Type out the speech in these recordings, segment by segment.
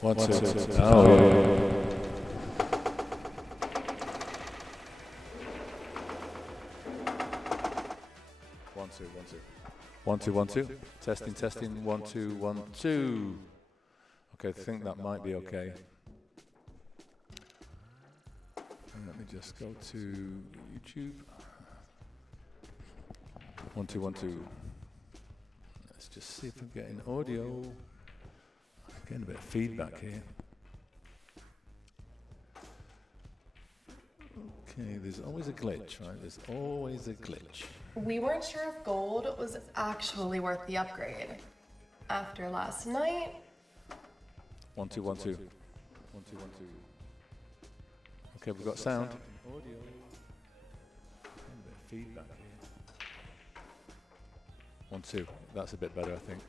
One, two. Oh, yeah. One, two, one, two. One, two, one, two. Testing, testing. 1, 2, 1, 2. Okay, I think that might be okay. And let me just go to YouTube. 1, 2, 1, 2. Let's just see if I'm getting audio. I'm getting a bit of feedback here. Okay, there's always a glitch, right? There's always a glitch. We weren't sure if gold was actually worth the upgrade. After last night... 1, 2, 1, 2. 1, 2, 1, 2. Okay, we've got sound. Audio. A bit of feedback here. 1, 2. That's a bit better, I think.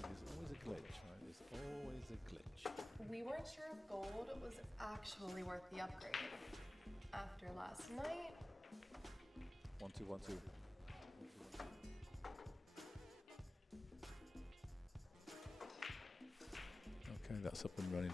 There's always a glitch, right? There's always a glitch. We weren't sure if gold was actually worth the upgrade. After last night... 1, 2, 1, 2. Okay, that's up and running.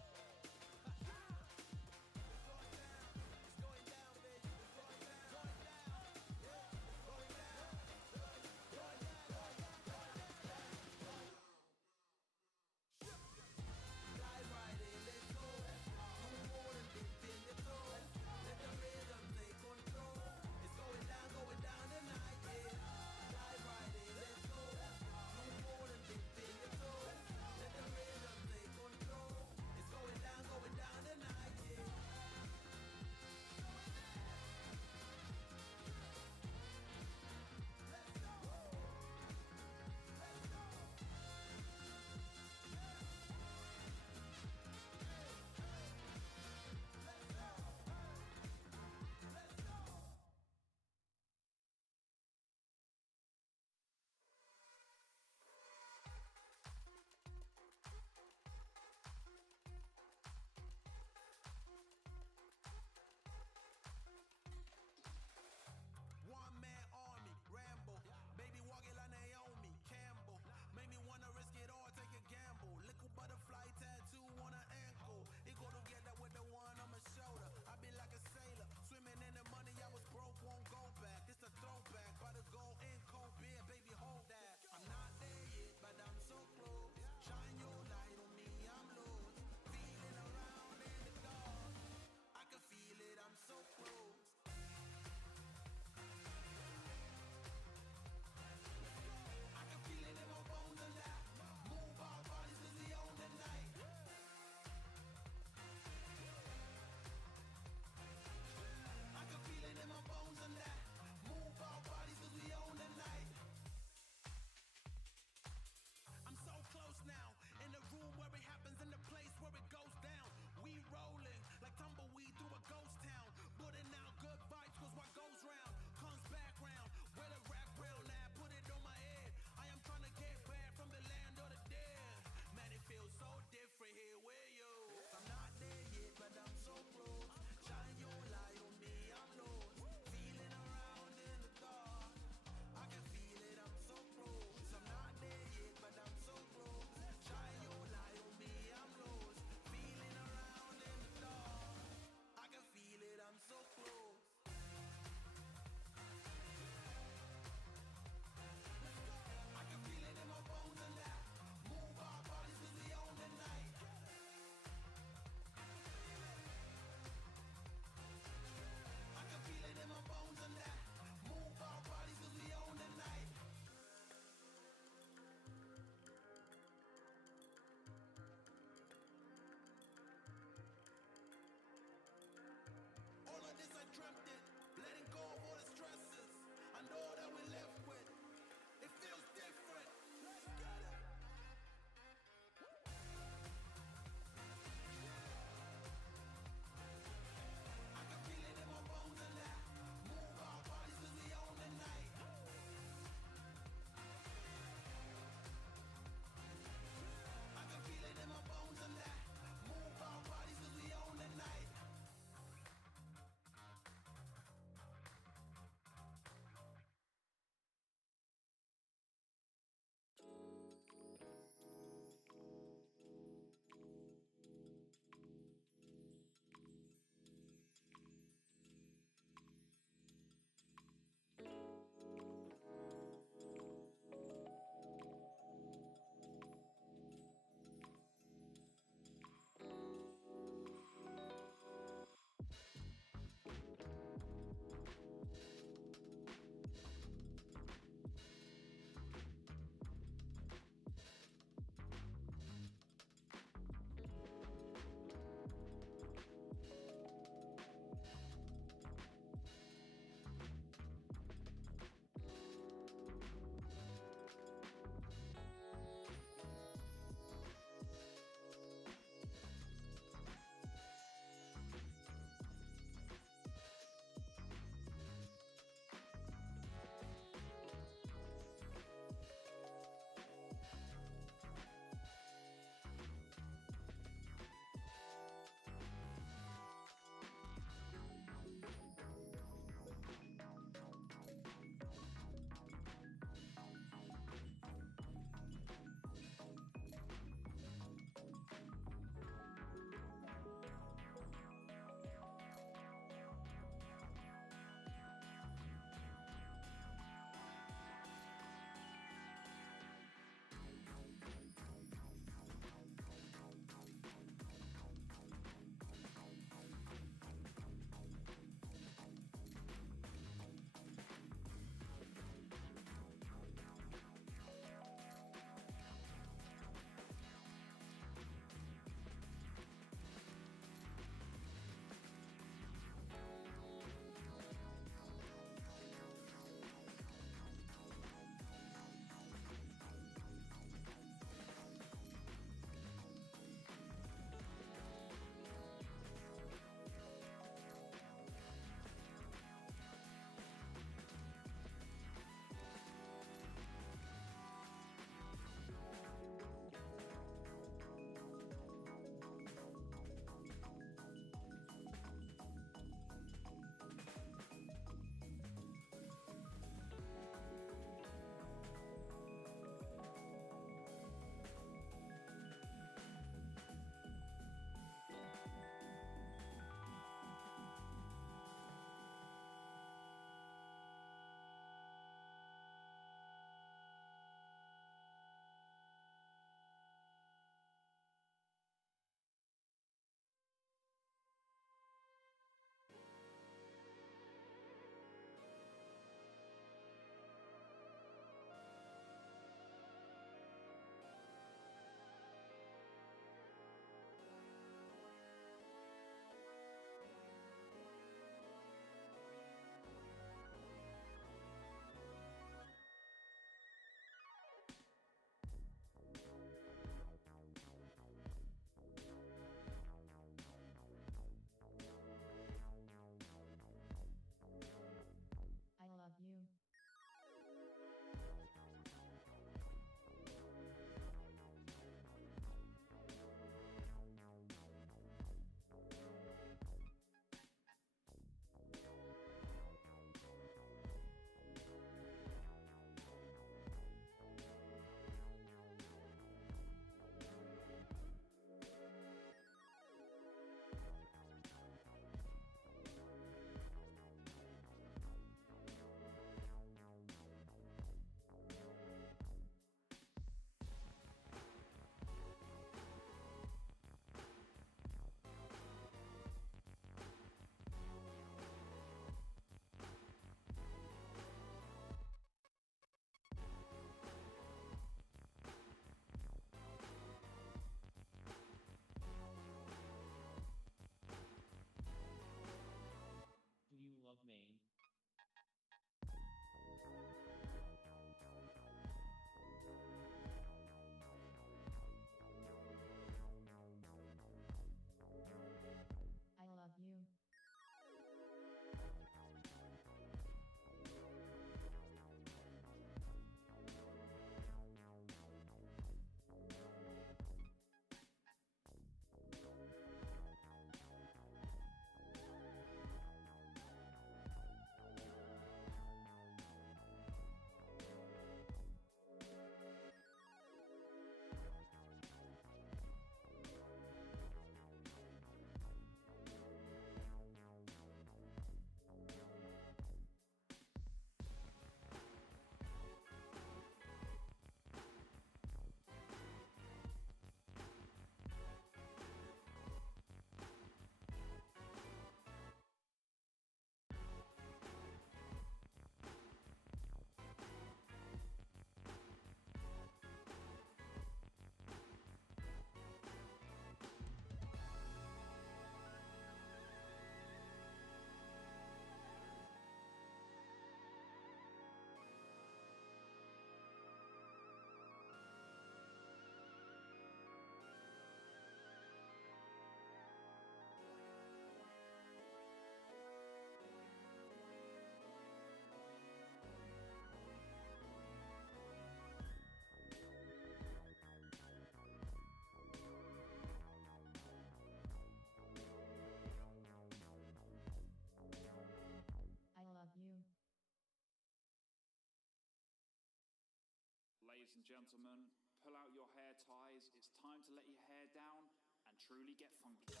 and gentlemen, pull out your hair ties. It's time to let your hair down and truly get funky.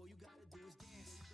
All you gotta do is dance.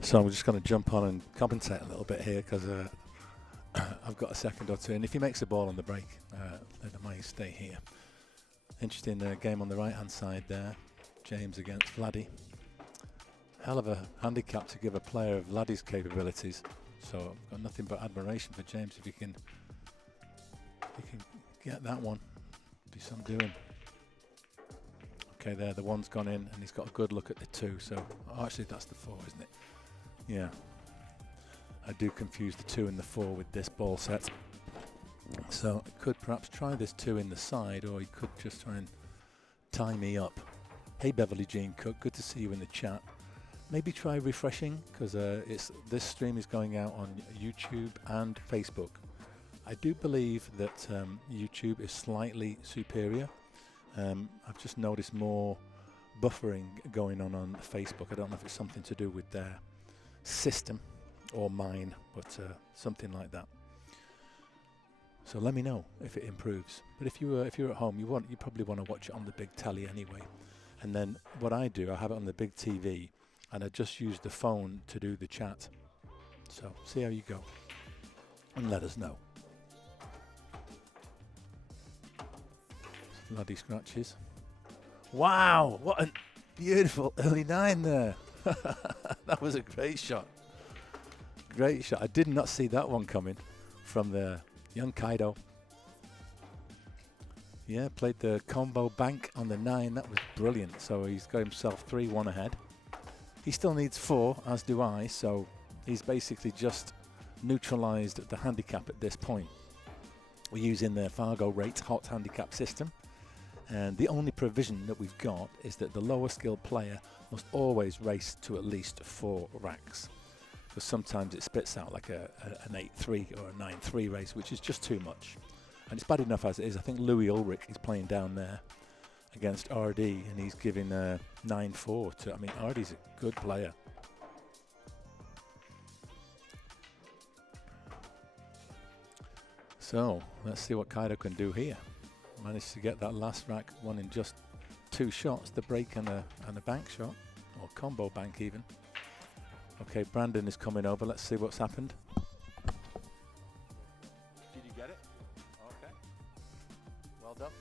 So I'm just going to jump on and compensate a little bit here because I've got a second or two. And if he makes a ball on the break, then I might stay here. Interesting game on the right-hand side there. James against Vladdy. Hell of a handicap to give a player of Vladdy's capabilities. So I've got nothing but admiration for James if he can get that one. Be some doing. Okay, there, the one's gone in, and he's got a good look at the two. So actually, that's the 4, isn't it? Yeah. I do confuse the 2 and the 4 with this ball set. So I could perhaps try this 2 in the side, or he could just try and tie me up. Hey Beverly Jean Cook, good to see you in the chat. Maybe try refreshing, because this stream is going out on YouTube and Facebook. I do believe that YouTube is slightly superior. I've just noticed more buffering going on Facebook. I don't know if it's something to do with their system or mine, but something like that. So let me know if it improves. But if you're at home, you probably want to watch it on the big telly anyway. And then what I do, I have it on the big TV, and I just use the phone to do the chat. So see how you go, and let us know. Bloody scratches. Wow, what a beautiful early 9 there. That was a great shot. Great shot. I did not see that one coming from the young Kaido. Yeah, played the combo bank on the 9. That was brilliant. So he's got himself 3-1 ahead. He still needs 4, as do I. So he's basically just neutralized the handicap at this point. We're using the FargoRate Hot Handicap system. And the only provision that we've got is that the lower skilled player must always race to at least 4 racks. Because sometimes it spits out like an 8-3 or a 9-3 race, which is just too much. And it's bad enough as it is. I think Louis Ulrich is playing down there against RD, and he's giving 9-4 to. I mean, RD's a good player. So let's see what Kaido can do here. Managed to get that last rack one in just 2 shots, the break and a bank shot, or combo bank even. Okay, Brandon is coming over. Let's see what's happened. Did you get it? Okay. Well done.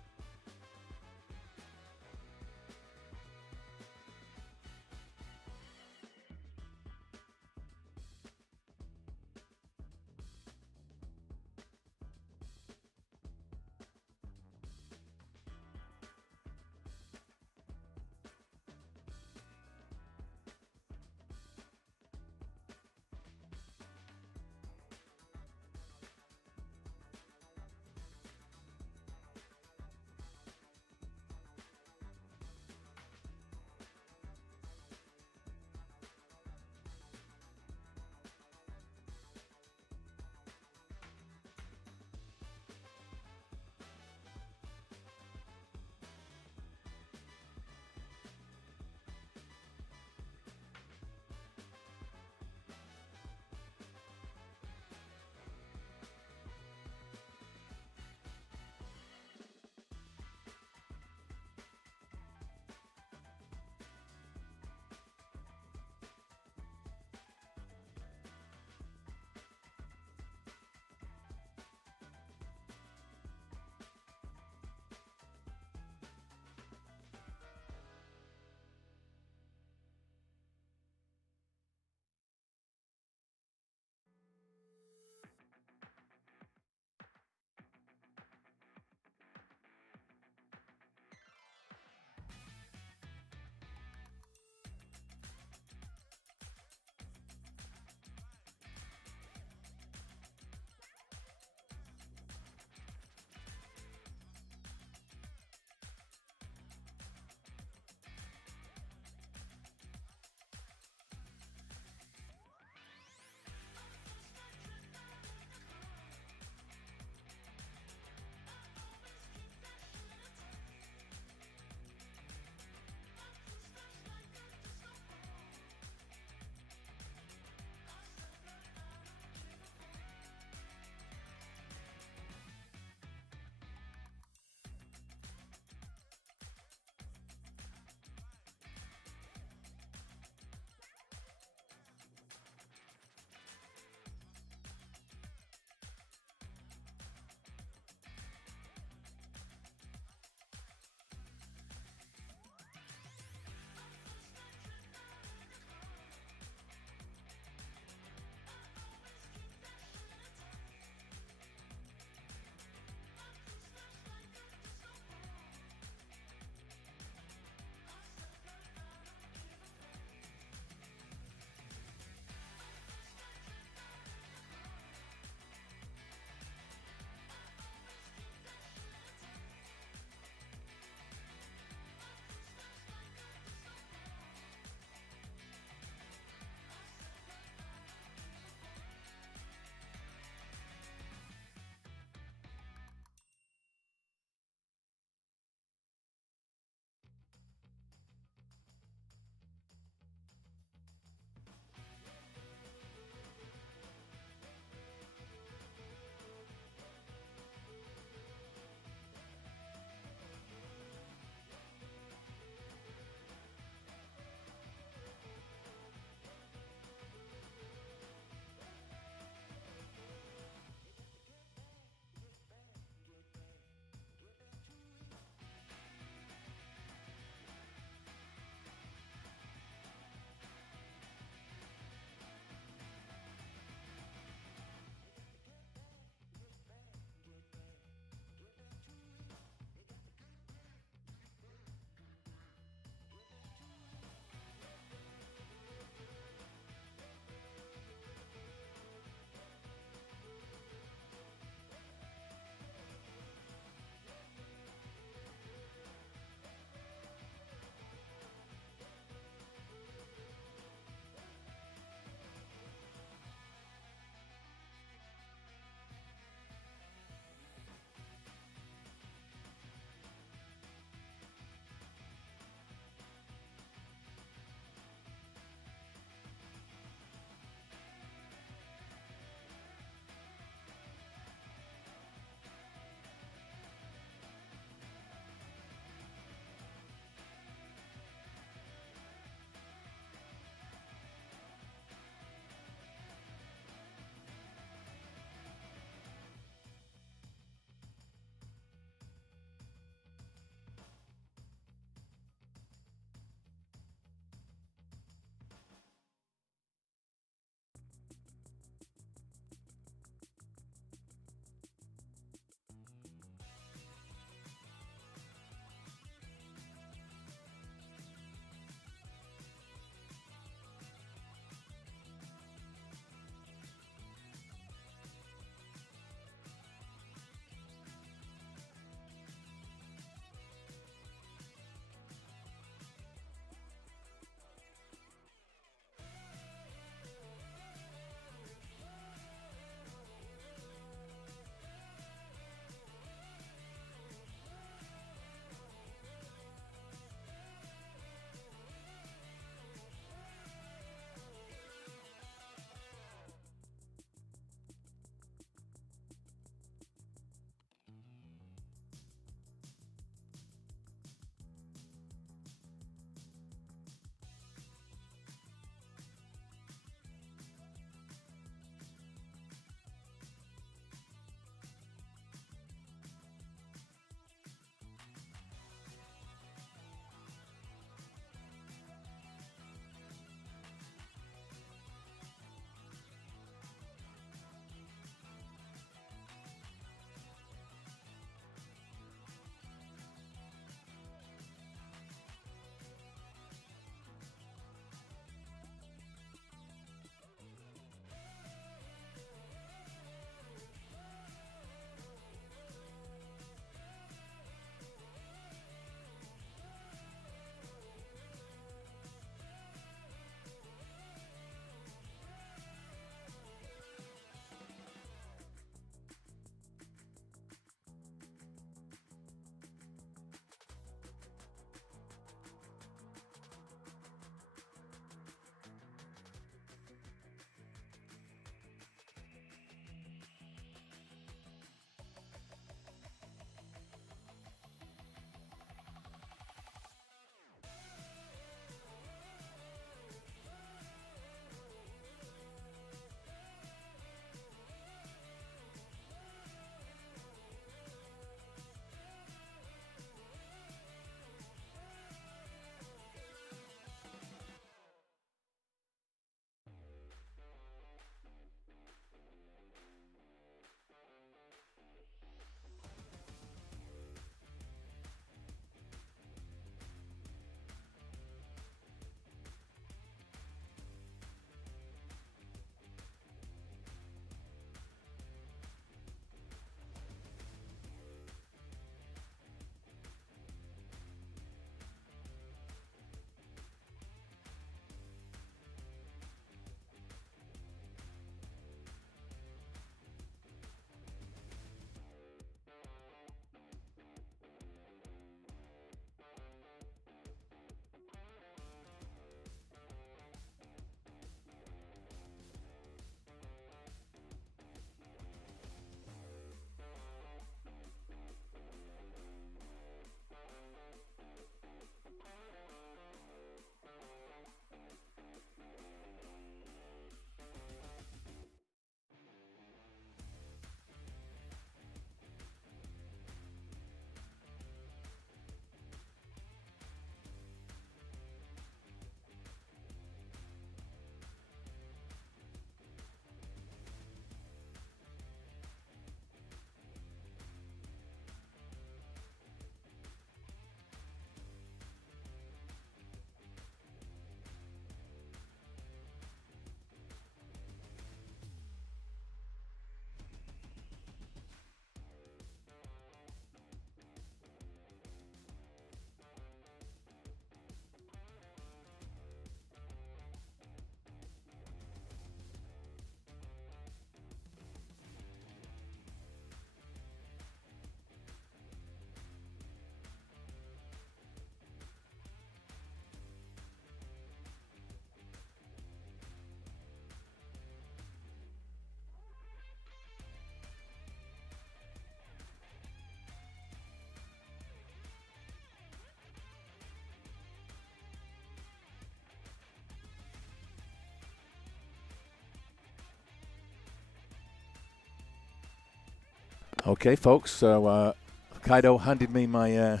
Okay, folks. So Kaido handed me my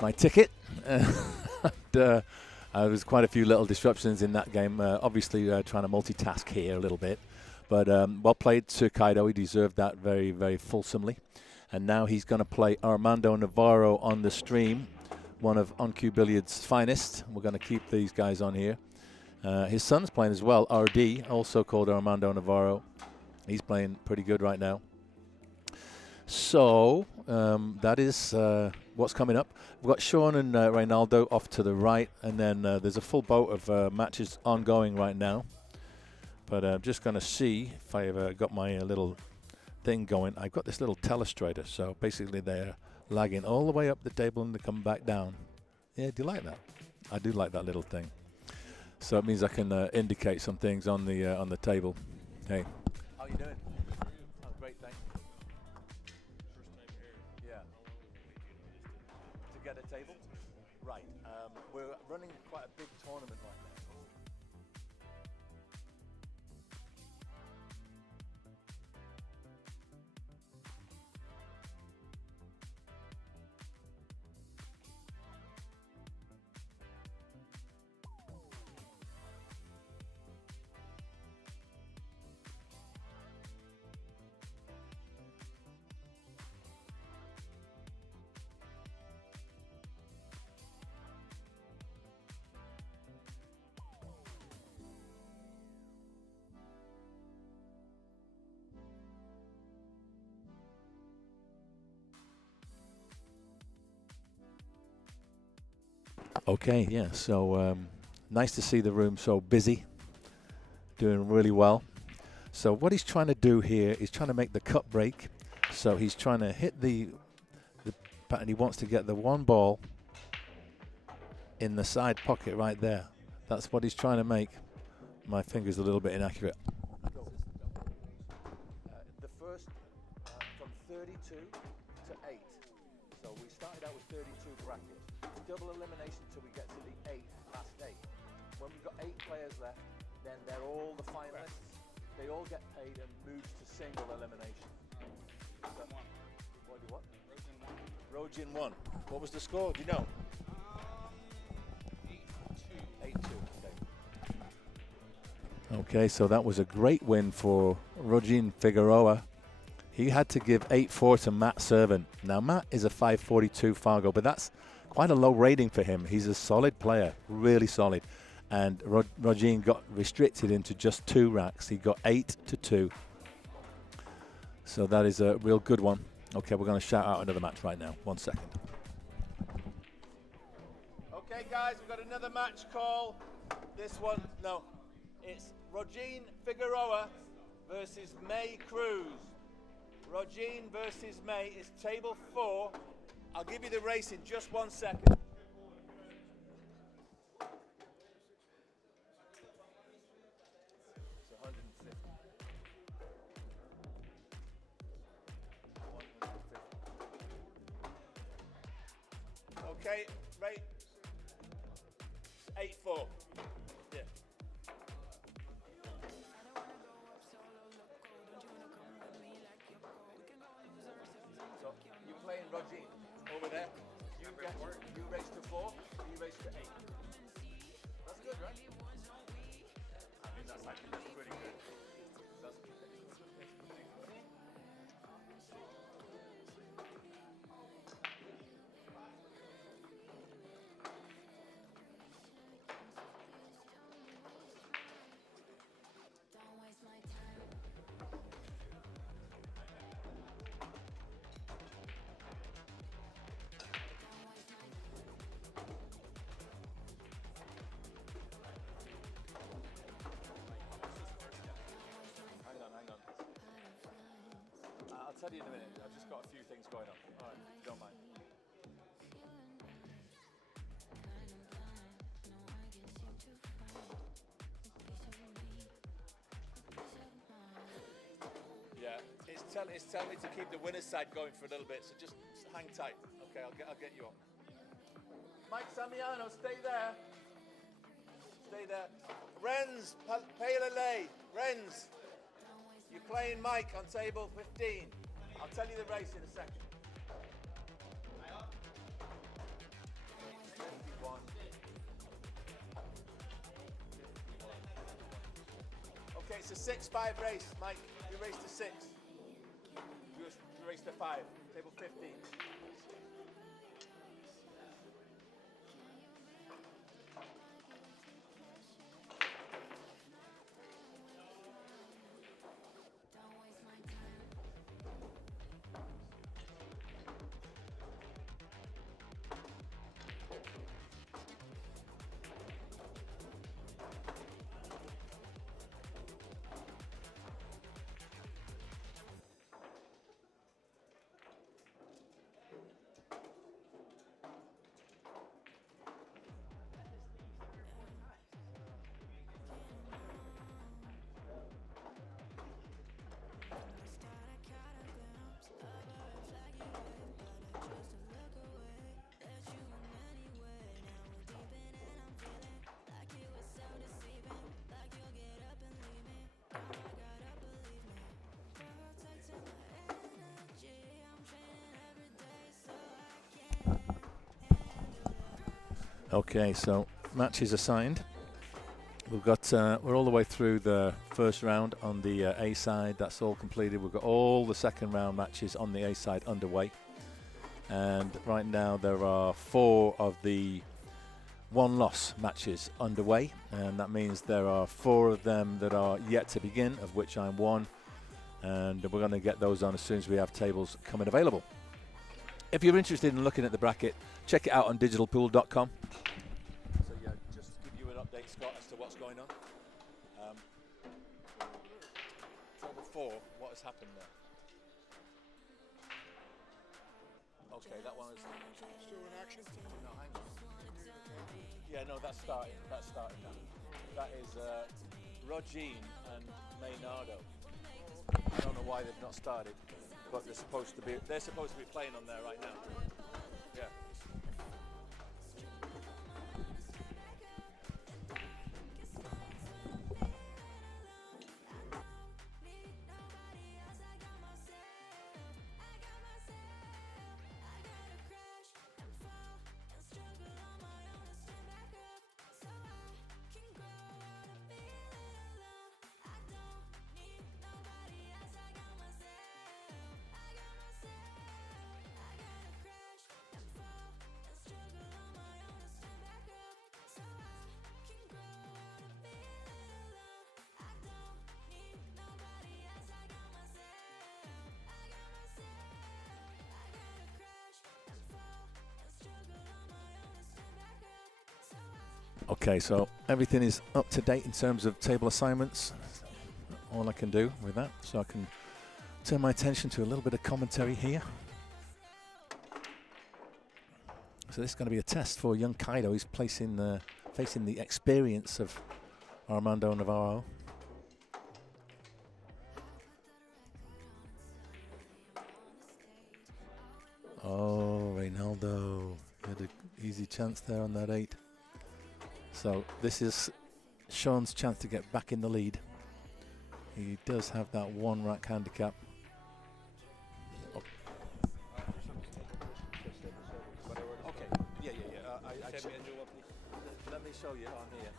my ticket. And, there was quite a few little disruptions in that game. Obviously, trying to multitask here a little bit. But well played to Kaido. He deserved that very, very fulsomely. And now he's going to play Armando Navarro on the stream, one of On Cue Billiards' finest. We're going to keep these guys on here. His son's playing as well, RD, also called Armando Navarro. He's playing pretty good right now. So that is what's coming up. We've got Sean and Reynaldo off to the right, and then there's a full boat of matches ongoing right now. But I'm just going to see if I've got my little thing going. I've got this little telestrator, so basically they're lagging all the way up the table and they come back down. Yeah, do you like that? I do like that little thing. So it means I can indicate some things on the table. Hey, how you doing? Oh, great, thanks. First time here. Yeah. To get a table? Right. We're running quite a big tournament right now. Okay, yeah, so nice to see the room so busy, doing really well. So what he's trying to do here is trying to make the cut break. So he's trying to hit the pattern. He wants to get the one ball in the side pocket right there. That's what he's trying to make. My finger's a little bit inaccurate. The first from 32 to 8. So we started out with 32 brackets. Double elimination till we get to the last 8. When we've got 8 players left, then they're all the finalists. They all get paid and move to single elimination. So, what? Rojin won. What was the score? Do you know? 8-2. 8-2. Okay. Okay, so that was a great win for Rojin Figueroa. He had to give 8-4 to Matt Servant. Now Matt is a 542 Fargo, but that's quite a low rating for him. He's a solid player, really solid. And Rojin got restricted into just 2 racks. He got 8-2. So that is a real good one. Okay, we're going to shout out another match right now. 1 second. Okay, guys, we've got another match call. This one, no, it's Rojin Figueroa versus May Cruz. Rojin versus May is table 4. I'll give you the race in just 1 second. It's 150. 150. Okay, right. 8-4. Yeah. So you're playing Rojin. Over there, you race to 4, you race to 8. That's good, right? I mean, that's actually pretty good. That's pretty good. I'll tell you in a minute. I've just got a few things going on. All right, if you don't mind. Yeah, it's telling me to keep the winner's side going for a little bit, so just hang tight. Okay, I'll get you on. Mike Samiano, stay there. Stay there. Renz, Pelele, Renz. You're playing Mike on table 15. I'll tell you the race in a second. 51. Okay, it's a 6-5 race, Mike. You race to 6. You race to 5. Table 15. Okay, so matches assigned. We've got we're all the way through the first round on the A side. That's all completed. We've got all the second round matches on the A side underway, and right now there are 4 of the 1-loss matches underway, and that means there are 4 of them that are yet to begin, of which I'm one, and we're going to get those on as soon as we have tables coming available. If you're interested in looking at the bracket, check it out on digitalpool.com. So yeah, just to give you an update, Scott, as to what's going on. Table 4, what has happened there? Okay, that one is Still in action? no, hang on. Yeah, no, that's starting. That's starting now. That is Rogine and Maynardo. I don't know why they've not started, but they're supposed to be playing on there right now. Yeah. Okay, so everything is up to date in terms of table assignments. All I can do with that, so I can turn my attention to a little bit of commentary here. So this is going to be a test for young Kaido. He's facing the experience of Armando Navarro. Oh, Reynaldo had an easy chance there on that 8. So this is Sean's chance to get back in the lead. He does have that 1 rack handicap. Oh. Okay. Yeah. Let me show you on here.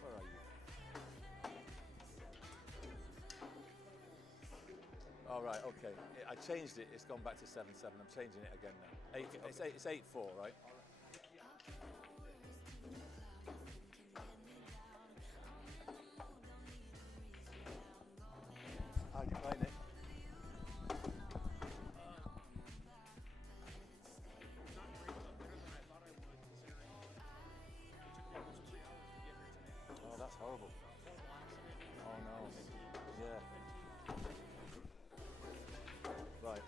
Where are you? All right. Okay. I changed it. It's gone back to 7-7. I'm changing it again now. It's 8-4, right? How do you play it? Oh, that's horrible. Oh no. Yeah. Right.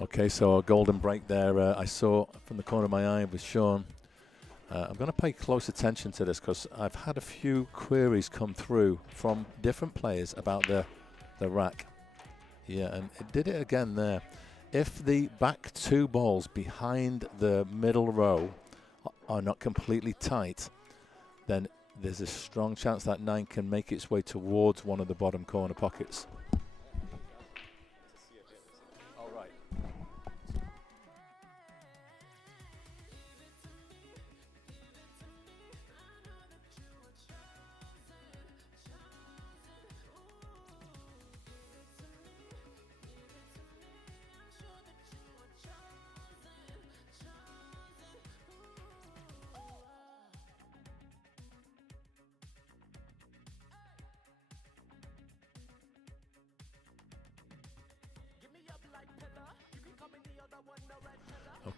Okay, so a golden break there. I saw from the corner of my eye with Sean. I'm going to pay close attention to this because I've had a few queries come through from different players about the rack. Yeah, and it did it again there. If the back 2 balls behind the middle row are not completely tight, then there's a strong chance that 9 can make its way towards one of the bottom corner pockets. All right.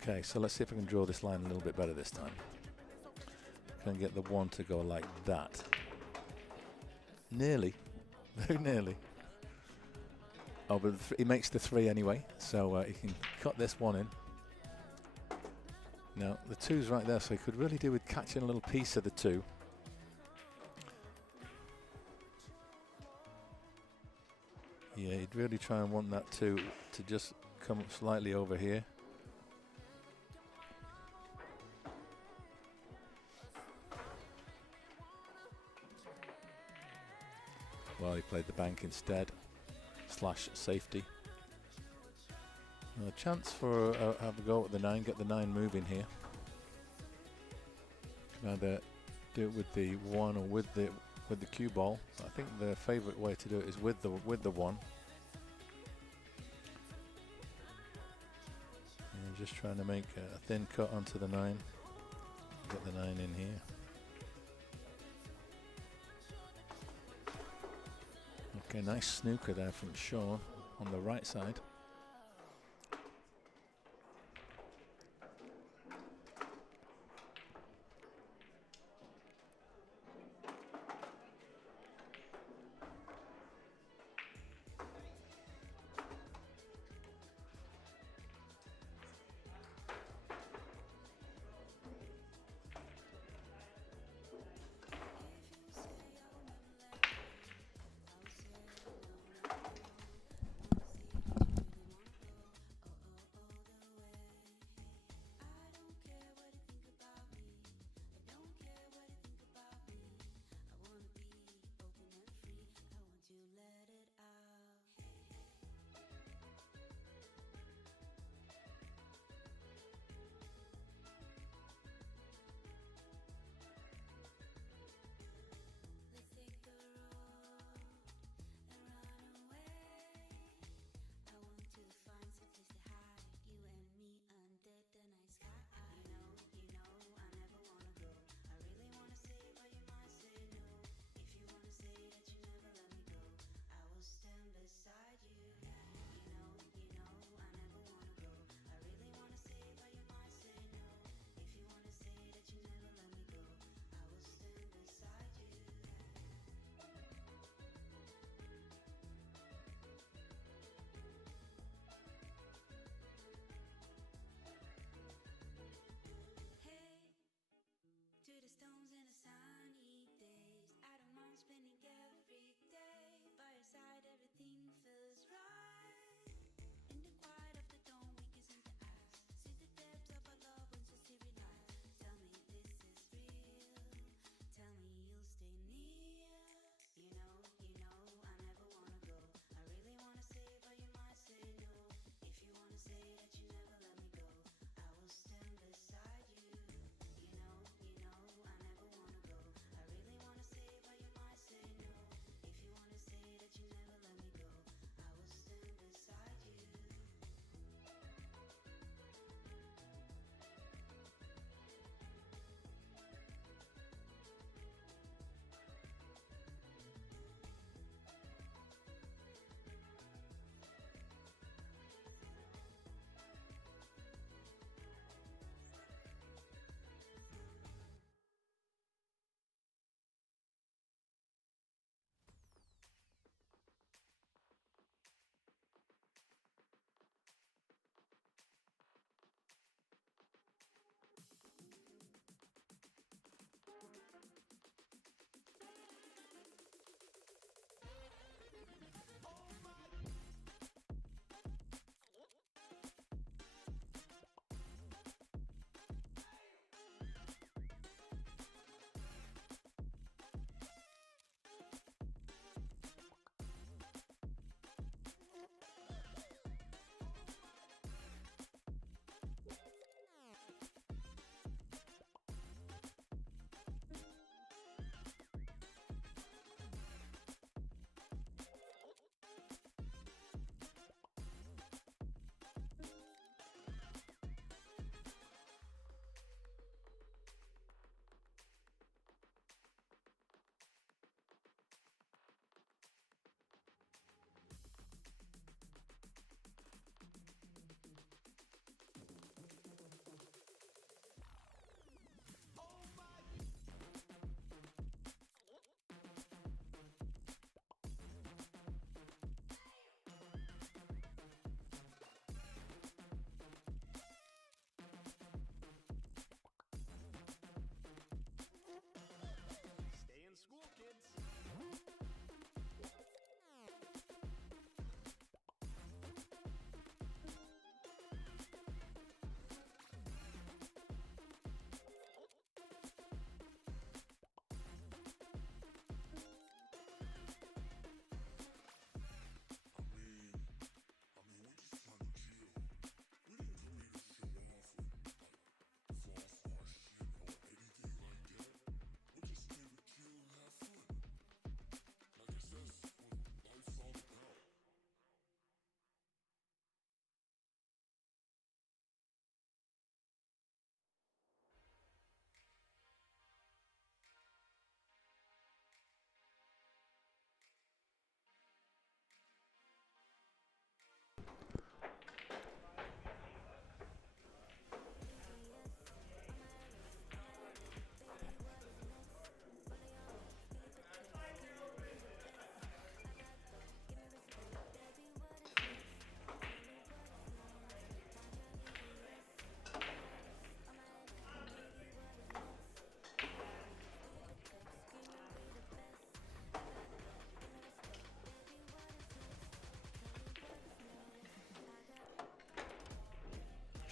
Okay, so let's see if I can draw this line a little bit better this time. Can I get the 1 to go like that? Nearly, very nearly. Oh, but he makes the 3 anyway, so he can cut this 1 in. Now, the 2's right there, so he could really do with catching a little piece of the 2. Yeah, he'd really try and want that 2 to just come up slightly over here. Well, he played the bank instead, / safety. A chance for have a go at the 9, get the 9 moving here. Can either do it with the 1 or with the cue ball. I think the favourite way to do it is with the 1. And just trying to make a thin cut onto the 9. Get the 9 in here. Okay, nice snooker there from Sean on the right side.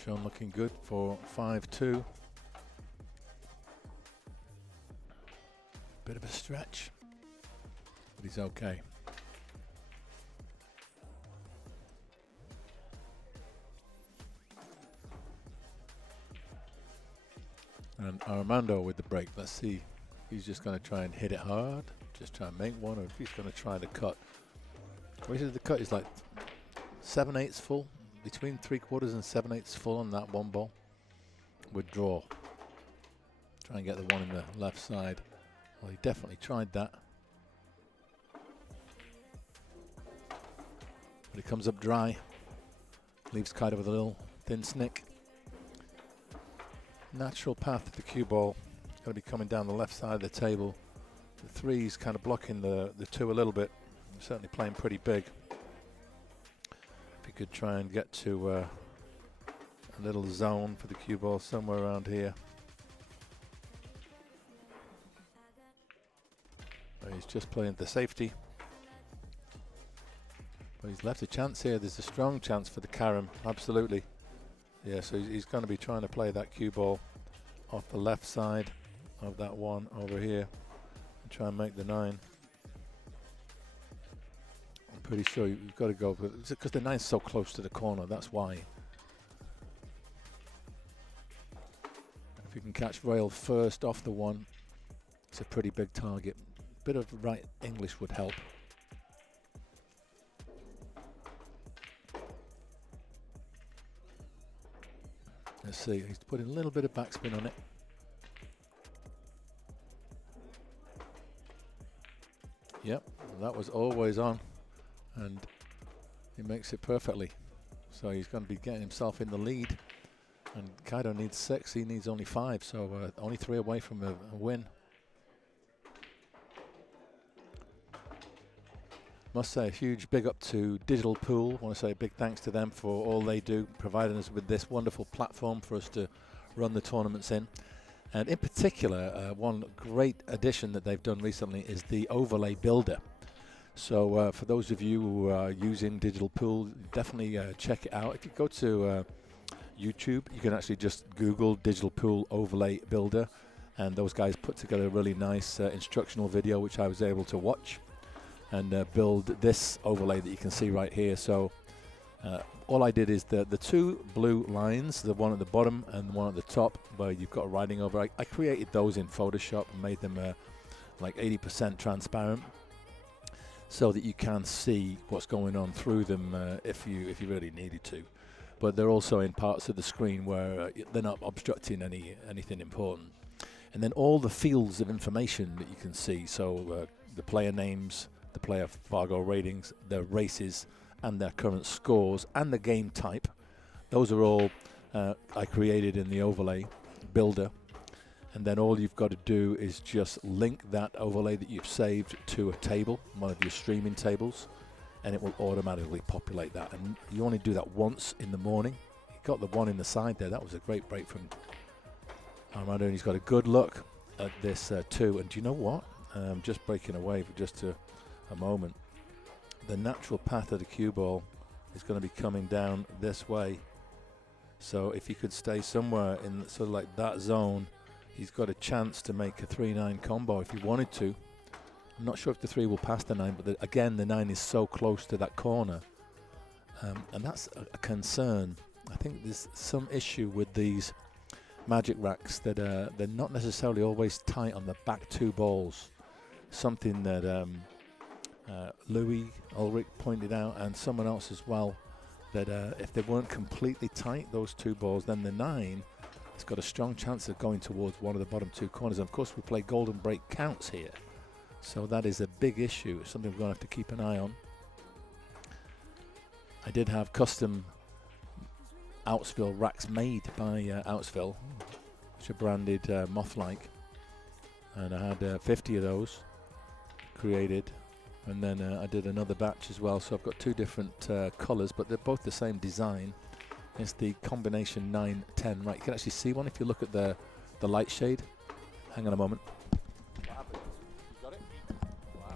Sean looking good for 5-2. Bit of a stretch, but he's okay. And Armando with the break. Let's see. He's just going to try and hit it hard. Just try and make one, or if he's going to try the cut. Basically, the cut is like 7/8 full, between 3/4 and 7/8 full on that one ball. Would draw. Try and get the one in the left side. Well, he definitely tried that. But it comes up dry. Leaves Kaido with a little thin snick. Natural path of the cue ball. It's going to be coming down the left side of the table. The three's kind of blocking the two a little bit. Certainly playing pretty big. If you could try and get to a little zone for the cue ball somewhere around here. But he's just playing the safety. But he's left a chance here. There's a strong chance for the carom. Absolutely. Yeah, so he's going to be trying to play that cue ball off the left side of that one over here and try and make the 9. I'm pretty sure you've got to go, because the 9's so close to the corner, that's why. If you can catch rail first off the 1, it's a pretty big target. Bit of right English would help. Let's see, he's putting a little bit of backspin on it. Yep, that was always on, and he makes it perfectly. So he's going to be getting himself in the lead, and Kaido needs 6, he needs only 5, so only 3 away from a win. Must say a huge big up to Digital Pool. I want to say a big thanks to them for all they do, providing us with this wonderful platform for us to run the tournaments in. And in particular, one great addition that they've done recently is the overlay builder. So for those of you who are using Digital Pool, definitely check it out. If you go to YouTube, you can actually just Google Digital Pool overlay builder, and those guys put together a really nice instructional video which I was able to watch and build this overlay that you can see right here. So all I did is the 2 blue lines, the one at the bottom and the one at the top where you've got a writing over. I created those in Photoshop and made them like 80% transparent so that you can see what's going on through them if you really needed to. But they're also in parts of the screen where they're not obstructing anything important. And then all the fields of information that you can see, so the player names, the player Fargo ratings, their races and their current scores and the game type, those are all I created in the overlay builder. And then all you've got to do is just link that overlay that you've saved to a table, one of your streaming tables, and it will automatically populate that. And you only do that once in the morning. You got the one in the side there. That was a great break from Armando, and he's got a good look at this 2. And do you know what? Just breaking away for just a moment. The natural path of the cue ball is going to be coming down this way. So if he could stay somewhere in sort of like that zone, he's got a chance to make a 3-9 combo if he wanted to. I'm not sure if the 3 will pass the 9, but again, the 9 is so close to that corner. And that's a concern. I think there's some issue with these magic racks that they're not necessarily always tight on the back 2 balls. Something that Louis Ulrich pointed out, and someone else as well, that if they weren't completely tight, those 2 balls, then the 9 has got a strong chance of going towards one of the bottom 2 corners. And of course, we play golden break counts here, so that is a big issue. It's something we're going to have to keep an eye on. I did have custom Outsville racks made by Outsville, which are branded Mothlike, and I had 50 of those created. And then I did another batch as well, so I've got 2 different colours, but they're both the same design. It's the combination 9-10. Right, you can actually see one if you look at the light shade. Hang on a moment. What happened? You got it? Wow.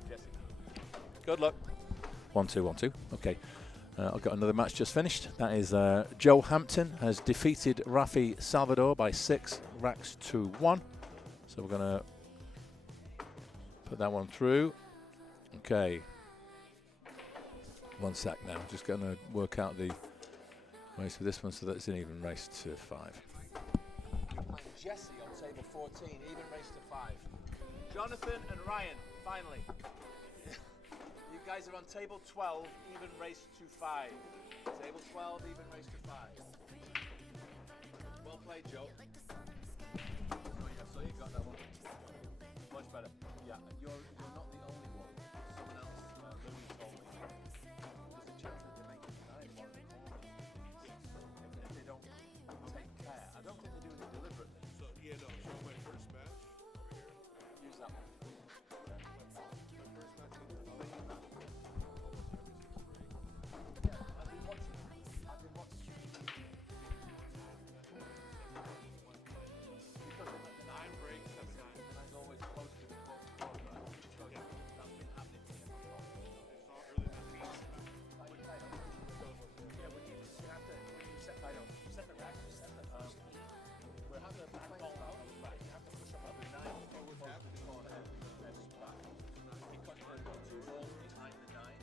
5, Jesse. Good luck. 1-2, 1-2. Okay. I've got another match just finished. That is Joe Hampton has defeated Rafi Salvador by 6 racks to 1. So we're going to put that one through. Okay. 1 sec now. Just going to work out the race for this one so that it's an even race to 5. You're playing Jesse on table 14, even race to 5. Jonathan and Ryan, finally. You guys are on table 12, even race to 5. Table 12, even race to 5. Well played, Joe. Oh yeah, so you got that one. Much better. Yeah, you're not the only one. Someone else, Louis told me, there's a chance that they make it tonight, one of the corners. If they don't take care. I don't think they're doing it deliberately. So, yeah, no, show my first match over here. Use that one. My first match in I've been watching. Because of the 9 breaks, 7-9. and I was always close to the close corner. So Yeah. that's been happening to me. I saw early in the meet. Yeah, we need to have to set the rack, set the we're having a back ball out of the back. You have to push up every 9. Oh, what's happening? Corner, and it's back. Because you've got 2 balls behind the 9.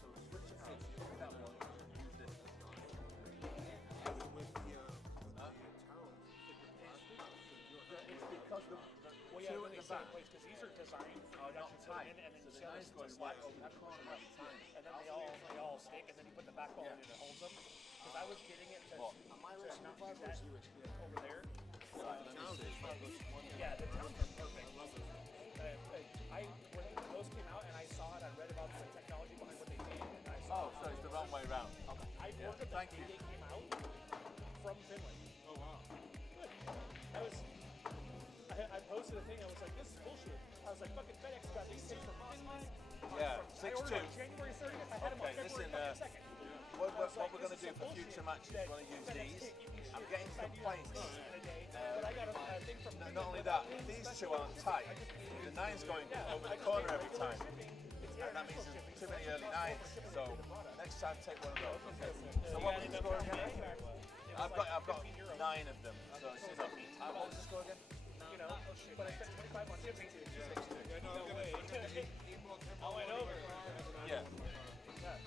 So switch it out. Pick that one. Use this. Even with the town, thicker plastic, so It's because the Well, 2 yeah, in in the the same back place because these are designed for are not production tight. and then So you the sell 9's them going to right slide over that corner every time. and then they all stick, and then you put the back ball in and it holds them. Because I was getting it to, What? to not use that over there. Yeah. Yeah, the towns are perfect. When those came out and I saw it, I read about the technology behind what they did, and I saw. Oh, so it's the wrong way round. Okay. I worked at Thank the you. day it came out from Finland. oh wow. I posted a thing. I was like, this is bullshit. I was like, fucking FedEx got these things from Finland. Yeah, I ordered 6-2. on January 30th. I had them on Okay, February listen, 2nd. What we're going to do for future matches, we're going to use these. I'm getting complaints. Not only that, these 2 aren't tight. The 9's going over the corner every time. And that means there's too many early 9s. So next time, take one of those. Okay. So what was the score again? I've got 9 of them. So it's just what was the score again? You know, but I spent 25 on shipping. 6-2. No way. I went over. Yeah.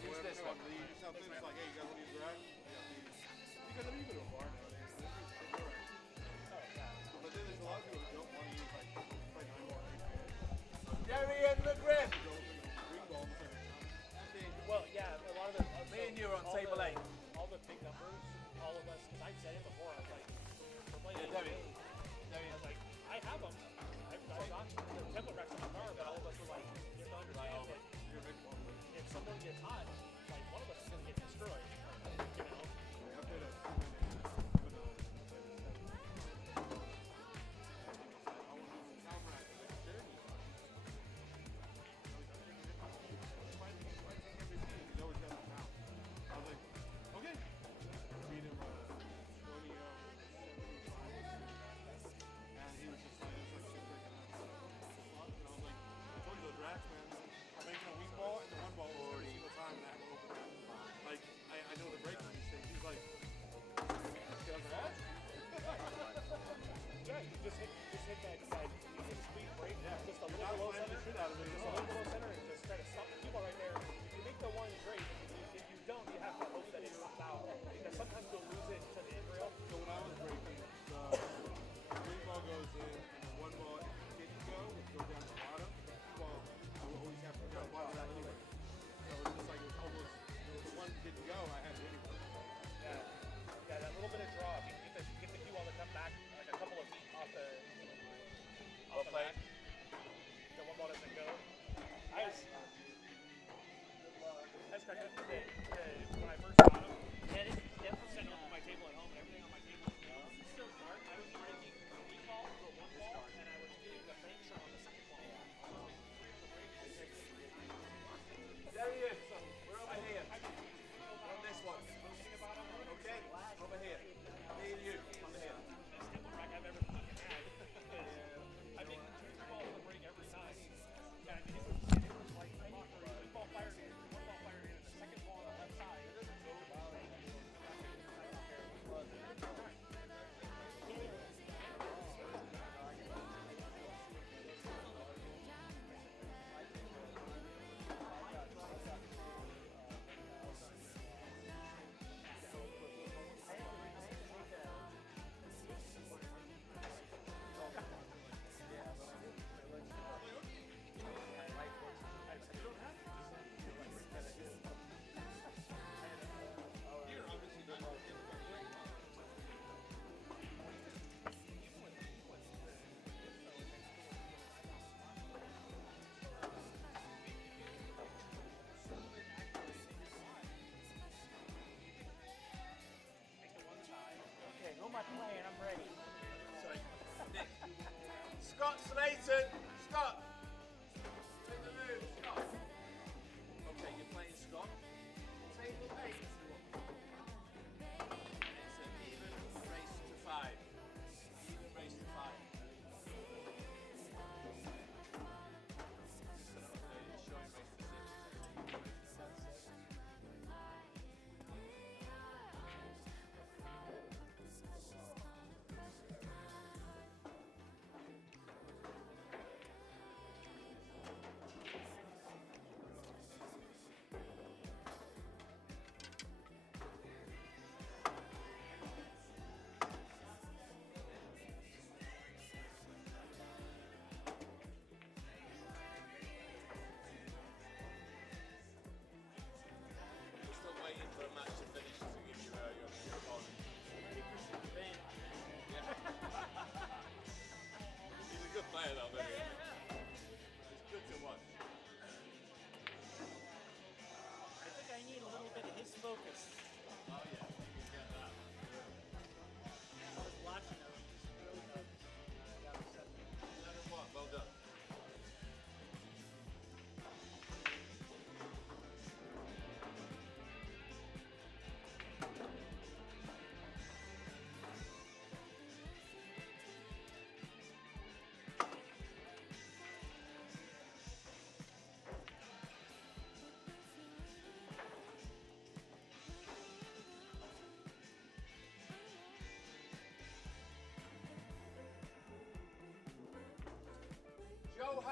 Use this one. Something it's like, hey, you guys want to use the rack? Because I mean, you go to a bar nowadays. But then there's a lot of people who don't want to use like 9 ball. Jerry and McGriff. Well, yeah, a lot of the. Me and you are on table 8. All the big numbers, all of us, because I said it before, I was like, we're playing Yeah, Derry. I was like, I have them. I've got the template racks in my car, but all of us were like, you have to understand that if someone gets hot, like one of us is going to get destroyed. You know?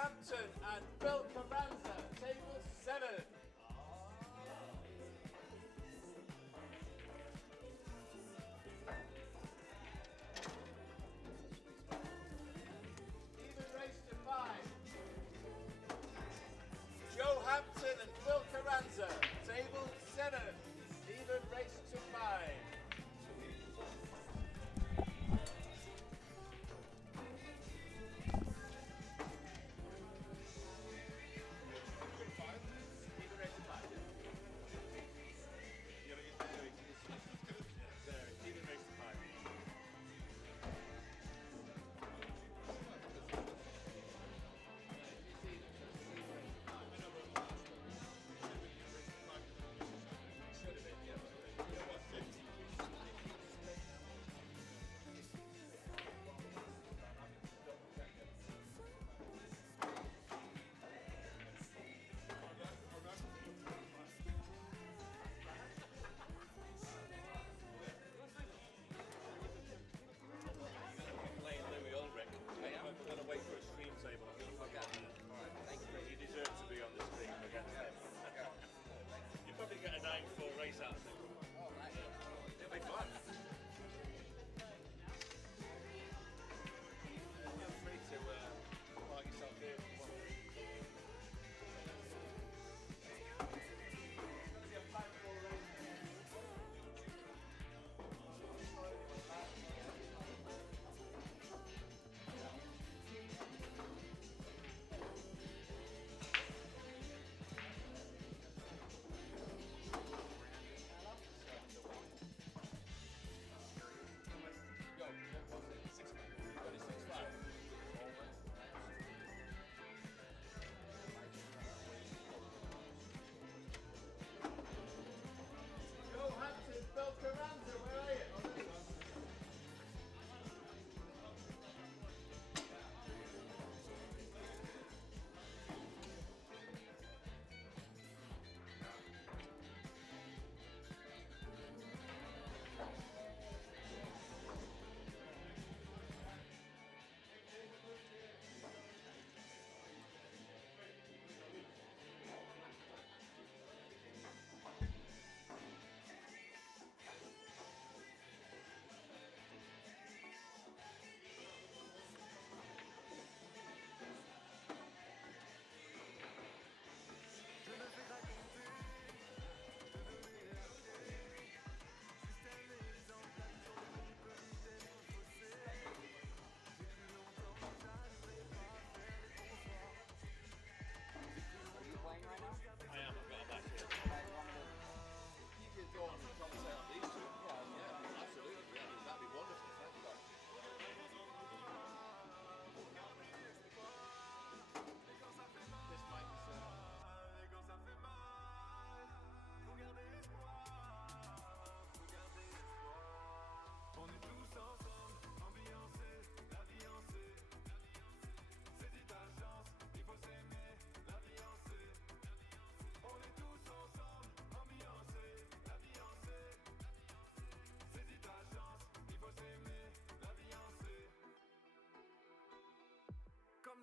Hampton and Phil Carranza, table 7. Even race to 5. Joe Hampton and Phil Carranza, table 7. Even race to 5.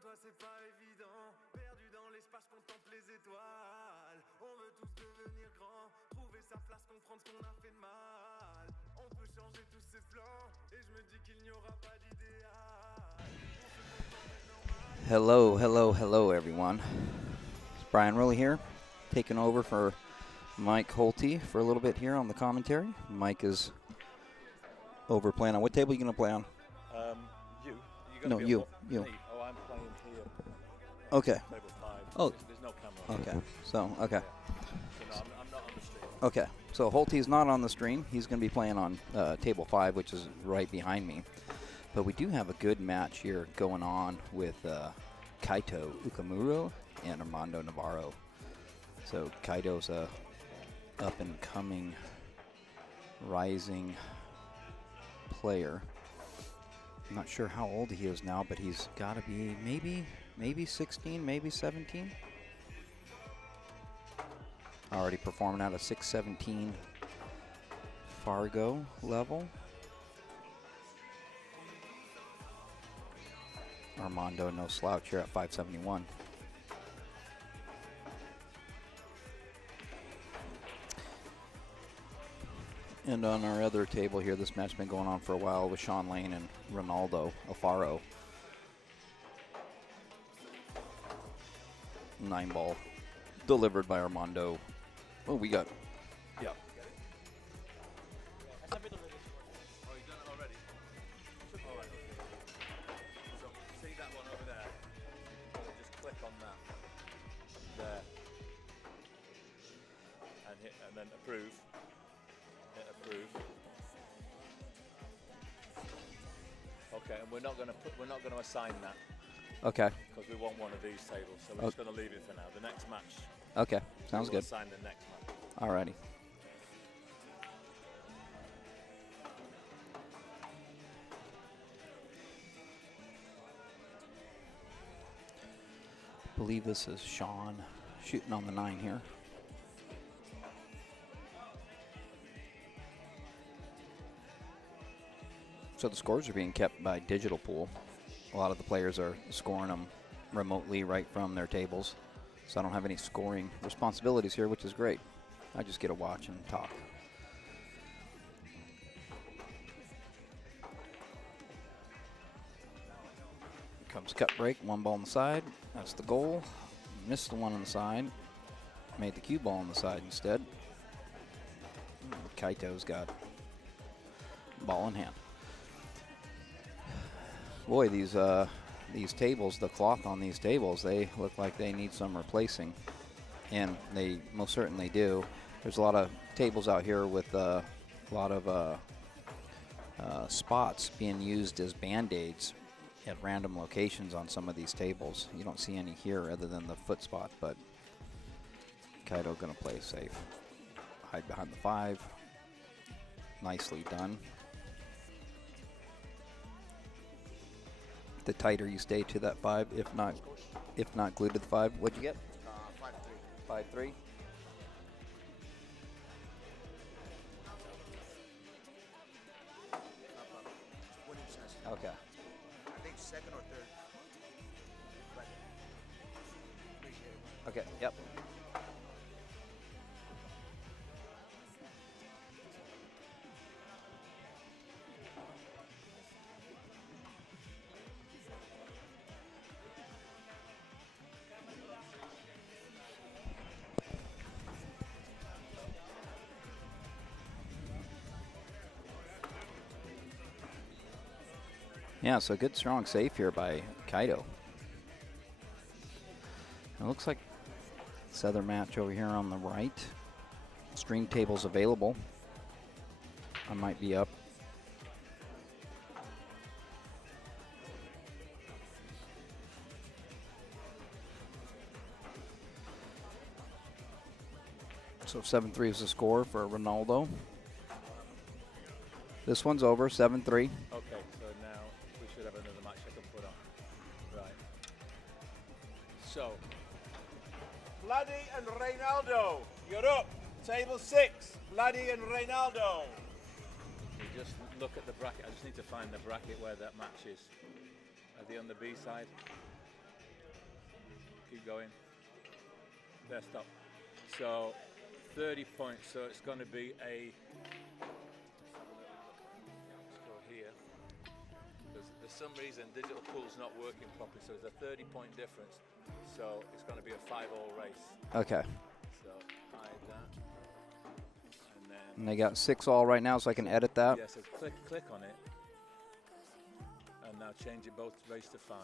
toi c'est pas évident. Perdu dans l'espace, contemple les étoiles. On veut tous devenir grands, trouver sa place, comprendre ce qu'on a fait de mal. On peut changer tous ses plans, et je me dis qu'il n'y aura pas d'idéal. Hello, hello, hello everyone. It's Brian Rowley here, taking over for Mike Holte for a little bit here on the commentary. Mike is over playing on. What table are you going to play on? You. No, you. Me. Oh, I'm playing here. Okay. Table 5. Oh. There's no camera. Okay. So, okay. So no, I'm not on the stream. Okay. So Holte's not on the stream. He's going to be playing on table 5, which is right behind me. But we do have a good match here going on with Kaito Ukamuro and Armando Navarro. So Kaito's a up-and-coming, rising player. I'm not sure how old he is now, but he's got to be maybe 16, maybe 17. Already performing at a 617 Fargo level. Armando, no slouch here at 571. And on our other table here, this match's been going on for a while with Sean Lane and Ronaldo Alfaro. 9-ball delivered by Armando. Oh, we got, yeah. Oh, you've done it already? All right, okay. So, see that one over there? Just click on that. There. And then approve. Hit approve. Okay, and we're not going to assign that Okay. because we want one of these tables, so we're just going to leave it for now. The next match. Okay, sounds we'll good. Assign the next match. Alrighty. I believe this is Sean shooting on the 9 here. So the scores are being kept by digital pool. A lot of the players are scoring them remotely right from their tables. So I don't have any scoring responsibilities here, which is great. I just get to watch and talk. Here comes cut break, 1 ball on the side. That's the goal. Missed the 1 on the side. Made the cue ball on the side instead. Kaito's got ball in hand. Boy, these tables, the cloth on these tables, they look like they need some replacing, and they most certainly do. There's a lot of tables out here with a lot of spots being used as band-aids at random locations on some of these tables. You don't see any here other than the foot spot, but Kaito gonna play safe. Hide behind the 5. Nicely done. The tighter you stay to that 5, if not glued to the 5. What'd you get? 5-3. 5-3. Okay. I think second or third. Okay. Yep. Yeah, so good strong save here by Kaito. It looks like this other match over here on the right. String tables available. I might be up. So 7-3 is the score for Ronaldo. This one's over, 7-3. Okay, so now we should have another match I can put on. Right. So, Vladdy and Reynaldo, you're up. Table 6, Vladdy and Reynaldo. You just look at the bracket. I just need to find the bracket where that match is. Are they on the B side? Keep going. There, stop. So, 30 points. So it's going to be a... For some reason digital pool's not working properly, so it's a 30-point difference, so it's going to be a 5-all race. Okay. So hide that, and then And they got 6-all right now, so I can edit that. yeah, so click on it, and now change it both race to 5.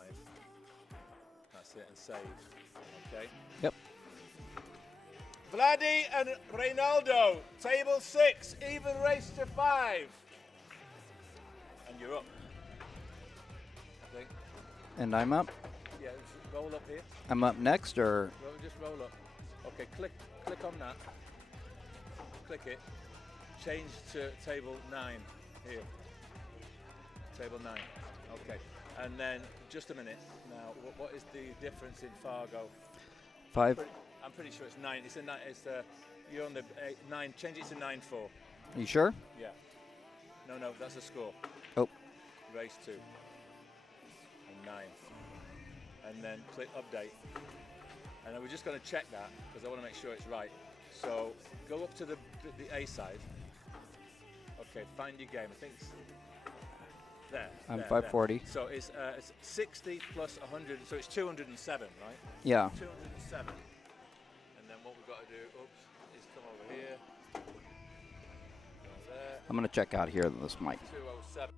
That's it, and save. Okay. Yep. Vladdy and Reynaldo, table 6, even race to 5, and you're up. And I'm up. Yeah, just roll up here. I'm up next, or Just roll up. Okay, click on that. Click it. Change to table 9 here. Table 9. Okay. And then just a minute. Now, what is the difference in Fargo? 5. I'm pretty sure it's 9. It's a 9. You're on the 9. Change it to 9-4. You sure? Yeah. No, that's a score. Oh. Race 2. And 9. and then click update. And then we're just going to check that because I want to make sure it's right. So go up to the A side. Okay, find your game. I think it's there. I'm there, 540. there. So it's 60 plus 100, so it's 207, right? Yeah. 207. And then what we've got to do, is come over here. Go there. I'm going to check out here this mic. 207.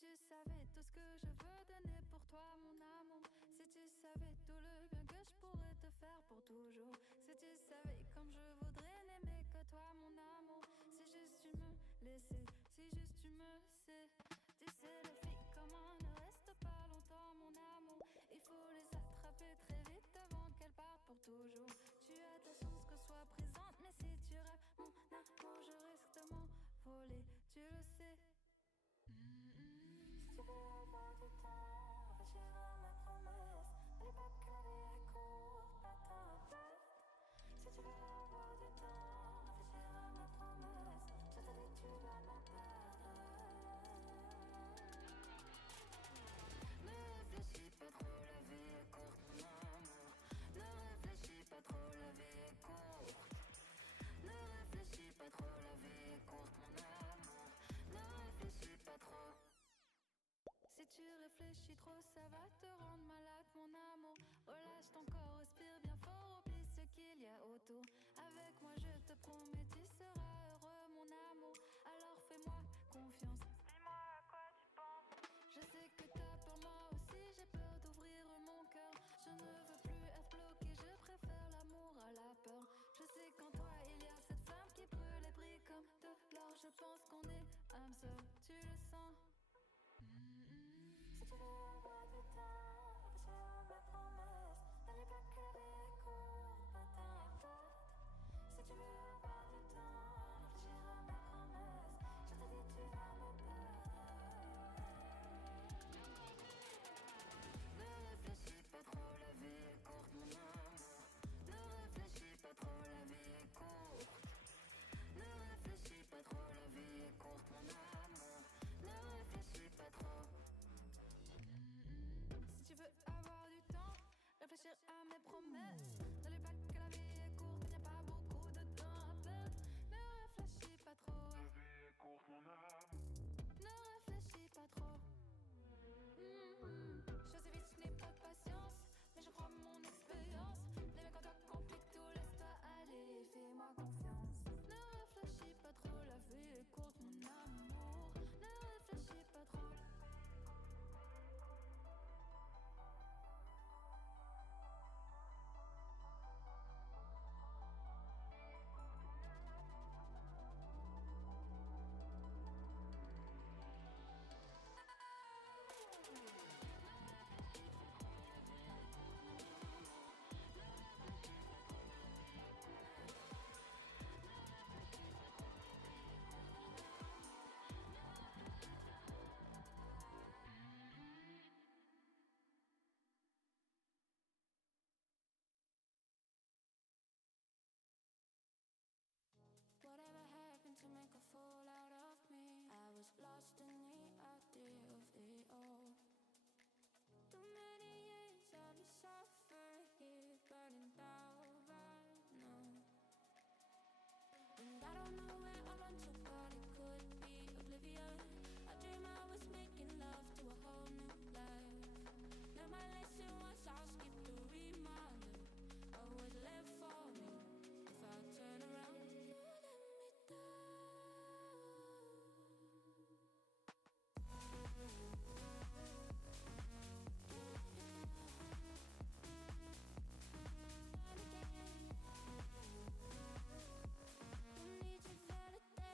tu savais tout ce que je veux donner pour toi, mon amour. Si tu savais tout le bien que je pourrais te faire pour toujours. Si tu savais comme je voudrais n'aimer que toi, mon amour. Si juste tu me laissais, si juste tu me sais. Tu sais, les filles comme moi ne restent pas longtemps, mon amour. Il faut les attraper très vite avant qu'elles partent pour toujours. Tu as ta chance que je sois présente, mais si tu rêves, mon amour, je risque de m'envoler, tu le sais. Si tu veux avoir du temps, réfléchir à ma promesse. N'oublie pas que la vie est courte, pas tempête. Si tu veux avoir du temps, réfléchir à ma promesse. Je te dis tu vas me perdre. Ne réfléchis pas trop, la vie est courte, mon amour. Ne réfléchis pas trop, la vie est courte. Ne réfléchis pas trop, la vie est courte, mon amour. Ne réfléchis pas trop. Si tu réfléchis trop, ça va te rendre malade, mon amour. Relâche ton corps, respire bien fort, oublie ce qu'il y a autour. Avec moi, je te promets, tu seras heureux, mon amour. Alors fais-moi confiance. Dis-moi à quoi tu penses. Je sais que t'as peur, moi aussi, j'ai peur d'ouvrir mon cœur. Je ne veux plus être bloqué, je préfère l'amour à la peur. Je sais qu'en toi, il y a cette flamme qui brûle et brille comme de l'or. Je pense qu'on est âme sœur, tu le sens. Si tu veux avoir du temps, réfléchir à ma promesse. N'oublie pas que la vie est courte, pas tempête. Si tu veux avoir du temps, réfléchir à ma promesse. Je te dis tu vas me perdre. Ne réfléchis pas trop, la vie est courte, mon amour. Ne réfléchis pas trop, la vie est courte. Ne réfléchis pas trop, la vie est courte, mon amour. Ne réfléchis pas trop. Si tu veux avoir du temps, réfléchir à mes promesses. N'oublie pas que la vie est courte, il n'y a pas beaucoup de temps à perdre. Ne réfléchis pas trop. La vie est courte, mon âme. Ne réfléchis pas trop. Je sais vite, je n'ai pas de patience, mais je crois en mon expérience. Les mecs quand toi compliquent tout, laisse-toi aller, fais-moi confiance. Ne réfléchis pas trop, la vie est courte, mon amour. Ne réfléchis pas trop. Whatever happened to make a fool out of me? I was lost in the idea of it all. Too many years of me suffer here, burning down right now. And I don't know where I run to, but it could be oblivion. I dream I was making love to a whole new life. Learned my lesson once, I'll skip the reminder of what's left for me if I turn around. Don't need your validation.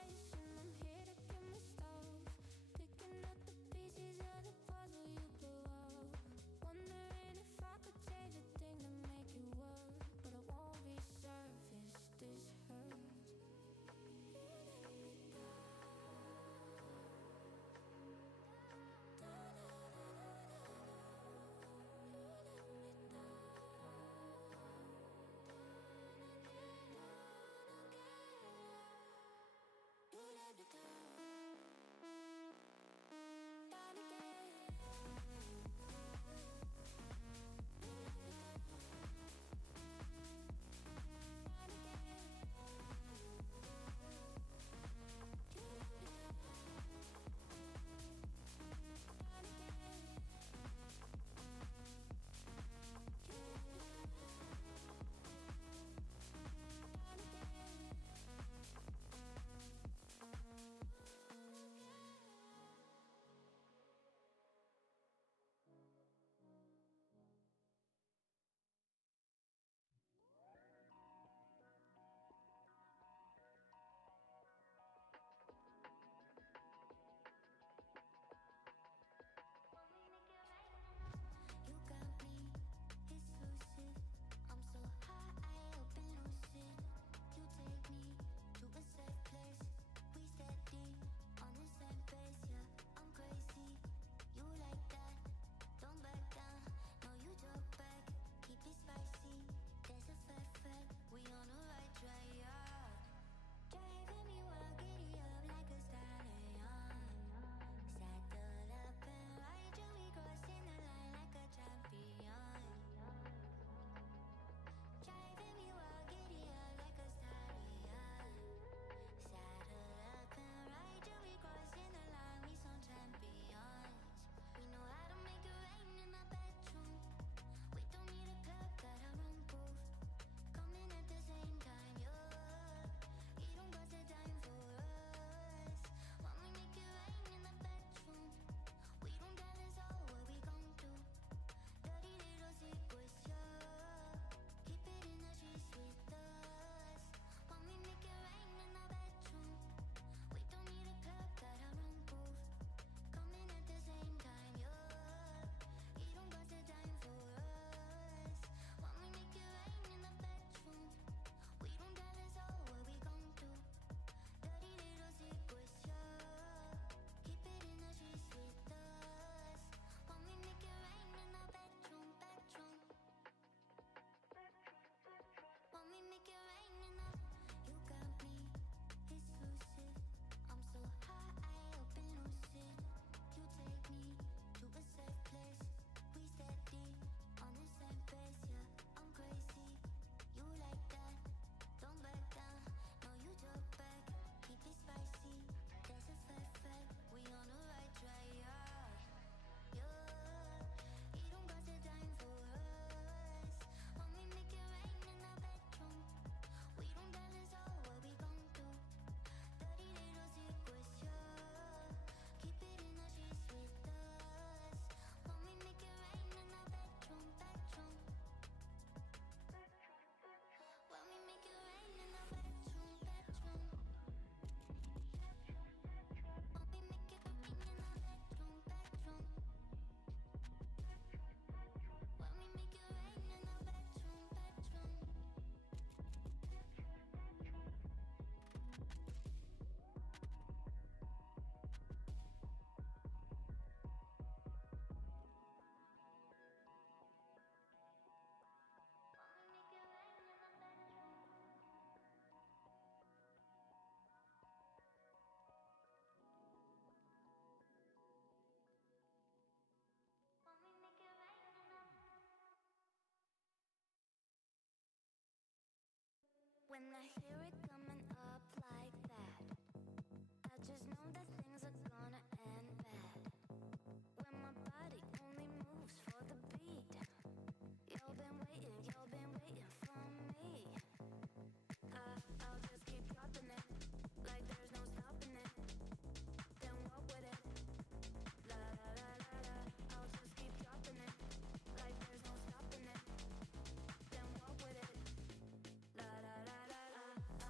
When I hear it coming up like that, I just know that things are gonna end bad. When my body only moves for the beat, y'all been waiting for me. I'll just keep dropping it, like there's no stopping it. Then walk with it, la la la la la. I'll just keep dropping it, like there's no stopping it. Then walk with it, la la la la la.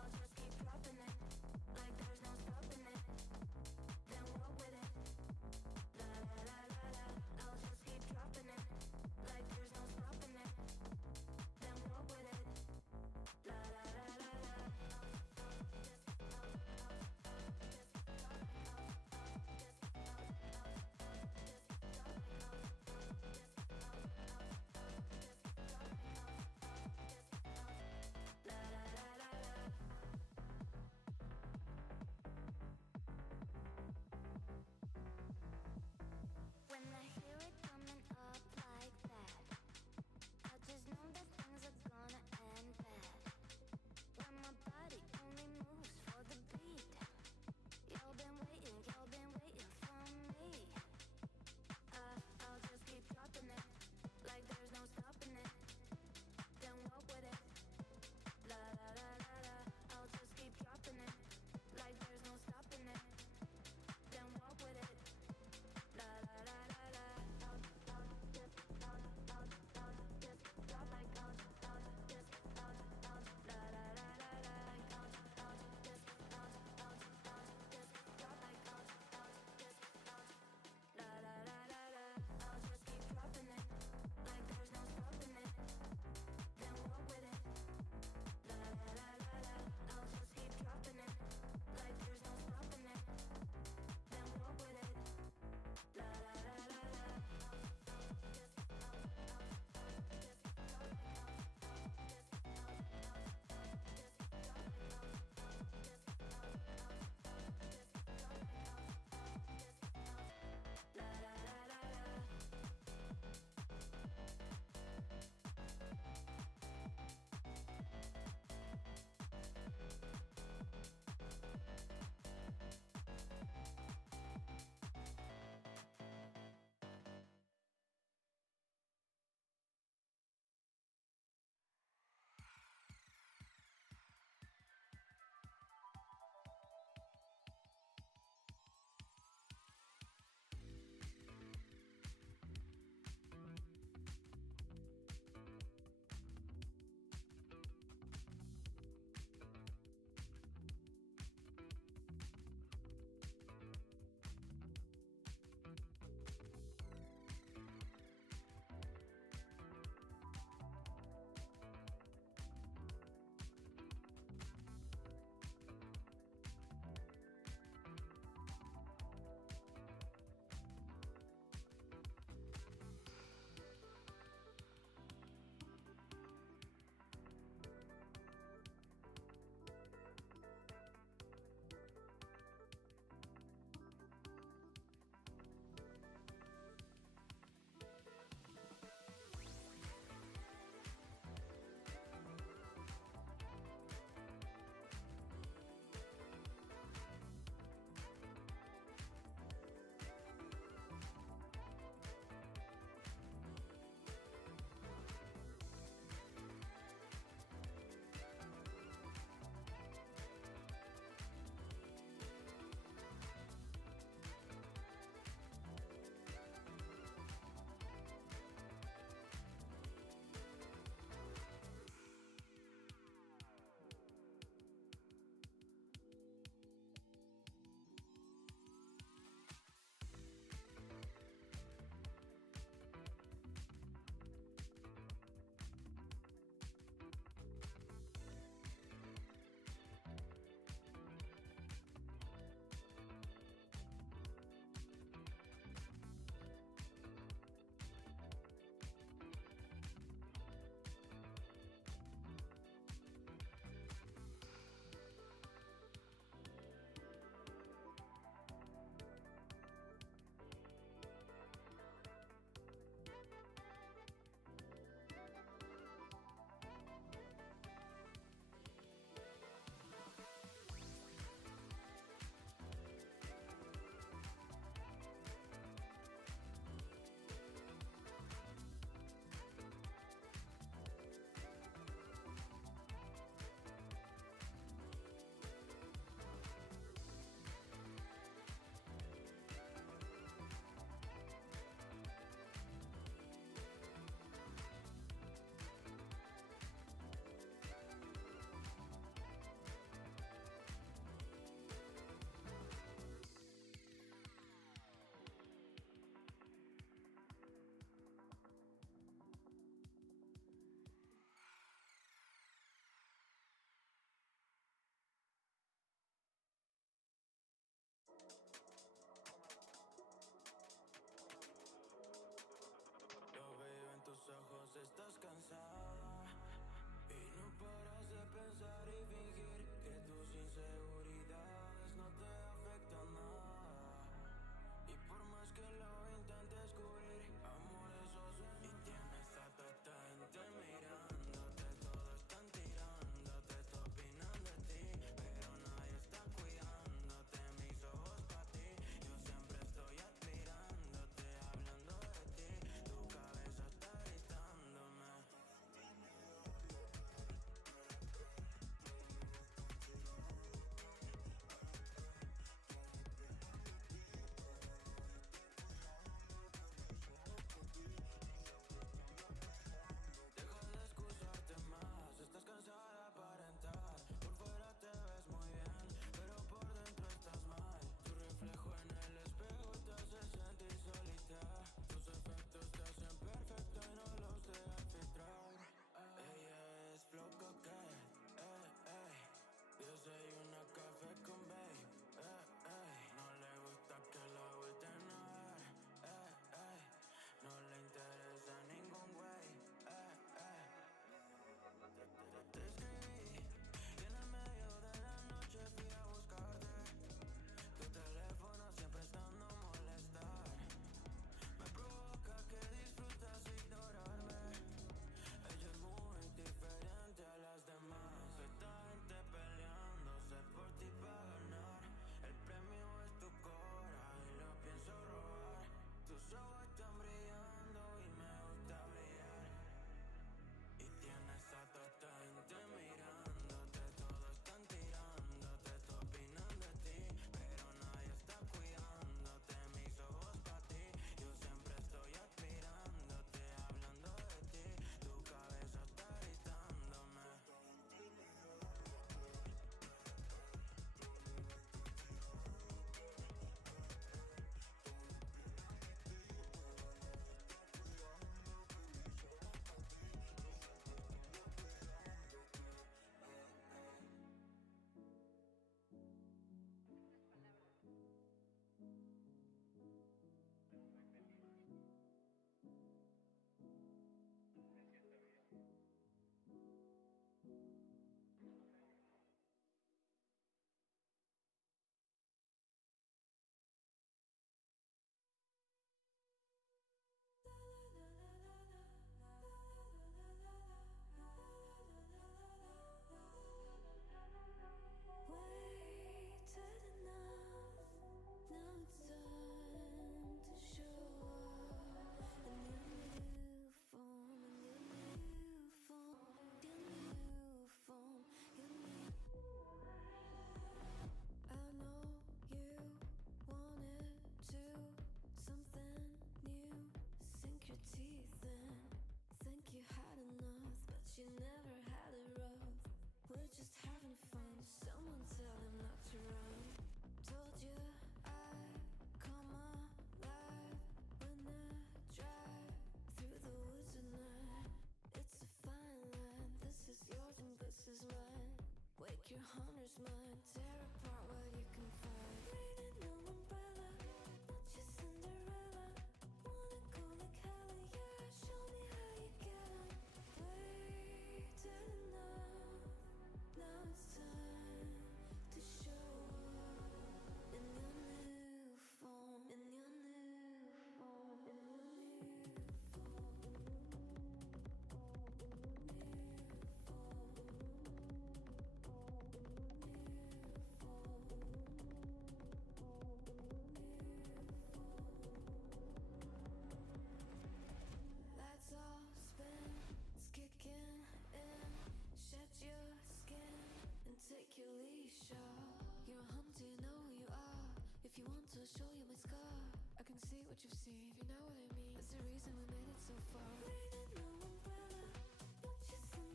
show you my scar. I can see what you've seen, if you know what I mean. That's the reason we made it so far. Waiting no umbrella, not your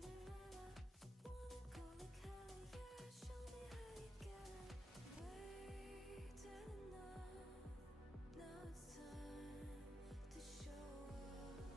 Cinderella. Wanna go like hell, yeah, show me how you get it. Waited enough, now it's time to show up. And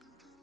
you need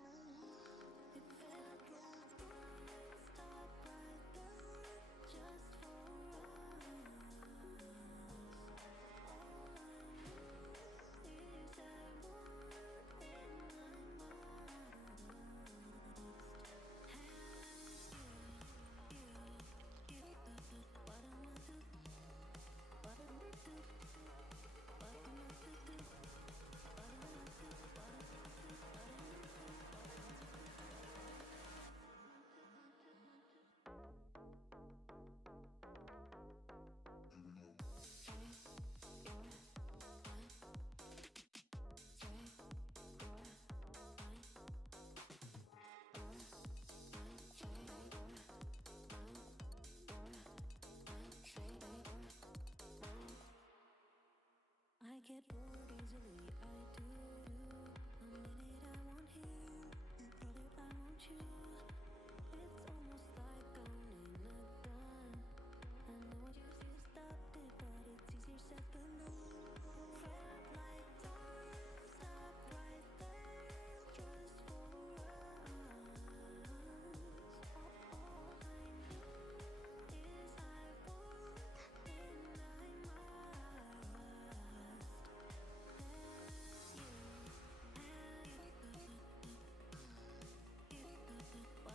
I get bored easily, I do. A minute I want him, another I want you. It's almost like owning a gun. I know what you feel, stopped it, but it's easier said than done. Felt like time, stop right there, just for us. All I knew is I want and I must. As you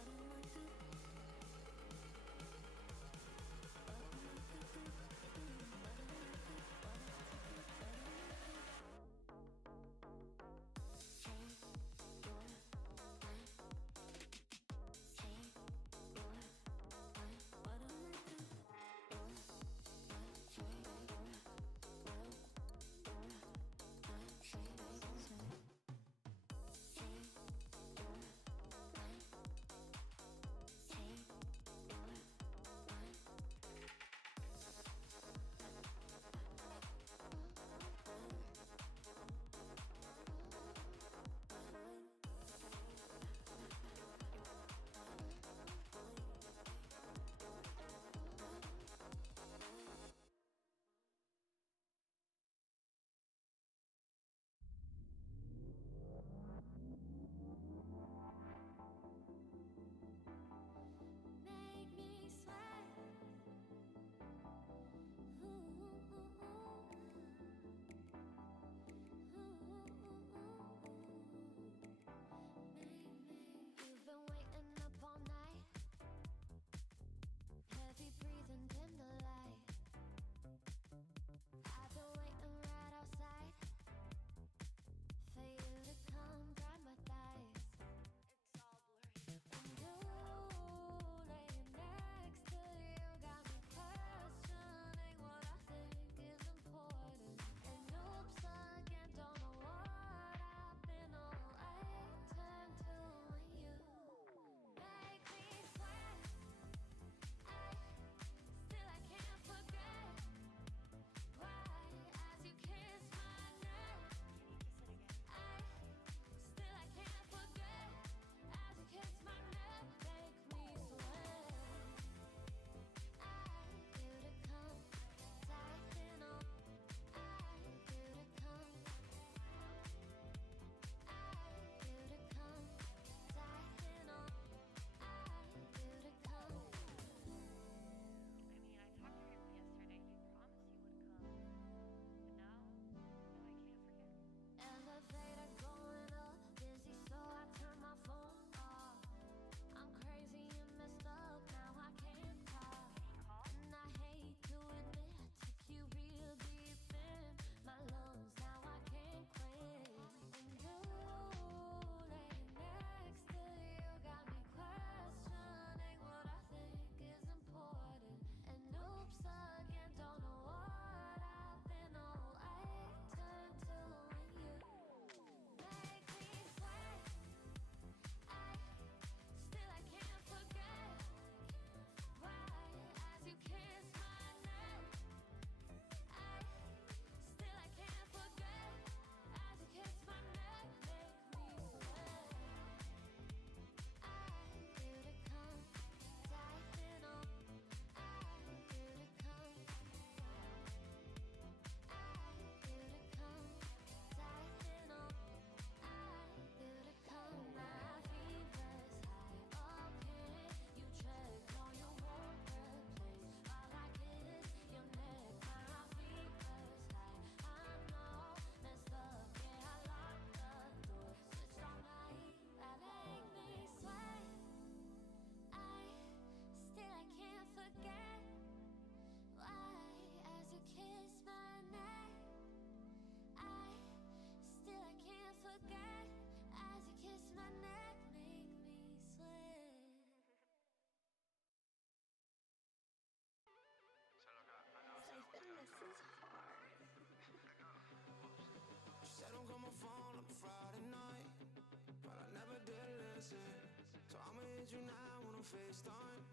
FaceTime,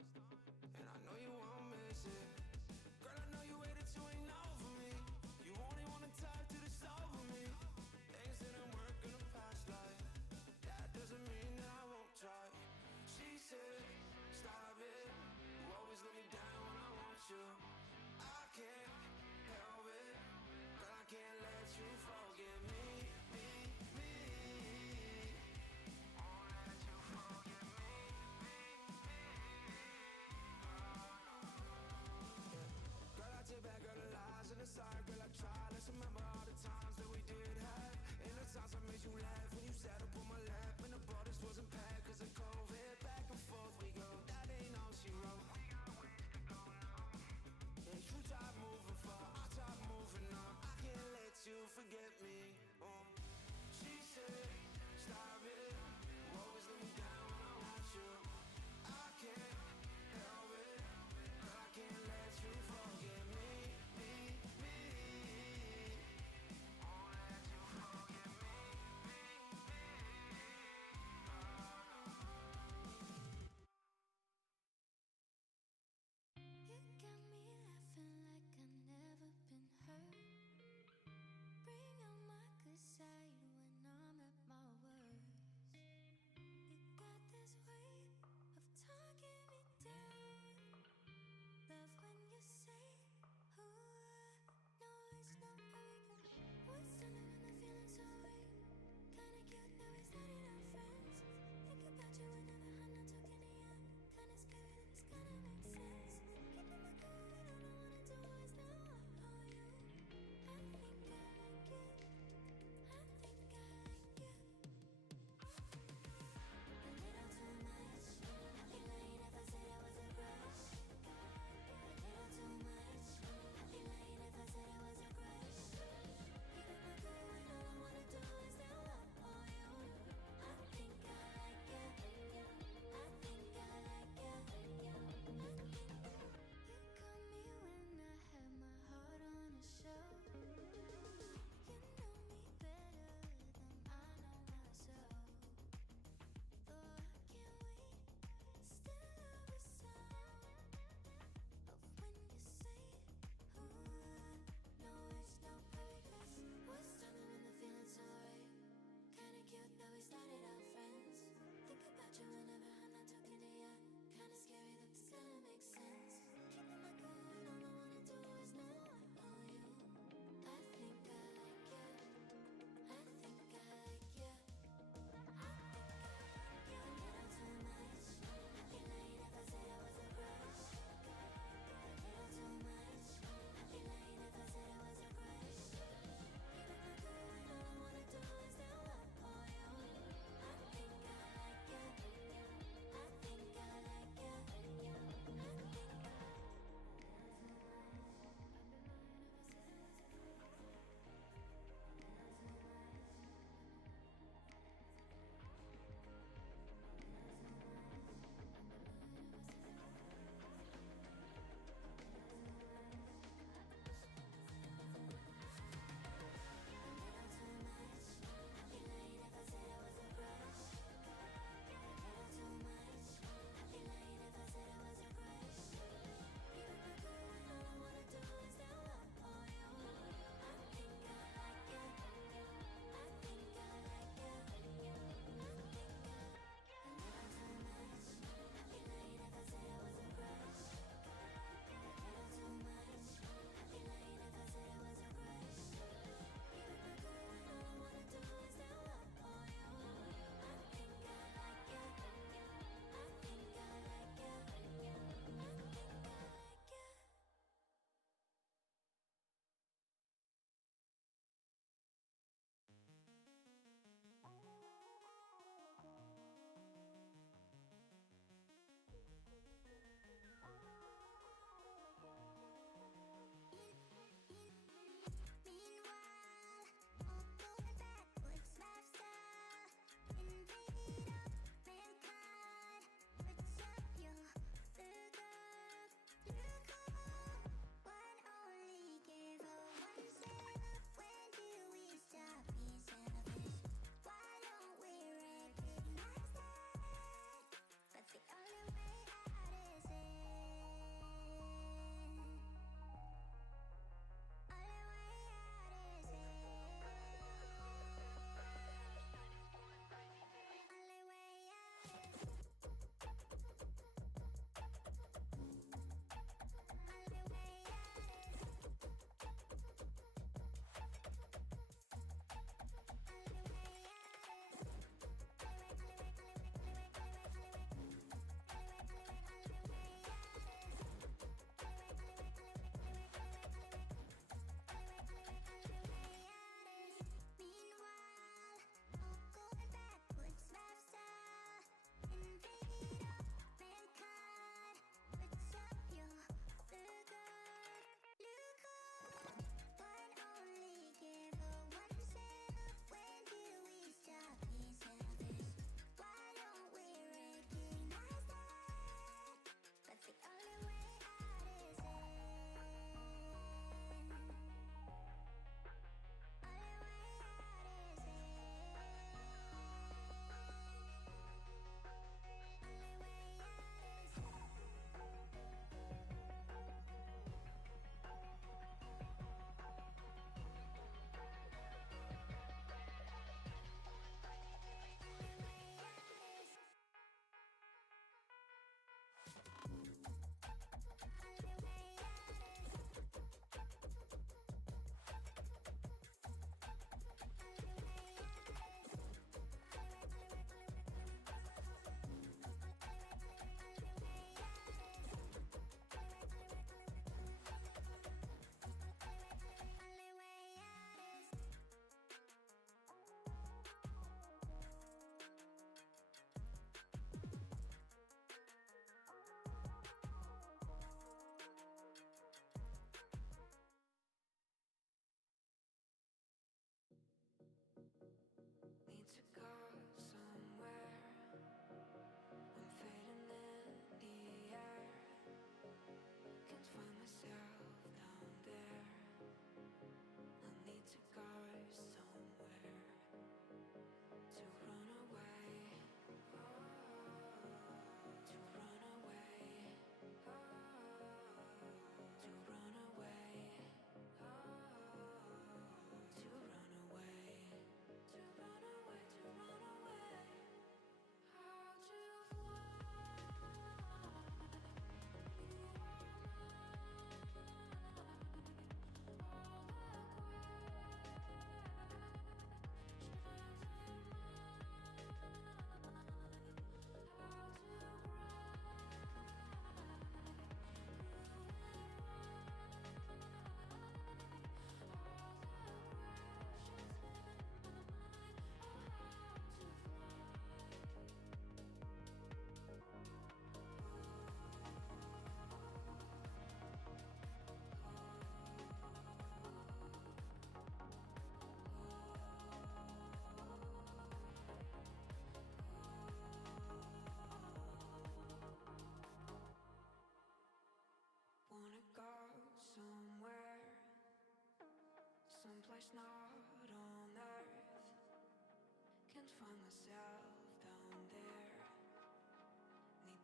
and I know you won't miss it. Girl, I know you waited to ain't over me. You only wanna talk to the soul of me. Things didn't work in the past life. That doesn't mean that I won't try. She said, stop it. You always let me down when I want you. I can't help it. Girl, I can't let you forget me. Won't let you forget me.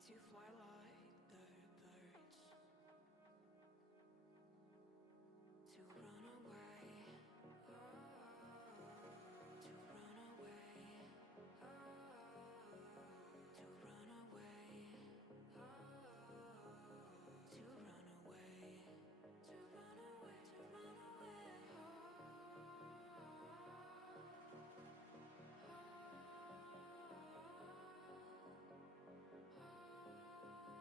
to fly like the birds, to run away, to run away, to run away, to run away, to run away, to run away.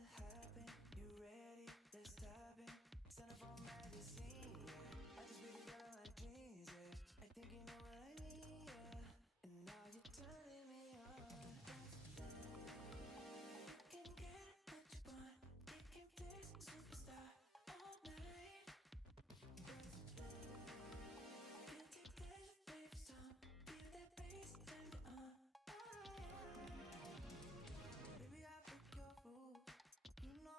to happen. You ready? Let's tap in. Centerfold magazine, yeah. I just be together like jeans, yeah. I think you know what I mean, yeah. And now you're turning me on. You can get what you want. You can fix superstar all night. You take pleasure, baby, song. Feel that bass, turn it on. Baby, I break your rules. You know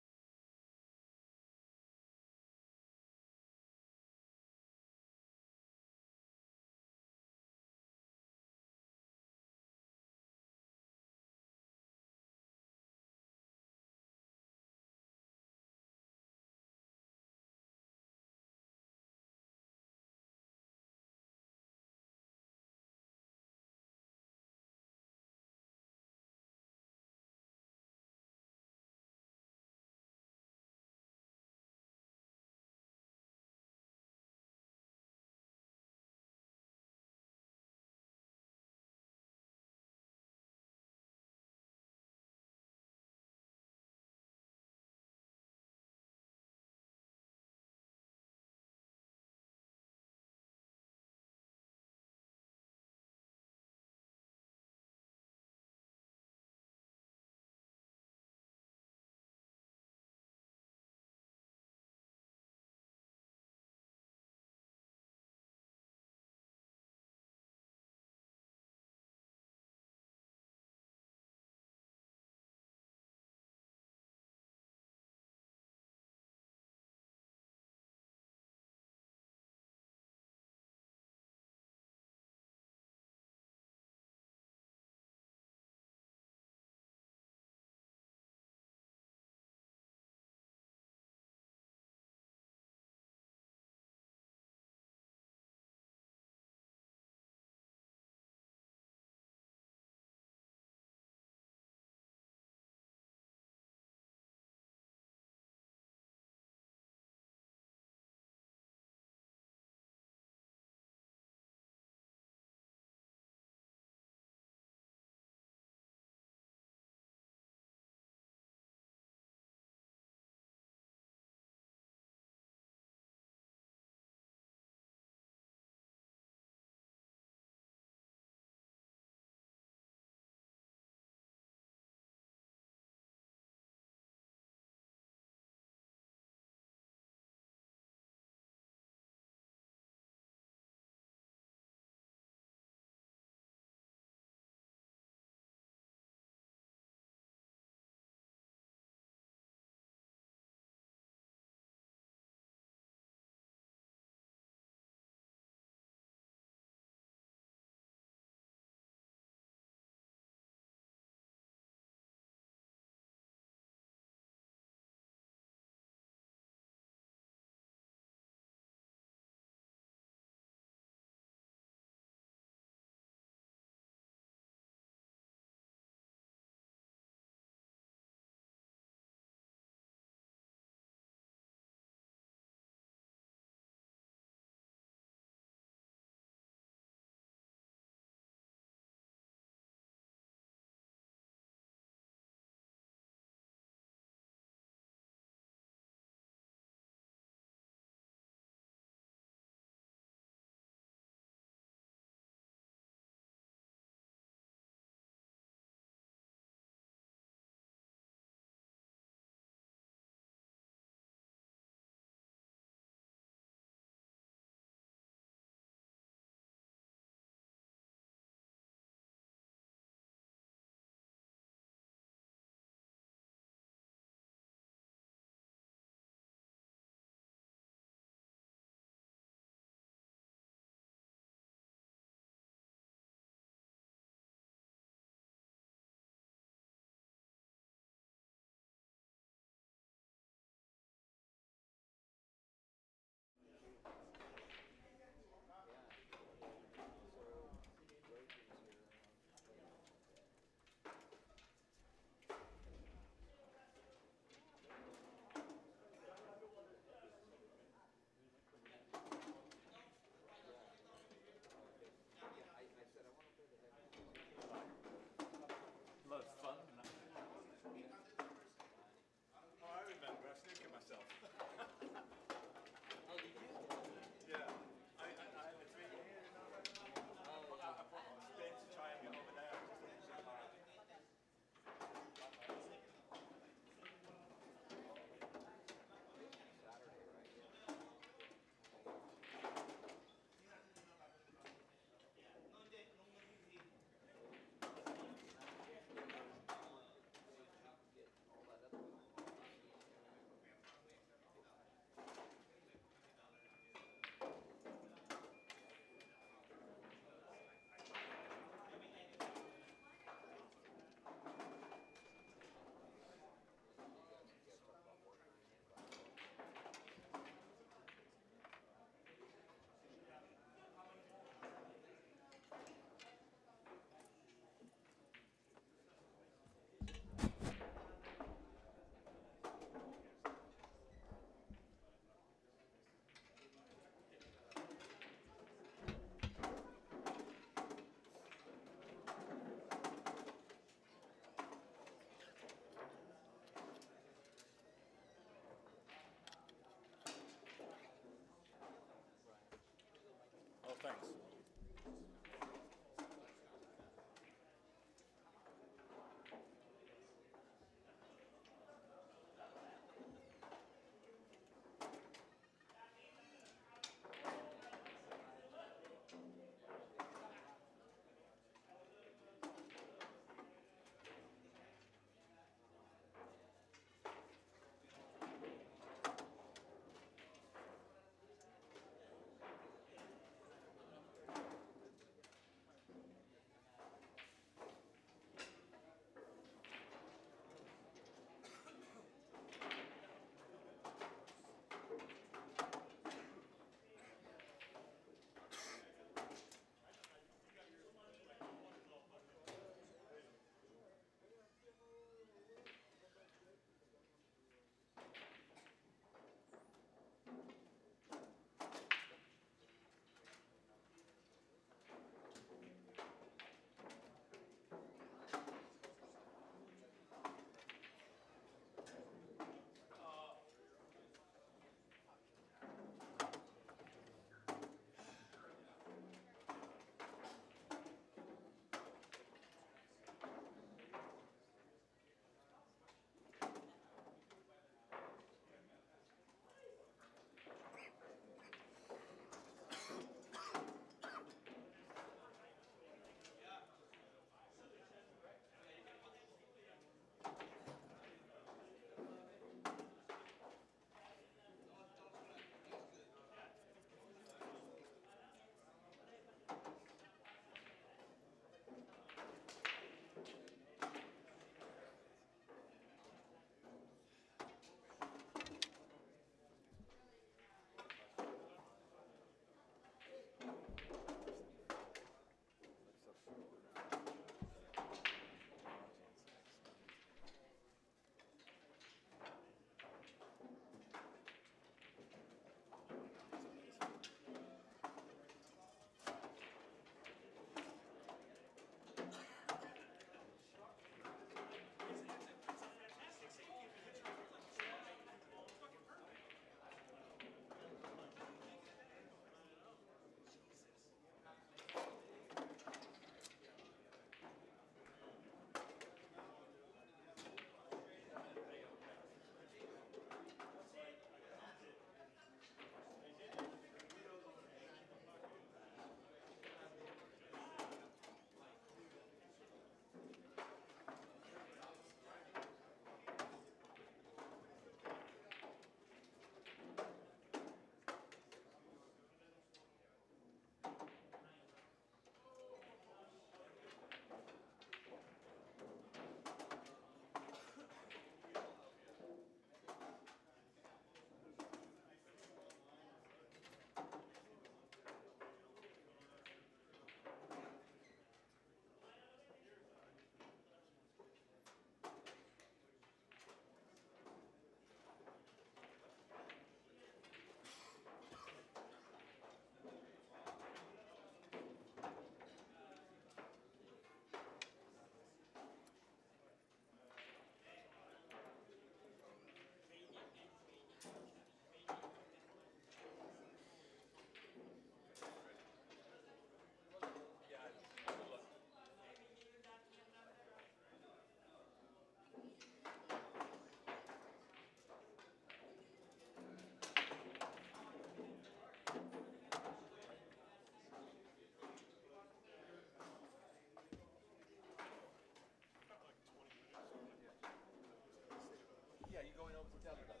you going over to tell me that?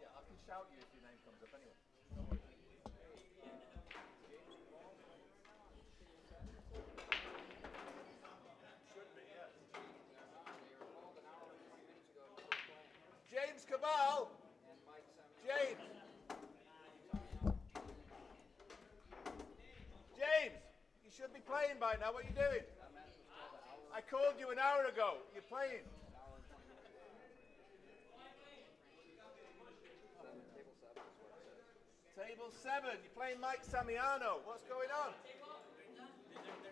Yeah, I can shout you if your name comes up anyway. James Cabal! James! James! You should be playing by now. What are you doing? I called you an hour ago. You're playing. Table 7. You're playing Mike Samiano. What's going on? They're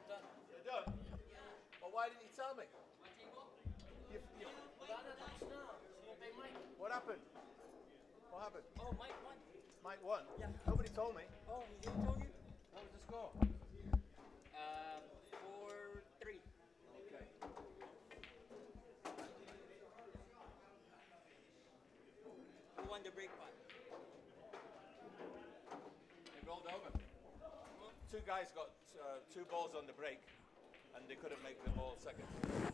done. They're done? Well, why didn't you tell me? What happened? What happened? Oh, Mike won. Mike won? Yeah. Nobody told me. Oh, he didn't tell you? What was the score? 4-3. Okay. Who won the break pot? It rolled over. Two guys got 2 balls on the break, and they couldn't make the ball second time.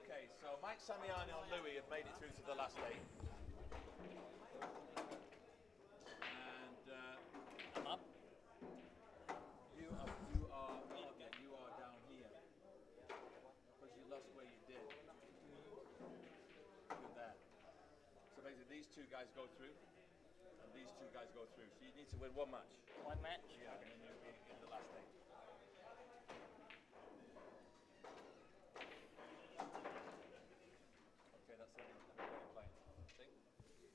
Okay, so Mike Samiano and Louis have made it through to the last 8. And I'm up. you are down here because you lost where you did. With that. So basically, these 2 guys go through, and these 2 guys go through. So you need to win 1 match. 1 match? Yeah, and then you'll be in the last 8. Okay, that's everybody playing. See?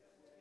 Right.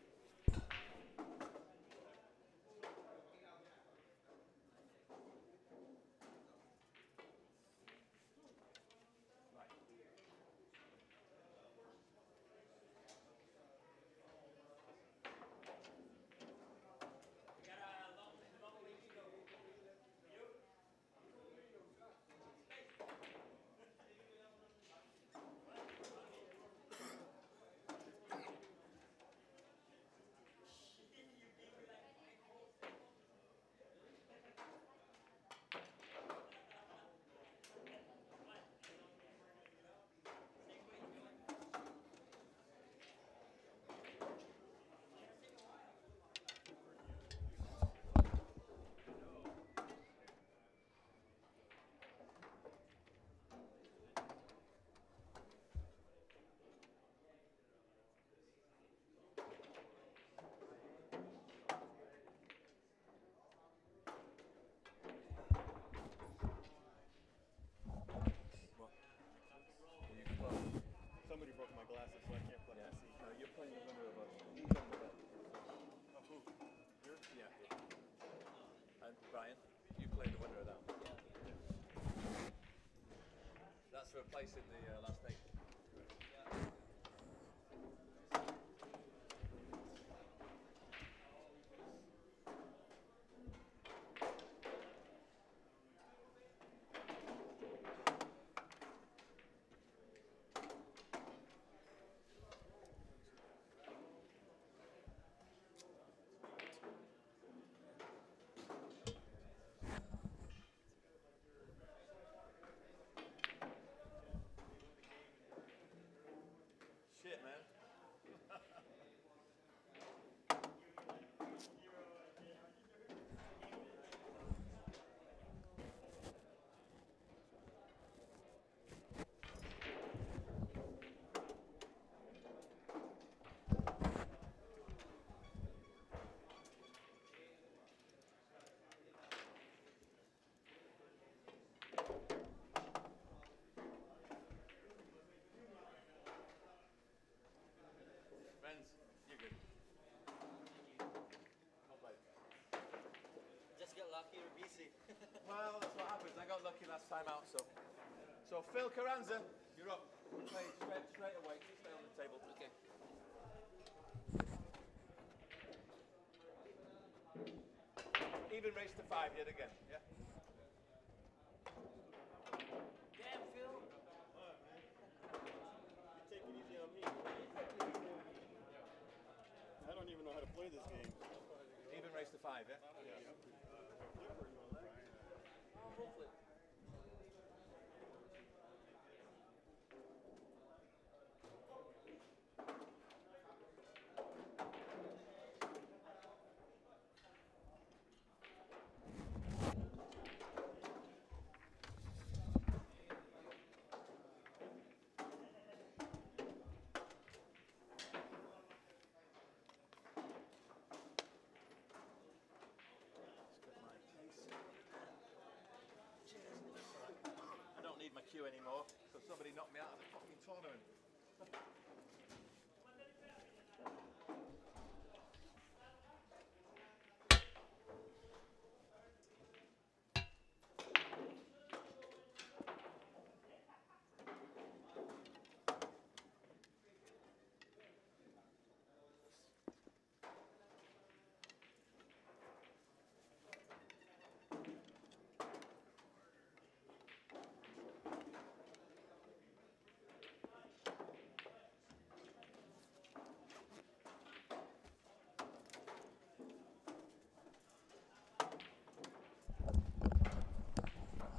Somebody broke my glasses, so I can't play. Yeah. No, you're playing the winner of us. He's on the bet. Of who? Here? Yeah. And Brian, you play the winner of that. That's for a place in the last 8. Shit, man. Friends, you're good. Well played. Just get lucky or busy. Well, that's what happens. I got lucky last time out, so. So Phil Carranza, you're up. Play straight away. Stay on the table. Okay. Even race to 5 yet again. Yeah. Damn, Phil. Take it easy on me. I don't even know how to play this game. Even race to 5, yeah? off because somebody knocked me out of the fucking tournament.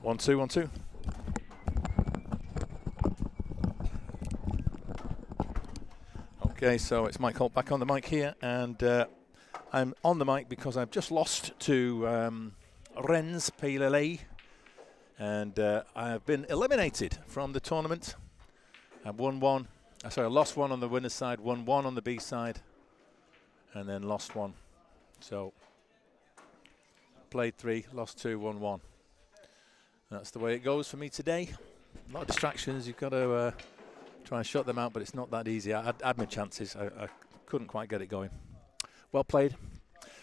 1-2, 1-2. Okay, so it's Mike Holt back on the mic here, and I'm on the mic because I've just lost to Rennes Peilele, and I have been eliminated from the tournament. I've won one. Sorry, I lost one on the winner's side, won one on the B side, and then lost one. So played 3, lost 2, won 1. That's the way it goes for me today. A lot of distractions. You've got to try and shut them out, but it's not that easy. I had my chances. I couldn't quite get it going. Well played.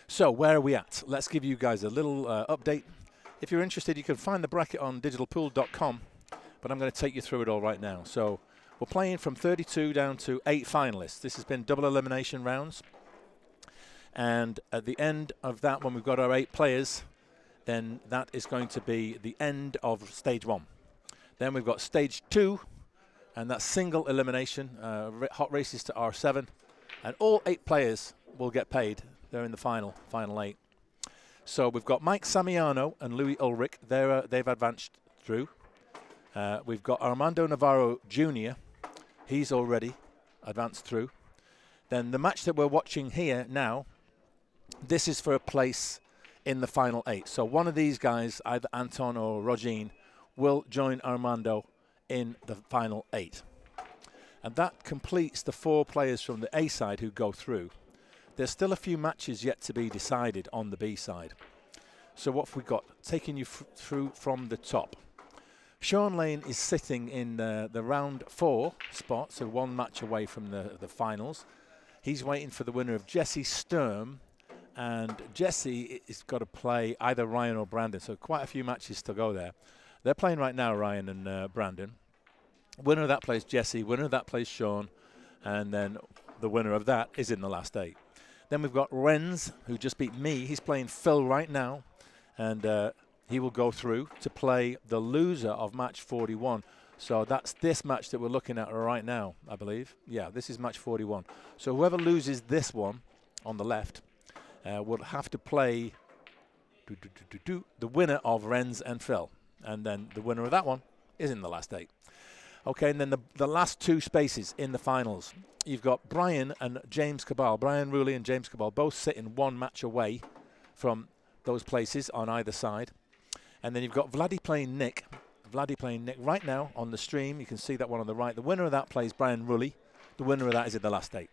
So where are we at? Let's give you guys a little update. If you're interested, you can find the bracket on digitalpool.com, but I'm going to take you through it all right now. So we're playing from 32 down to 8 finalists. This has been double elimination rounds. And at the end of that, when we've got our 8 players, then that is going to be the end of stage 1. Then we've got stage 2, and that's single elimination, hot races to R7, and all 8 players will get paid. They're in the final 8. So we've got Mike Samiano and Louis Ulrich. They've advanced through. We've got Armando Navarro Jr. He's already advanced through. Then the match that we're watching here now, this is for a place in the final 8. So one of these guys, either Anton or Rogin, will join Armando in the final 8. And that completes the 4 players from the A side who go through. There's still a few matches yet to be decided on the B side. So what have we got? Taking you through from the top. Sean Lane is sitting in the round 4 spot, so 1 match away from the finals. He's waiting for the winner of Jesse Sturm, and Jesse is got to play either Ryan or Brandon, so quite a few matches to go there. They're playing right now, Ryan and Brandon. Winner of that plays Jesse, winner of that plays Sean, and then the winner of that is in the last 8. Then we've got Renz, who just beat me. He's playing Phil right now, and he will go through to play the loser of match 41. So that's this match that we're looking at right now, I believe. Yeah, this is match 41. So whoever loses this one on the left will have to play the winner of Renz and Phil. And then the winner of that one is in the last 8. Okay, and then the last 2 spaces in the finals. You've got Brian and James Cabal. Brian Rulli and James Cabal both sitting 1 match away from those places on either side. And then you've got Vladdy playing Nick. Vladdy playing Nick right now on the stream. You can see that one on the right. The winner of that plays Brian Rulli. The winner of that is in the last 8.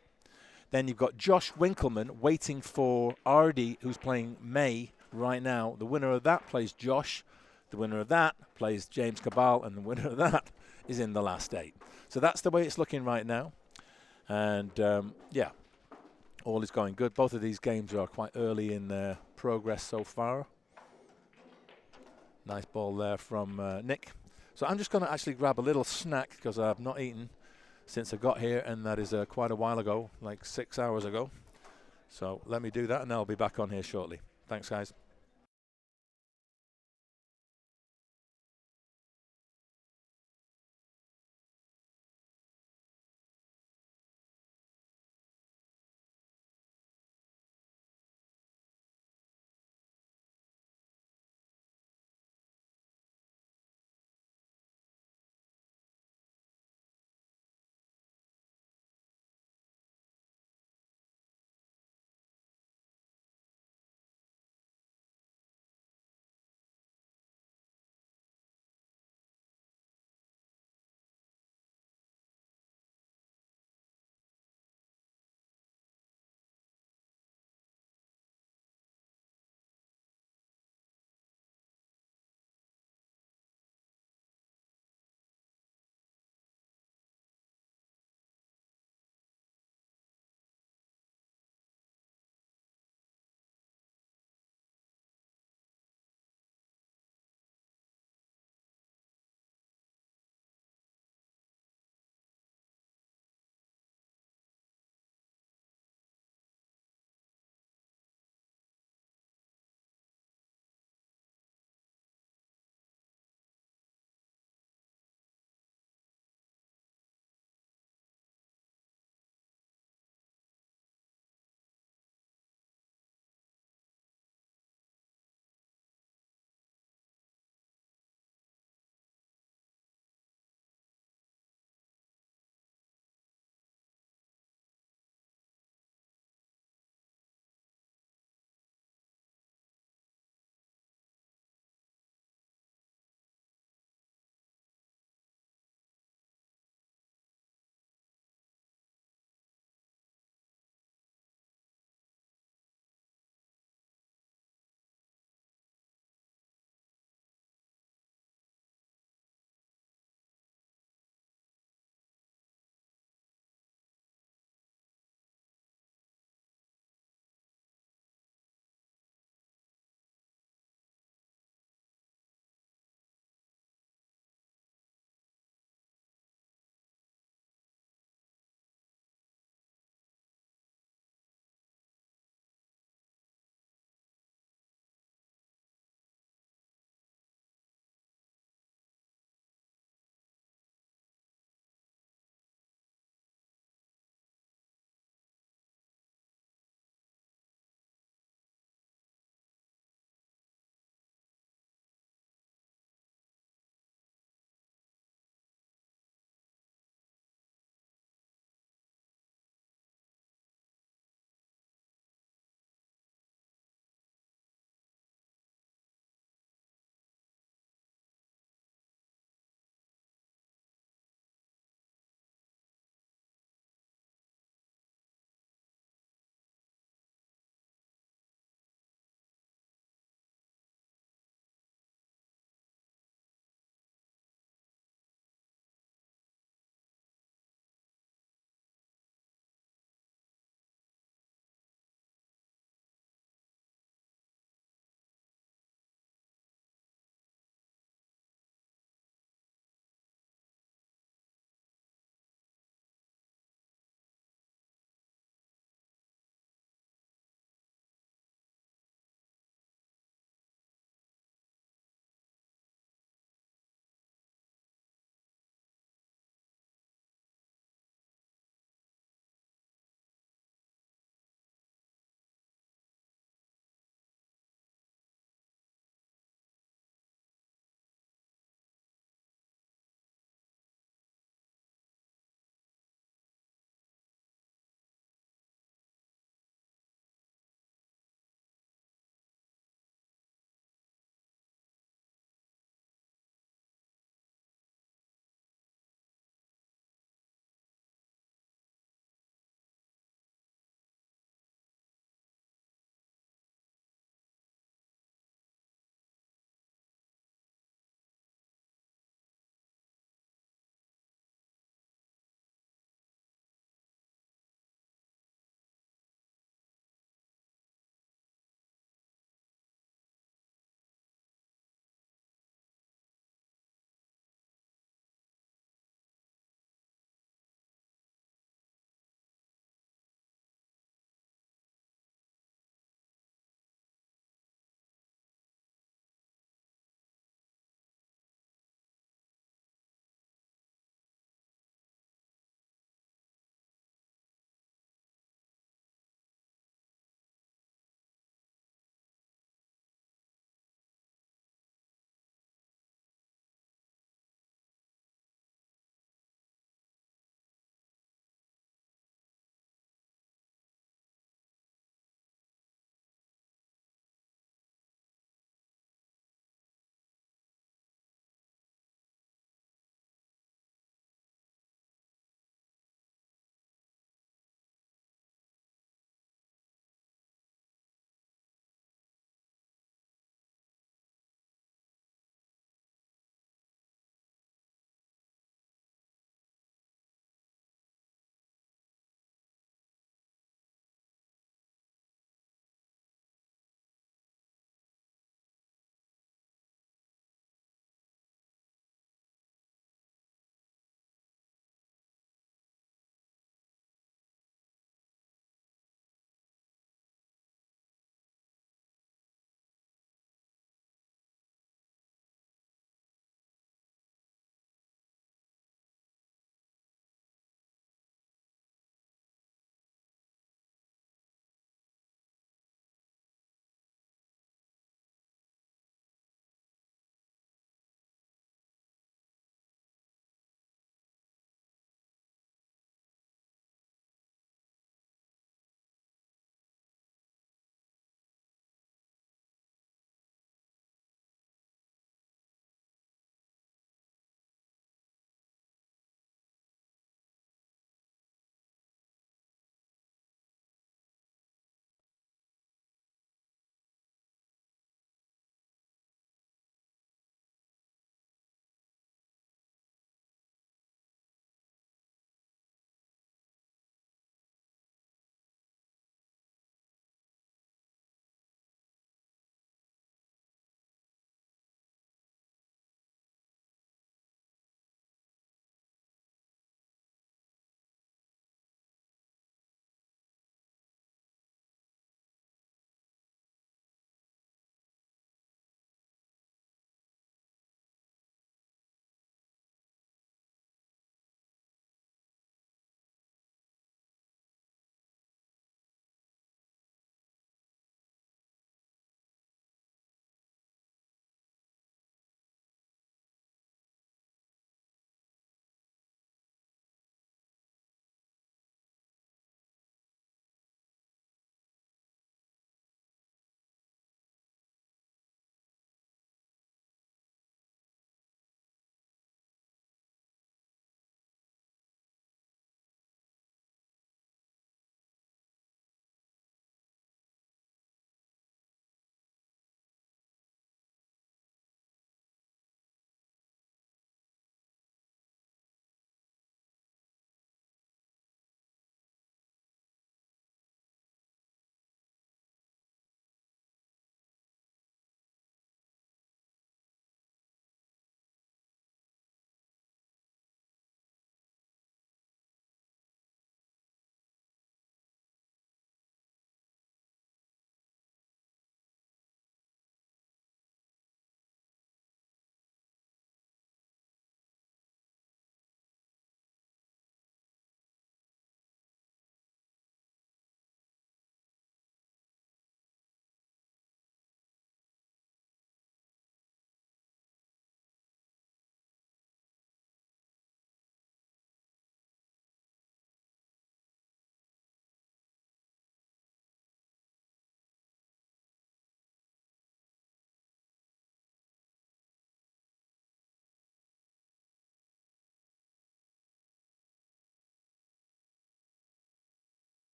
Then you've got Josh Winkleman waiting for Ardy, who's playing May right now. The winner of that plays Josh. The winner of that plays James Cabal, and the winner of that is in the last 8. So that's the way it's looking right now. And, yeah, all is going good. Both of these games are quite early in their progress so far. Nice ball there from Nick. So I'm just going to actually grab a little snack because I've not eaten since I got here, and that is quite a while ago, like 6 hours ago. So let me do that, and I'll be back on here shortly. Thanks, guys.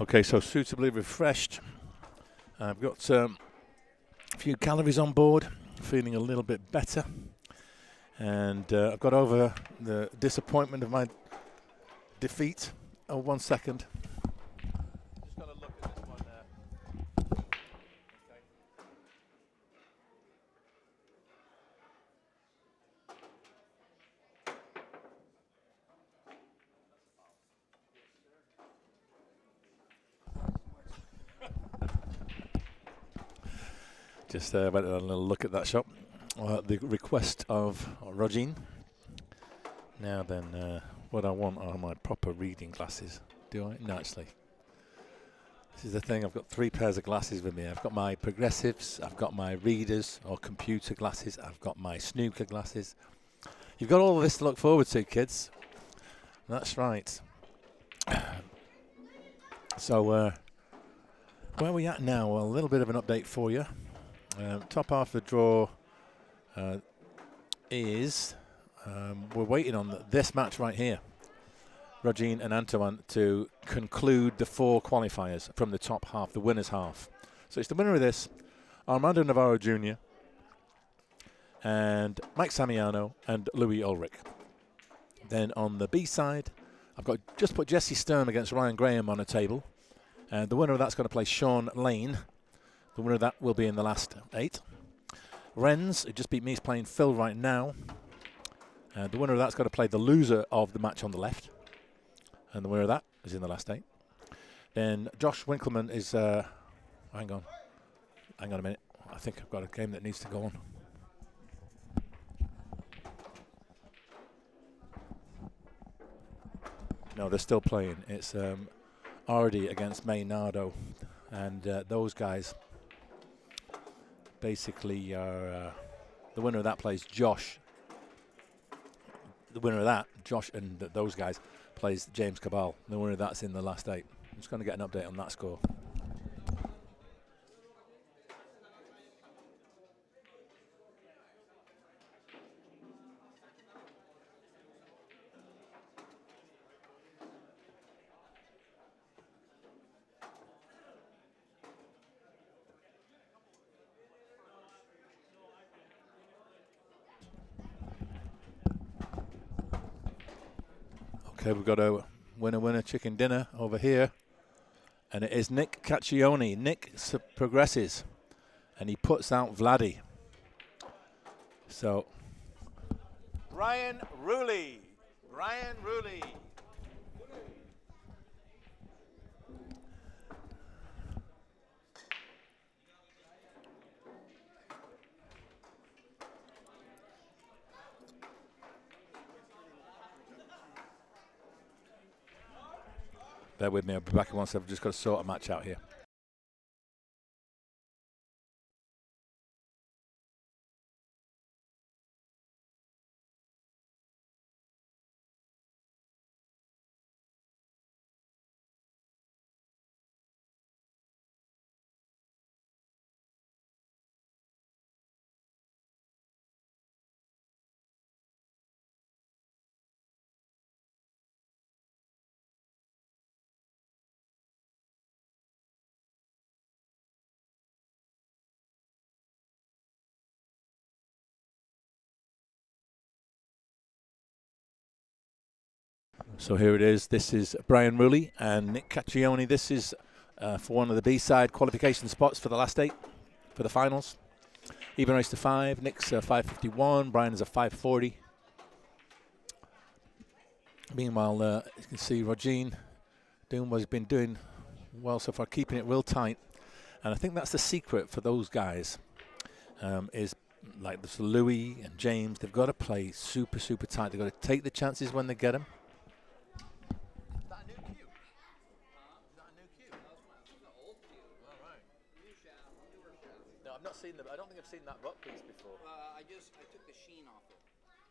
Okay, so suitably refreshed. I've got a few calories on board, feeling a little bit better. And I've got over the disappointment of my defeat. Oh, 1 second. Just got to look at this one there. Okay. Just went a little look at that shot. The request of Rogin. Now then, what I want are my proper reading glasses. Do I? No, actually. This is the thing, I've got 3 pairs of glasses with me. I've got my progressives, I've got my readers or computer glasses, I've got my snooker glasses. You've got all of this to look forward to, kids. That's right. So, where are we at now? Well, a little bit of an update for you. Top half of the draw is, we're waiting on this match right here. Rogin and Antoine to conclude the 4 qualifiers from the top half, the winner's half. So it's the winner of this, Armando Navarro Jr. and Mike Samiano and Louis Ulrich. Then on the B side, I've got just put Jesse Sturm against Ryan Graham on a table. And the winner of that's going to play Sean Lane. The winner of that will be in the last 8. Renz, who just beat me, is playing Phil right now. And the winner of that's going to play the loser of the match on the left. And the winner of that is in the last 8. Then Josh Winkleman is, hang on a minute. I think I've got a game that needs to go on. No, they're still playing. It's Ardi against Maynardo. And those guys basically are, the winner of that plays Josh. The winner of that, Josh and those guys, plays James Cabal. The winner of that's in the last 8. I'm just going to get an update on that score. Okay, we've got a winner chicken dinner over here. And it is Nick Caccione. Nick progresses. And he puts out Vladdy. So. Ryan Ruley. Ryan Ruley. Bear with me, I'll be back in 1 second. I've just got to sort a match out here. So here it is. This is Brian Ruley and Nick Caccione. This is for one of the B-side qualification spots for the last 8 for the finals. Even race to 5. Nick's 5:51. Brian is a 5:40. Meanwhile, you can see Rogin doing what he's been doing well so far, keeping it real tight. And I think that's the secret for those guys. Is like this Louis and James. They've got to play super, super tight. They've got to take the chances when they get them. I don't think I've seen that butt piece before. I took the sheen off it.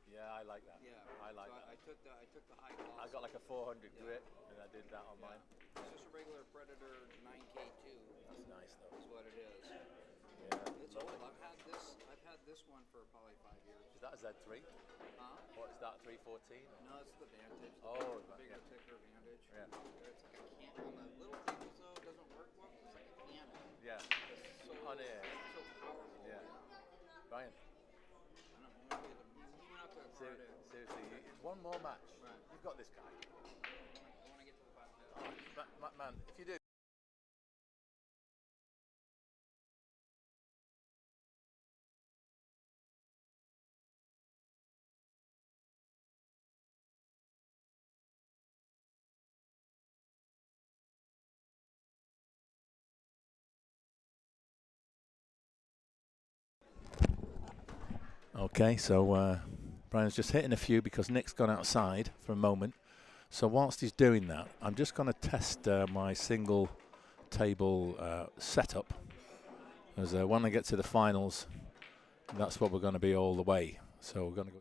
Yeah, I like that. Yeah, I like that. I took the high gloss. I got like a 400 grit, and I did that on mine. It's just a regular Predator 9K2. That's nice though. Is what it is. Yeah, it's old. I've had this one for probably 5 years. Is that a Z3? Huh? What is that? 314? No, it's the Vantage. Oh, the bigger, thicker Vantage. Yeah. It's like a can on the little thing. It's on here. Yeah. Brian. Seriously, one more match. You've got this guy. Man, if you do. Okay, so Brian's just hitting a few because Nick's gone outside for a moment. So whilst he's doing that, I'm just going to test my single table setup. As when I get to the finals, that's what we're going to be all the way. So we're going to go.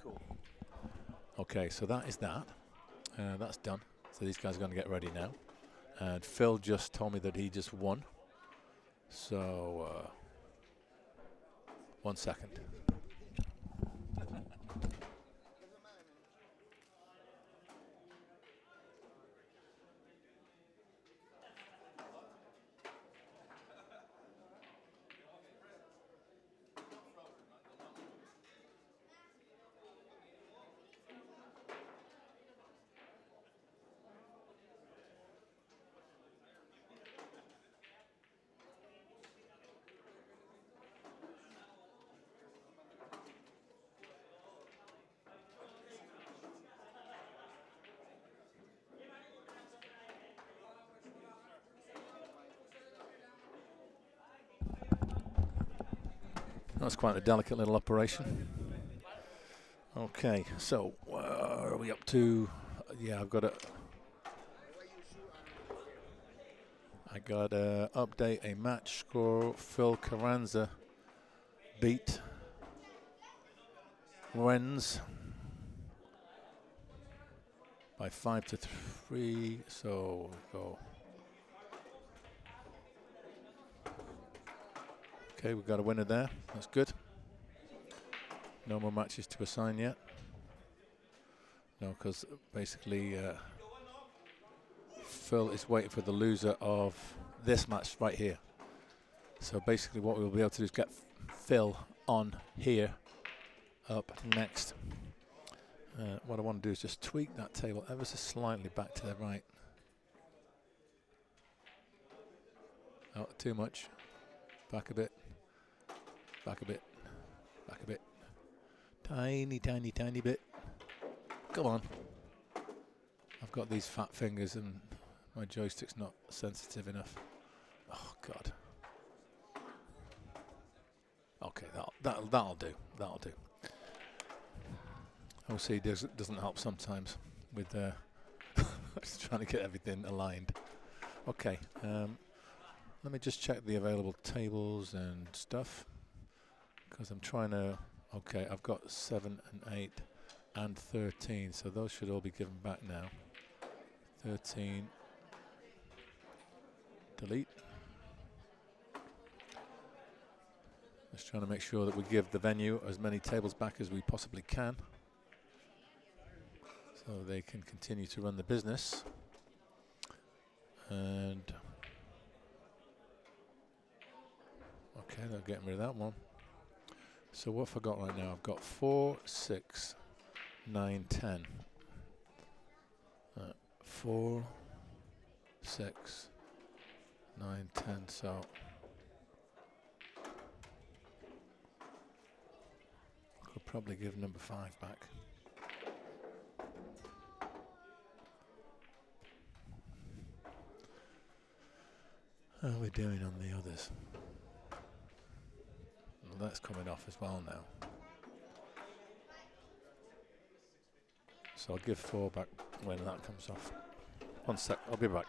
Cool. Okay, so that is that. That's done. So these guys are going to get ready now. And Phil just told me that he just won. So 1 second. That's quite a delicate little operation. Okay, so are we up to? Yeah, I got to update a match score. Phil Carranza beat Renz by 5-3. So go. Okay, we've got a winner there. That's good. No more matches to assign yet. No, because basically Phil is waiting for the loser of this match right here. So basically what we'll be able to do is get Phil on here up next. What I want to do is just tweak that table ever so slightly back to the right. Oh, too much. Back a bit. Back a bit. Back a bit. Tiny, tiny, tiny bit. Come on. I've got these fat fingers and my joystick's not sensitive enough. Oh God. Okay, that'll do. That'll do. OC doesn't help sometimes with just trying to get everything aligned. Okay, let me just check the available tables and stuff because I'm trying to. Okay, I've got 7 and 8 and 13, so those should all be given back now. 13. Delete. Just trying to make sure that we give the venue as many tables back as we possibly can, so they can continue to run the business. And okay, they're getting rid of that one. So what have I got right now? I've got 4, 6, 9, 10. 4, 6, 9, 10. So could probably give number 5 back. How are we doing on the others? Well, that's coming off as well now. So I'll give 4 back when that comes off. 1 sec, I'll be back.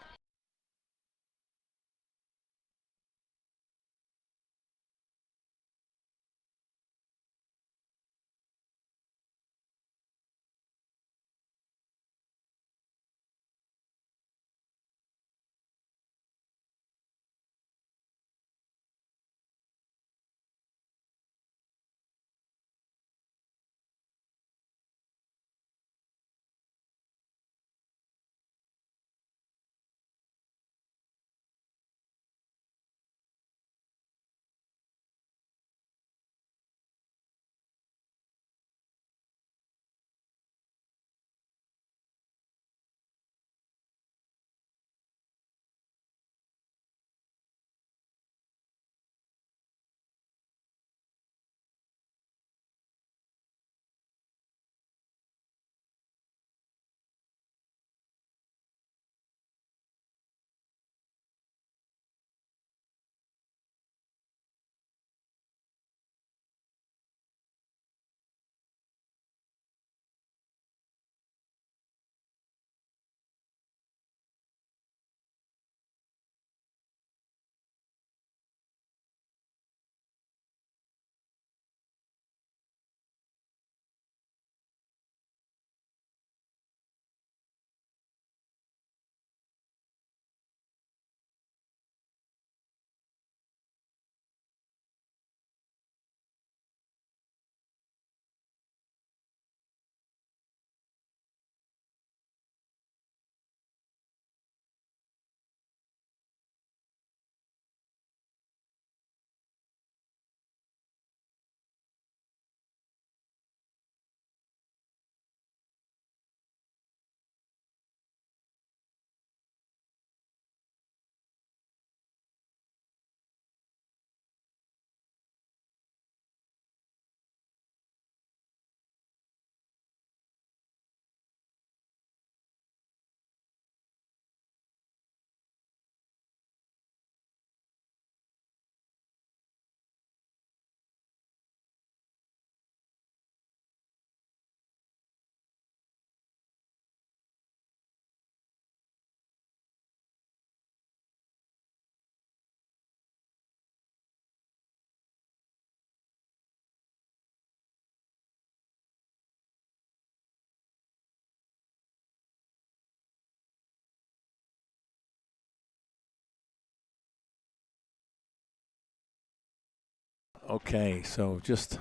Okay, so just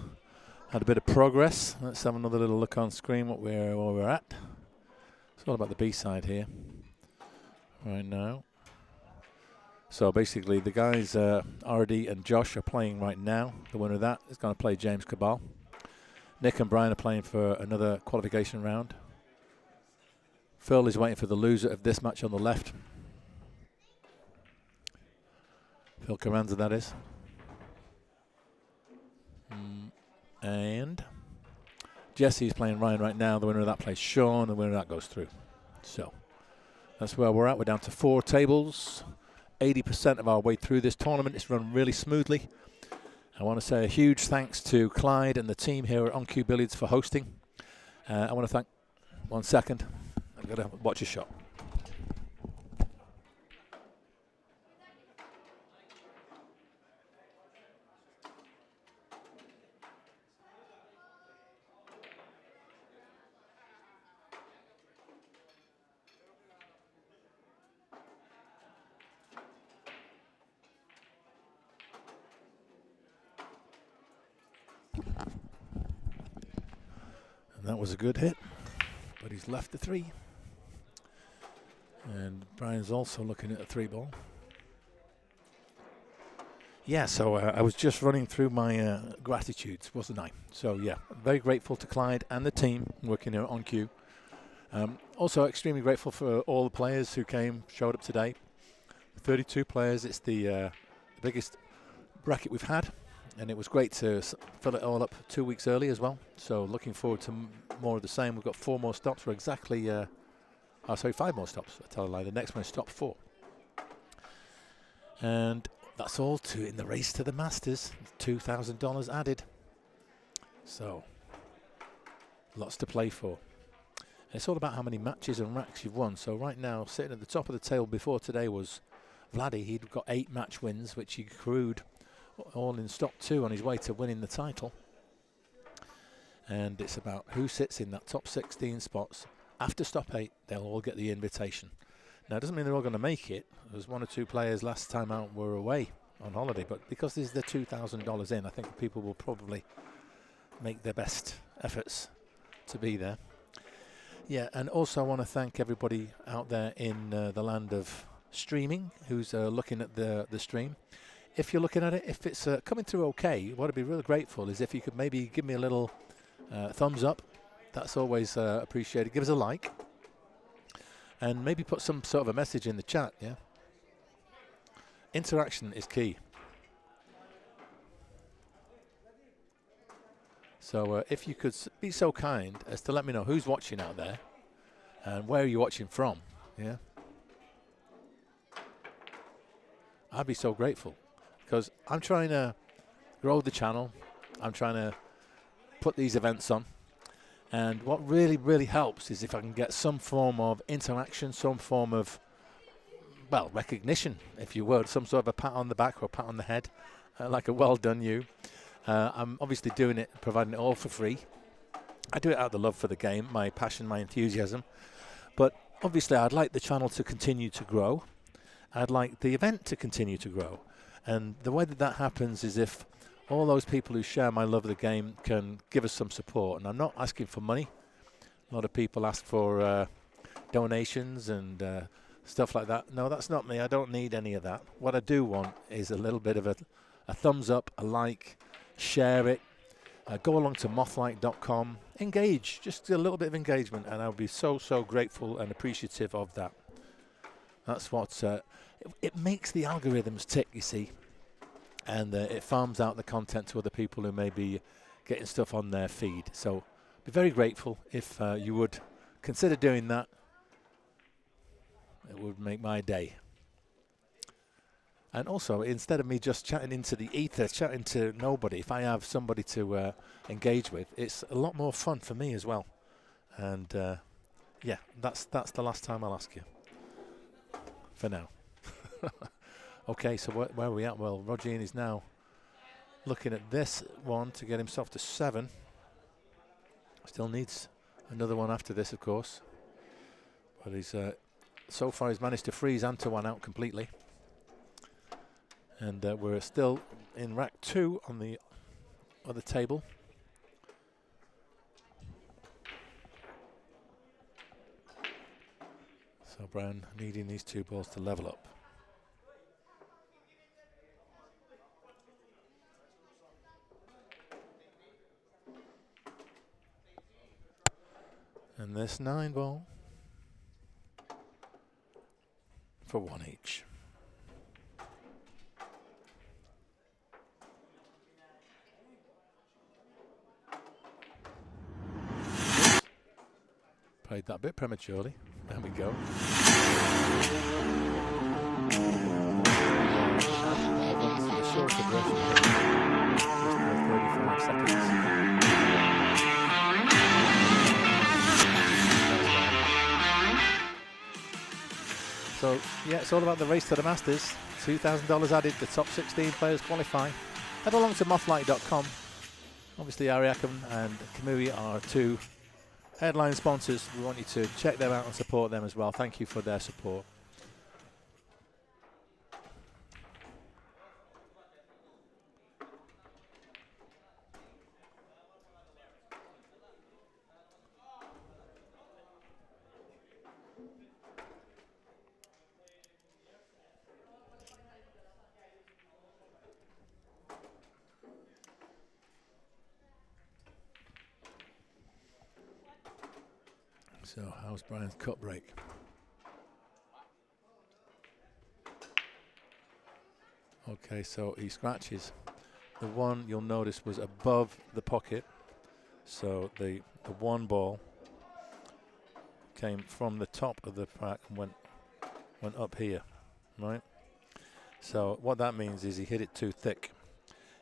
had a bit of progress. Let's have another little look on screen where we're at. It's all about the B side here right now. So basically the guys, Ardy and Josh, are playing right now. The winner of that is going to play James Cabal. Nick and Brian are playing for another qualification round. Phil is waiting for the loser of this match on the left. Phil Carranza, that is. And Jesse's playing Ryan right now. The winner of that plays Sean. The winner of that goes through. So that's where we're at. We're down to 4 tables. 80% of our way through this tournament. It's run really smoothly. I want to say a huge thanks to Clyde and the team here at On Cue Billiards for hosting. I want to thank, 1 second, I've got to watch a shot. And that was a good hit, but he's left the 3. And Brian's also looking at a 3 ball. Yeah, so I was just running through my gratitudes, wasn't I? So yeah, very grateful to Clyde and the team working here on Cue. Also extremely grateful for all the players who showed up today. 32 players. It's the biggest bracket we've had. And it was great to fill it all up 2 weeks early as well. So looking forward to more of the same. We've got 4 more stops. We're exactly, 5 more stops. I tell a lie. The next one is stop 4. And that's all in the race to the Masters. $2,000 added. So lots to play for. And it's all about how many matches and racks you've won. So right now, sitting at the top of the table before today was Vladdy. He'd got 8 match wins, which he accrued all in stop 2 on his way to winning the title. And it's about who sits in that top 16 spots. After stop 8, they'll all get the invitation. Now, it doesn't mean they're all going to make it. There's 1 or 2 players last time out were away on holiday, but because there's the $2,000 in, I think people will probably make their best efforts to be there. Yeah, and also I want to thank everybody out there in the land of streaming who's looking at the stream. If you're looking at it, if it's coming through okay, what I'd be really grateful is if you could maybe give me a little thumbs up. That's always appreciated. Give us a like. And maybe put some sort of a message in the chat, yeah? Interaction is key. So if you could be so kind as to let me know who's watching out there and where are you watching from, yeah? I'd be so grateful. Because I'm trying to grow the channel. I'm trying to put these events on. And what really, really helps is if I can get some form of interaction, some form of, well, recognition, if you would, some sort of a pat on the back or a pat on the head, like a well done you. I'm obviously doing it, providing it all for free. I do it out of the love for the game, my passion, my enthusiasm. But obviously I'd like the channel to continue to grow. I'd like the event to continue to grow. And the way that that happens is if all those people who share my love of the game can give us some support. And I'm not asking for money. A lot of people ask for donations and stuff like that. No, that's not me. I don't need any of that. What I do want is a little bit of a thumbs up, a like, share it. Go along to mothlike.com. Engage. Just a little bit of engagement. And I'll be so, so grateful and appreciative of that. That's what... it makes the algorithms tick, you see, and it farms out the content to other people who may be getting stuff on their feed. So be very grateful if you would consider doing that. It would make my day. And also, instead of me just chatting into the ether, chatting to nobody, if I have somebody to engage with, it's a lot more fun for me as well. And yeah, that's the last time I'll ask you. For now. Okay, so where are we at? Well, Roger is now looking at this one to get himself to 7. Still needs another one after this, of course. But he's so far he's managed to freeze Antoine out completely. And we're still in rack 2 on the of the table. So Brown needing these two balls to level up. And this 9 ball for 1 each. Played that a bit prematurely. There we go. The shorter version. Just 35 seconds. So, yeah, it's all about the race to the Masters. $2,000 added, the top 16 players qualify. Head along to mothlike.com. Obviously, Ariakon and Kamui are 2 headline sponsors. We want you to check them out and support them as well. Thank you for their support. So how's Brian's cut break? Okay, so he scratches. The one you'll notice was above the pocket. So the 1 ball came from the top of the pack and went up here, right? So what that means is he hit it too thick.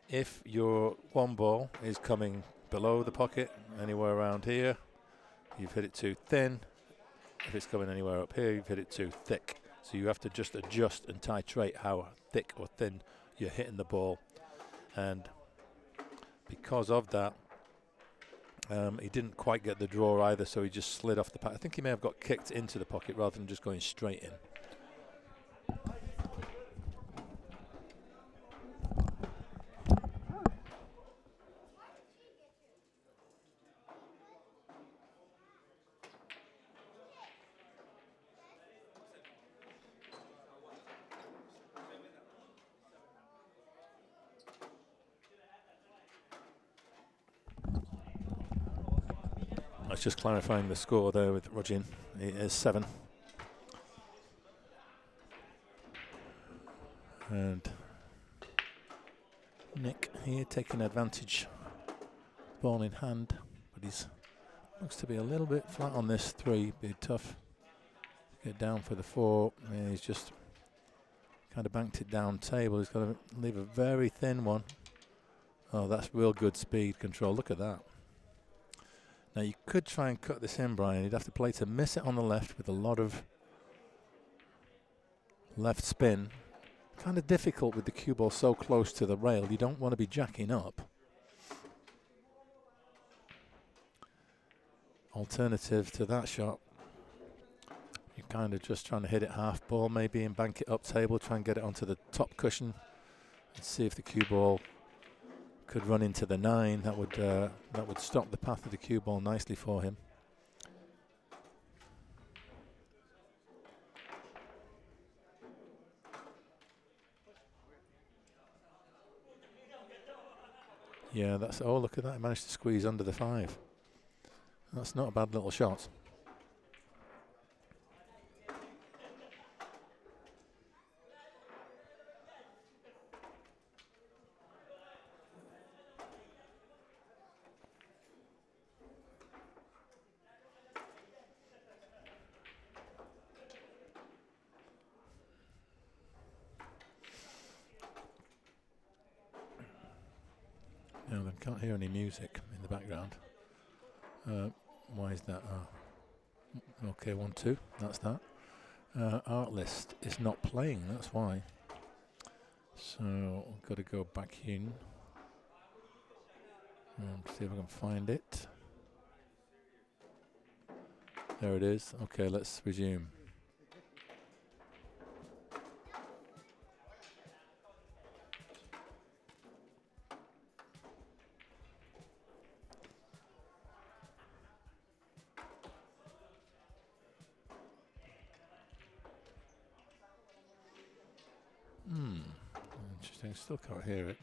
If your 1 ball is coming below the pocket, anywhere around here, you've hit it too thin. If it's coming anywhere up here, you've hit it too thick. So you have to just adjust and titrate how thick or thin you're hitting the ball. And because of that, he didn't quite get the draw either, so he just slid off the pack. I think he may have got kicked into the pocket rather than just going straight in. That's just clarifying the score there with Rogin. It is 7. And Nick here taking advantage. Ball in hand, but he's looks to be a little bit flat on this 3. Be tough to get down for the 4. And he's just kind of banked it down table. He's got to leave a very thin one. Oh, that's real good speed control. Look at that. Now you could try and cut this in, Brian. You'd have to play to miss it on the left with a lot of left spin. Kind of difficult with the cue ball so close to the rail. You don't want to be jacking up. Alternative to that shot, you're kind of just trying to hit it half ball maybe and bank it up table, try and get it onto the top cushion and see if the cue ball could run into the 9. That would stop the path of the cue ball nicely for him. Yeah, that's, oh, look at that. He managed to squeeze under the 5. That's not a bad little shot. Now then, can't hear any music in the background. Why is that? Okay, 1-2. That's that. Art list is not playing. That's why. So I've got to go back in and see if I can find it. There it is. Okay, let's resume. interesting. Still can't hear it.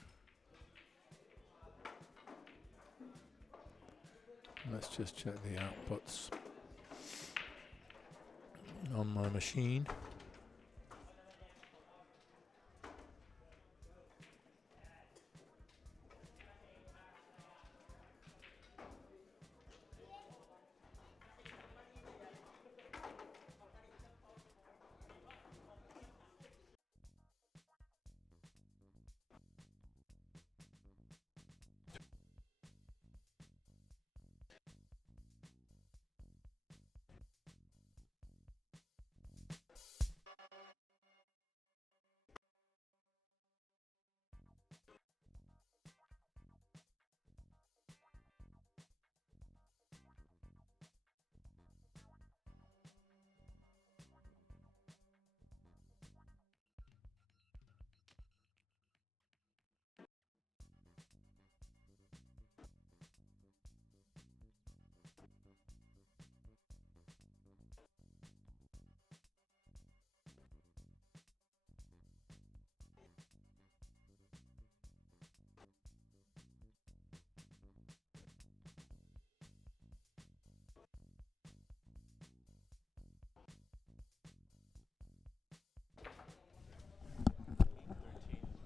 Let's just check the outputs on my machine.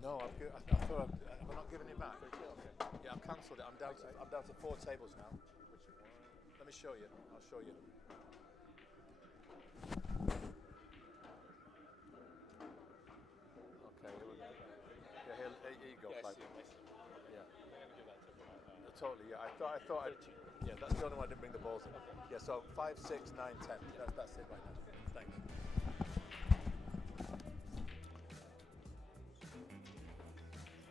No, I thought I'm not giving it back. Yeah, I've cancelled it. I'm down to 4 tables now. Let me show you. I'll show you. Okay, here we go. Yeah, here you go. Yeah. Totally. Yeah, I thought. Yeah, that's the only one I didn't bring the balls in. Yeah, so 5, 6, 9, 10. That's it right now. Thanks.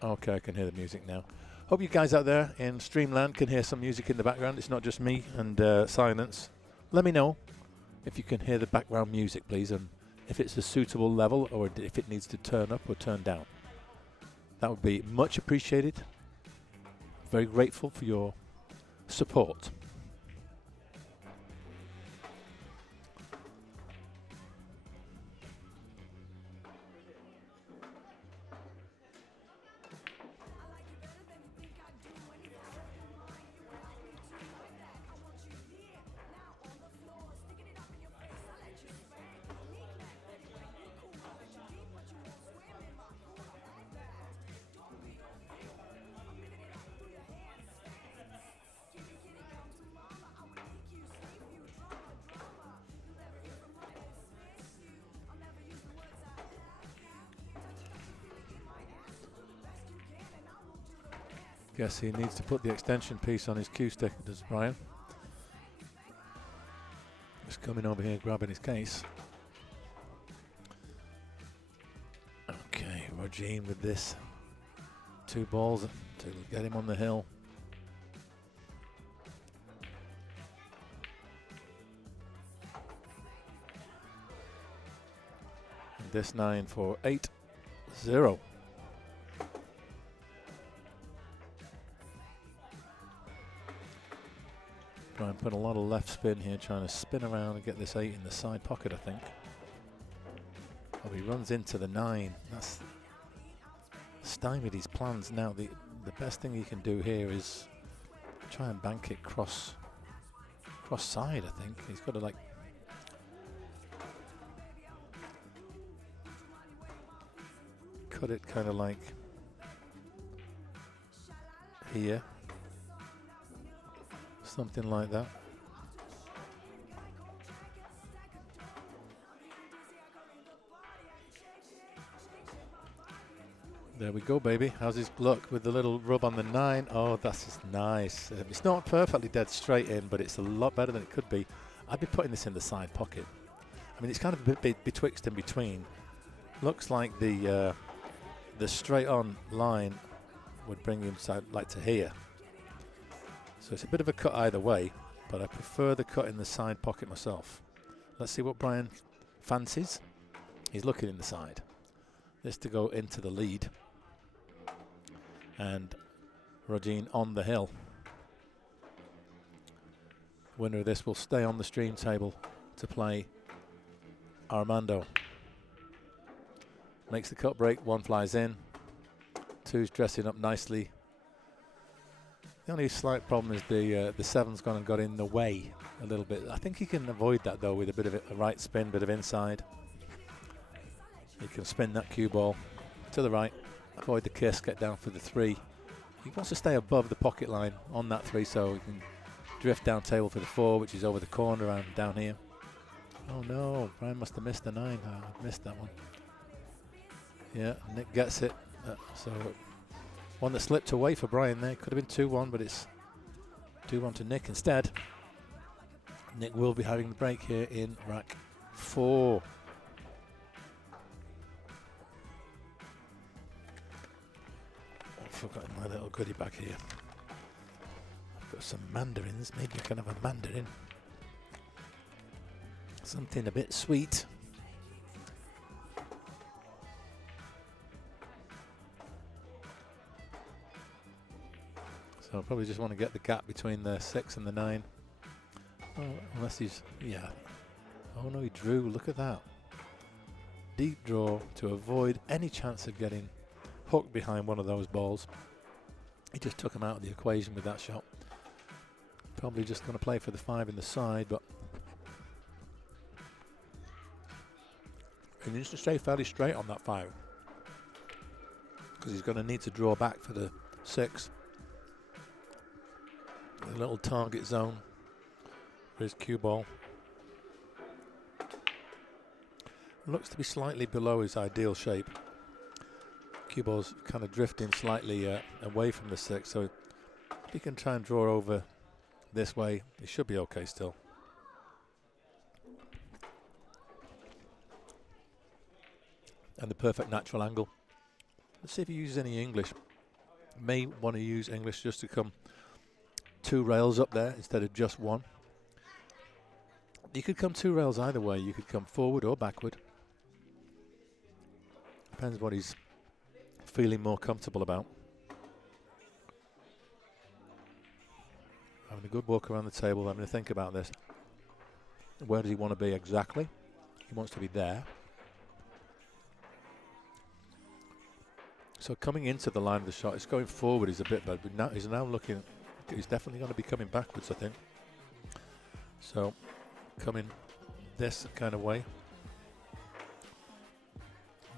Okay, I can hear the music now. Hope you guys out there in Streamland can hear some music in the background. It's not just me and silence. Let me know if you can hear the background music, please, and if it's a suitable level or if it needs to turn up or turn down. That would be much appreciated. Very grateful for your support. Guess he needs to put the extension piece on his cue stick, does Brian. Just coming over here grabbing his case. Okay, Rogine with this. 2 balls to get him on the hill. And this 9 for 8-0. Brian put a lot of left spin here, trying to spin around and get this 8 in the side pocket, I think. Oh, he runs into the 9. That's stymied his plans. Now, the best thing he can do here is try and bank it cross side, I think. He's got to, like, cut it kind of like here. Something like that. There we go, baby. How's his luck with the little rub on the 9? Oh, that's just nice. It's not perfectly dead straight in, but it's a lot better than it could be. I'd be putting this in the side pocket. I mean, it's kind of a bit betwixt and between. Looks like the straight on line would bring him like to here. So it's a bit of a cut either way, but I prefer the cut in the side pocket myself. Let's see what Brian fancies. He's looking in the side. This to go into the lead. And Rogine on the hill. Winner of this will stay on the stream table to play Armando. Makes the cut break, 1 flies in. two's dressing up nicely. The only slight problem is the seven's gone and got in the way a little bit. I think he can avoid that though with a bit of a right spin, bit of inside. He can spin that cue ball to the right, avoid the kiss, get down for the 3. He wants to stay above the pocket line on that 3 so he can drift down table for the 4, which is over the corner and down here. Oh no, Brian must have missed the 9. I missed that one. Yeah, Nick gets it. So one that slipped away for Brian there. Could have been 2-1, but it's 2-1 to Nick instead. Nick will be having the break here in rack 4. I've forgotten my little goodie bag here. I've got some mandarins. Maybe I can have a mandarin. Something a bit sweet. So I probably just want to get the gap between the 6 and the 9. Oh, unless he's, yeah. Oh no, he drew, look at that. Deep draw to avoid any chance of getting hooked behind one of those balls. He just took him out of the equation with that shot. Probably just going to play for the 5 in the side, but he needs to stay fairly straight on that 5 because he's going to need to draw back for the 6. A little target zone for his cue ball. Looks to be slightly below his ideal shape. Cue ball's kind of drifting slightly away from the 6, so if he can try and draw over this way, he should be okay still. And the perfect natural angle. Let's see if he uses any English. May want to use English just to come 2 rails up there instead of just 1. You could come 2 rails either way. You could come forward or backward. Depends what he's feeling more comfortable about. Having a good walk around the table, having to think about this. Where does he want to be exactly? He wants to be there. So coming into the line of the shot, it's going forward is a bit bad, but now he's looking, he's definitely going to be coming backwards, I think. So coming this kind of way.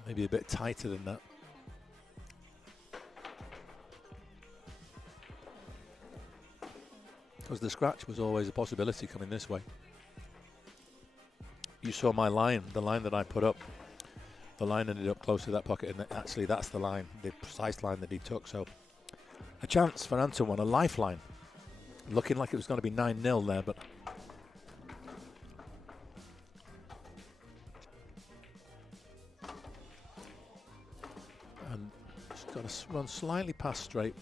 Maybe a bit tighter than that. Because the scratch was always a possibility coming this way. You saw my line, the line that I put up. The line ended up close to that pocket, and actually that's the line, the precise line that he took. So a chance for Antoine, a lifeline. Looking like it was going to be 9-0 there, but and just got to run slightly past straight.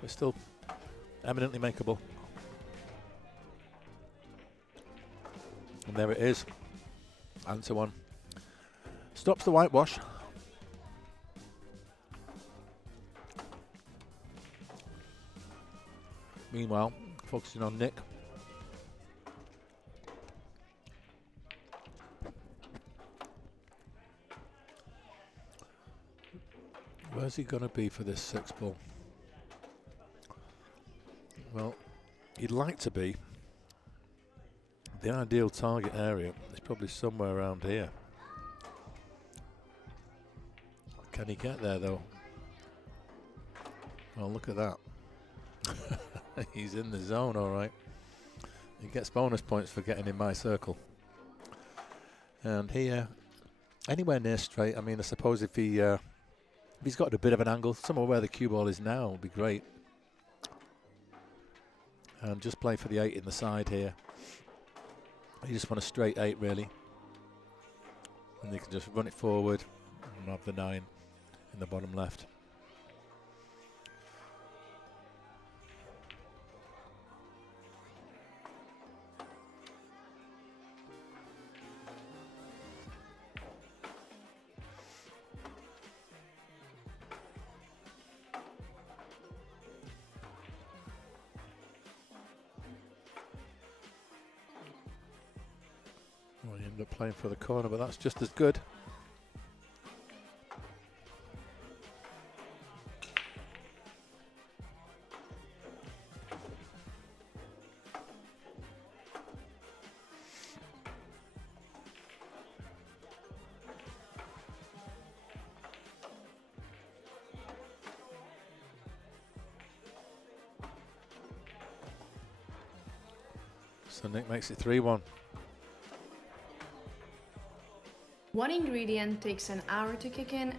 But still eminently makeable. And there it is. Antoine stops the whitewash. Meanwhile, focusing on Nick. Where's he going to be for this 6 ball? Well, he'd like to be. The ideal target area is probably somewhere around here. Can he get there though? Well, look at that. He's in the zone, all right. He gets bonus points for getting in my circle. And here, anywhere near straight. I mean, I suppose if he's got a bit of an angle, somewhere where the cue ball is now would be great. And just play for the 8 in the side here. You just want a straight 8 really. And you can just run it forward and have the 9 in the bottom left. Well, you end up playing for the corner, but that's just as good. So Nick makes it 3-1. One ingredient takes an hour to kick in.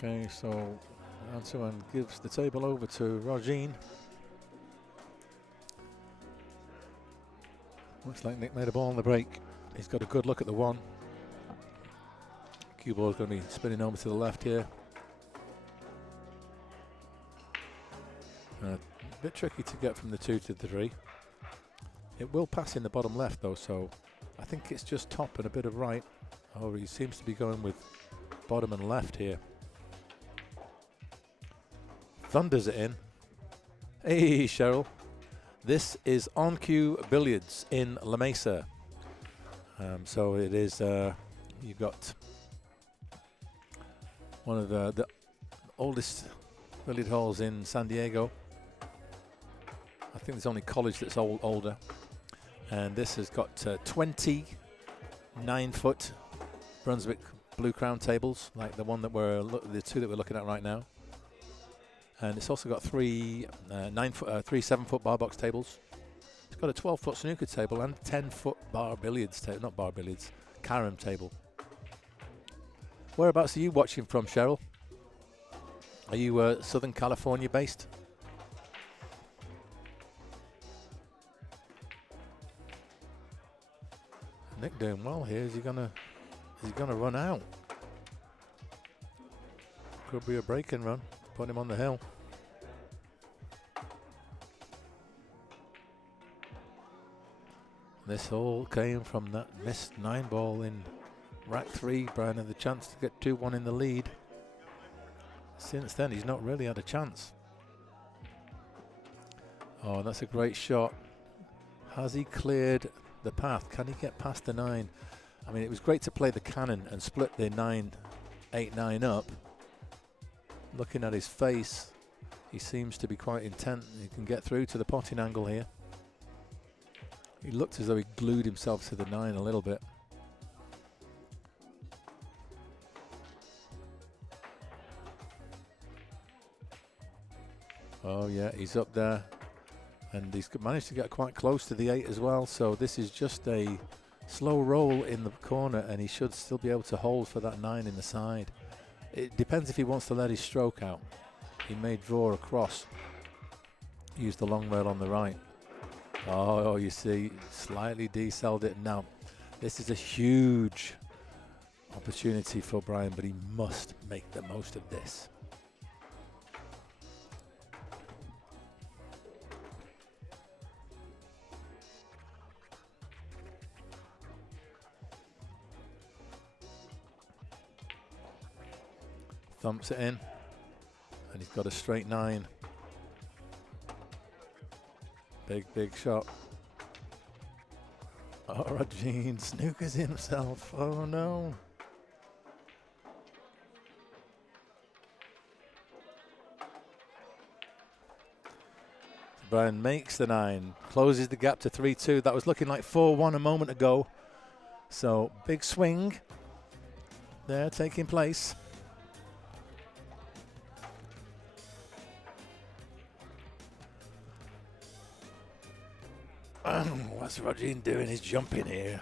Okay, so Antoine gives the table over to Rogine. Looks like Nick made a ball on the break. He's got a good look at the one. Cue ball is going to be spinning over to the left here. A bit tricky to get from the 2 to the 3. It will pass in the bottom left though, so I think it's just top and a bit of right. Oh, he seems to be going with bottom and left here. Thunders it in. Hey, Cheryl. This is On Cue Billiards in La Mesa. So it is, you've got one of the oldest billiard halls in San Diego. I think there's only college that's older. And this has got 20 9-foot Brunswick Blue Crown tables, like the one that the 2 that we're looking at right now. And it's also got 3 7-foot bar box tables. It's got a 12-foot snooker table and 10-foot bar billiards table, not bar billiards, carom table. Whereabouts are you watching from, Cheryl? Are you Southern California based? Nick doing well here. Is he gonna run out? Could be a break and run. Put him on the hill. This all came from that missed 9-ball in rack 3. Brian had the chance to get 2-1 in the lead. Since then, he's not really had a chance. Oh, that's a great shot. Has he cleared the path? Can he get past the 9? I mean, it was great to play the cannon and split the 8-9 up. Looking at his face, he seems to be quite intent. He can get through to the potting angle here. He looked as though he glued himself to the 9 a little bit. Oh yeah, he's up there. And he's managed to get quite close to the 8 as well. So this is just a slow roll in the corner, and he should still be able to hold for that 9 in the side. It depends if he wants to let his stroke out. He may draw across. Use the long rail on the right. Oh, you see, slightly decelled it. Now, this is a huge opportunity for Brian, but he must make the most of this. Thumps it in, and he's got a straight 9. Big shot. Oh, Rogine snookers himself. Oh no. Brian makes the 9, closes the gap to 3-2. That was looking like 4-1 a moment ago. So big swing there taking place. What's Rogin doing? He's jumping here.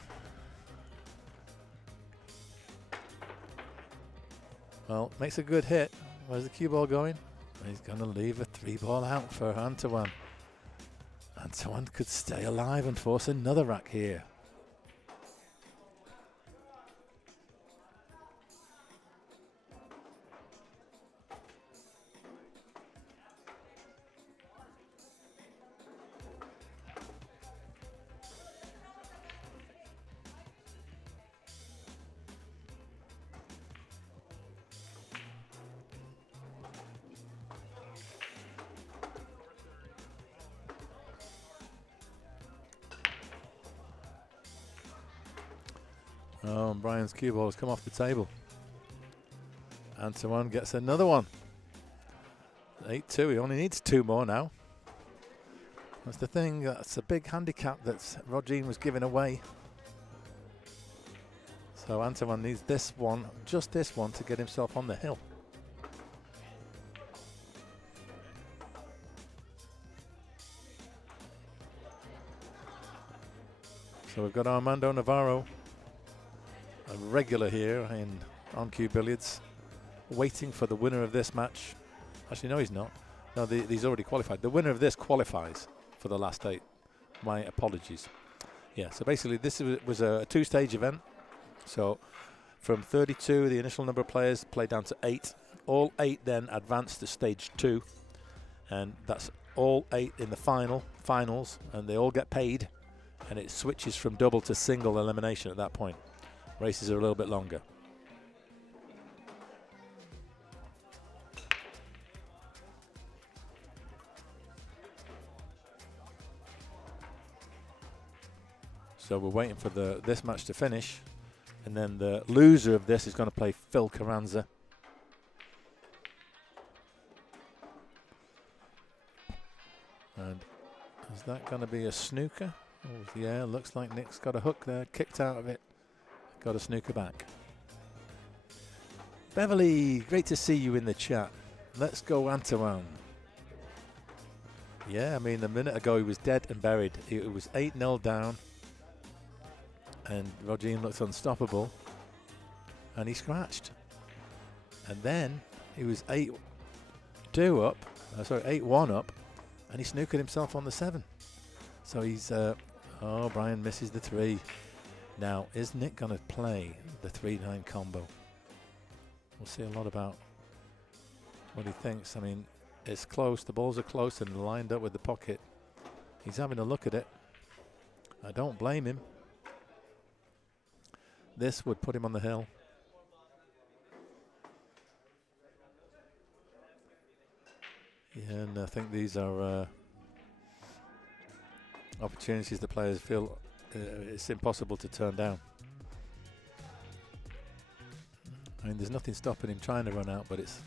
Well, makes a good hit. Where's the cue ball going? He's going to leave a 3-ball out for Antoine. Antoine could stay alive and force another rack here. Oh, and Brian's cue ball has come off the table. Antoine gets another one. 8-2, he only needs 2 more now. That's the thing, that's a big handicap that Rogin was giving away. So Antoine needs this one, just this one, to get himself on the hill. So we've got Armando Navarro, a regular here in On Cue Billiards, waiting for the winner of this match. Actually, no, he's not. No, he's already qualified. The winner of this qualifies for the last 8. My apologies. Yeah, so basically this was a 2-stage event. So from 32, the initial number of players played down to 8. All 8 then advanced to stage 2. And that's all 8 in the finals, and they all get paid. And it switches from double to single elimination at that point. Races are a little bit longer. So we're waiting for this match to finish, and then the loser of this is going to play Phil Carranza. And is that going to be a snooker? Oh, yeah, looks like Nick's got a hook there, kicked out of it. Got a snooker back. Beverly, great to see you in the chat. Let's go, Antoine. Yeah, I mean, a minute ago he was dead and buried. It was 8-0 down. And Rogin looked unstoppable. And he scratched. And then he was 8-2 up. Sorry, 8-1 up. And he snookered himself on the 7. So he's... oh, Brian misses the 3. Now, is Nick going to play the 3-9 combo? We'll see a lot about what he thinks. I mean, it's close. The balls are close and lined up with the pocket. He's having a look at it. I don't blame him. This would put him on the hill. Yeah, and I think these are opportunities the players feel it's impossible to turn down. I mean, there's nothing stopping him trying to run out, but it's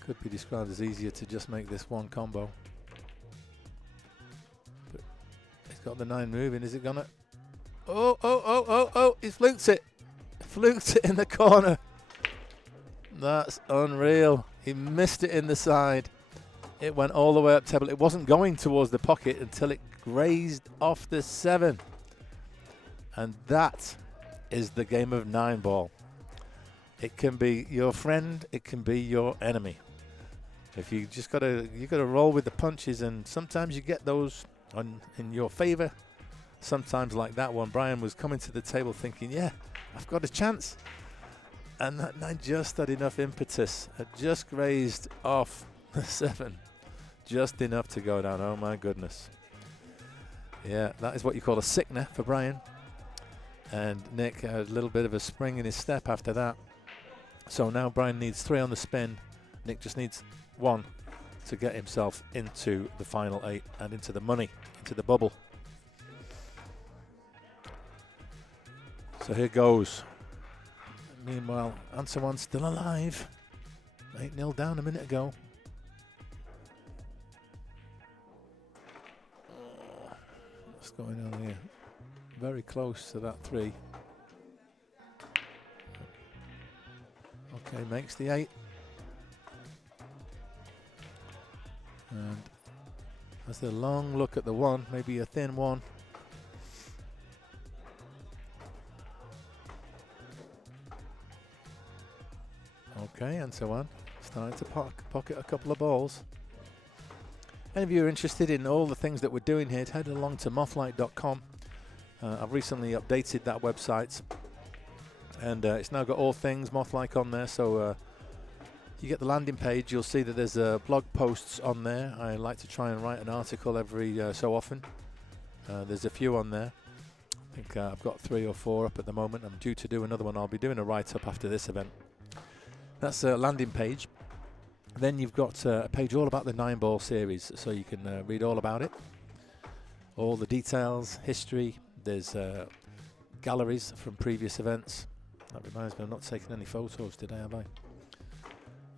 could be described as easier to just make this one combo. But he's got the 9 moving. Is it gonna? Oh! He fluked it. Fluked it in the corner. That's unreal. He missed it in the side. It went all the way up table. It wasn't going towards the pocket until it grazed off the 7. And that is the game of 9-ball. It can be your friend, it can be your enemy. If you just gotta roll with the punches, and sometimes you get those in your favor. Sometimes, like that one, Brian was coming to the table thinking, yeah, I've got a chance. And that 9 just had enough impetus. It just grazed off the 7. Just enough to go down. Oh my goodness. Yeah, that is what you call a sickener for Brian. And Nick had a little bit of a spring in his step after that. So now Brian needs 3 on the spin. Nick just needs 1 to get himself into the final 8 and into the money, into the bubble. So here goes. Meanwhile, Antoine's still alive. 8-0 down a minute ago. What's going on here? Very close to that 3. Okay, makes the 8. And that's a long look at the 1, maybe a thin 1. Okay, and so on. Starting to pocket a couple of balls. Any of you are interested in all the things that we're doing here, head along to mothlike.com. I've recently updated that website, and it's now got all things Mothlike on there. So you get the landing page, you'll see that there's blog posts on there. I like to try and write an article every so often. There's a few on there. I think I've got 3 or 4 up at the moment. I'm due to do another one. I'll be doing a write-up after this event. That's a landing page. Then you've got a page all about the Nineball Series, so you can read all about it. All the details, history. There's galleries from previous events. That reminds me, I'm not taking any photos today, have I?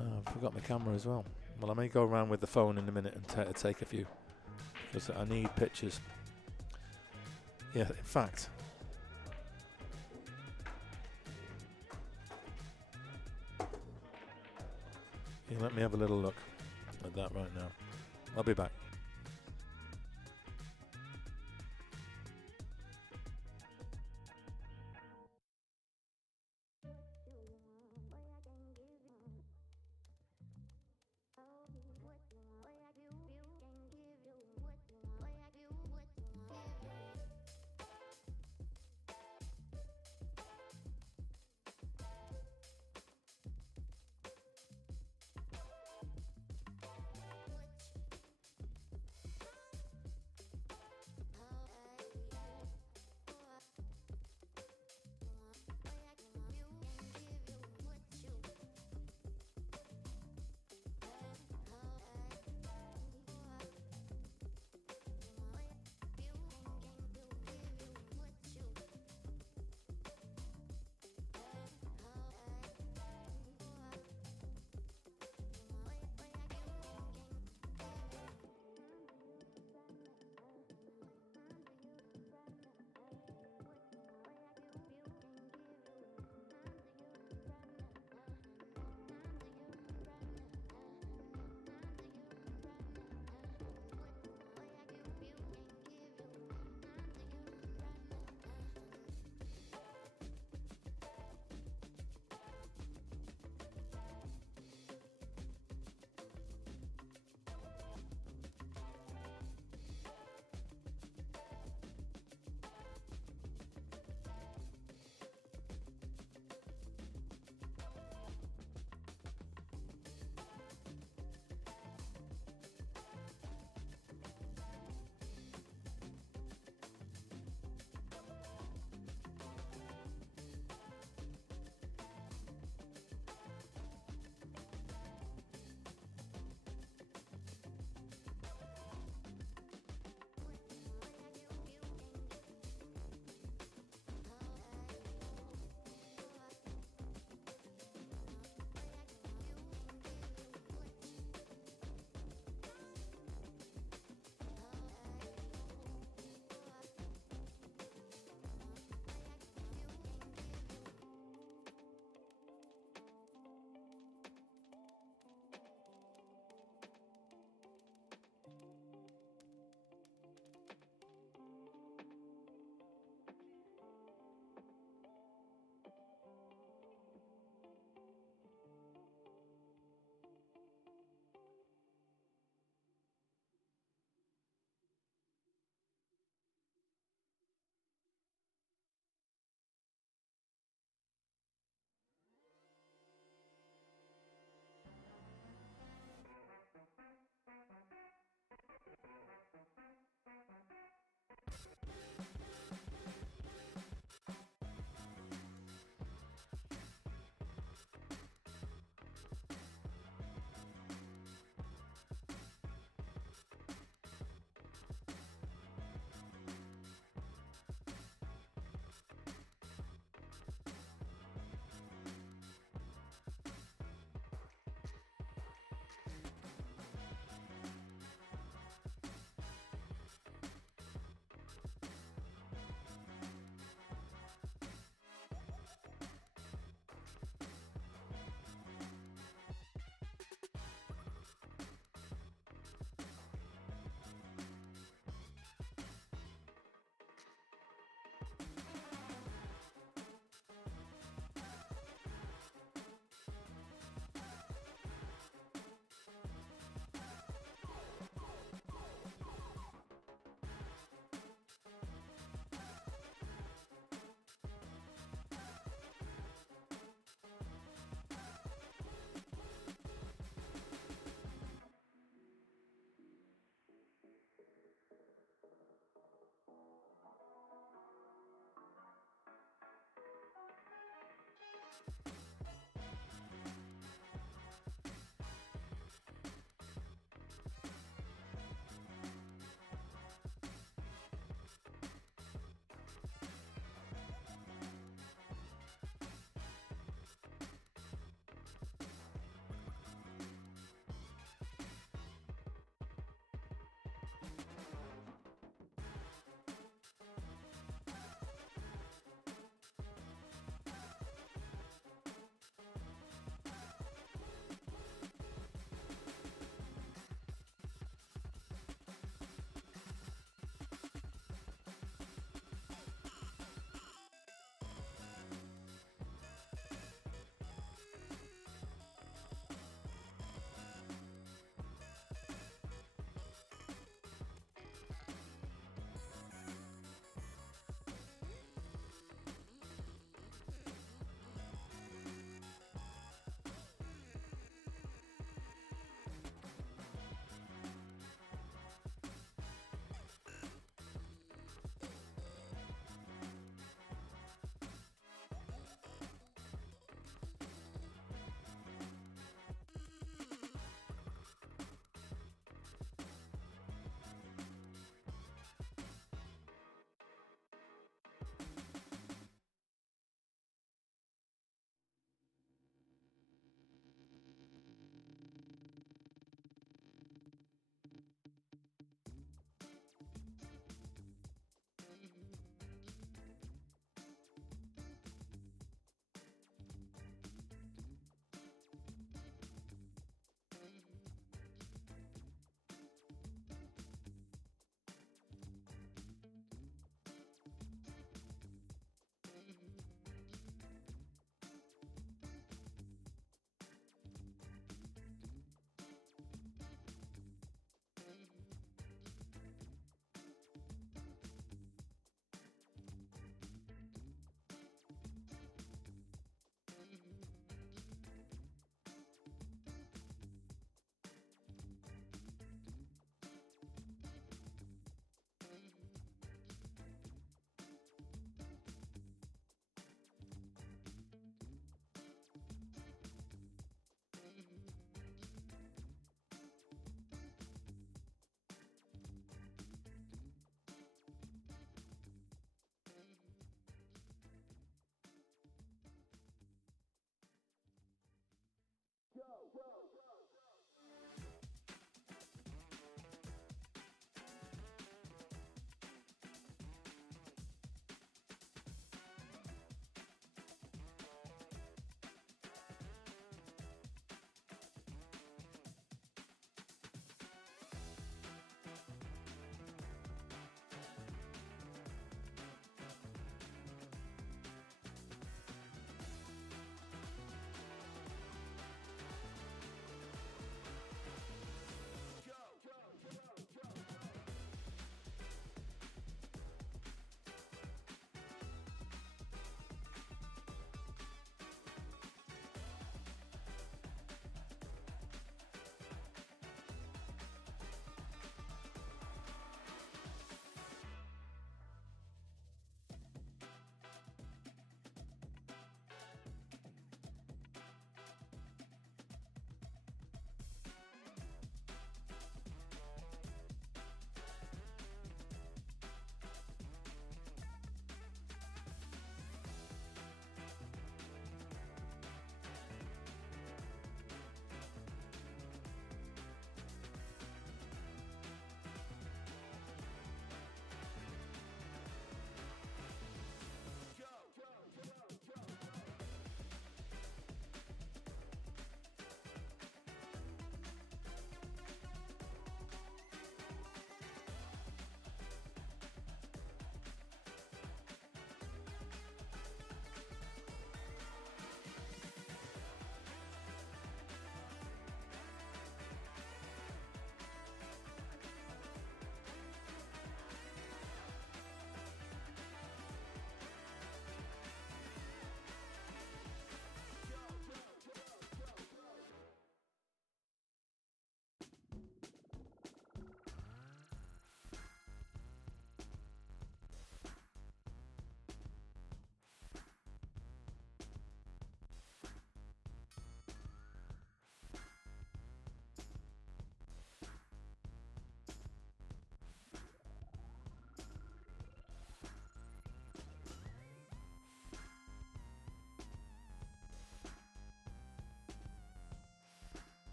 I forgot my camera as well. Well, I may go around with the phone in a minute and take a few, because I need pictures. Yeah, in fact, yeah, let me have a little look at that right now. I'll be back.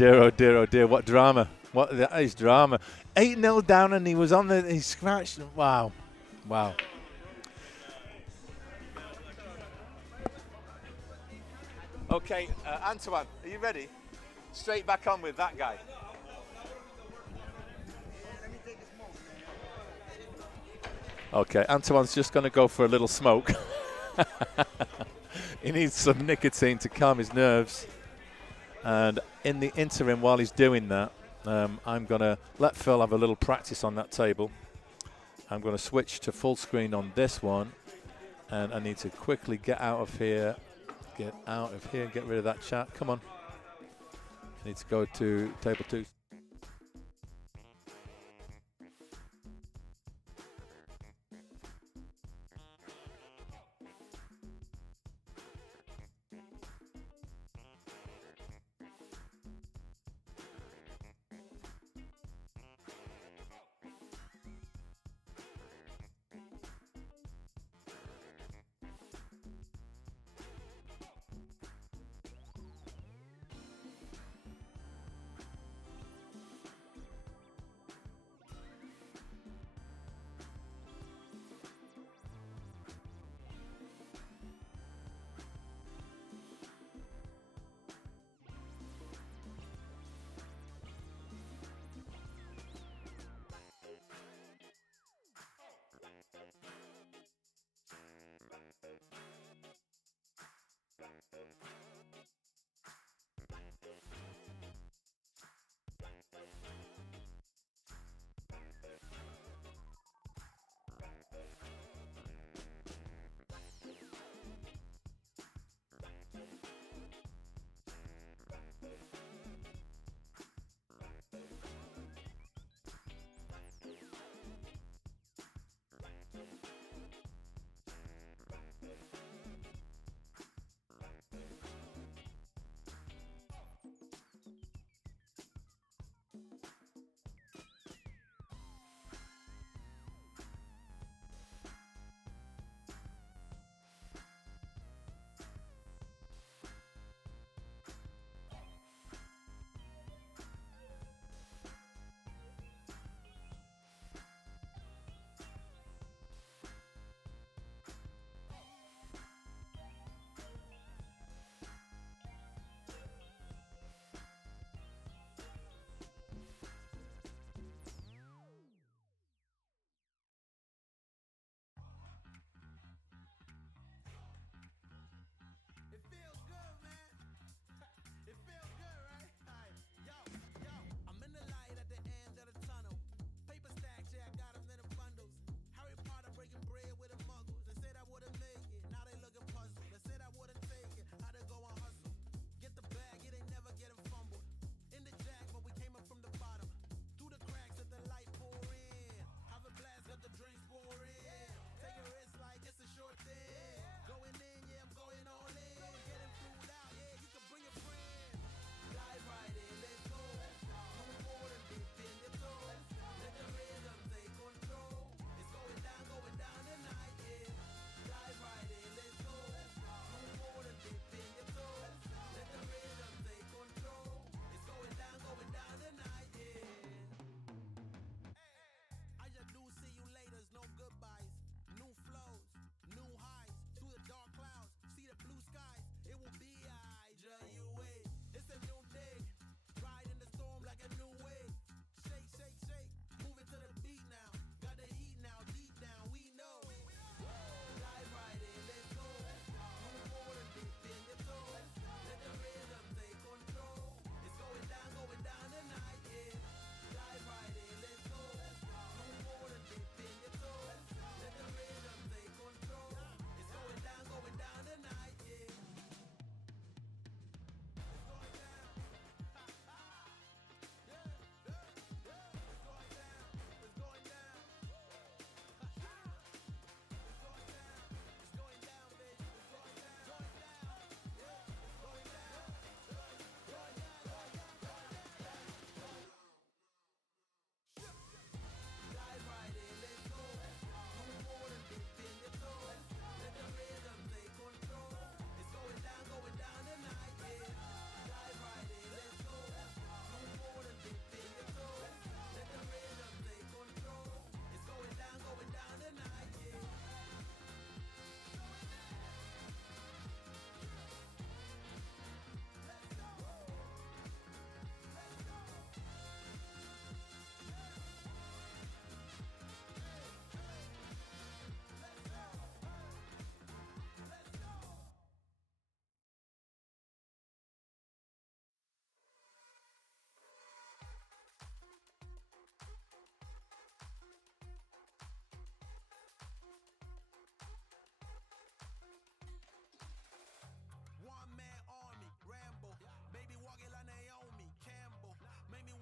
dear, oh dear, oh dear. What drama. What, that is drama. 8-0 down and he was on the, he scratched. Wow. Wow. Okay, Antoine, are you ready? Straight back on with that guy. Okay, Antoine's just going to go for a little smoke. He needs some nicotine to calm his nerves. And in the interim, while he's doing that, I'm going to let Phil have a little practice on that table. I'm going to switch to full screen on this one. And I need to quickly get out of here. Get out of here, get rid of that chat. Come on. I need to go to table 2.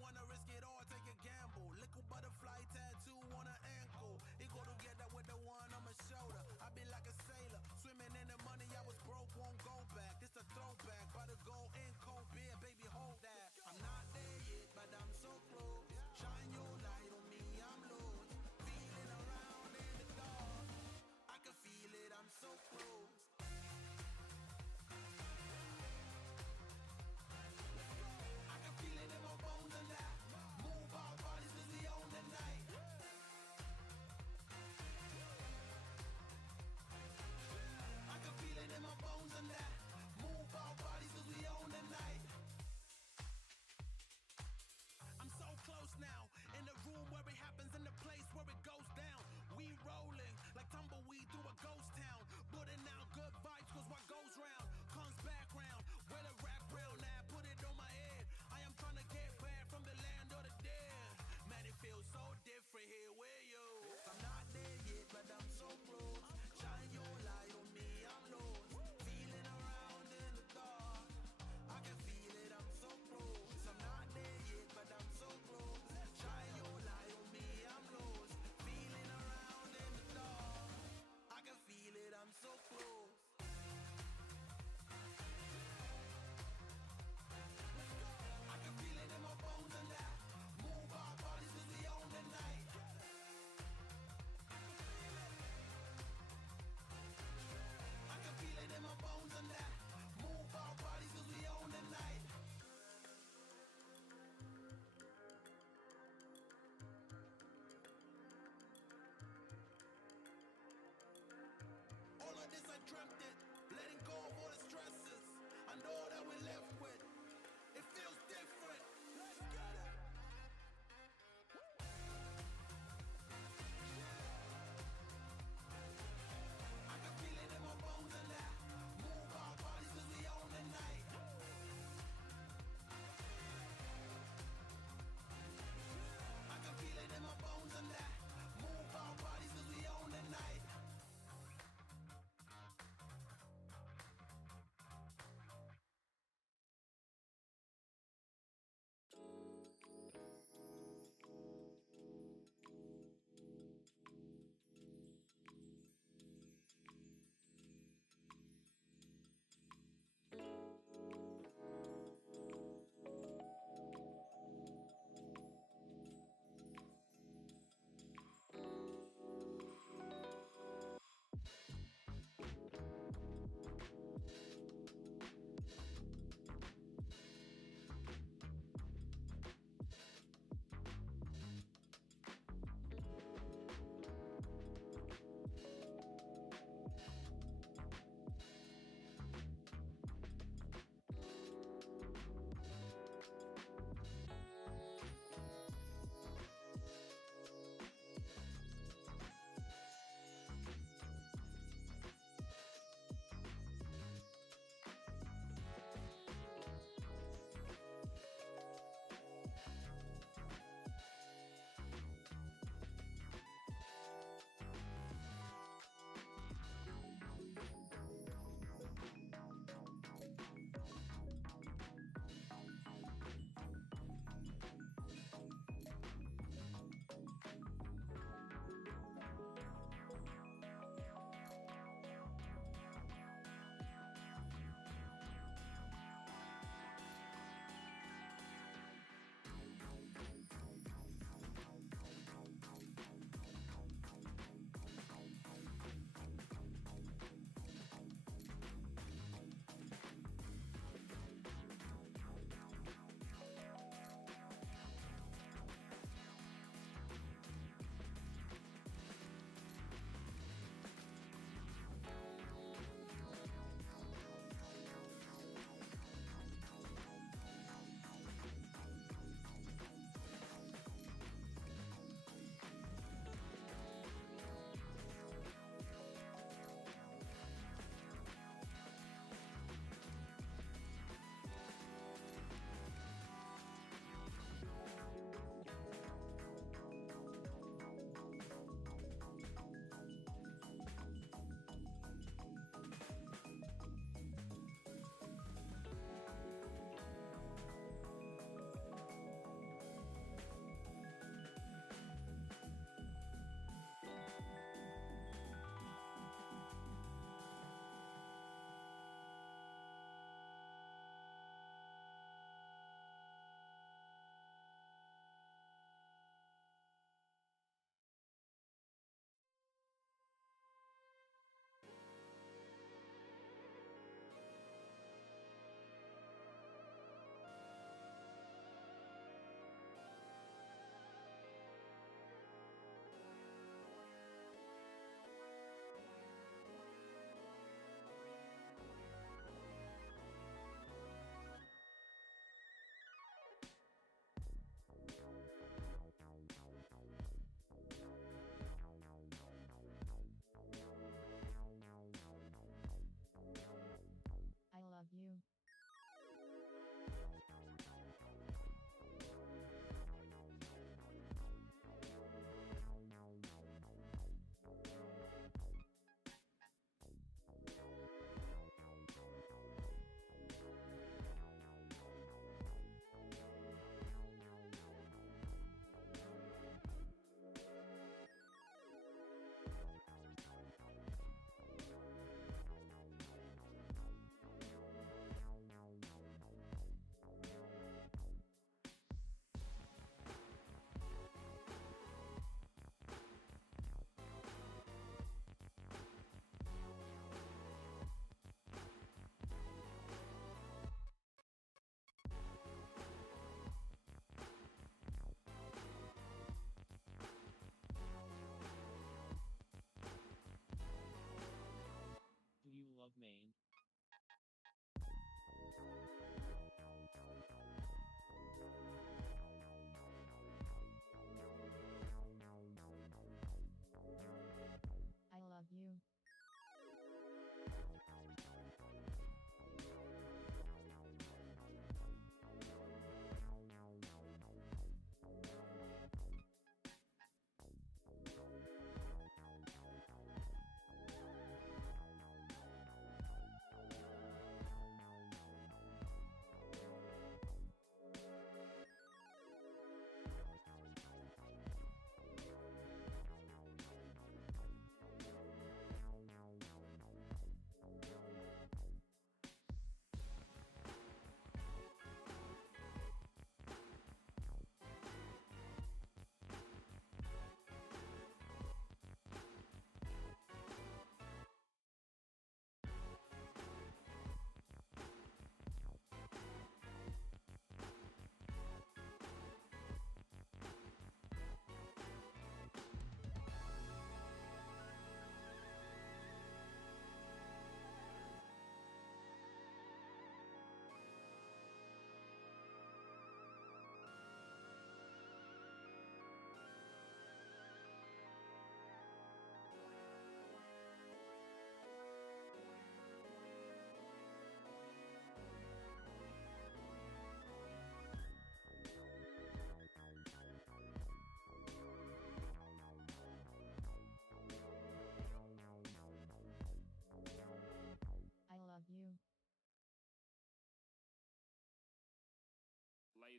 wanna risk it all, take a gamble. Little butterfly tattoo on her ankle. It go together with the one on my shoulder. I be like a sailor, swimming in the money. I was broke, won't go back. This a throwback, by the go in cold beer, baby, hold that. I'm not there yet, but I'm so close. Shine your light on me, I'm lost. Feeling around in the dark. I can feel it, I'm so close. I can feel it in my bones and that.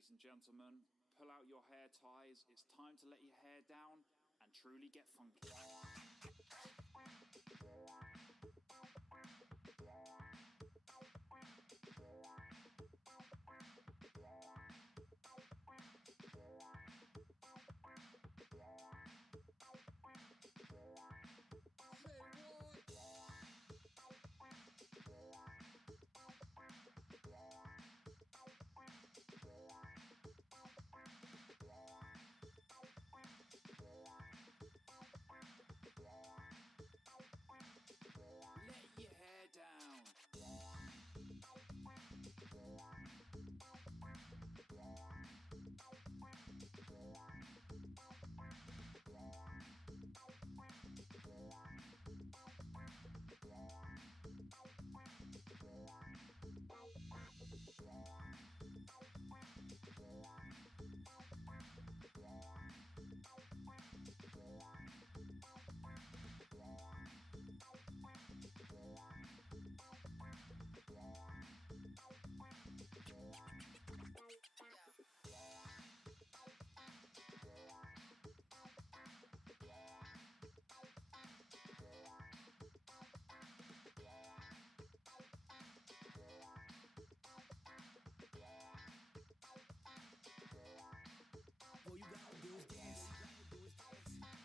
ladies and gentlemen. Pull out your hair ties. It's time to let your hair down and truly get funky. Let your hair down. All you gotta do is dance. All you gotta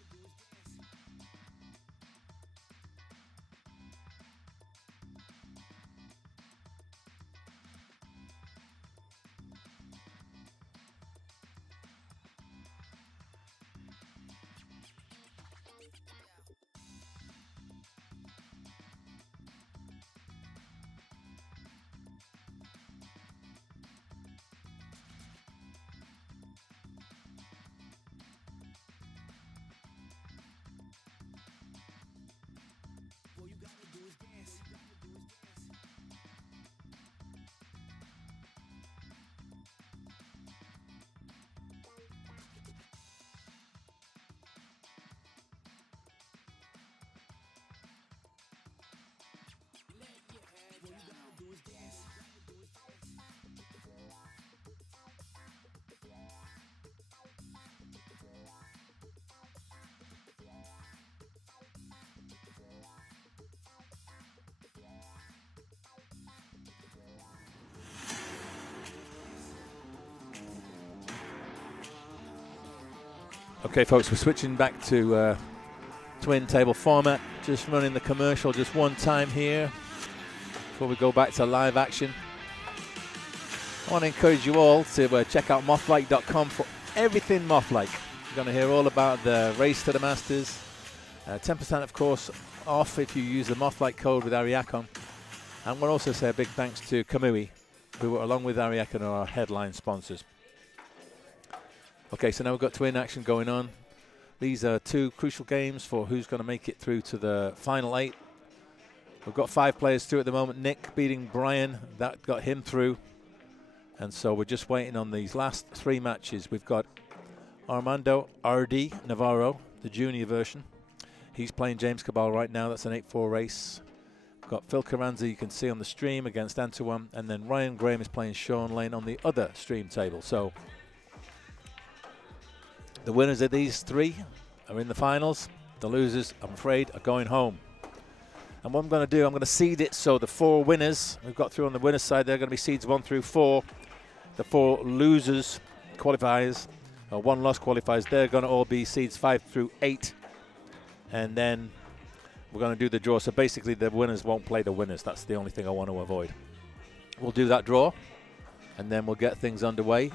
do is dance. All you gotta do is dance. Let your hair All you down. gotta do is dance. Okay, folks, we're switching back to twin table format. Just running the commercial just one time here before we go back to live action. I want to encourage you all to check out Mothlike.com for everything Mothlike. You're going to hear all about the race to the Masters. 10% of course off if you use the Mothlike code with Ariakon. And we'll also say a big thanks to Kamui, who along with Ariakon are our headline sponsors. Okay, so now we've got twin action going on. These are two crucial games for who's going to make it through to the final 8. We've got 5 players through at the moment. Nick beating Brian, that got him through. And so we're just waiting on these last 3 matches. We've got Armando R.D. Navarro, the junior version. He's playing James Cabal right now. That's an 8-4 race. We've got Phil Carranza, you can see on the stream, against Antoine. And then Ryan Graham is playing Sean Lane on the other stream table. So the winners of these 3 are in the finals. The losers, I'm afraid, are going home. And what I'm going to do, I'm going to seed it so the 4 winners we've got through on the winner's side, they're going to be seeds 1 through 4. The 4 losers qualifiers, or 1 loss qualifiers, they're going to all be seeds 5 through 8. And then we're going to do the draw. So basically the winners won't play the winners. That's the only thing I want to avoid. We'll do that draw, and then we'll get things underway.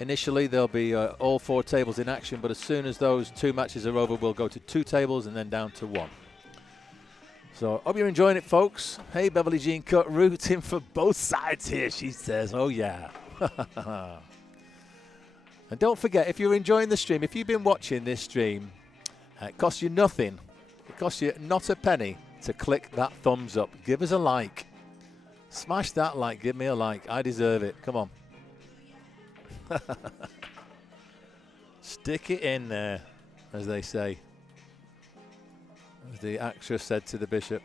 Initially, there'll be all 4 tables in action, but as soon as those 2 matches are over, we'll go to 2 tables and then down to 1. So, hope you're enjoying it, folks. Hey, Beverly Jean Cut, rooting for both sides here, she says. Oh, yeah. And don't forget, if you're enjoying the stream, if you've been watching this stream, it costs you nothing. It costs you not a penny to click that thumbs up. Give us a like. Smash that like. Give me a like. I deserve it. Come on. Stick it in there, as they say. As the actress said to the bishop.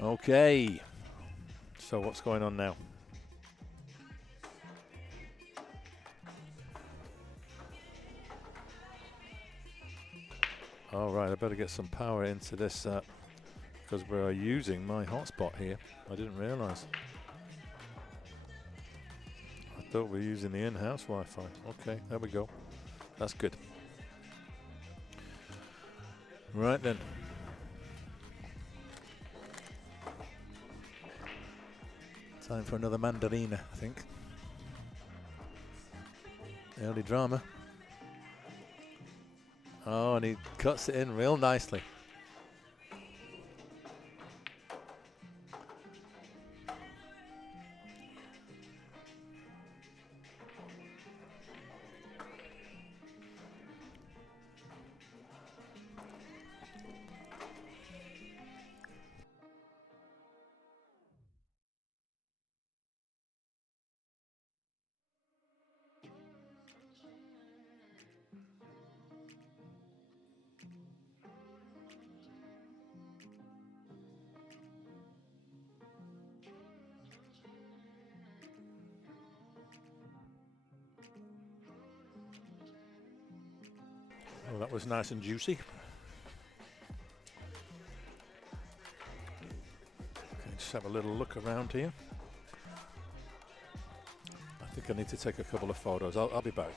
Okay. So what's going on now? All right, I better get some power into this because we're using my hotspot here. I didn't realize. I thought we were using the in-house Wi-Fi. Okay, there we go. That's good. Right then. Time for another mandarina, I think. Early drama. Oh, and he cuts it in real nicely. Oh, that was nice and juicy. Okay, just have a little look around here. I think I need to take a couple of photos. I'll be back.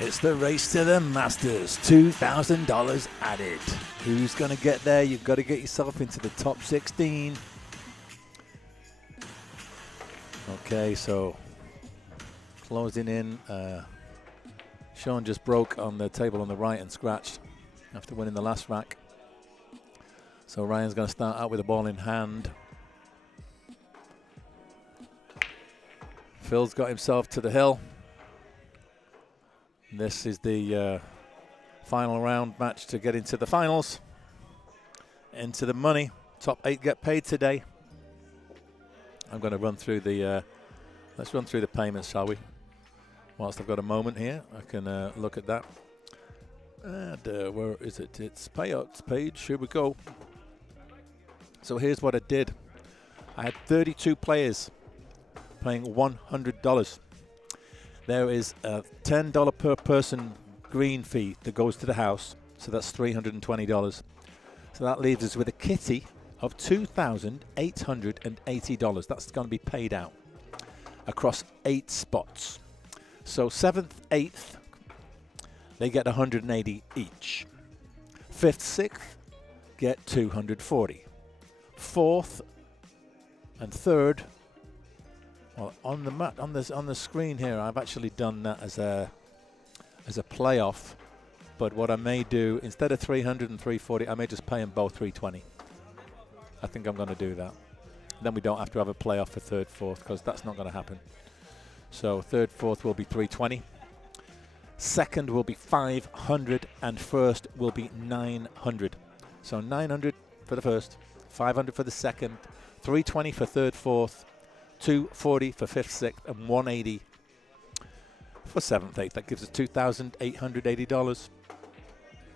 It's the race to the Masters, $2,000 added. Who's going to get there? You've got to get yourself into the top 16. Okay, so closing in. Sean just broke on the table on the right and scratched after winning the last rack. So Ryan's going to start out with the ball in hand. Phil's got himself to the hill. This is the final round match to get into the finals. Into the money. Top 8 get paid today. I'm going to run through the, let's run through the payments, shall we? Whilst I've got a moment here, I can look at that. And where is it? It's payouts page. Here we go. So here's what I did. I had 32 players paying $100. There is a $10 per person green fee that goes to the house, so that's $320. So that leaves us with a kitty of $2,880. That's going to be paid out across 8 spots. So 7th, 8th, they get 180 each. 5th, 6th get 240. 4th and 3rd. Well, on the mat, on the screen here, I've actually done that as a playoff. But what I may do, instead of 300 and 340, I may just pay them both 320. I think I'm going to do that. Then we don't have to have a playoff for 3rd, 4th, because that's not going to happen. So 3rd, 4th will be 320. 2nd will be 500, and 1st will be 900. So 900 for the 1st, 500 for the 2nd, 320 for 3rd, 4th, 240 for 5th, 6th, and 180 for 7th, 8th. That gives us $2,880.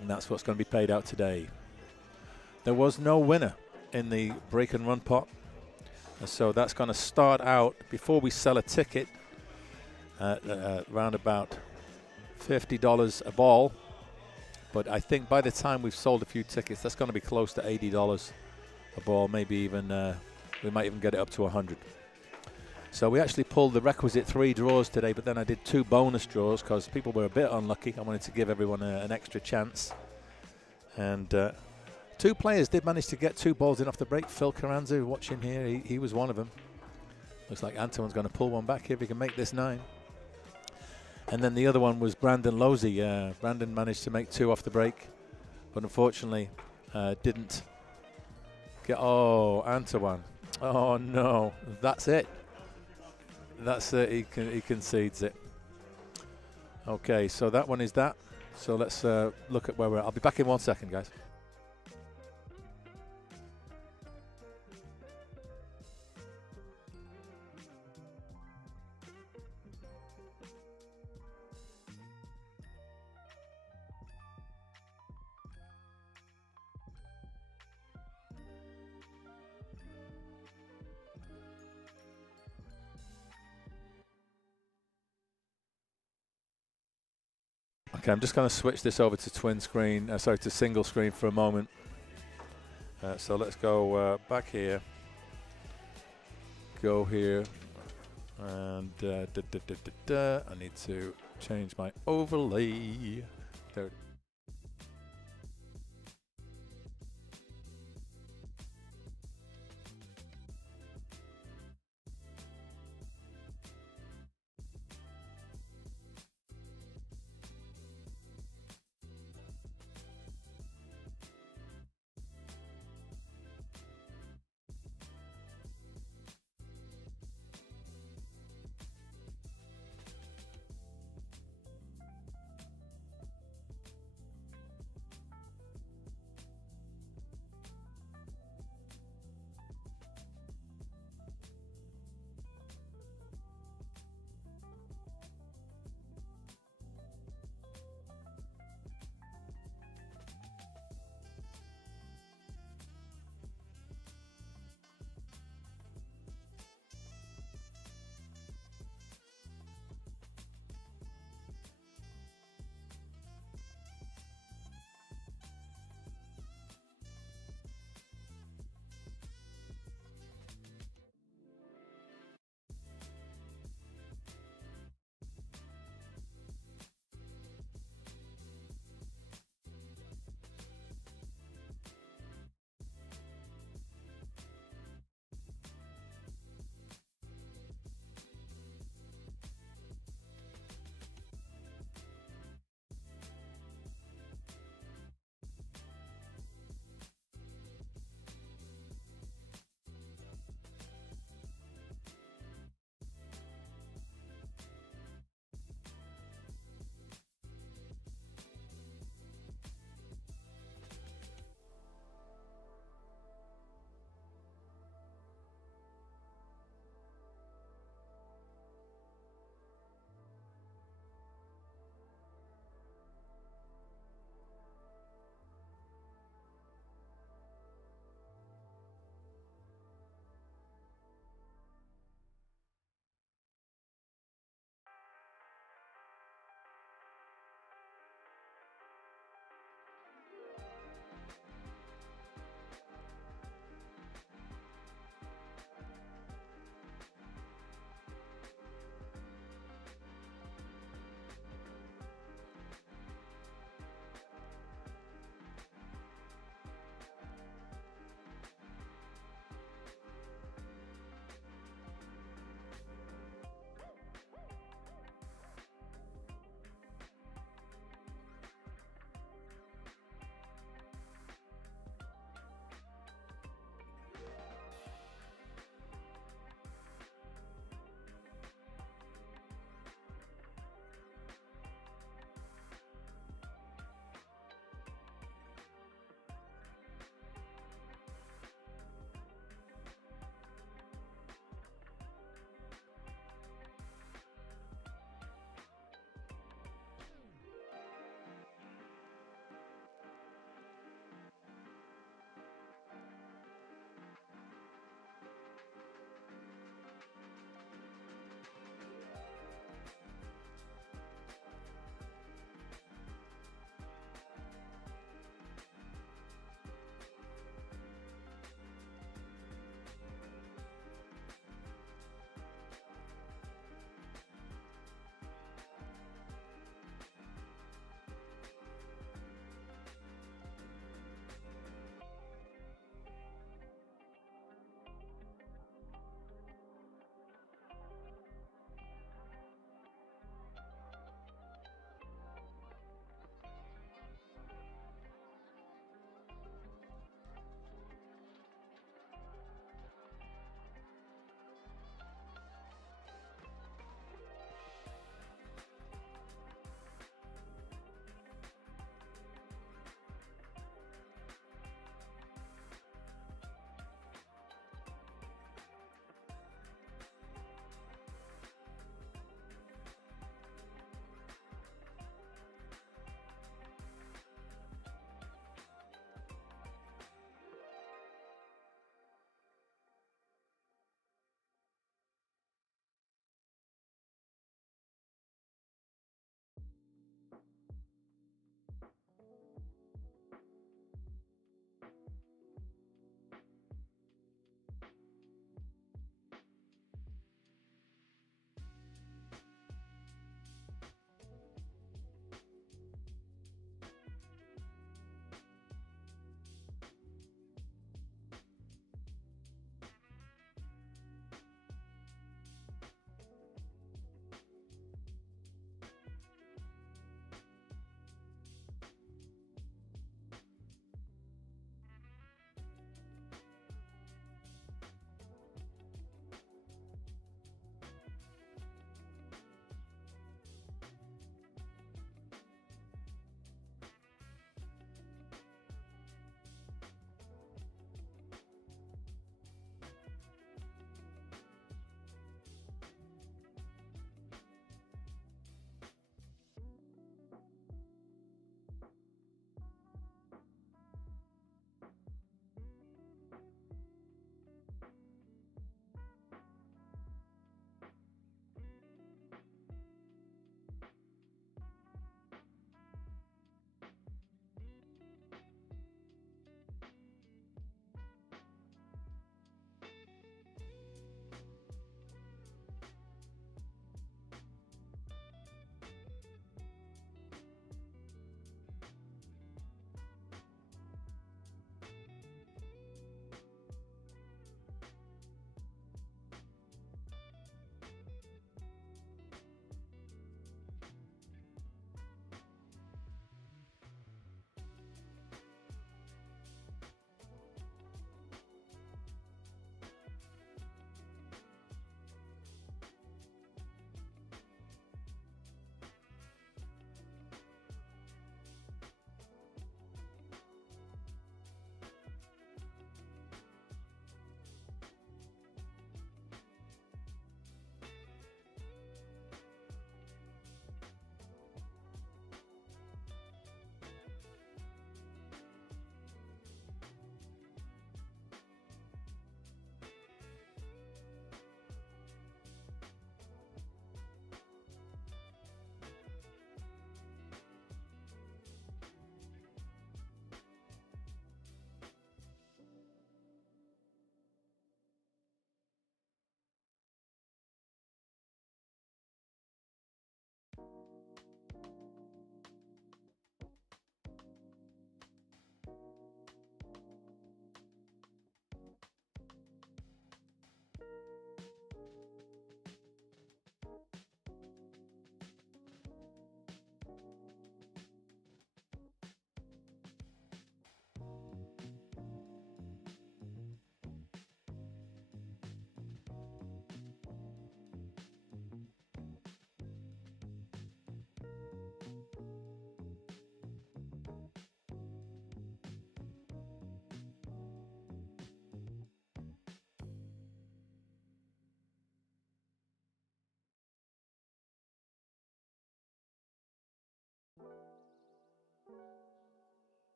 And that's what's going to be paid out today. There was no winner in the break and run pot. So that's going to start out, before we sell a ticket, around about $50 a ball. But I think by the time we've sold a few tickets, that's going to be close to $80 a ball. Maybe even, we might even get it up to 100. So we actually pulled the requisite 3 draws today, but then I did 2 bonus draws because people were a bit unlucky. I wanted to give everyone an extra chance. And 2 players did manage to get 2 balls in off the break. Phil Carranza, watching here, he was one of them. Looks like Antoine's going to pull one back here if he can make this 9. And then the other one was Brandon Losey. Brandon managed to make 2 off the break, but unfortunately didn't get. Oh, Antoine. Oh no, that's it. That's it. He concedes it. Okay, so that one is that. So let's look at where we're at. I'll be back in 1 second, guys. Okay, I'm just going to switch this over to to single screen for a moment. So let's go back here. Go here. And I need to change my overlay. There.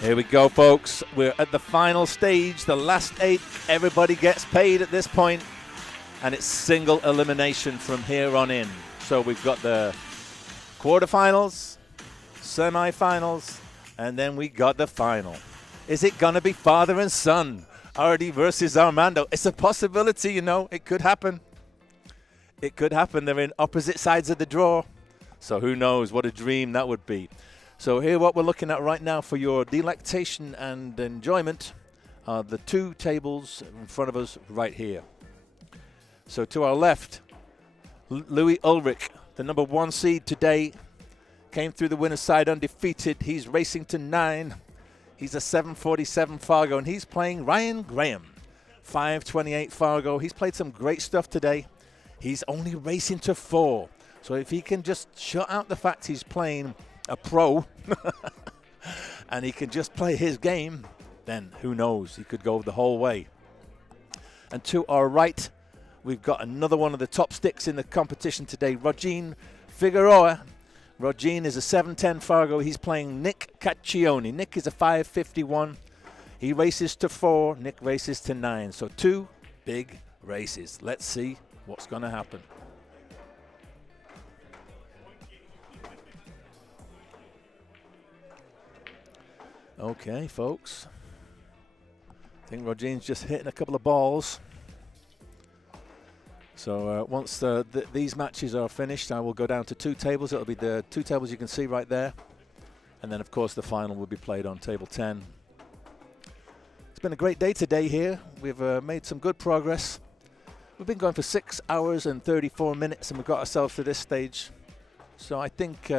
Here we go, folks. We're at the final stage, the last 8. Everybody gets paid at this point, and it's single elimination from here on in. So we've got the quarterfinals, semifinals, and then we got the final. Is it going to be father and son? Artie versus Armando. It's a possibility, you know. It could happen. It could happen. They're in opposite sides of the draw. So who knows what a dream that would be. So here what we're looking at right now for your delectation and enjoyment are the 2 tables in front of us right here. So to our left, Louis Ulrich, the number 1 seed today, came through the winner's side undefeated. He's racing to 9. He's a 747 Fargo, and he's playing Ryan Graham, 528 Fargo. He's played some great stuff today. He's only racing to 4. So if he can just shut out the fact he's playing a pro and he can just play his game, then who knows? He could go the whole way. And to our right, we've got another one of the top sticks in the competition today, Rogin Figueroa. Rogin is a 710 Fargo. He's playing Nick Caccioni. Nick is a 551. He races to 4. Nick races to 9. So 2 big races. Let's see what's going to happen. Okay, folks. I think Rogin's just hitting a couple of balls. So once these matches are finished, I will go down to 2 tables. It'll be the 2 tables you can see right there. And then, of course, the final will be played on table 10. It's been a great day today here. We've made some good progress. We've been going for 6 hours and 34 minutes, and we've got ourselves to this stage. So I think,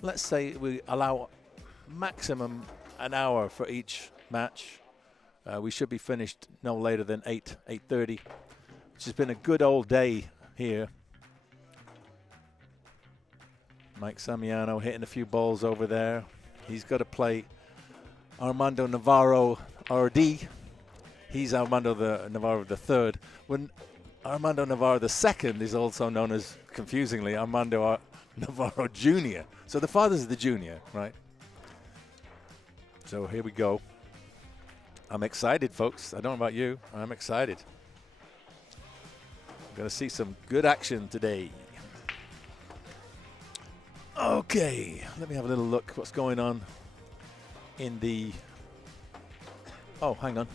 let's say we allow maximum an hour for each match. We should be finished no later than 8:30. Which has been a good old day here. Mike Samiano hitting a few balls over there. He's got to play Armando Navarro RD. He's Armando Navarro III. When Armando Navarro II is also known as, confusingly, Armando Navarro Jr. So the father's the junior, right? So here we go. I'm excited, folks. I don't know about you. I'm excited. Going to see some good action today. Okay, let me have a little look what's going on in the... Oh, hang on.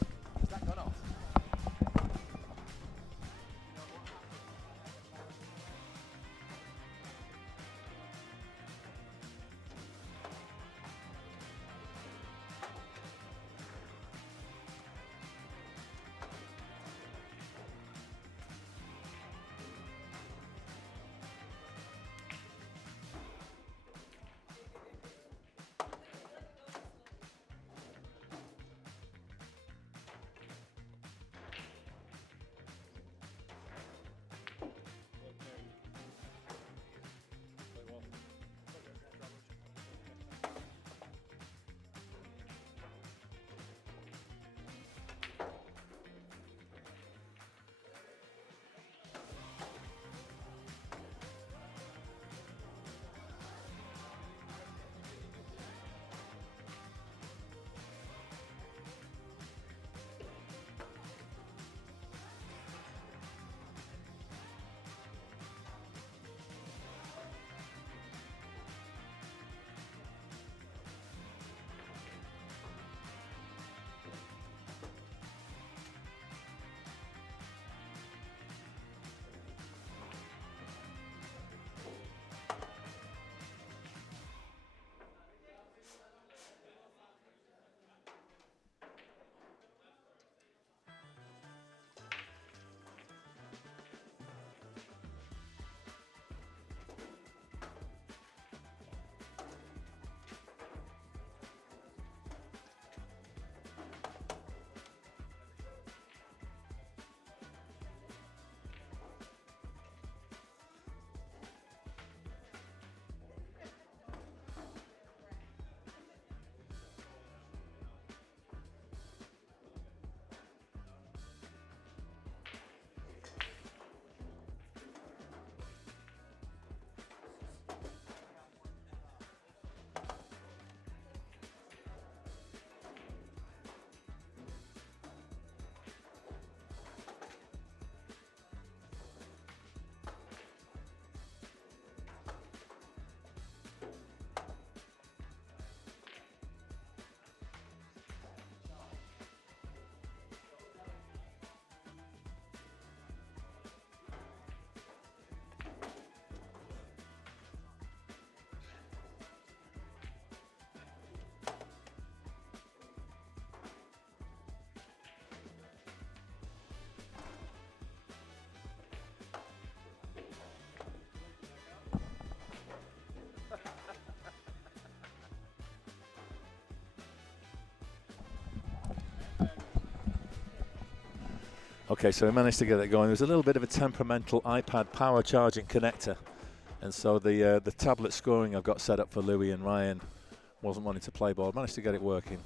Okay, so we managed to get it going. There was a little bit of a temperamental iPad power charging connector. And so the tablet scoring I've got set up for Louis and Ryan wasn't wanting to play ball. Managed to get it working.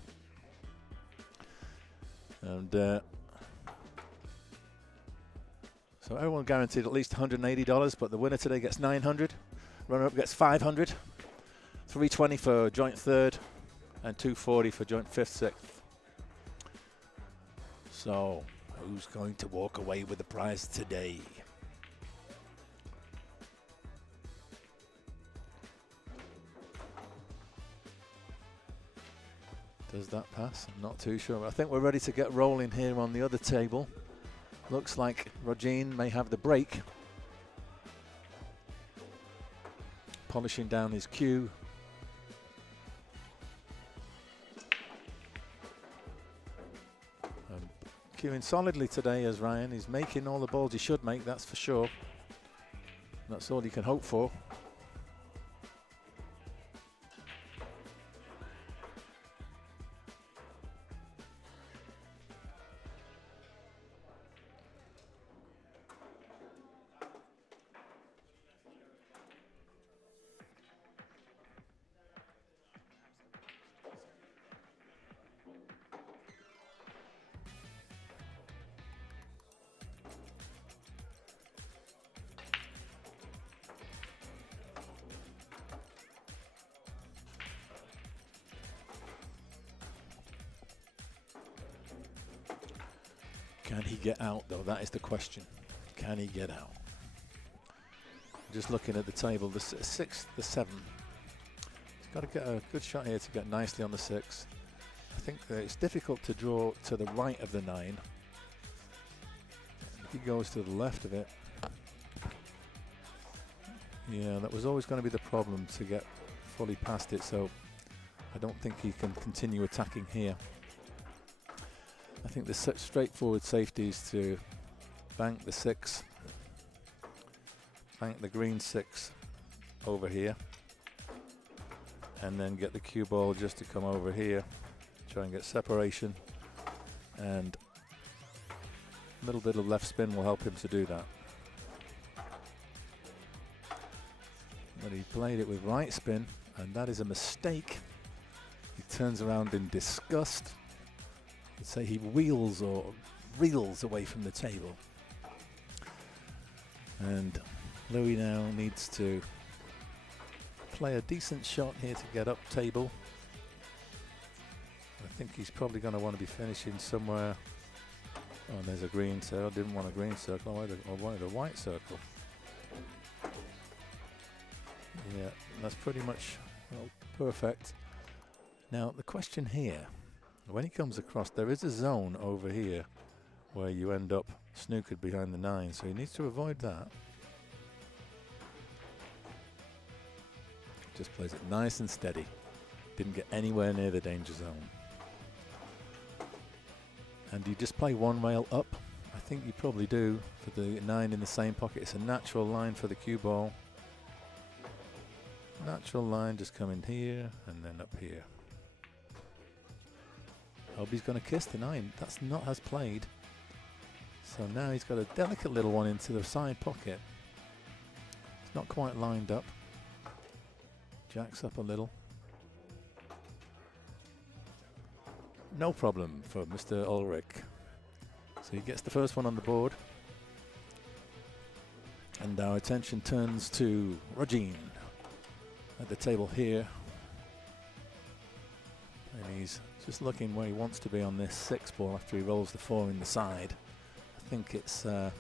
And so everyone guaranteed at least $180, but the winner today gets $900. Runner-up gets $500. $320 for joint third, and $240 for joint fifth, sixth. So, who's going to walk away with the prize today? Does that pass? I'm not too sure. I think we're ready to get rolling here on the other table. Looks like Rogin may have the break. Polishing down his cue. Cueing solidly today as Ryan. He's making all the balls he should make, that's for sure. That's all he can hope for. Can he get out, though? That is the question. Can he get out? Just looking at the table, the 6, the 7. He's got to get a good shot here to get nicely on the 6. I think that it's difficult to draw to the right of the 9. If he goes to the left of it, yeah, that was always going to be the problem, to get fully past it, so I don't think he can continue attacking here. I think the straightforward safety is to bank the 6, bank the green 6 over here, and then get the cue ball just to come over here, try and get separation, and a little bit of left spin will help him to do that. But he played it with right spin, and that is a mistake. He turns around in disgust. I'd say he wheels or reels away from the table. And Louis now needs to play a decent shot here to get up table. I think he's probably going to want to be finishing somewhere. Oh, there's a green circle. I didn't want a green circle. I wanted a white circle. Yeah, that's pretty much perfect. Now the question here, when he comes across, there is a zone over here where you end up snookered behind the 9, so he needs to avoid that. Just plays it nice and steady. Didn't get anywhere near the danger zone. And you just play one rail up. I think you probably do, for the 9 in the same pocket. It's a natural line for the cue ball. Natural line, just come in here and then up here. Hope he's going to kiss the 9. That's not as played. So now he's got a delicate little one into the side pocket. It's not quite lined up. Jacks up a little. No problem for Mr. Ulrich. So he gets the first one on the board. And our attention turns to Rogin at the table here. And he's just looking where he wants to be on this 6 ball after he rolls the 4 in the side. I think it's I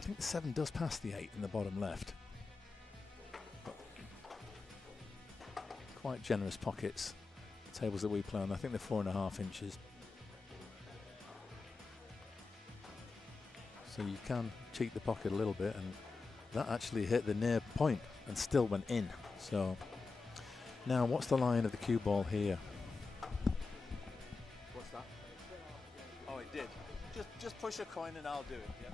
think the 7 does pass the 8 in the bottom left. But quite generous pockets, tables that we play on. I think they're 4.5 inches. So you can cheat the pocket a little bit, and that actually hit the near point and still went in. So now what's the line of the cue ball here? What's that? Oh, it did. Just push a coin and I'll do it. Yeah.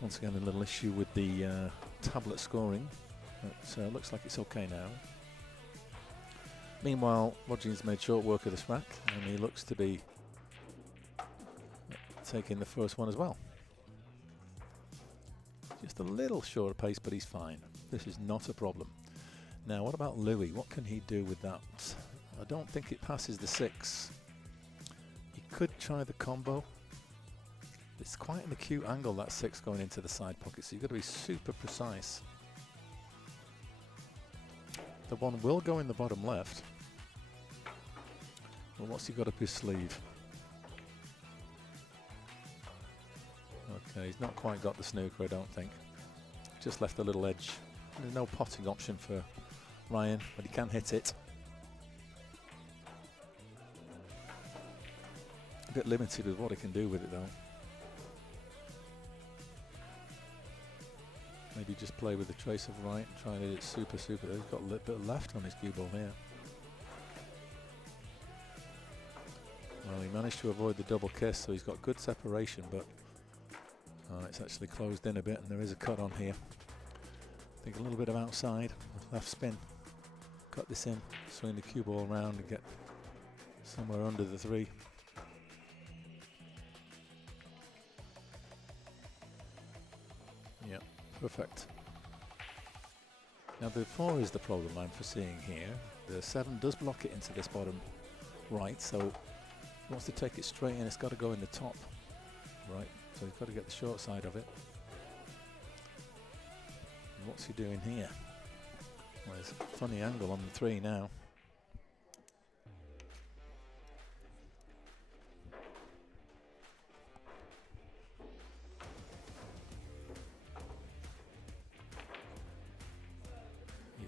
Once again, a little issue with the tablet scoring, but looks like it's okay now. Meanwhile, Roger's made short work of this rack, and he looks to be taking the first one as well. Just a little shorter pace, but he's fine. This is not a problem. Now, what about Louis? What can he do with that? I don't think it passes the 6. He could try the combo. It's quite an acute angle, that 6 going into the side pocket, so you've got to be super precise. The 1 will go in the bottom left. Well, what's he got up his sleeve? Okay, he's not quite got the snooker, I don't think. Just left a little edge. There's no potting option for Ryan, but he can hit it. A bit limited with what he can do with it, though. Maybe just play with the trace of right and try and hit it super. He's got a little bit of left on his cue ball here. Well, he managed to avoid the double kiss, so he's got good separation, but it's actually closed in a bit, and there is a cut on here. I think a little bit of outside, left spin. Cut this in, swing the cue ball around and get somewhere under the 3. Yeah, perfect. Now the 4 is the problem I'm foreseeing here. The 7 does block it into this bottom right, so he wants to take it straight in. It's got to go in the top right, so he's got to get the short side of it. And what's he doing here? Well, there's a funny angle on the 3 now.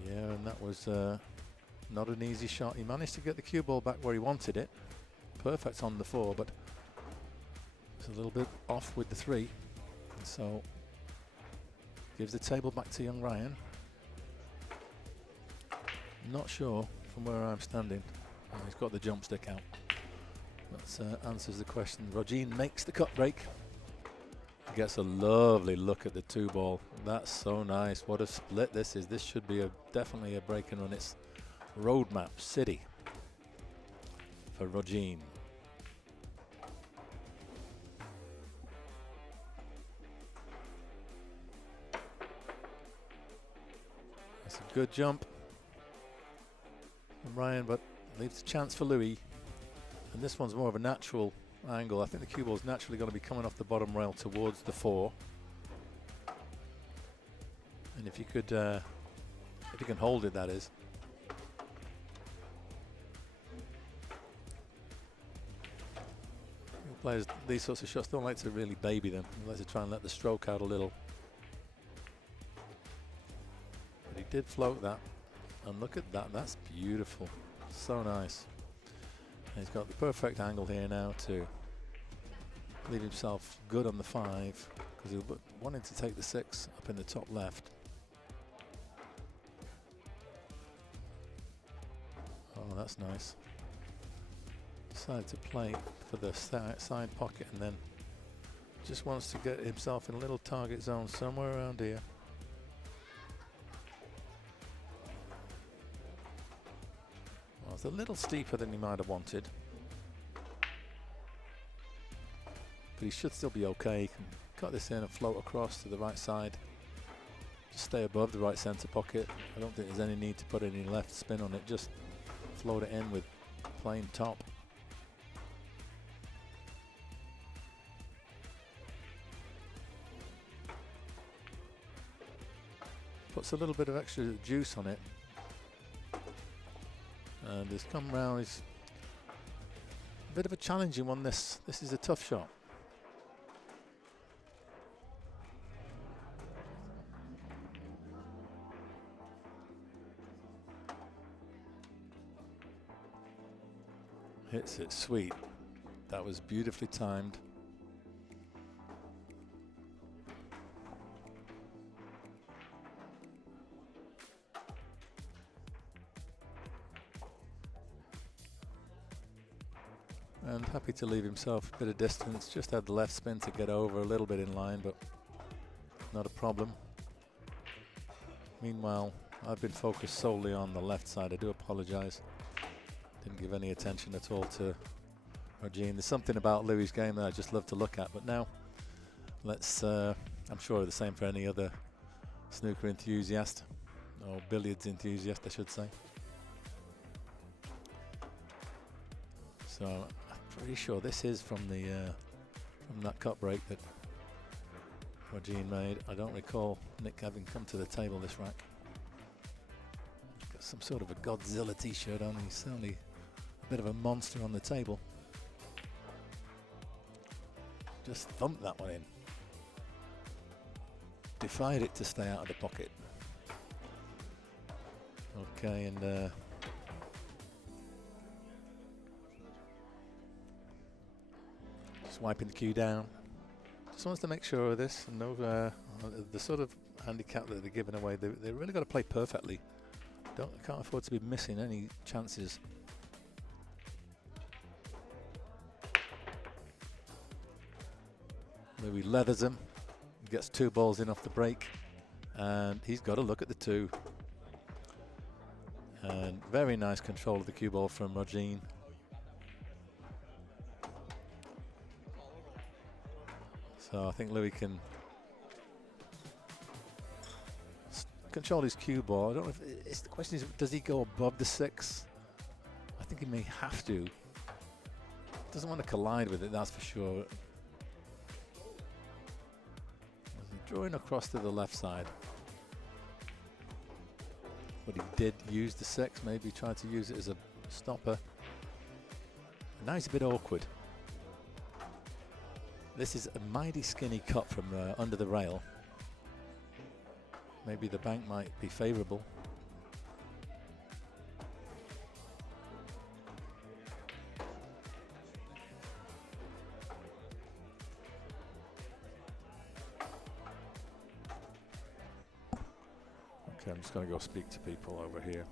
Yeah, and that was not an easy shot. He managed to get the cue ball back where he wanted it. Perfect on the 4, but it's a little bit off with the 3. And so gives the table back to young Ryan. Not sure from where I'm standing. He's got the jump stick out. That answers the question. Roger makes the cut break. He gets a lovely look at the 2 ball. That's so nice. What a split this is. This should be definitely a break and run. It's roadmap city for Roger. That's a good jump from Ryan, but leaves a chance for Louis. And this one's more of a natural angle. I think the cue ball is naturally going to be coming off the bottom rail towards the 4. And if you could, if you can hold it, that is. Players, these sorts of shots don't like to really baby them. They like to try and let the stroke out a little. But he did float that. And look at that, that's beautiful. So nice. And he's got the perfect angle here now to leave himself good on the 5, because he wanted to take the 6 up in the top left. Oh, that's nice. Decided to play for the side pocket and then just wants to get himself in a little target zone somewhere around here. Well, it's a little steeper than he might have wanted, but he should still be okay. He can cut this in and float across to the right side. Just stay above the right center pocket. I don't think there's any need to put any left spin on it. Just float it in with plain top. Puts a little bit of extra juice on it. And he's come round. He's a bit of a challenging one. This is a tough shot. Hits it sweet. That was beautifully timed. And happy to leave himself a bit of distance. Just had the left spin to get over a little bit in line, but not a problem. Meanwhile, I've been focused solely on the left side. I do apologize. Didn't give any attention at all to Regine. There's something about Louis' game that I just love to look at, but now let's, I'm sure the same for any other snooker enthusiast, or billiards enthusiast I should say. So I'm pretty sure this is from the from that cut break that Regine made. I don't recall Nick having come to the table this rack. Got some sort of a Godzilla t-shirt on. He's certainly a bit of a monster on the table. Just thumped that one in. Defied it to stay out of the pocket. Okay, and just wiping the cue down. Just wants to make sure of this and know the sort of handicap that they're giving away. They really got to play perfectly. Can't afford to be missing any chances. Louis leathers him. Gets 2 balls in off the break, and he's got to look at the 2. And very nice control of the cue ball from Regine. So I think Louis can control his cue ball. I don't know if it's the question is, does he go above the 6? I think he may have to. Doesn't want to collide with it, that's for sure. Drawing across to the left side. But he did use the 6, maybe tried to use it as a stopper. And now he's a bit awkward. This is a mighty skinny cut from under the rail. Maybe the bank might be favourable. Okay, I'm just going to go speak to people over here.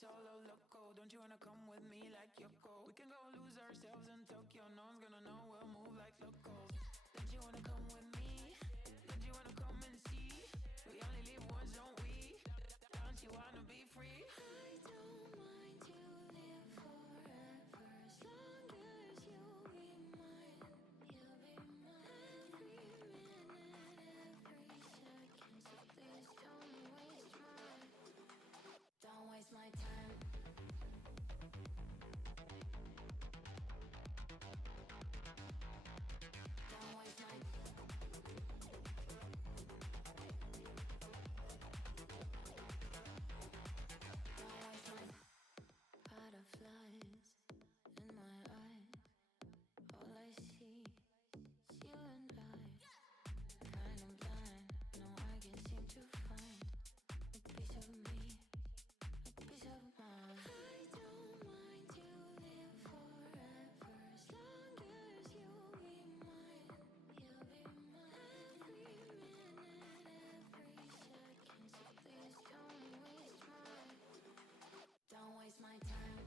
Solo loco, don't you wanna come with me like Yoko? We can go lose ourselves in Tokyo, no one's gonna know we'll move like locals. Don't you wanna come with me? Don't you wanna come and see? We only live once, don't we? Don't you wanna be free? I don't mind to live forever, as long as you'll be mine. You'll be mine. Every minute, every second, so please don't waste mine. Don't waste my time. Don't waste my butterflies in my eyes. All I see is you and I. Kind of blind, no, I can't seem to find a piece of me. Piece of mine. I don't mind to live forever, as long as you'll be mine. You'll be mine. Every minute, every second, so please don't waste mine. Don't waste my time.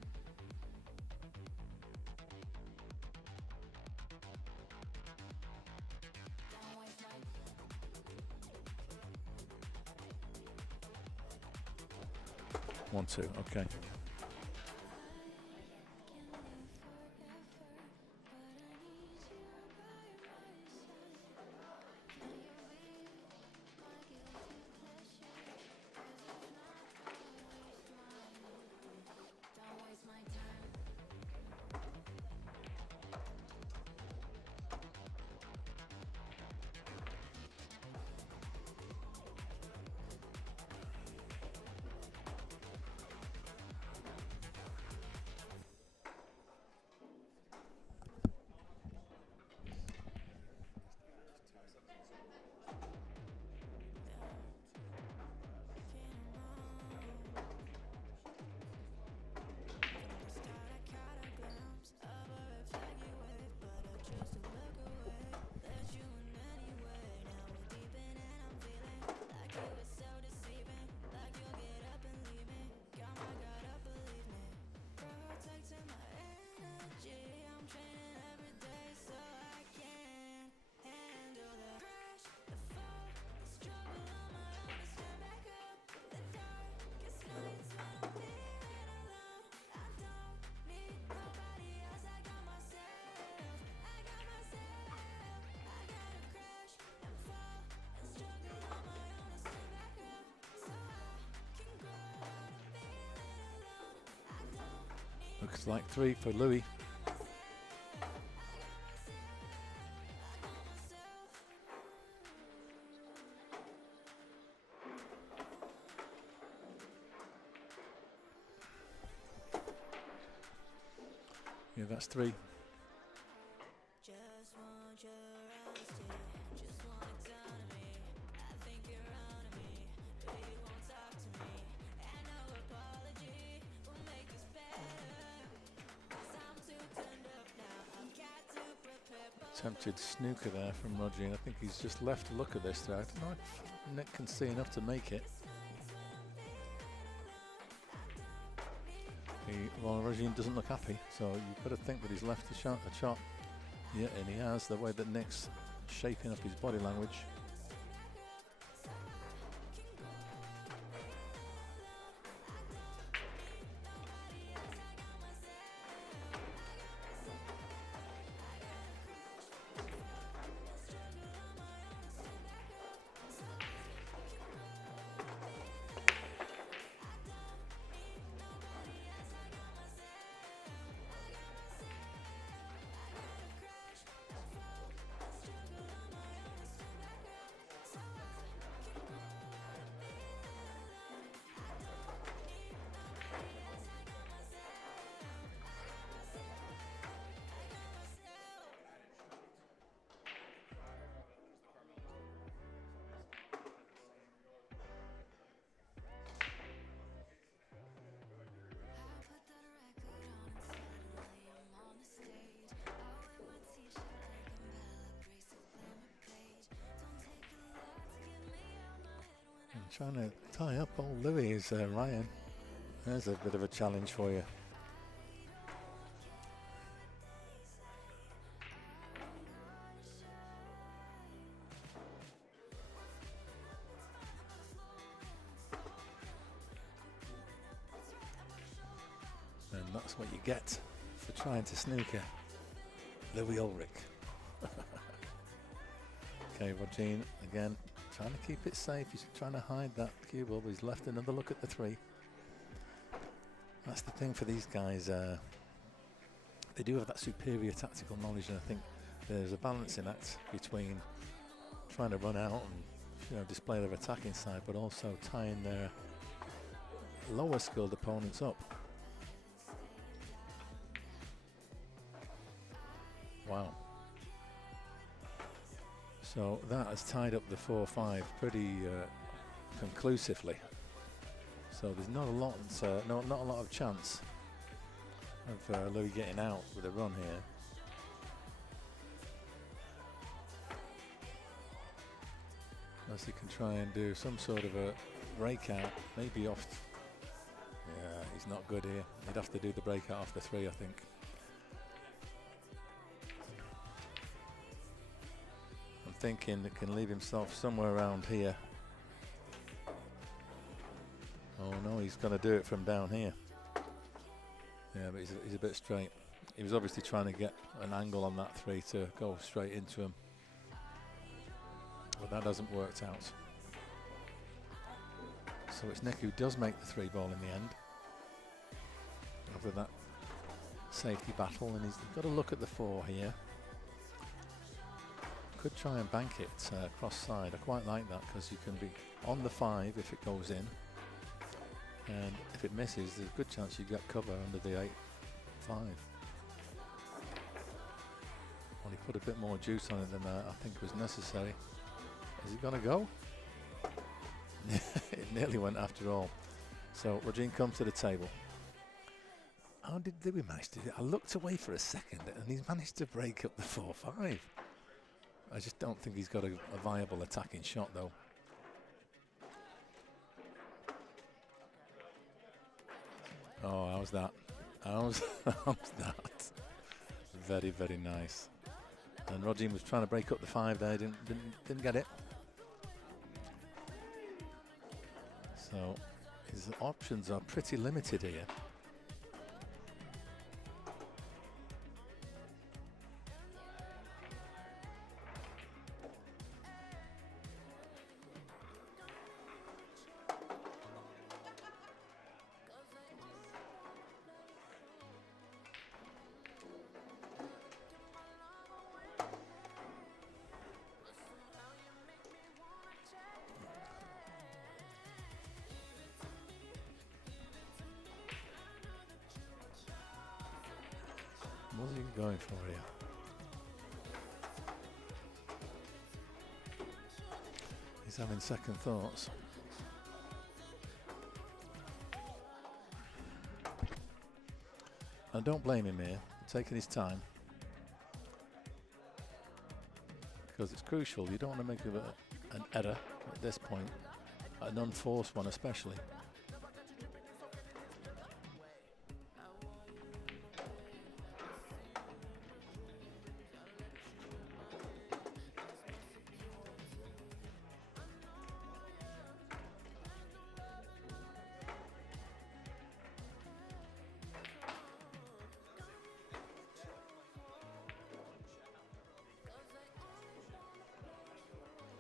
Don't waste my 1-2, okay. Don't waste my time. 1-2, Looks like 3 for Louis. Yeah, that's 3. Attempted snooker there from Roger, and I think he's just left to look at this. I don't know if Nick can see enough to make it. Well, Regine doesn't look happy, so you've got to think that he's left a shot. Yeah, and he has, the way that Nick's shaping up his body language. Trying to tie up old Louis is Ryan. There's a bit of a challenge for you. And that's what you get for trying to snooker Louis Ulrich. Okay, Regine again. Trying to keep it safe. He's trying to hide that cue ball, but he's left another look at the 3. That's the thing for these guys. They do have that superior tactical knowledge, and I think there's a balancing act between trying to run out and display their attacking side, but also tying their lower skilled opponents up. Wow. So that has tied up the 4-5 pretty conclusively. So there's not a lot, not a lot of chance of Louis getting out with a run here. Unless he can try and do some sort of a breakout, maybe off. Yeah, he's not good here. He'd have to do the breakout off the 3, I think. Thinking that can leave himself somewhere around here. Oh no, he's going to do it from down here. Yeah, but he's a bit straight. He was obviously trying to get an angle on that 3 to go straight into him, but that hasn't worked out. So it's Nick who does make the 3 ball in the end after that safety battle, and he's got to look at the 4 here. Could try and bank it cross side. I quite like that because you can be on the 5 if it goes in, and if it misses, there's a good chance you get cover under the 8-5. Well, he put a bit more juice on it than I think was necessary. Is it going to go? It nearly went after all. So Regine comes to the table. How did we manage to do it? I looked away for a second and he's managed to break up the 4-5. I just don't think he's got a viable attacking shot, though. Oh, how's that? How's that? Very, very nice. And Regine was trying to break up the 5 there, didn't get it. So his options are pretty limited here. What's he going for here? He's having second thoughts. And don't blame him here, taking his time. Because it's crucial, you don't want to make an error at this point, an unforced one especially.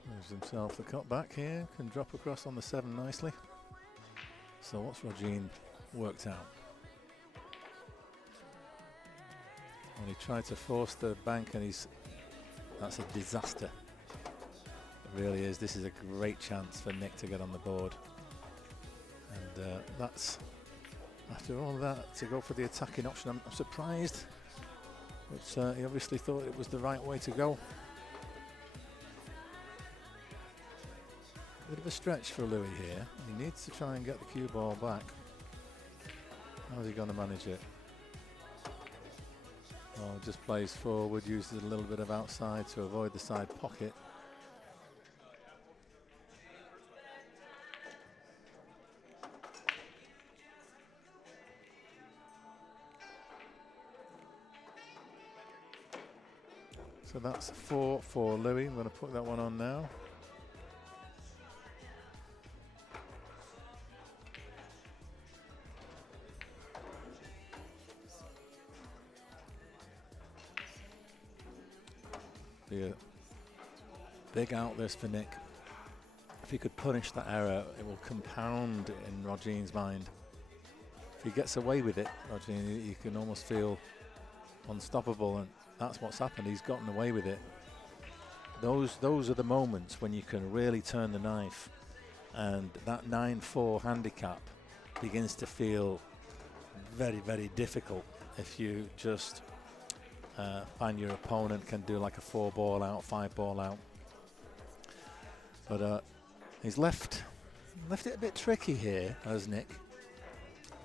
Moves himself the cut back here, can drop across on the 7 nicely. So what's Rogin worked out? And he tried to force the bank and that's a disaster. It really is. This is a great chance for Nick to get on the board. And that's, after all that, to go for the attacking option. I'm surprised, but he obviously thought it was the right way to go. Bit of a stretch for Louis here. He needs to try and get the cue ball back. How's he going to manage it? Oh, just plays forward, uses a little bit of outside to avoid the side pocket. So that's 4 for Louis. I'm going to put that one on now. Yeah. Big out this for Nick. If he could punish that error, it will compound in Rogin's mind. If he gets away with it, Rogin, you can almost feel unstoppable, and that's what's happened. He's gotten away with it. Those are the moments when you can really turn the knife, and that 9-4 handicap begins to feel very, very difficult if you just find your opponent can do like a 4-ball out, 5-ball out. But he's left it a bit tricky here, as Nick.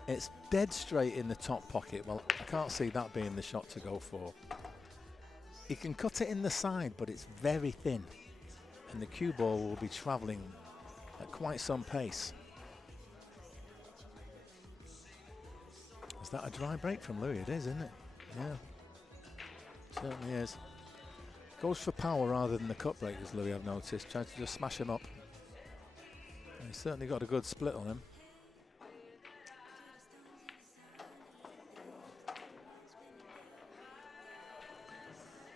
It's dead straight in the top pocket. Well, I can't see that being the shot to go for. He can cut it in the side, but it's very thin, and the cue ball will be travelling at quite some pace. Is that a dry break from Louis? It is, isn't it? Yeah, certainly is. Goes for power rather than the cut break, as Louis, I've noticed. Tries to just smash him up. And he's certainly got a good split on him.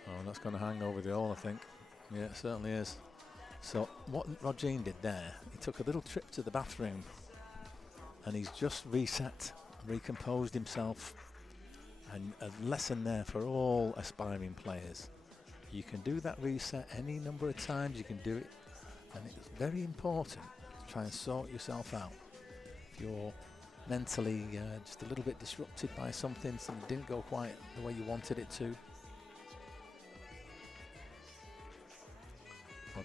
Oh, that's going to hang over the all, I think. Yeah, it certainly is. So what Rogin did there, he took a little trip to the bathroom and he's just reset, recomposed himself. And a lesson there for all aspiring players. You can do that reset any number of times, you can do it, and it's very important to try and sort yourself out. If you're mentally just a little bit disrupted by something didn't go quite the way you wanted it to.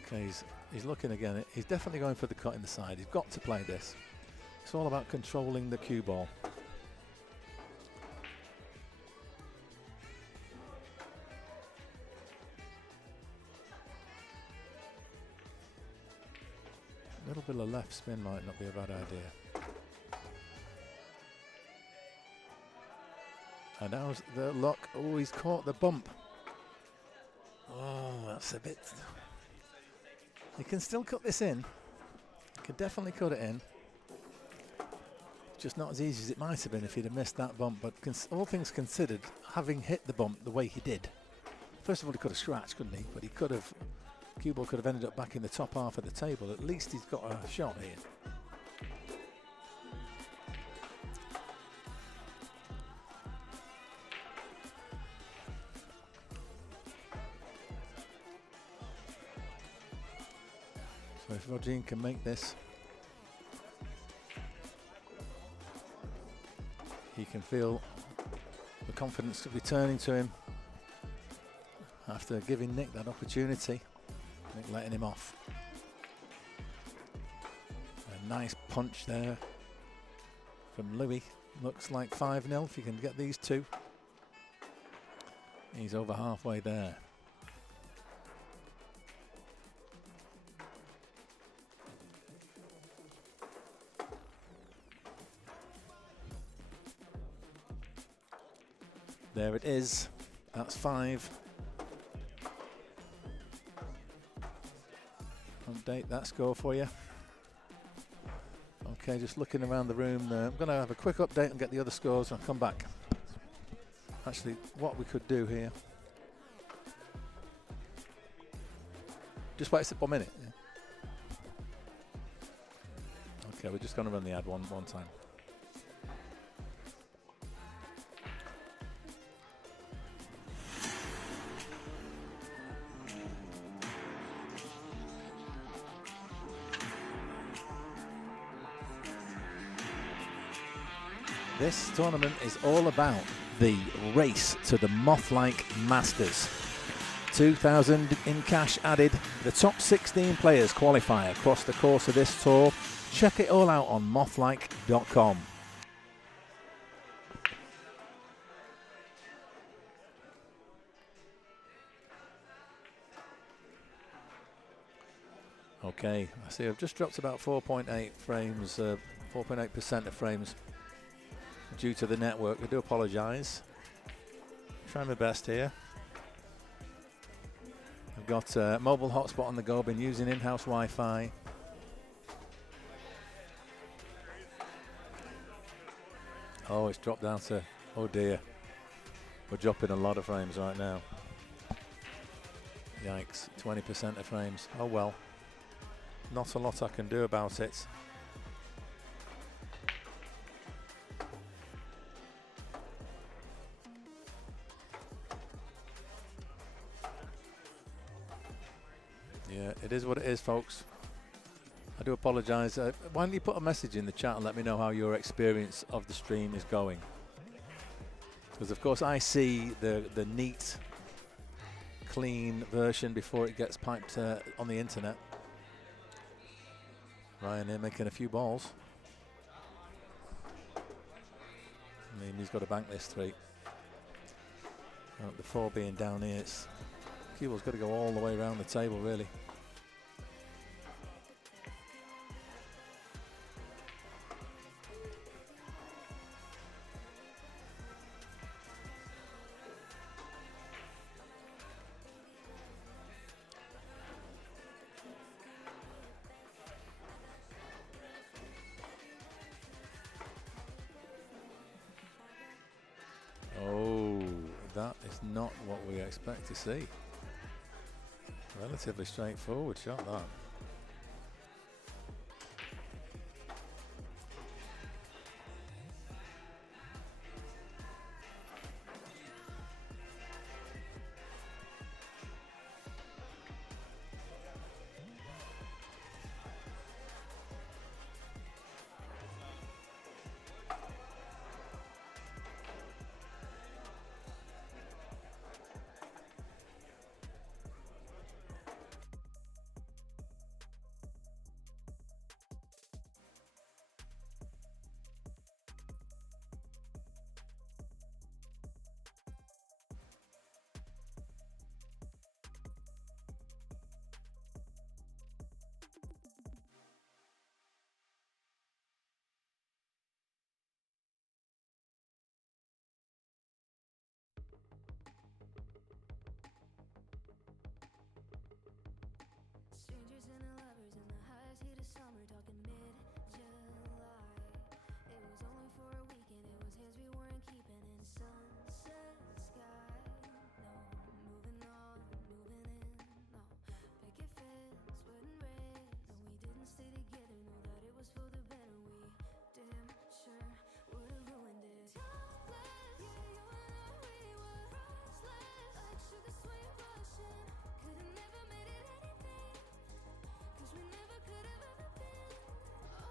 Okay, he's looking again. He's definitely going for the cut in the side. He's got to play this. It's all about controlling the cue ball. A little bit of left spin might not be a bad idea. And now's the lock. Oh, he's caught the bump. Oh, that's a bit... You can still cut this in. You can definitely cut it in. Just not as easy as it might have been if he'd have missed that bump. But all things considered, having hit the bump the way he did, first of all, he could have scratched, couldn't he? But he could have... Cue ball could have ended up back in the top half of the table. At least he's got a shot here. So if Rogin can make this, he can feel the confidence returning to him after giving Nick that opportunity. Nick letting him off. A nice punch there from Louis. Looks like 5-0 if you can get these two. He's over halfway there. There it is. That's 5. Update that score for you. Okay, just looking around the room. I'm going to have a quick update and get the other scores. I'll come back. Actually, what we could do here. Just wait a minute. Yeah. Okay, we're just going to run the ad one time. This tournament is all about the race to the Mothlike Masters. 2,000 in cash added. The top 16 players qualify across the course of this tour. Check it all out on mothlike.com. Okay, I see I've just dropped about 4.8 frames, 4.8% of frames due to the network. I do apologise. Trying my best here. I've got a mobile hotspot on the go. Been using in-house Wi-Fi. Oh, it's dropped down to, oh dear. We're dropping a lot of frames right now. Yikes, 20% of frames. Oh well. Not a lot I can do about it. Yeah, it is what it is, folks. I do apologise. Why don't you put a message in the chat and let me know how your experience of the stream is going? Because of course I see the neat, clean version before it gets piped on the internet. Ryan here making a few balls. I mean, he's got a bank this 3. The 4 being down here, it's cue ball's got to go all the way around the table, really. Not what we expect to see. Relatively straightforward shot, that. Strangers and lovers in the highest heat of summer, talking mid-July. It was only for a weekend, it was his we weren't keeping in sunset sky. No, moving on, moving in, no. Picket fence, wouldn't rain, no, we didn't stay together, know that it was for the better. We damn sure would've ruined it. Topless, yeah, you and I, we were priceless, like sugar sweet Russian. Could've never made it anything. We never could have ever been.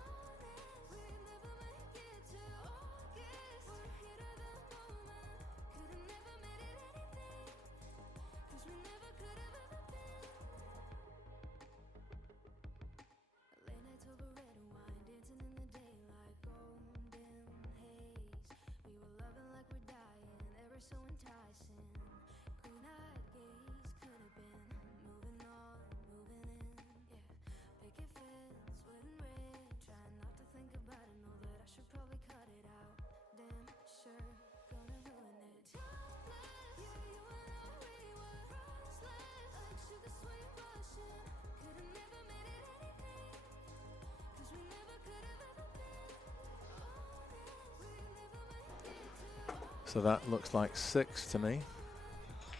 So that looks like 6 to me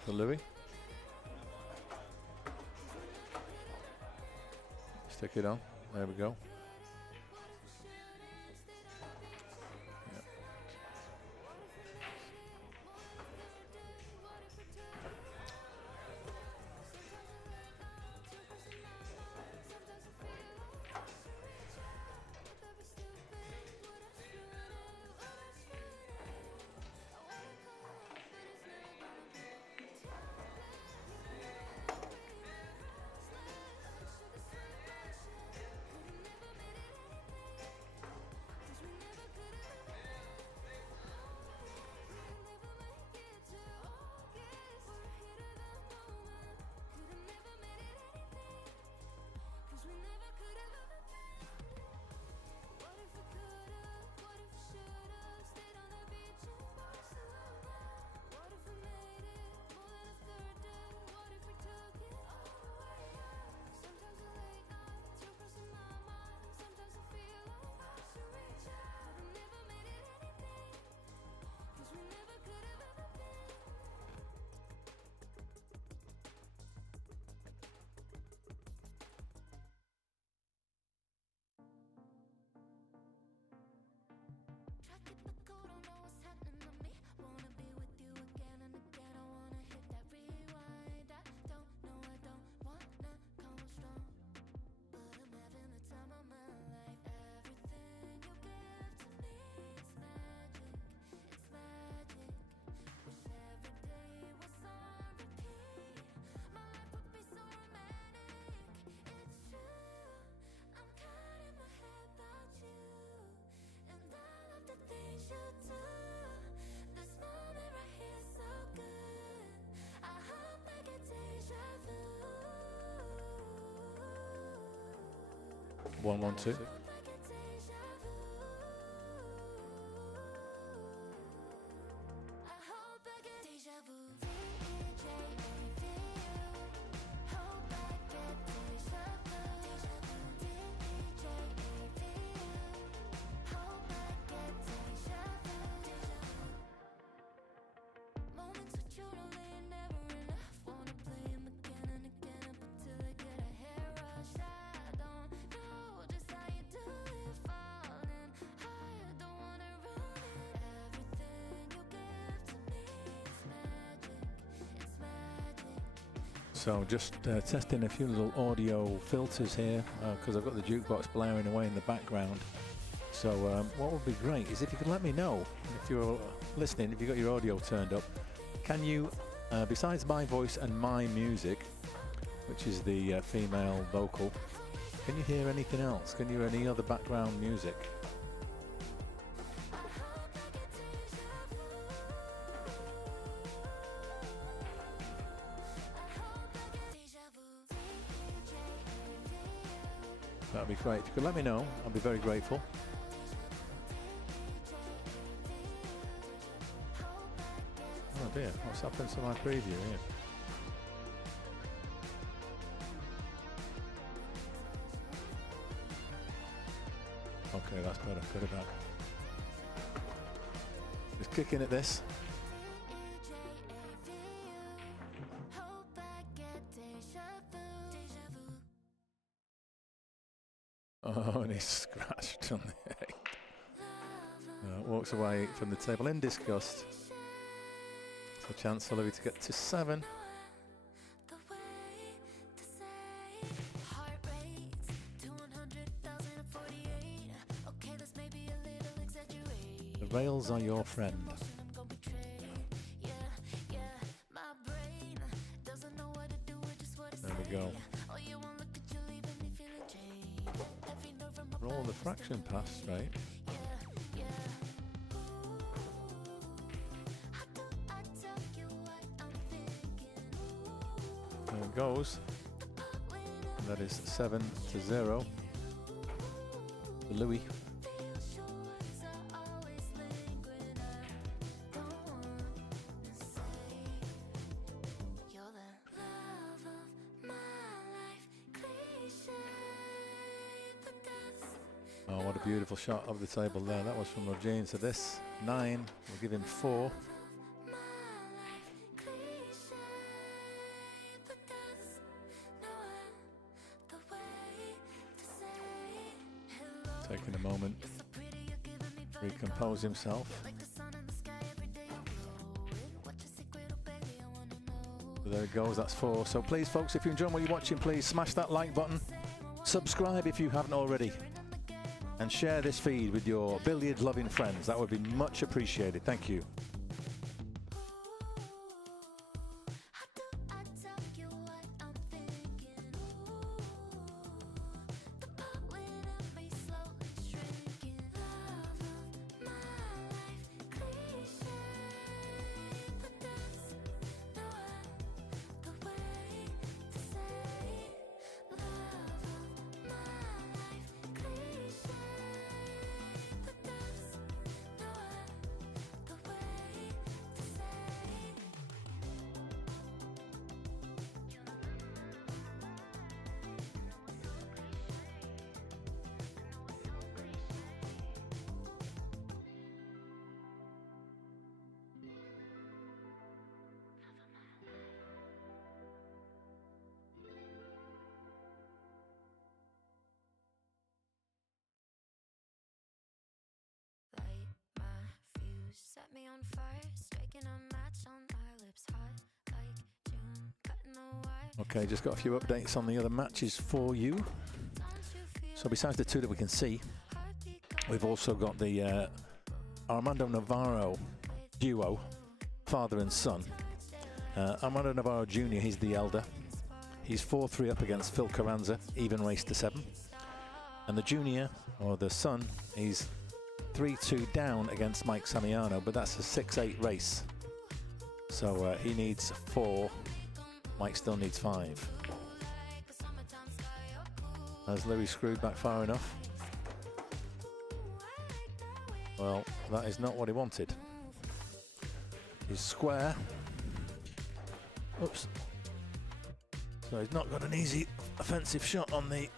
for Louis. Stick it on. There we go. Yep. One, 1, 2. So just testing a few little audio filters here because I've got the jukebox blaring away in the background. So what would be great is if you could let me know if you're listening, if you've got your audio turned up, can you, besides my voice and my music, which is the female vocal, can you hear anything else? Can you hear any other background music? That'd be great. If you could let me know, I'd be very grateful. Oh dear, what's happened to my preview here? Okay, that's better. Put it back. Just kicking at this. Oh, and he's scratched on the 8. Walks away from the table in disgust. It's a chance for Louis to get to 7. The rails are your friend. There we go. Roll the fraction pass straight. There it goes. And that is 7-0 for Louis. Oh, what a beautiful shot of the table there. That was from Roger. So this 9, we'll give him 4. taking a moment to recompose himself. There it goes, that's 4. So please, folks, if you're enjoying what you're watching, please smash that like button, subscribe if you haven't already, and share this feed with your billiard-loving friends. That would be much appreciated. Thank you. Set me on fire, striking a match on our lips, hot like June, cutting the wire. Okay, just got a few updates on the other matches for you. So besides the 2 that we can see, we've also got the Armando Navarro duo, father and son. Armando Navarro Jr., he's the elder. He's 4-3 up against Phil Carranza, even race to 7. And the junior, or the son, he's 3-2 down against Mike Samiano, but that's a 6-8 race. So he needs 4, Mike still needs 5. Has Louis screwed back far enough? Well, that is not what he wanted. He's square. Oops. So he's not got an easy offensive shot on the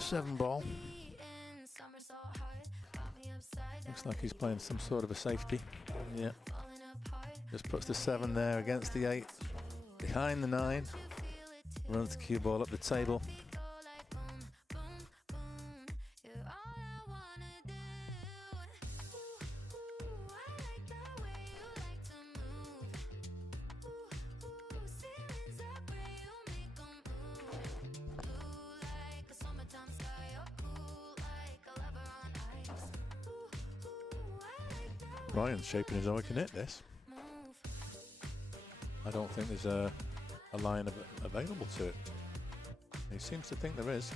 7 ball. Looks like he's playing some sort of a safety. Yeah. Just puts the 7 there against the 8. Behind the 9. Runs the cue ball up the table. Ryan's shaping his own. He can hit this. I don't think there's a line available to it. He seems to think there is.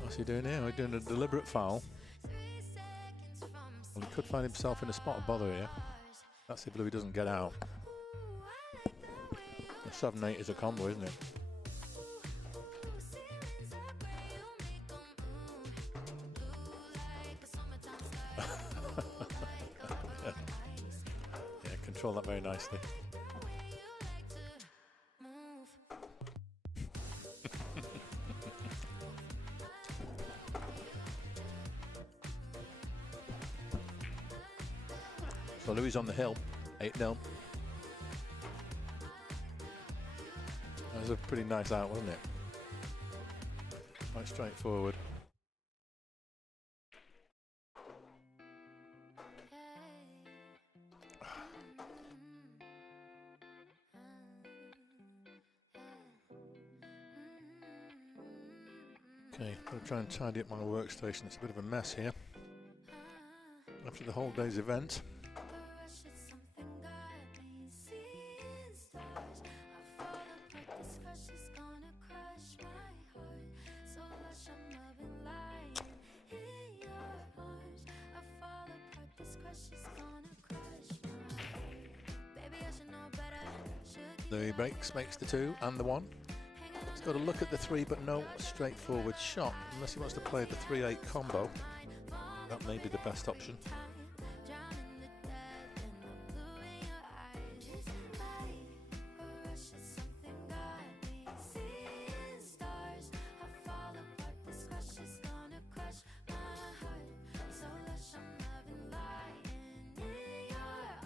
What's he doing here? He's doing a deliberate foul. Well, he could find himself in a spot of bother here. That's if Louis doesn't get out. A 7-8 is a combo, isn't it? Control that very nicely. So Louis on the hill, 8-0. That was a pretty nice out, wasn't it? Quite straightforward. Okay, I'll try and tidy up my workstation. It's a bit of a mess here. After the whole day's event. The breaks makes the 2 and the 1. He's got to look at the 3, but no straightforward shot, unless he wants to play the 3-8 combo. That may be the best option.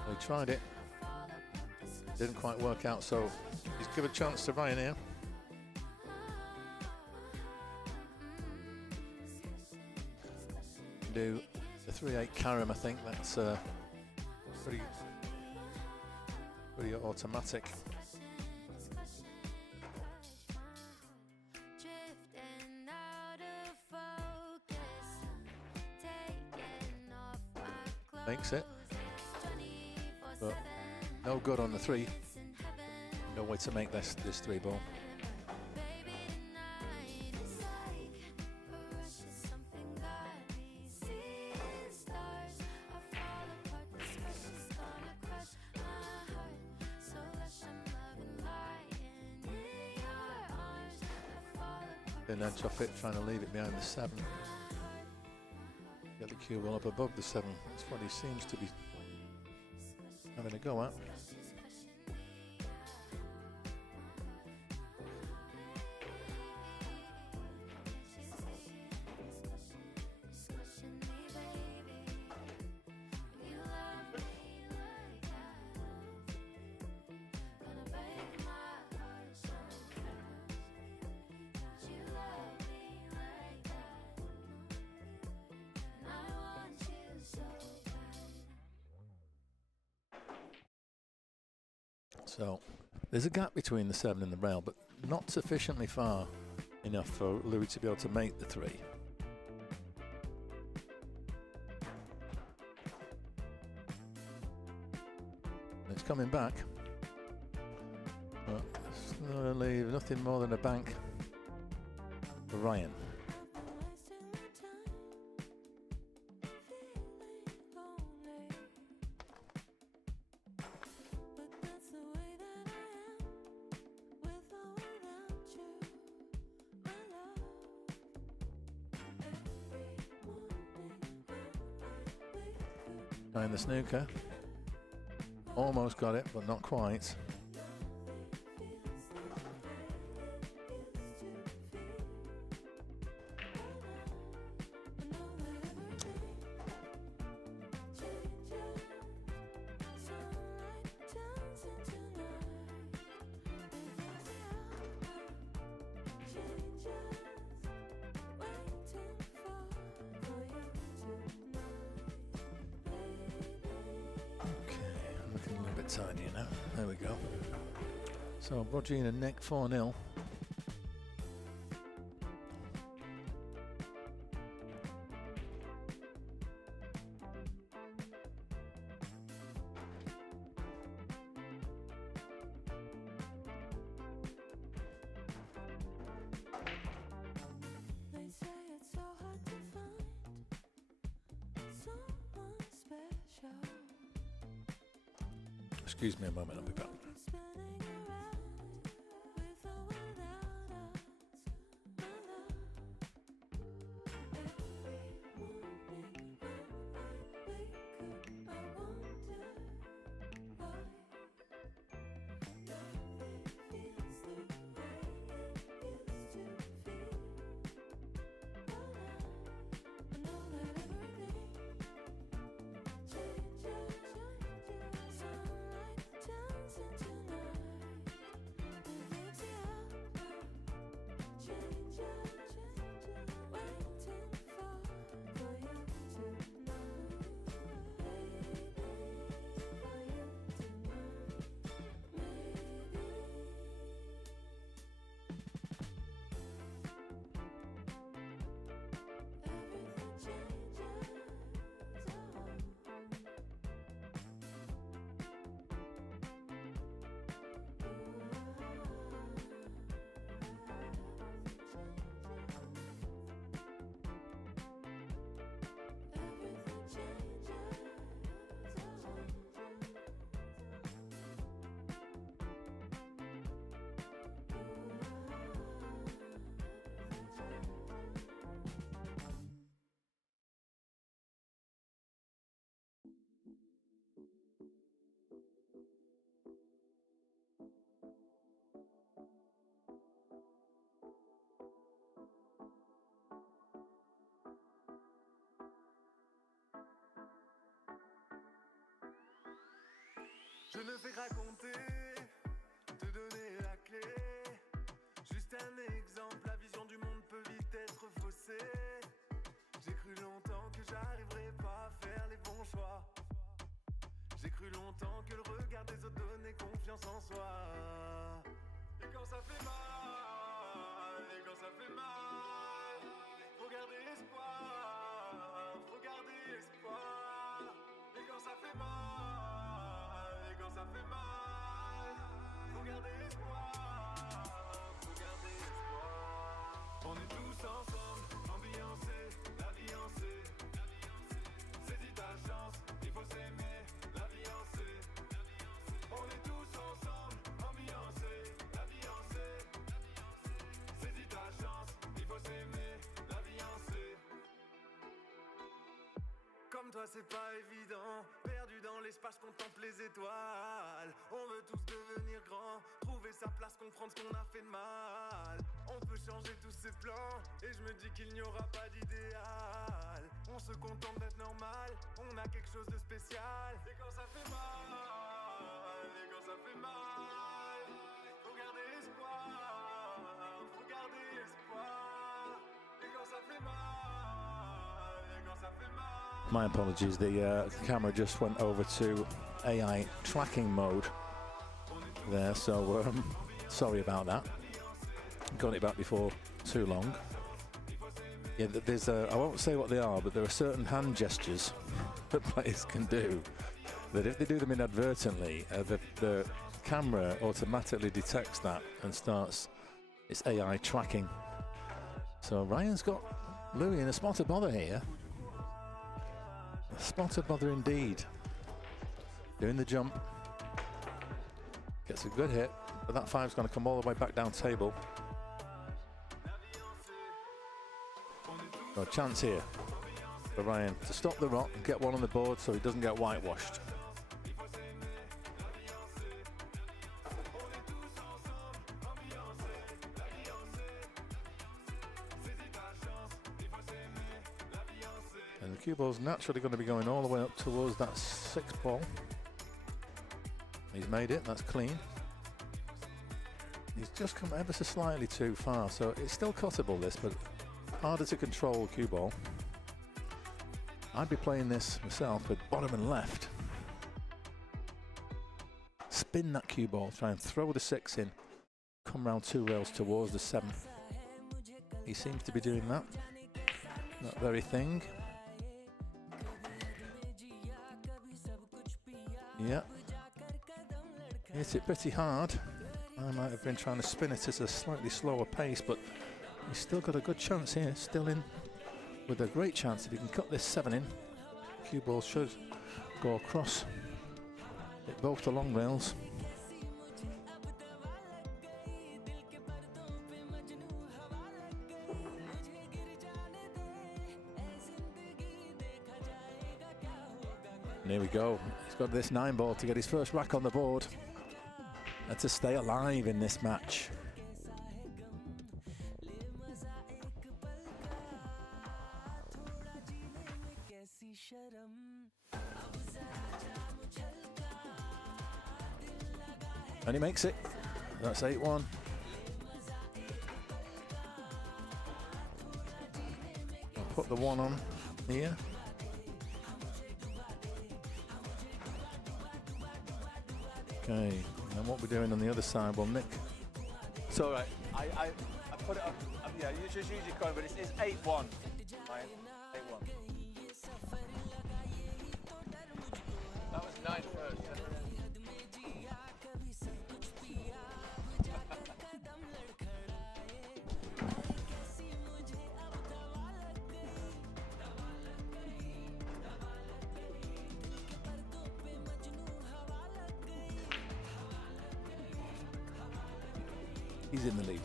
He tried it. Didn't quite work out, so he's given a chance to Ryan here. do the 3/8 carom, I think that's pretty automatic. Makes it, but no good on the 3. No way to make this 3 ball. An edge off it, trying to leave it behind the 7. Get the cue ball up above the 7. That's what he seems to be having a go at. So there's a gap between the 7 and the rail, but not sufficiently far enough for Louis to be able to make the 3. It's coming back, but it's going to leave nothing more than a bank for Ryan. Trying the snooker. Almost got it, but not quite. Tiny now. There we go. So Roger and Nick 4-0. Excuse me a moment, I'll be back. Je ne fais raconter, te donner la clé. Juste un exemple, la vision du monde peut vite être faussée. J'ai cru longtemps que j'arriverai pas à faire les bons choix. J'ai cru longtemps que le regard des autres donnait confiance en soi. Et quand ça fait mal, et quand ça fait mal, faut garder espoir, faut garder espoir. Et quand ça fait mal, et quand ça fait mal, faut garder espoir, faut garder espoir. On est tous ensemble, ambiancés, la vie en C. Saisis ta chance, il faut s'aimer, la vie en C. On est tous ensemble, ambiancés, la vie en C. Saisis ta chance, il faut s'aimer, la vie en C. Comme toi c'est pas évident, perdu dans l'espace, contemple les étoiles. On veut tous devenir grands, trouver sa place, comprendre ce qu'on a fait de mal. On peut changer tous ses plans, et je me dis qu'il n'y aura pas d'idéal. On se contente d'être normal, on a quelque chose de spécial. Et quand ça fait mal, et quand ça fait mal, faut garder espoir, faut garder espoir. Et quand ça fait mal, et quand ça fait mal. My apologies, the camera just went over to AI tracking mode there, so sorry about that. Got it back before too long. Yeah, there's I won't say what they are, but there are certain hand gestures that players can do that if they do them inadvertently, the camera automatically detects that and starts its AI tracking. So Ryan's got Louis in a spot of bother here. A spot of bother indeed. Doing the jump. Gets a good hit, but that five's going to come all the way back down table. So a chance here for Ryan to stop the rot and get one on the board so he doesn't get whitewashed. And the cue ball's naturally going to be going all the way up towards that sixth ball. He's made it, that's clean. He's just come ever so slightly too far, so it's still cuttable this, but harder to control cue ball. I'd be playing this myself with bottom and left. Spin that cue ball, try and throw the six in, come round two rails towards the seven. He seems to be doing that. That very thing. Yeah. Hit it pretty hard. I might have been trying to spin it at a slightly slower pace, but he's still got a good chance here. Still in with a great chance if he can cut this seven in. Cue ball should go across. Hit both the long rails. And here we go. He's got this 9-ball to get his first rack on the board and to stay alive in this match. And he makes it. That's 8-1. I'll put the one on here. Okay, and what we're doing on the other side, well, Nick. It's all right. I put it up. Yeah, you just use your coin, but it's 8-1. Right? 8-1. That was 9 first. He's in the lead.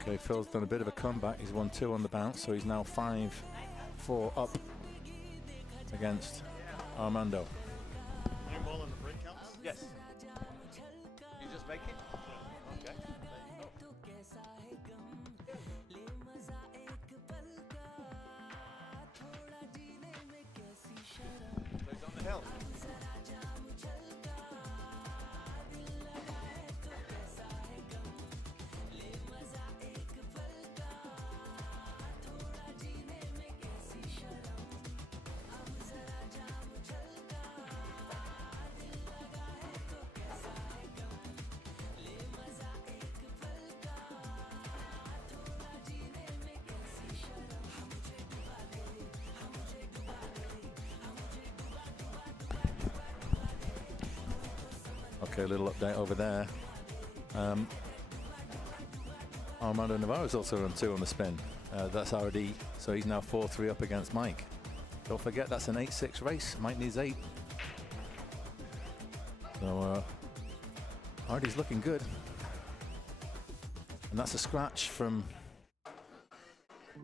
Okay, Phil's done a bit of a comeback. He's won 2 on the bounce, so he's now 5-4 up against Armando. Nine ball on the break counts? Yes. You just make it? Okay. So he's on the hill. Okay, a little update over there. Armando Navarro's also on 2 on the spin. That's already, so he's now 4-3 up against Mike. Don't forget, that's an 8-6 race. Mike needs 8. So Artie's looking good. And that's a scratch from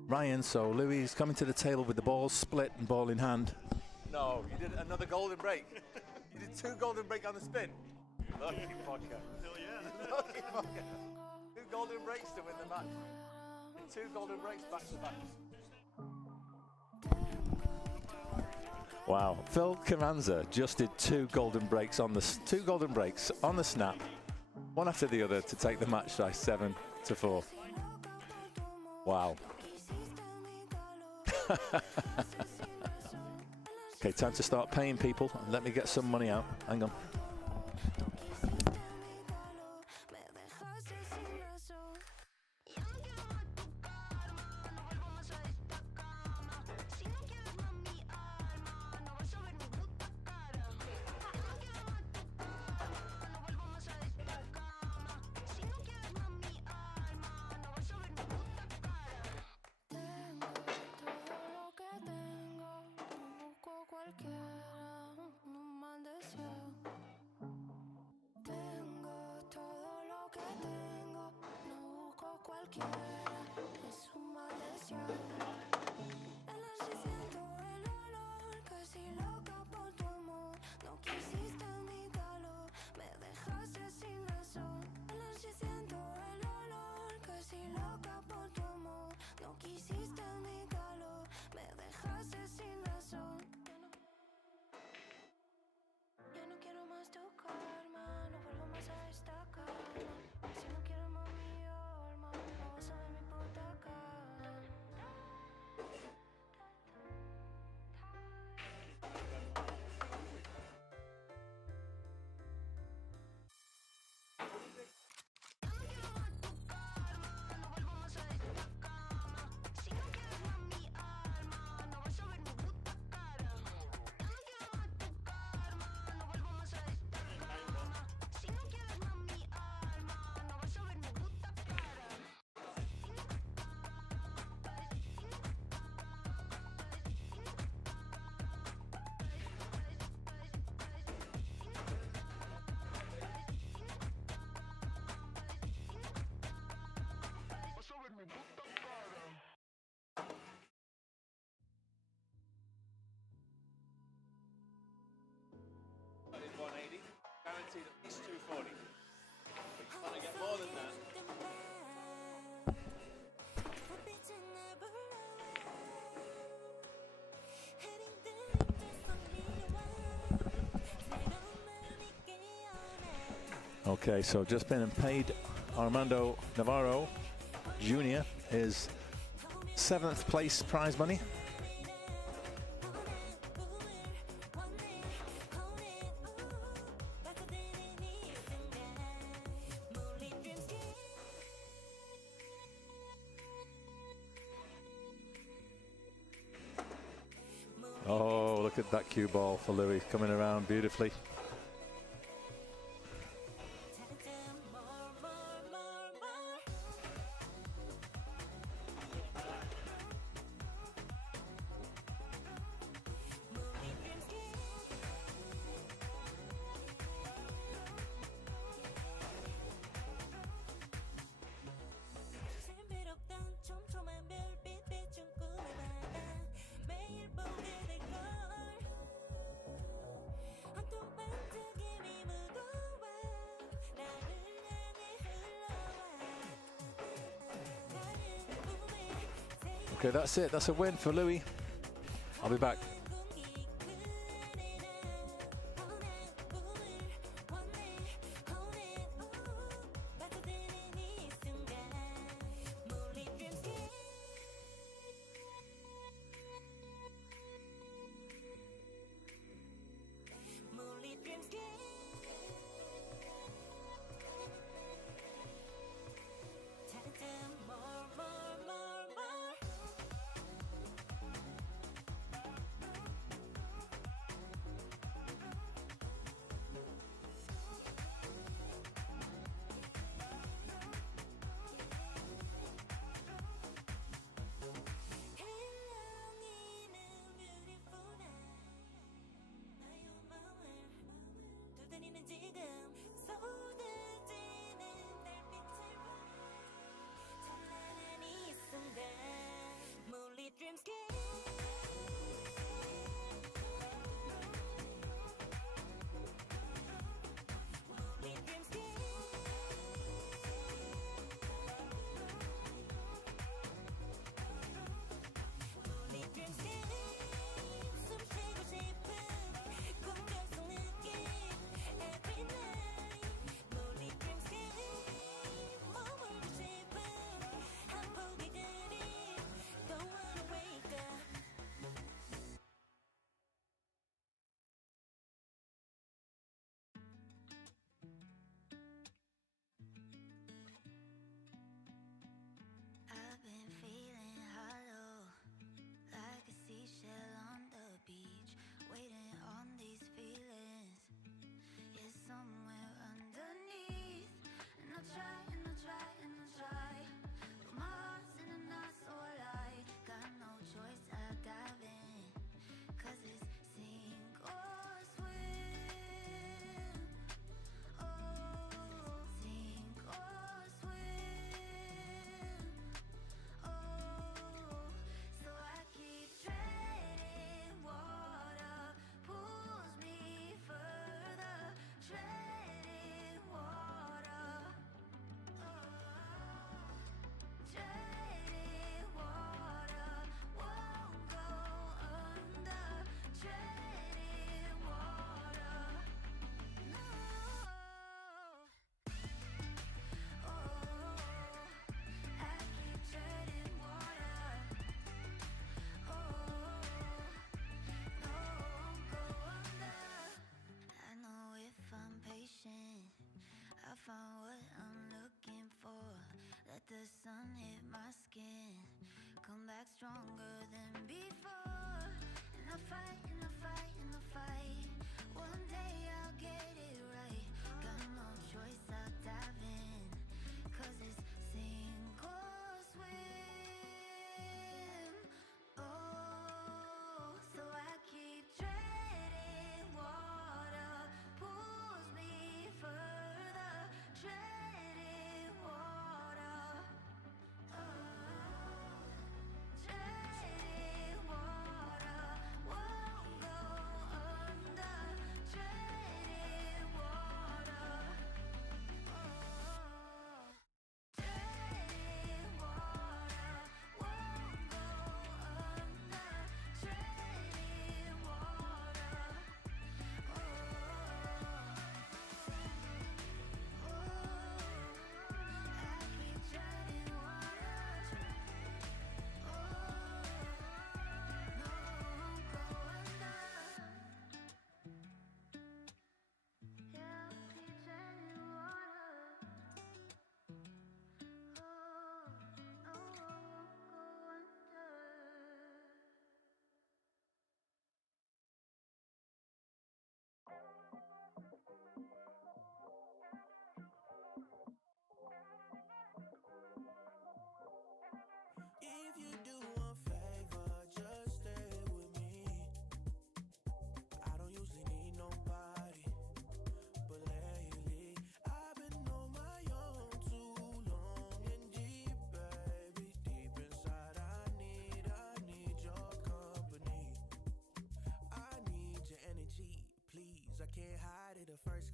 Ryan. So Louis is coming to the table with the ball split and ball in hand. No, you did another golden break. You did 2 golden break on the spin. Lucky vodka. Hell yeah. Lucky vodka. 2 golden breaks to win the match. 2 golden breaks back to back. Wow, Phil Carranza just did 2 golden breaks on the snap, one after the other to take the match tie 7-4. Wow. Okay, time to start paying people. Let me get some money out. Hang on. That is 180. Guaranteed at least 240. Trying to get more than that. Okay, so just been paid Armando Navarro Jr. is 7th place prize money. Oh, look at that cue ball for Louis coming around beautifully. Okay, that's it. That's a win for Louis. I'll be back.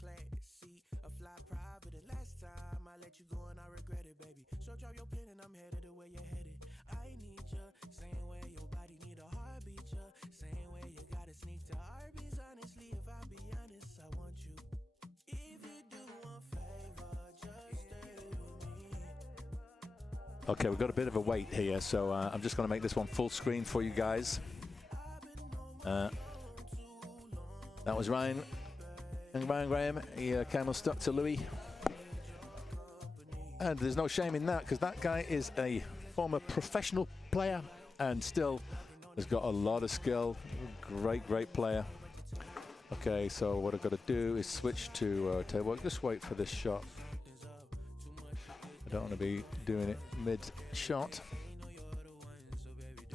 class seat, a fly private. And last time I let you go and I regret it, baby. So drop your pen and I'm headed the way you're headed. I need ya, same way your body need a heartbeat, ya. Same way you gotta sneak to Arby's. Honestly, if I be honest, I want you. If you do one favor, just stay with me. Okay, we've got a bit of a wait here, so I'm just going to make this one full screen for you guys. That was Ryan Graham. He kind of stuck to Louis. And there's no shame in that, because that guy is a former professional player and still has got a lot of skill. Great player. Okay, so what I've got to do is switch to table work. Just wait for this shot. I don't want to be doing it mid-shot.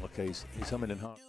Okay, he's humming and hard.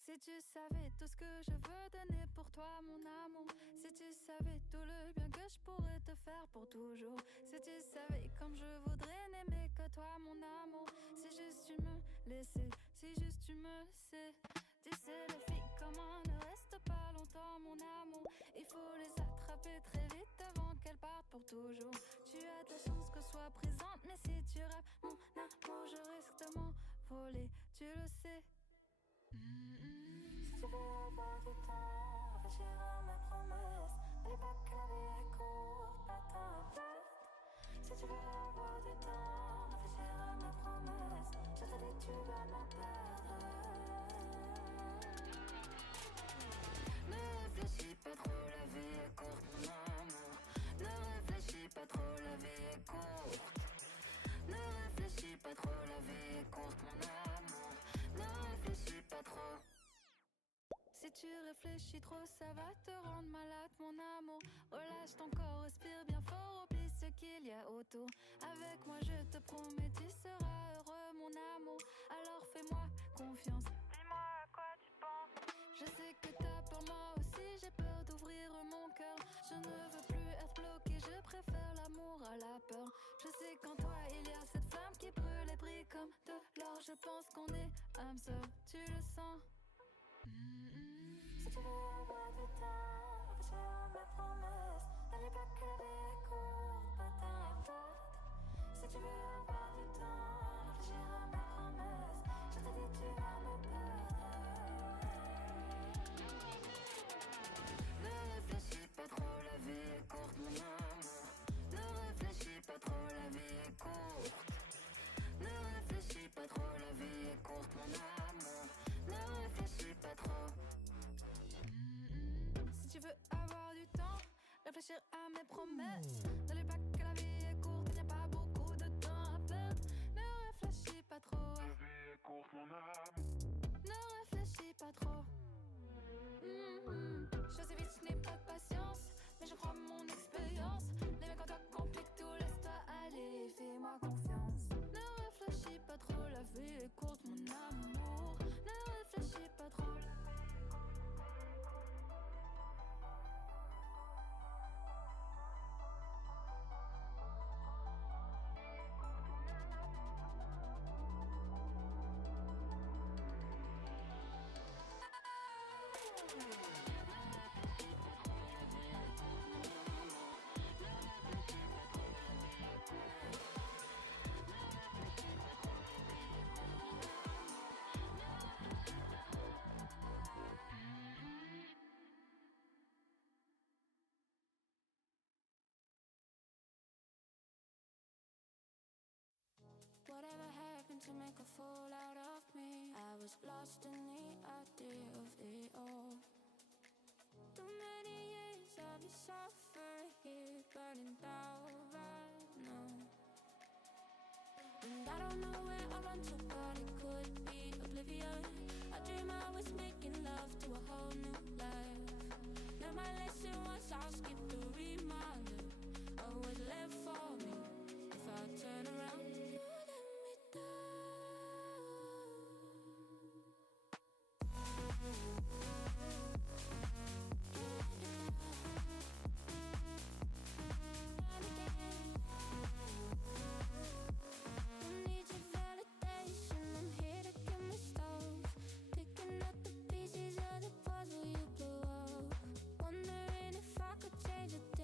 Si tu savais tout ce que je veux donner pour toi, mon amour. Si tu savais tout le bien que je pourrais te faire pour toujours. Si tu savais comme je voudrais n'aimer que toi, mon amour. Si juste tu me laissais si juste tu me sais. Tu sais, les filles comme un ne restent pas longtemps, mon amour. Il faut les attraper très vite avant qu'elles partent pour toujours. Tu as de la chance que je sois présente, mais si tu rappes mon amour, je risque de m'envoler, tu le sais. Si tu veux avoir du temps, réfléchir à mes promesses. N'oublie pas que la vie est courte, pas t'inquiète. Si tu veux avoir du temps, réfléchir à mes promesses. Je te dis tu vas me perdre. Ne réfléchis pas trop, la vie est courte, mon amour. Ne réfléchis pas trop, la vie est courte. Ne réfléchis pas trop, la vie est courte, mon amour. Ne réfléchis pas trop. Si tu réfléchis trop, ça va te rendre malade, mon amour. Relâche ton corps, respire bien fort, oublie ce qu'il y a autour. Avec moi, je te promets, tu seras heureux, mon amour. Alors fais-moi confiance. Dis-moi à quoi tu penses. Je sais que t'as peur, moi aussi, j'ai peur d'ouvrir mon cœur. Je ne veux plus être bloqué, je préfère l'amour à la peur. Je sais qu'en toi, il y a cette flamme qui brûle et brille comme de l'or. Je pense qu'on est âme sœur, tu le sens. Si tu veux avoir du temps, réfléchis à mes promesses. N'oublie pas que la vie est courte, pas t'inquiète. Si tu veux avoir du temps, réfléchis à mes promesses. Je te dis tu vas me perdre. Ne réfléchis pas trop, la vie est courte, mon amour. Ne réfléchis pas trop, la vie est courte. Ne réfléchis pas trop, la vie est courte, mon amour. Ne réfléchis pas trop. Si tu veux avoir du temps, réfléchir à mes promesses. N'oublie pas que la vie est courte, il n'y a pas beaucoup de temps à perdre. Ne réfléchis pas trop. La vie est courte, mon âme. Ne réfléchis pas trop. Je sais vite, je n'ai pas de patience, mais je crois mon expérience. Les mecs en toi compliquent tout, laisse-toi aller, fais-moi confiance. Ne réfléchis pas trop, la vie est courte, mon amour. Ne réfléchis pas trop. Whatever happened to make a fool out of me? I was lost in the idea of it all. Too many years of me suffering here, burning down right now. And I don't know where I run to, but it could be oblivion. I dream I was making love to a whole new life. Learned my lesson once, I'll skip the reminder of what's left for me if I turn around. Change it.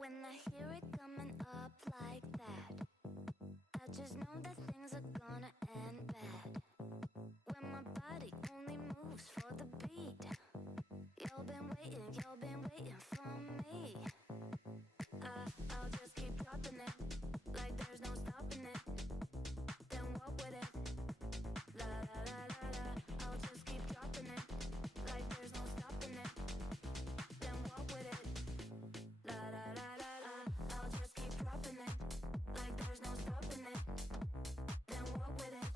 When I hear it coming up like that, I just know that things are gonna end bad. When my body only moves for the beat, you've been waiting for me. I'll just keep dropping it, like there's no stopping it. Then walk with it, la la la la la. I'll just keep dropping it, like there's no stopping it. Then walk with it, la la la la la. I'll just keep dropping it, like there's no stopping it. Then walk with it,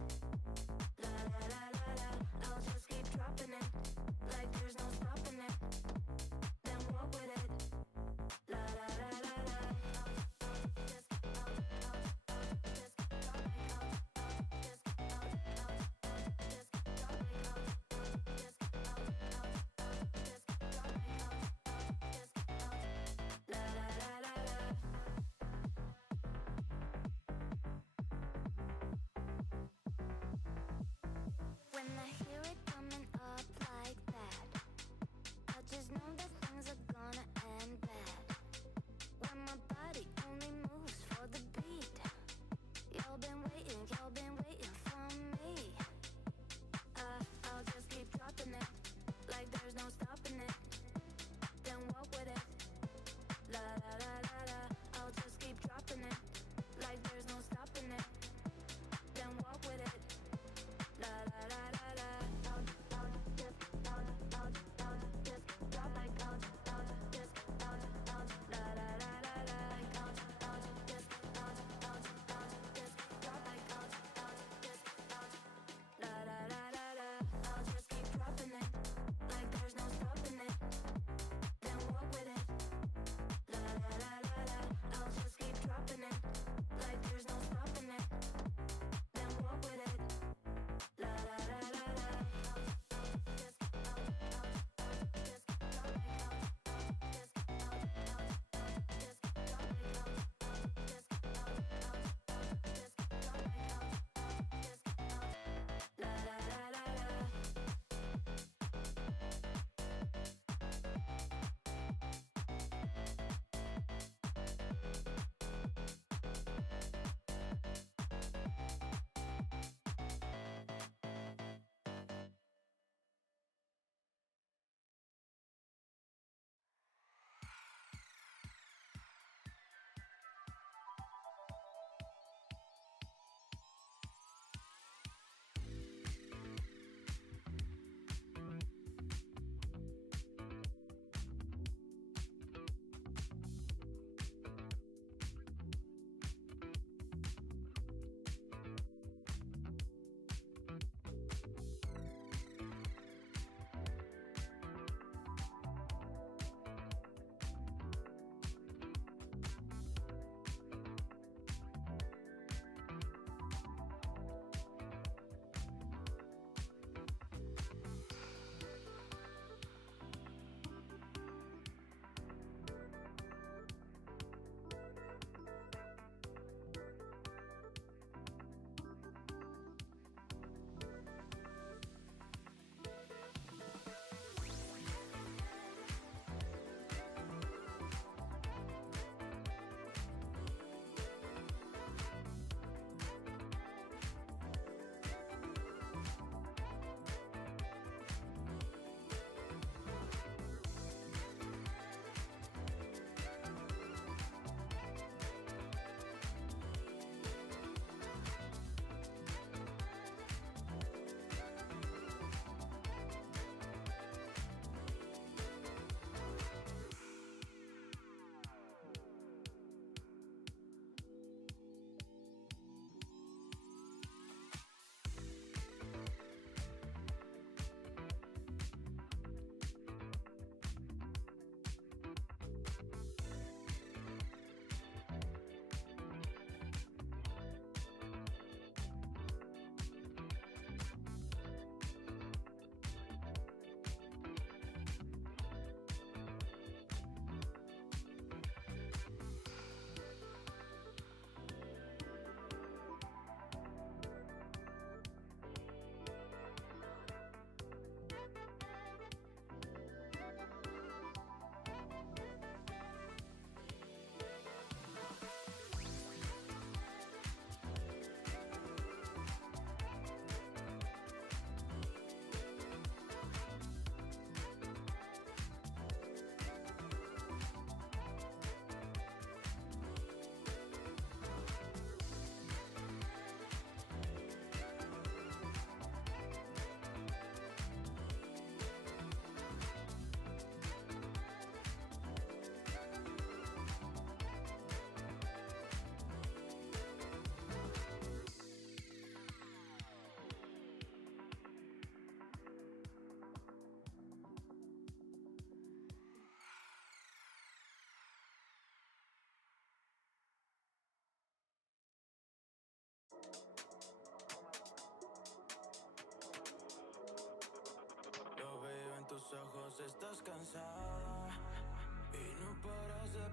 la la la la la. I'll just keep dropping it, like there's no stopping it. Then walk with it,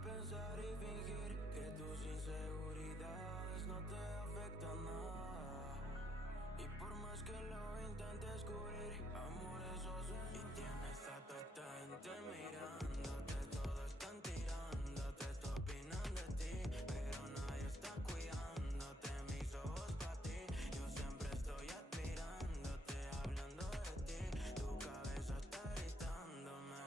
pensar y fingir que tus inseguridades no te afectan nada. Y por más que lo intentes cubrir, amor, eso suena. Y tienes a toda gente mirándote, todos están tirándote, todos opinan de ti, pero nadie está cuidándote, mis ojos pa' ti. Yo siempre estoy admirándote, hablando de ti, tu cabeza está gritándome.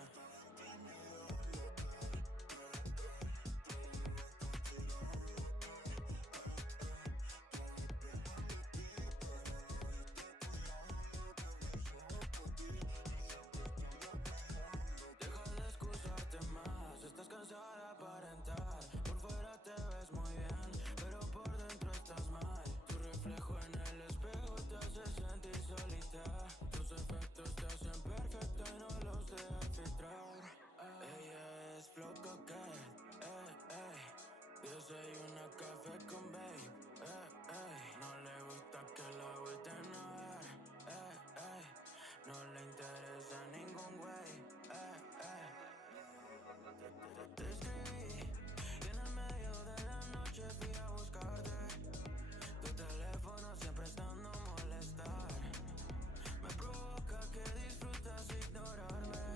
Deja de excusarte más, estás cansada de aparentar. Por fuera te ves muy bien, pero por dentro estás mal. Tu reflejo en el espejo te hace sentir solita. Tus efectos te hacen perfecta y no los dejas filtrar. Ella es flow coquette, desayuna café con babe, no le gusta que la vuelten a ver, no le interesa ningún güey, Te escribí y en el medio de la noche fui a buscarte. Tu teléfono siempre estando a molestar. Me provoca que disfrutas ignorarme.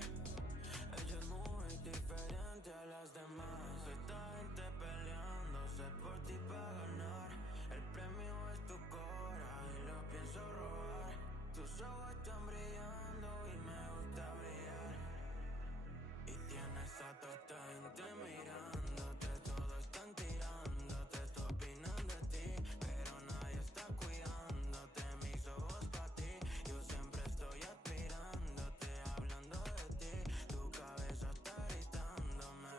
Ella es muy diferente a las demás. Esta gente peleándose por ti para ganar. El premio es tu cora y lo pienso robar. Tus ojos están brillando y me gusta brillar. Y tienes a toda gente mirándote, todos están tirándote, todos opinan de ti, pero nadie está cuidándote, mis ojos pa' ti. Yo siempre estoy admirándote, hablando de ti, tu cabeza está gritándome.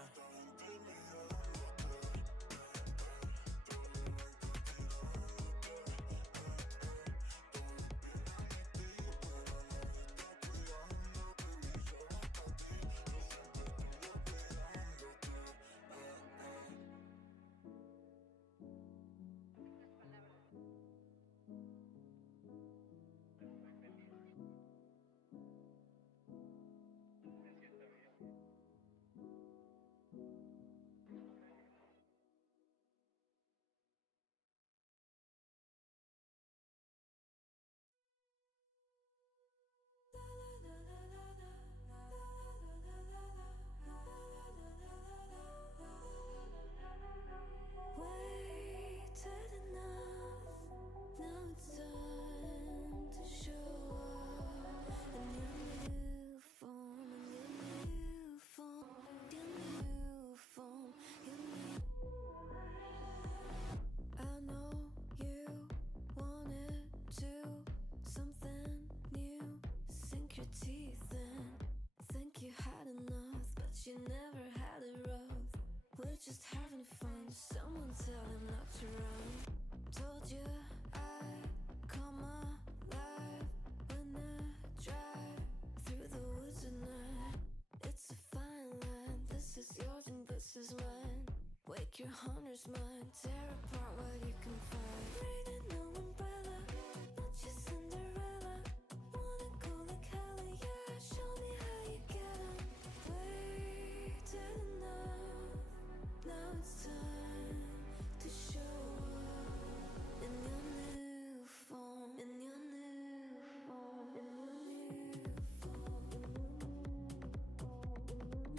Waited enough, now it's time to show up. And your new phone, and your new phone, your new phone, your new. I know you wanted to something new. Sink your teeth in, think you had enough, but you never had it rough. We're just having fun, someone tell him not to run. Told you I come alive when I drive through the woods at night. It's a fine line, this is yours and this is mine. Wake your hunter's mind, tear apart what you can find. Raining no umbrella, not just Cinderella. Wanna go like hella, yeah, show me how you get 'em. Waited enough, now it's time to show up. In your new phone, in your new phone, in your new phone, in your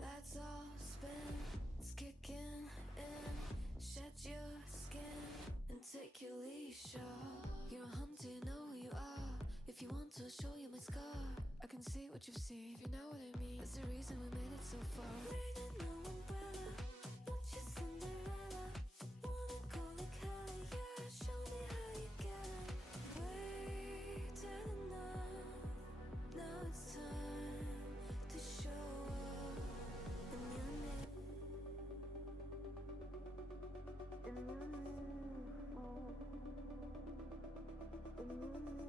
Lights all spin, it's kicking in. Shed your skin and take your leash off. You're a hunter, you know who you are. If you want to show you my scar, I can see what you've seen, if you know what I mean. That's the reason we made it so far. Raining no umbrella, not just Cinderella. Wanna go like hella, yeah, show me how you get 'em. Waited enough, now it's time to show up. In your new, in your new phone, in your new.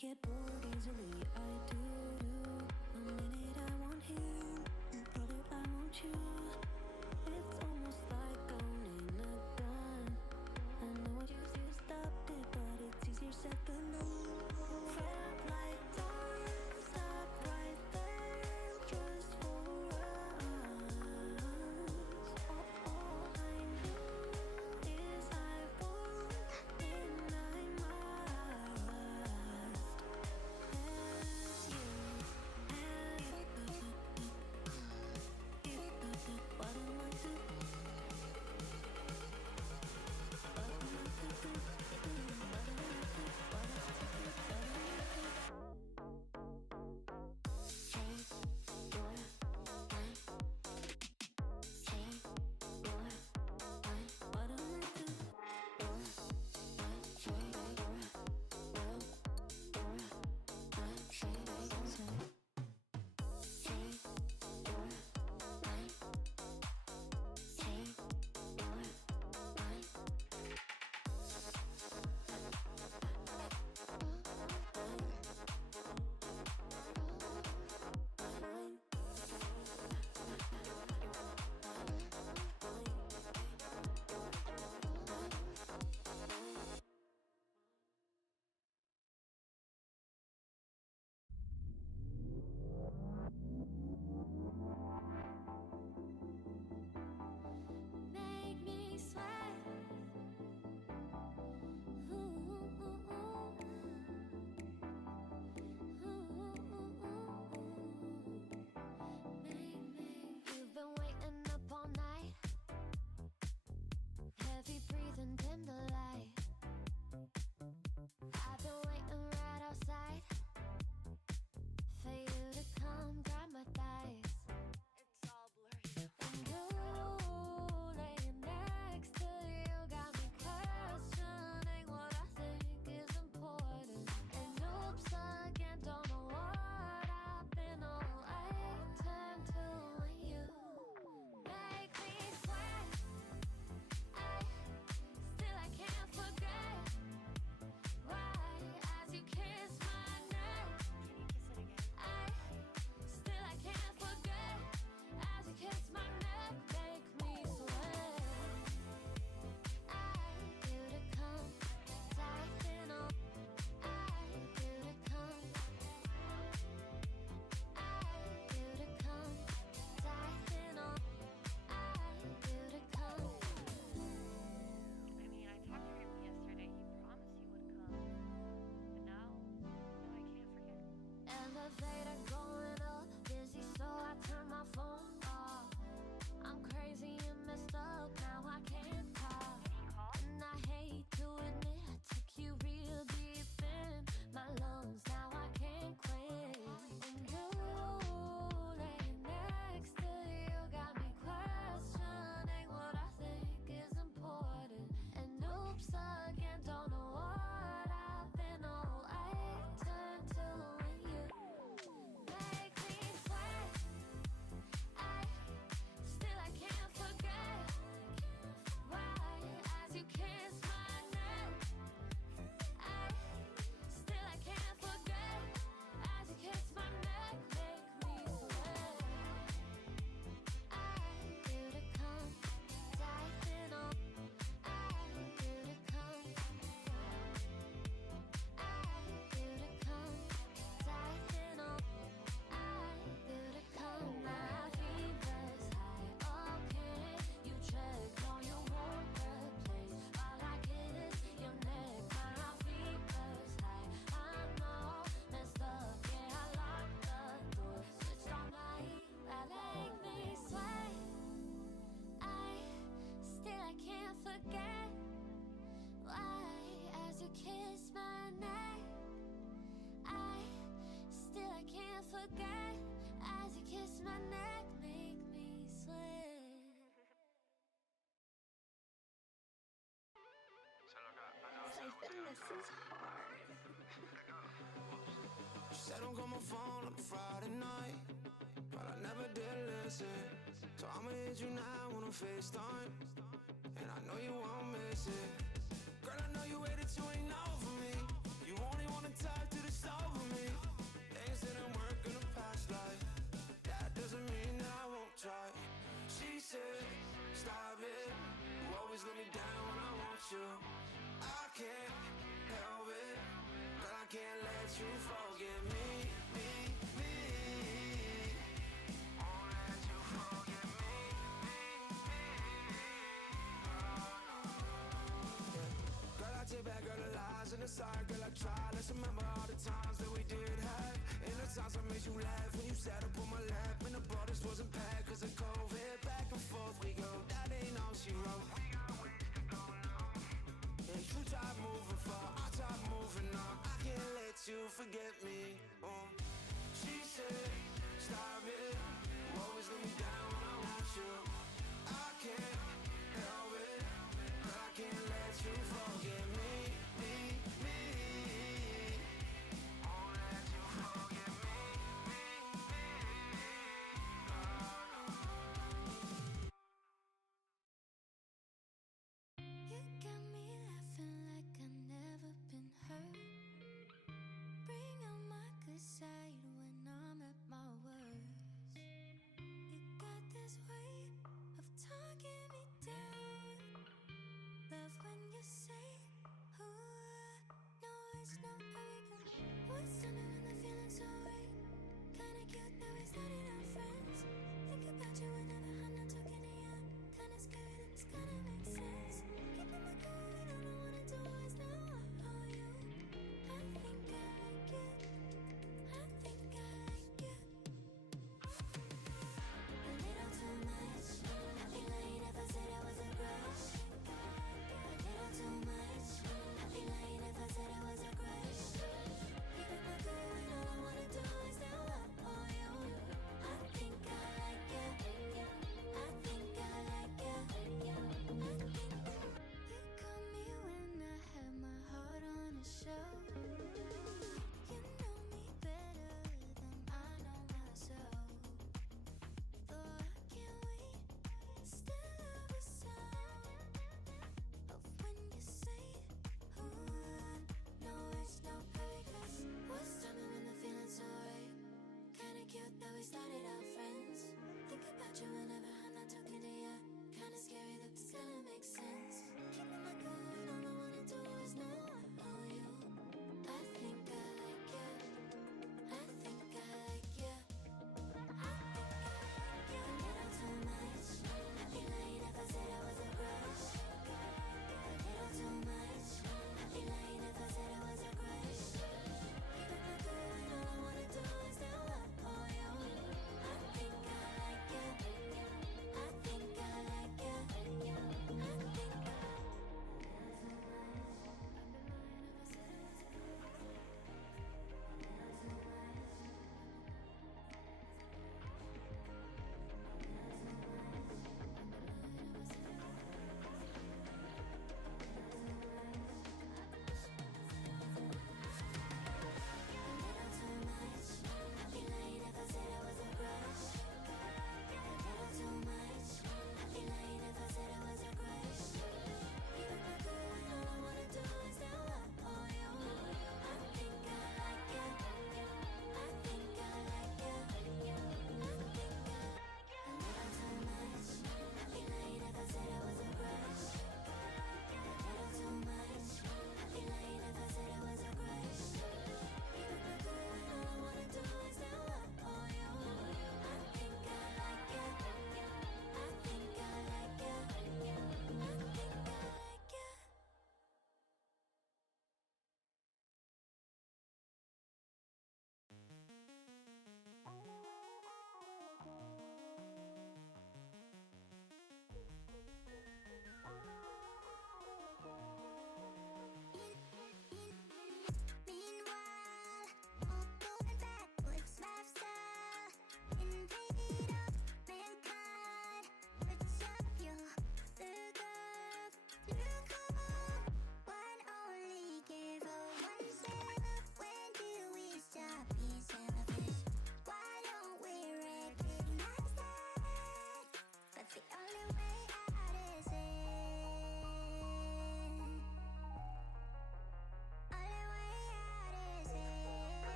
get bored easily, I do. A minute I want him, other I want you. It's almost like owning a gun. I know what you stopped it, but it's easier said than done. Felt like time stopped right there just for us. All I knew is I won't deny my last. As you what am I to? Make me sweat. You've been waiting up all night. Heavy breathing, dim the light. I've been waiting right outside for you to come grab my thighs. It's all blurry. And you laying next to you got me questioning what I think is important. And oops again, don't know what I've been all I turn to when you make me sweat. Still I can't forget why as you kiss my neck. Still I can't forget as you kiss my neck, make me sweat. You to come tighten up. You to come. You to come tighten up. You to come. I mean, I talked to him yesterday. He promised he would come. But now I can't forget. Elevator going up, busy, so I turn my phone off. I'm crazy and messed up, now I can't talk. And I hate to admit I took you real deep in my lungs, now I can't quit. And you laying next to you got me questioning what I think is important. And oops again, don't know what I've been all I turn to when you make me sweat. Still I can't forget why as you kiss my neck. Still I can't forget as you kiss my neck, make me sweat. You to come tighten up. You to come. You to come tighten up. You to come. My fever's high. Okay, you checked on your warm place while I kiss your neck. My fever's high. I'm all messed up. Yeah, I locked the door, switched on light. That make me sweat. Still I can't forget why as you kiss my neck. Still I can't forget as you kiss my neck, make me sweat. Siphon, this is hard. She said don't call my phone on a Friday night, but I never did listen. So I'ma hit you now on a FaceTime, and I know you won't miss it. Girl, I know you waited, you ain't know for me. You only wanna talk to the stars. you forget me, me, me. Won't let you forget me, me, me. Girl, I take back all the lies and the sorry, girl, I try. Let's remember all the times that we did have. And the times I made you laugh when you sat up on my lap. And the borders wasn't packed cause of COVID. Back and forth we go, that ain't all she wrote. We got ways to go now. And you try moving far, I try moving on. I can't let you forget me. She said, stop it. You always let me down when I want you. I can't help it, but I can't let you forget me, me, me. Won't let you forget me, me, me. You got me laughing like I've never been hurt. Bring out my good side when I'm at my worst. You got this way of talking me down. Love when you say, ooh, no, it's not Ariakon. What's something when the feeling's so right? Kinda cute that we started our friends. Think about you whenever I'm not talking to you. Kinda scary that it's gonna make sense. Keeping my cool and all I wanna do is now I owe you. I think I like it. I think I like it. A little too much. I'd be lying if I said I was a crush. A little too much. I'd be lying if I said I was a crush. Keeping my cool and all I wanna do is now I owe you. I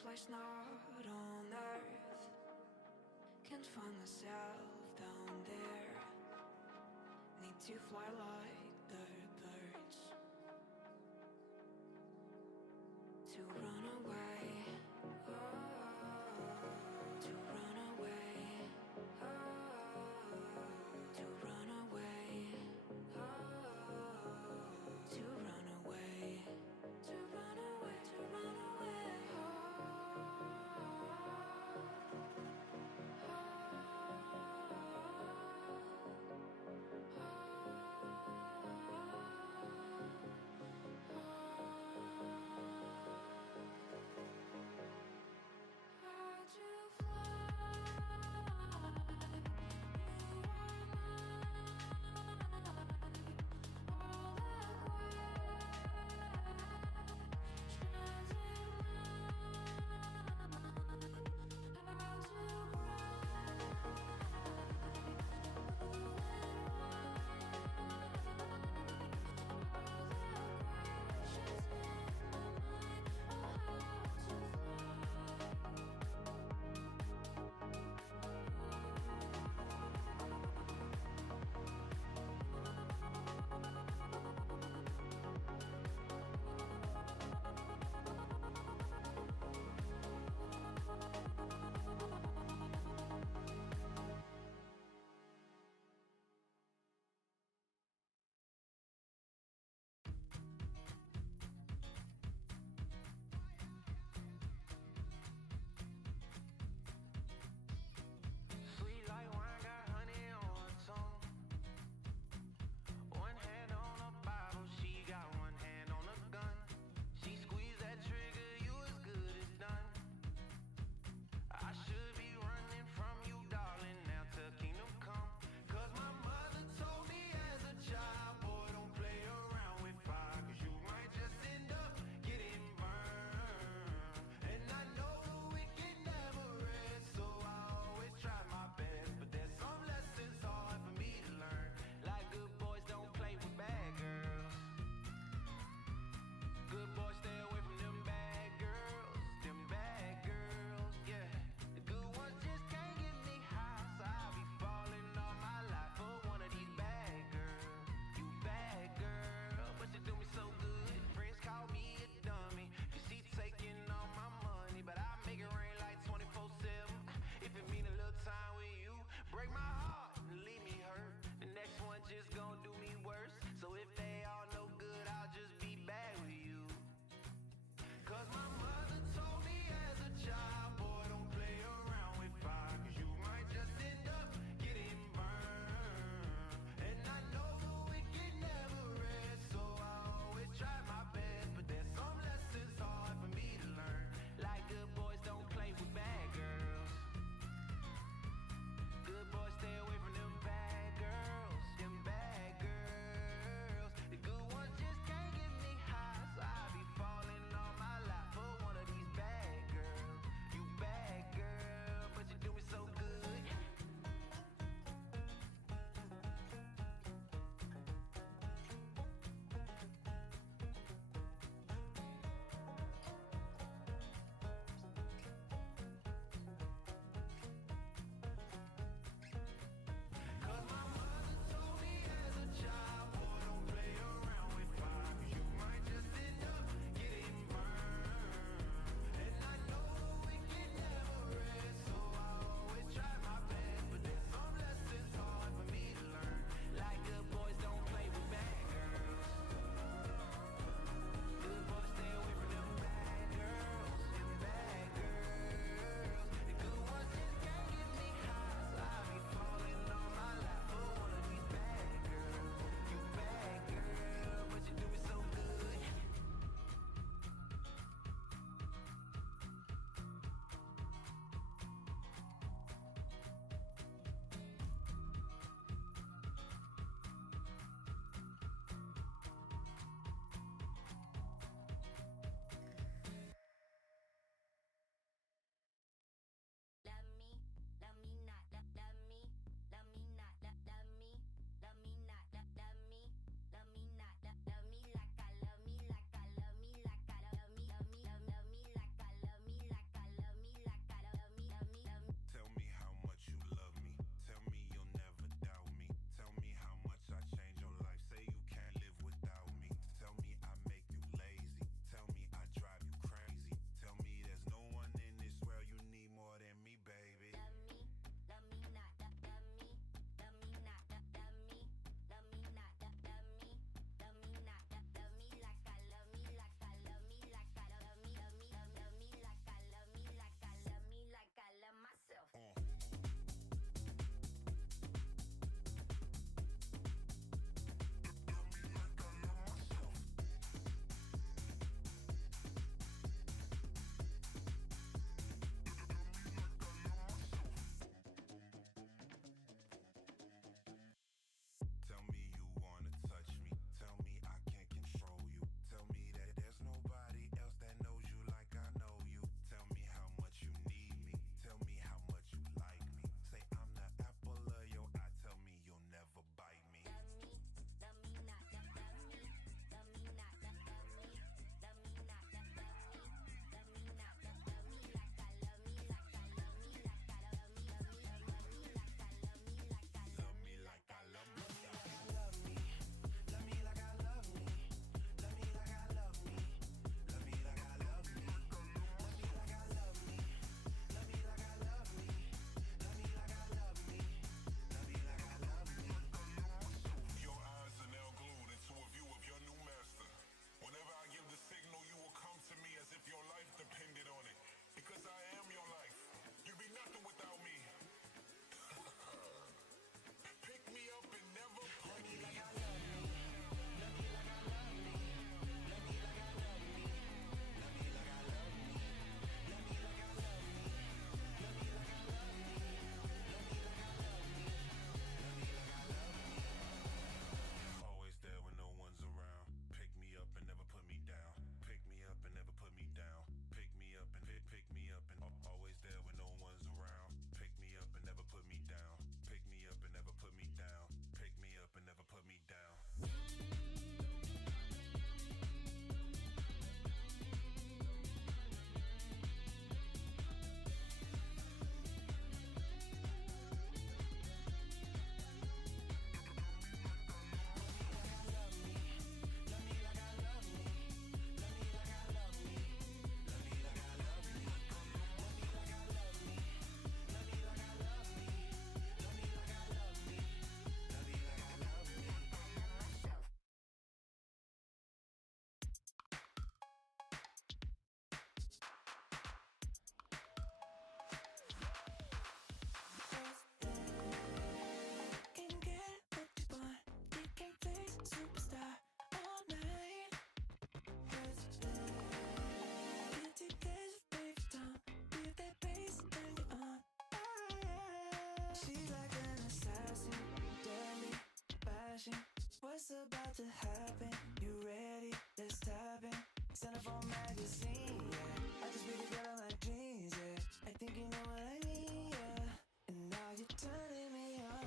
Someplace not on earth. Can't find myself down there. Need to fly like the birds. To run away. Oh, to run away. Oh, to run away. Oh, to run away. To run away, to run away. what's about to happen? You ready? Let's tap in. Centerfold magazine, yeah. I just made a girl on my dreams, yeah. I think you know what I mean, yeah. And now you're turning me on.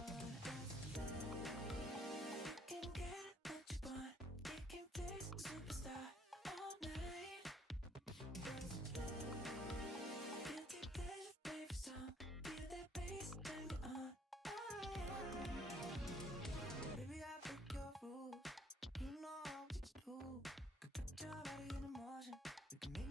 You can get what you want. You can play superstar all night. Guilty pleasure, favorite song. Feel that bass, turn me on. Baby, I broke your rules. You know how we do. Could put your body in motion. We can make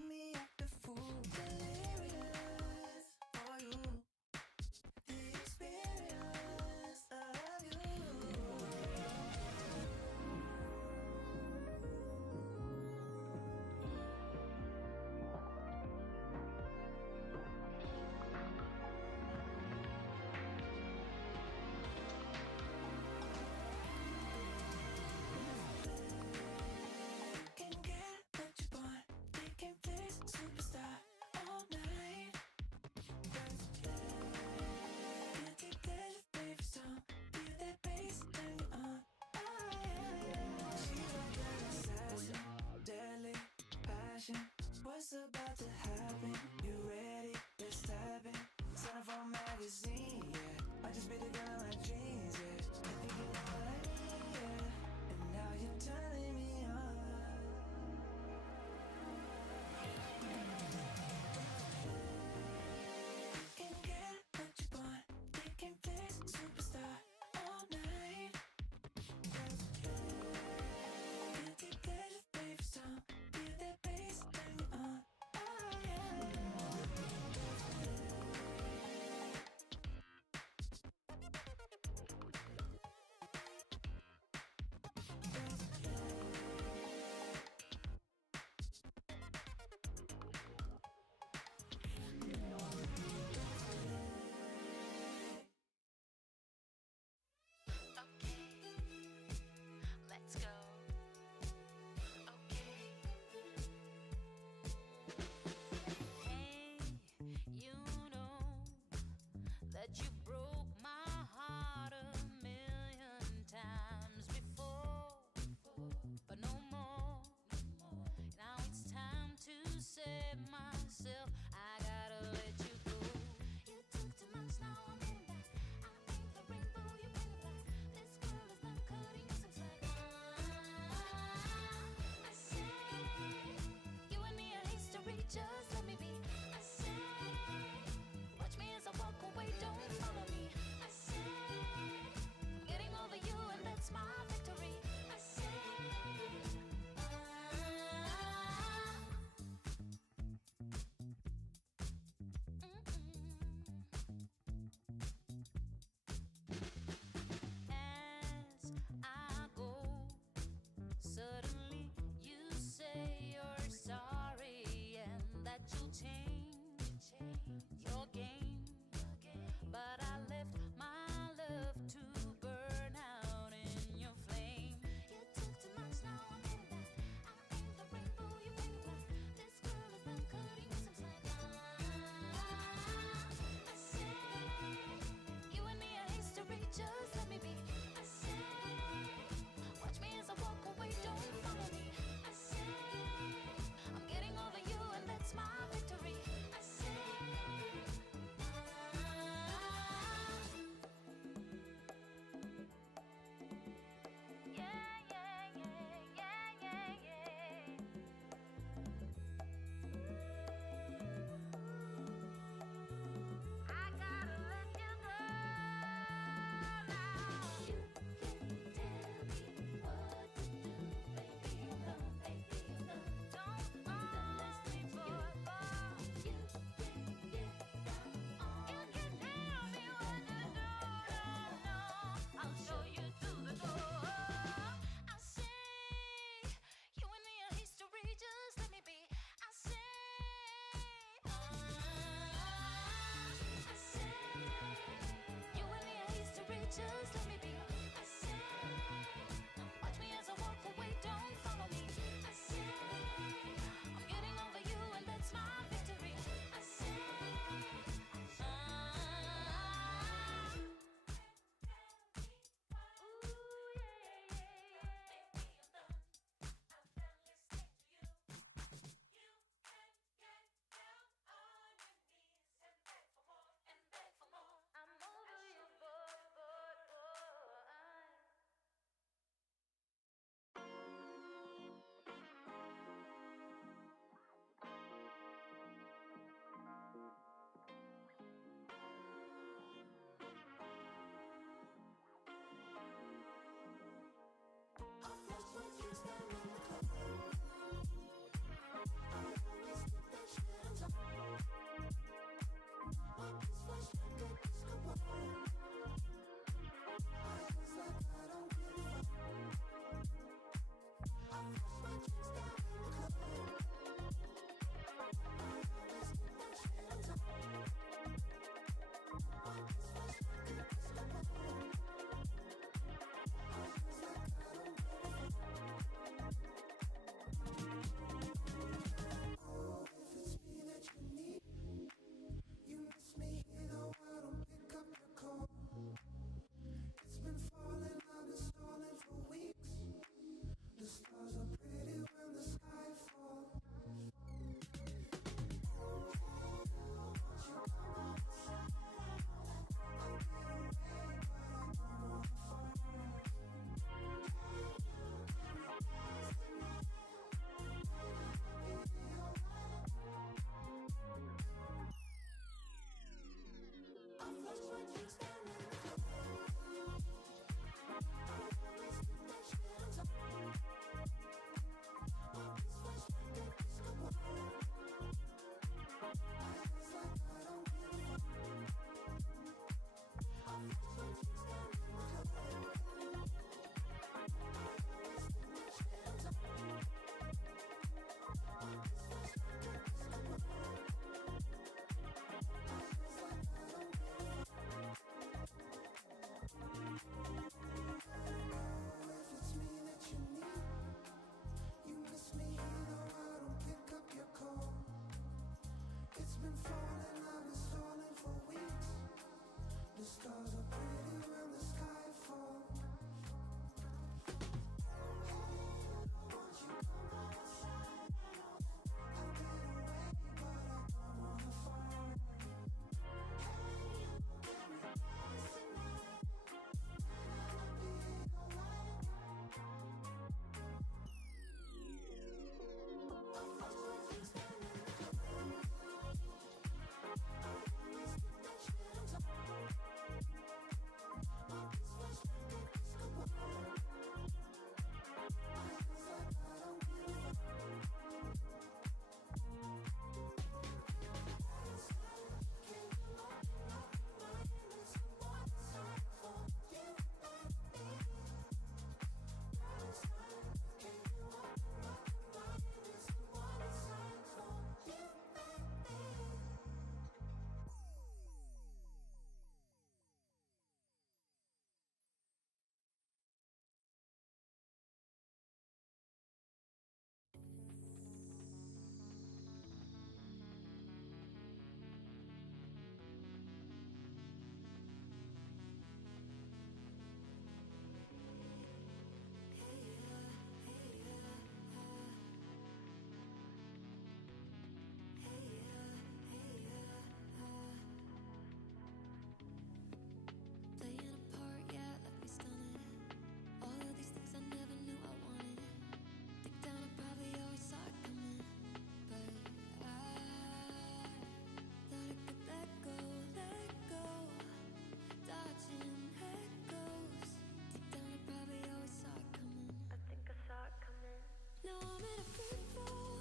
made a free fall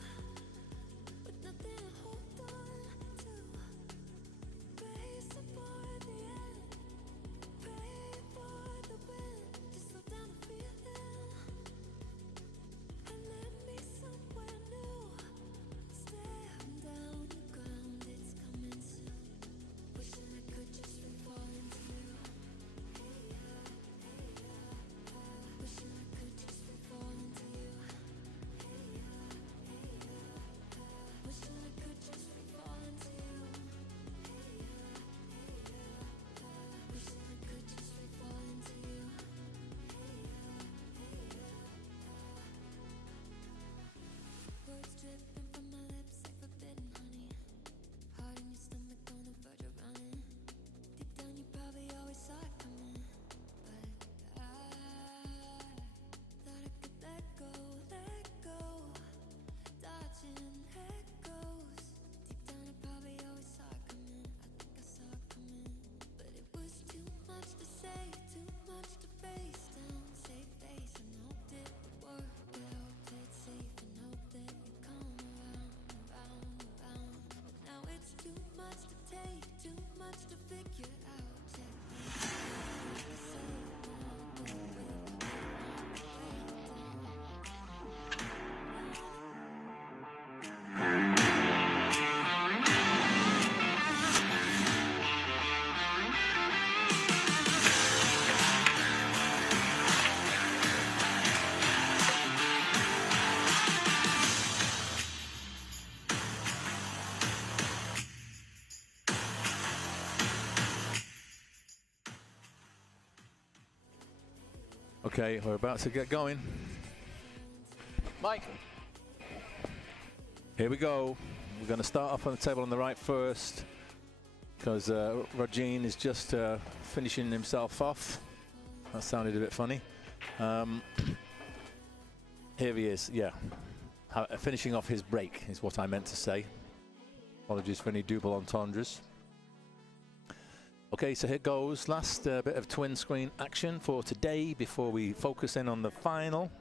with nothing to hold on to. Racing for the end, praying for the wind to slow down the feeling and let me somewhere new. Staring down the ground, it's coming soon. Wishing I could just free fall into you. Wishing I could just free fall into you. Wishing I could just free fall into you. Wishing I could just free fall into you. Words dripping from my lips like forbidden honey. Heart in your stomach on the verge of running. Deep down you probably always saw it coming. But I thought I could let go. Dodging echoes. Deep down I probably always saw it coming. I think I saw it coming. But it was too much to say, too much to face down. Save face and hoped it would work out. Played safe and hope that you come around. But now it's too much to take, too much to figure out. Check me Okay, we're about to get going. Mike. Here we go. We're going to start off on the table on the right first because Rogin is just finishing himself off. That sounded a bit funny. Here he is, yeah. Finishing off his break is what I meant to say. Apologies for any double entendres. Okay, so here goes. Last bit of twin screen action for today before we focus in on the final.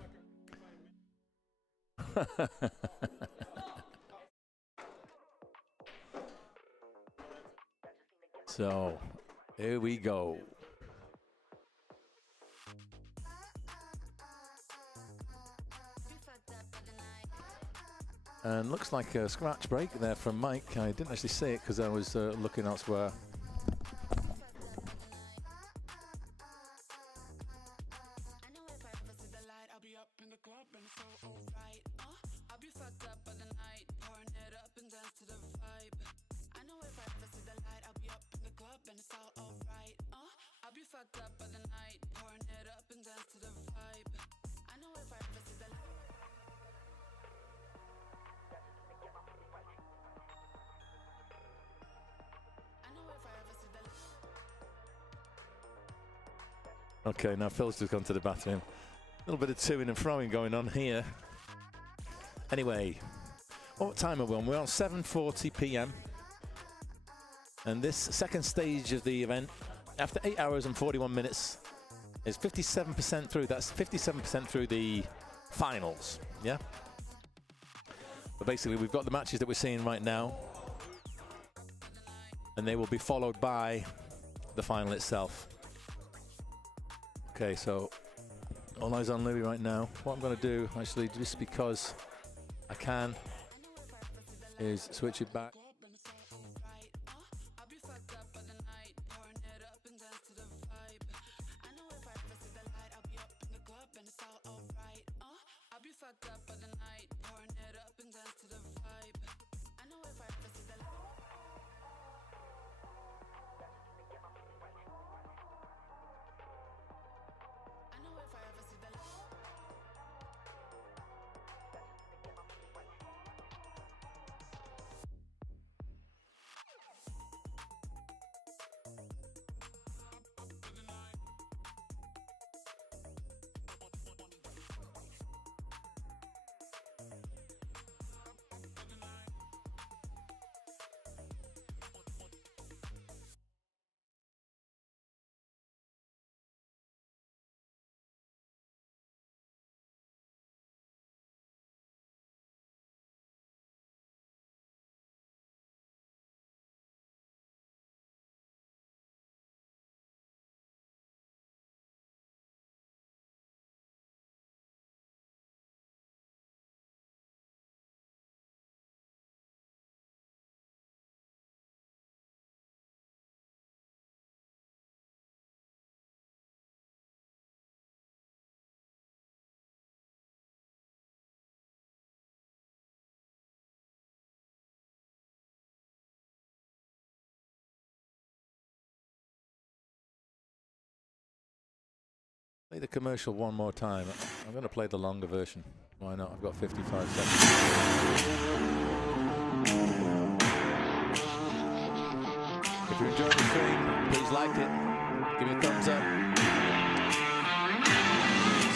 So, here we go. And looks like a scratch break there from Mike. I didn't actually see it because I was looking elsewhere. Okay, now Phil's just gone to the bathroom. A little bit of toing and froing going on here. Anyway, what time are we on? We're on 7:40 p.m. And this second stage of the event, after 8 hours and 41 minutes, is 57% through. That's 57% through the finals, yeah? But basically, we've got the matches that we're seeing right now. And they will be followed by the final itself. Okay, so all eyes on Louis right now. What I'm going to do, actually, just because I can, is switch it back. Play the commercial one more time. I'm going to play the longer version. Why not? I've got 55 seconds. If you're enjoying the stream, please like it. Give me a thumbs up.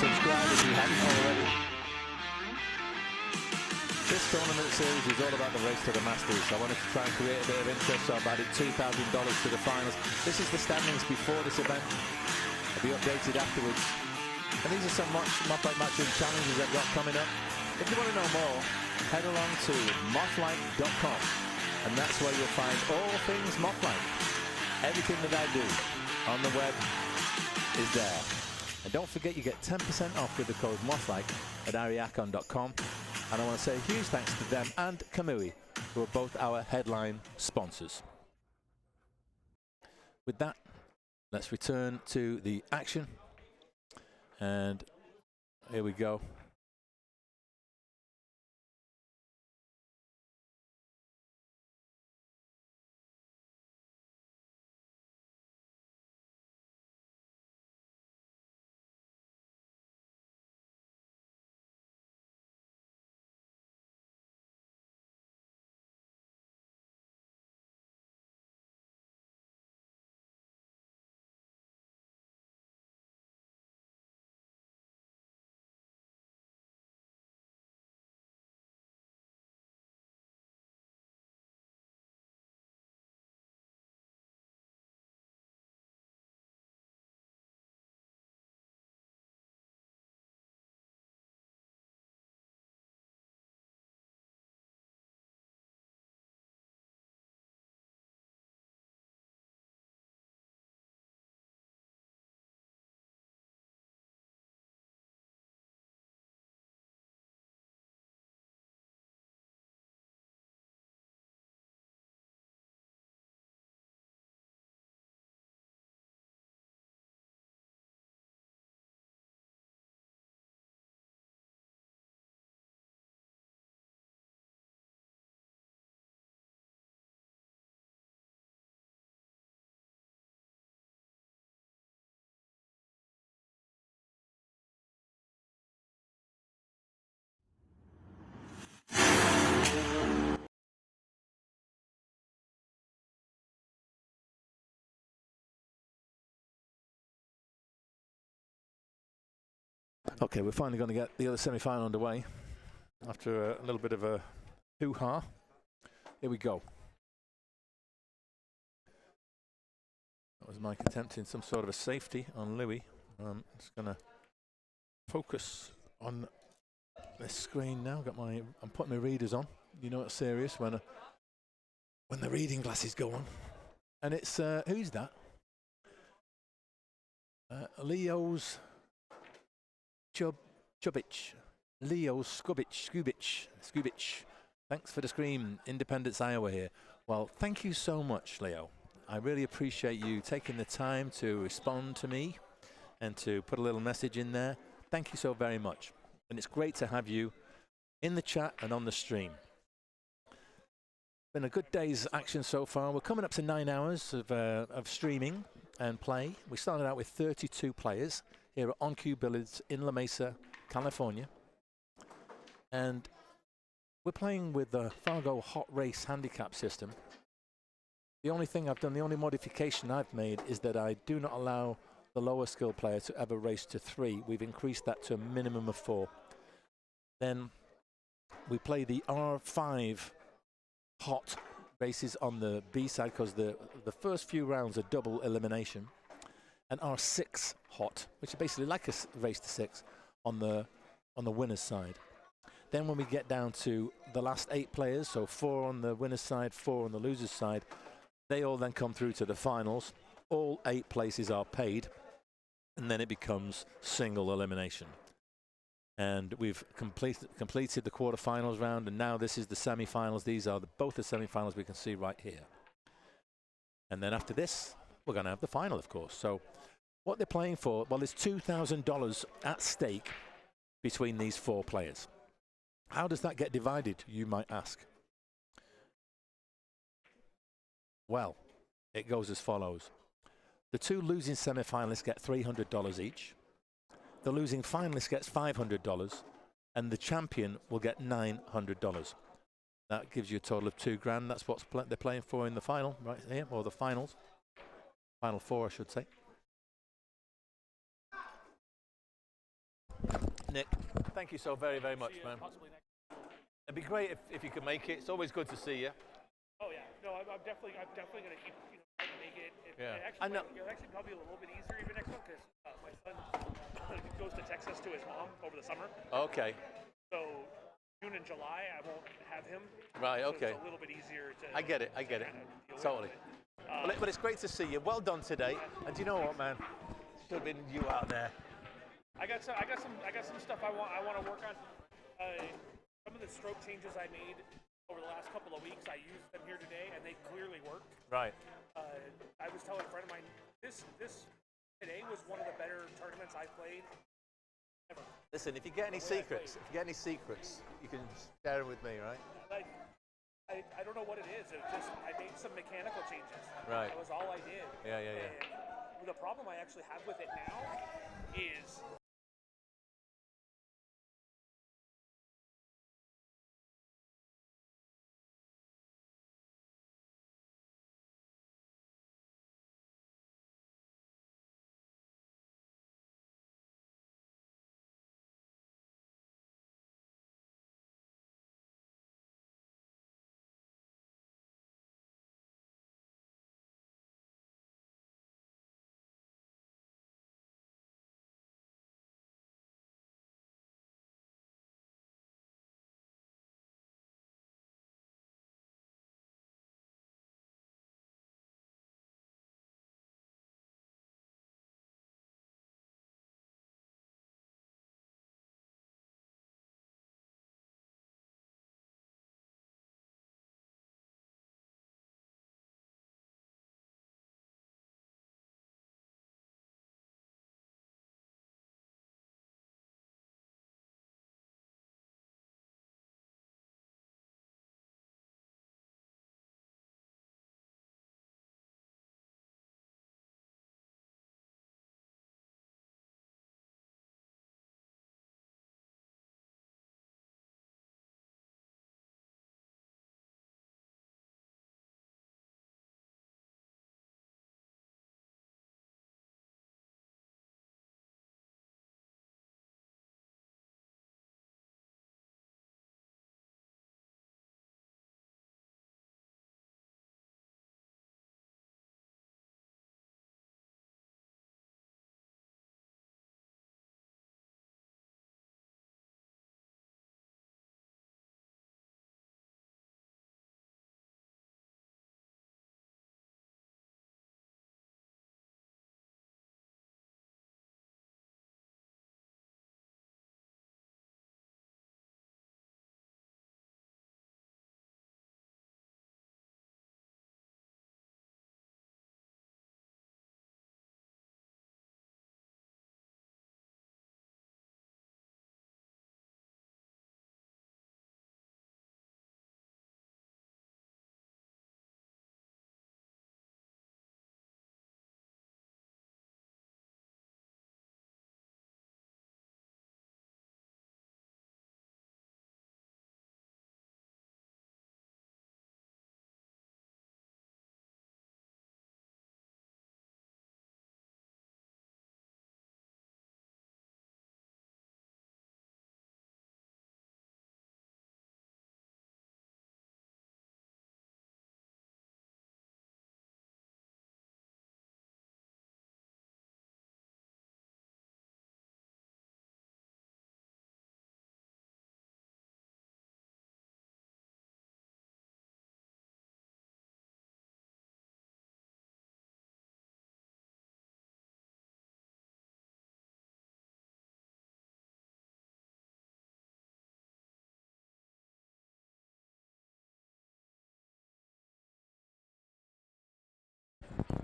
Subscribe if you haven't already. This tournament series is all about the race to the Masters. I wanted to try and create a bit of interest, so I've added $2,000 to the finals. This is the standings before this event. I'll be updated afterwards. And these are some Mothlike Matching challenges I've got coming up. If you want to know more, head along to mothlike.com. And that's where you'll find all things Mothlike. Everything that I do on the web is there. And don't forget, you get 10% off with the code Mothlike at ariakon.com. And I want to say a huge thanks to them and Kamui, who are both our headline sponsors. With that, let's return to the action. And here we go. Okay, we're finally going to get the other semi-final underway after a little bit of a hoo-ha. Here we go. That was Mike attempting some sort of a safety on Louis. Just going to focus on this screen now. I'm putting my readers on. You know it's serious when the reading glasses go on. And it's who's that? Leo's Chubich. Leo Skubich. Thanks for the scream. Independence, Iowa here. Well, thank you so much, Leo. I really appreciate you taking the time to respond to me and to put a little message in there. Thank you so very much. And it's great to have you in the chat and on the stream. Been a good day's action so far. We're coming up to 9 hours of streaming and play. We started out with 32 players here at On Cue Billiards in La Mesa, California. And we're playing with the FargoRate Hot Handicap system. The only thing I've done, the only modification I've made is that I do not allow the lower skill player to ever race to 3. We've increased that to a minimum of 4. Then we play the R5 hot races on the B side because the first few rounds are double elimination. And R6 hot, which is basically like a race to 6 on the winner's side. Then when we get down to the last 8 players, so 4 on the winner's side, 4 on the loser's side, they all then come through to the finals. All 8 places are paid, and then it becomes single elimination. And we've completed the quarterfinals round, and now this is the semi-finals. These are both the semi-finals we can see right here. And then after this, we're going to have the final, of course. So what they're playing for, well, there's $2,000 at stake between these 4 players. How does that get divided, you might ask? Well, it goes as follows. The 2 losing semi-finalists get $300 each, the losing finalist gets $500, and the champion will get $900. That gives you a total of $2,000. That's what they're playing for in the final, right here, or the finals. Final four, I should say. Nick, thank you so very, very much, man. It'd be great if you could make it. It's always good to see you. Oh yeah, no, I'm definitely gonna keep trying to make it. Yeah, I know. It'll actually probably be a little bit easier even next month because my son goes to Texas to his mom over the summer. Okay. So June and July, I won't have him. Right. So Okay. it's a little bit easier to. I get it. Totally. But it's great to see you. Well done today. And do you know what, man? Should have been you out there. I got some stuff I want to work on. Some of the stroke changes I made over the last couple of weeks, I used them here today, and they clearly worked. Right. I was telling a friend of mine, this today was one of the better tournaments I played ever. Listen, if you get any secrets, you can share them with me, right? I don't know what it is. It was just I made some mechanical changes. Right. That was all I did. Yeah. And the problem I actually have with it now is.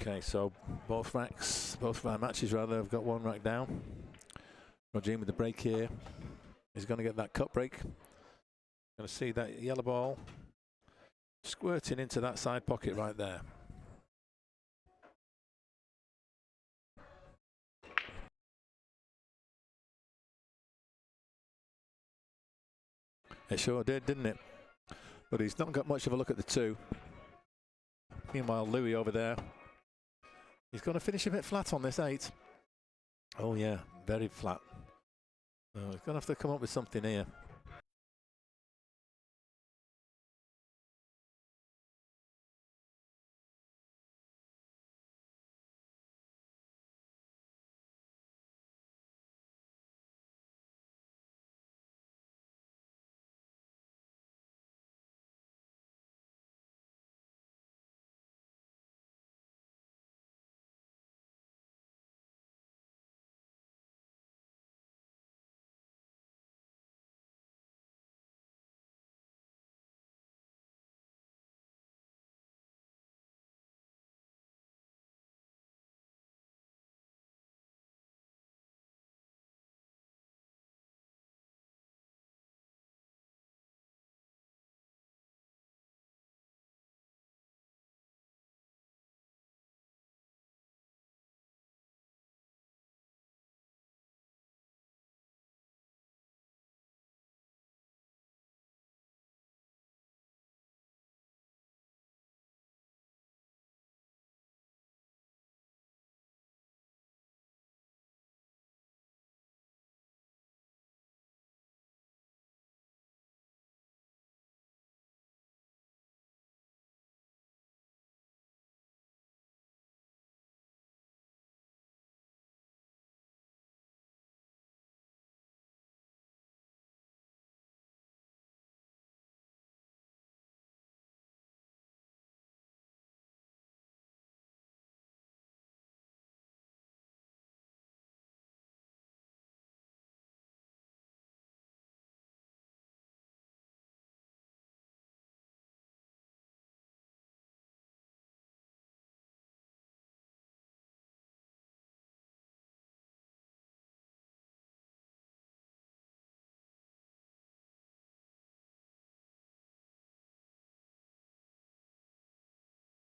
Okay, so both of our matches rather, have got one rack down. Roger with the break here. He's going to get that cut break. Going to see that yellow ball squirting into that side pocket right there. It sure did, didn't it? But he's not got much of a look at the 2. Meanwhile, Louis over there, he's going to finish a bit flat on this 8. Oh yeah, very flat. He's going to have to come up with something here.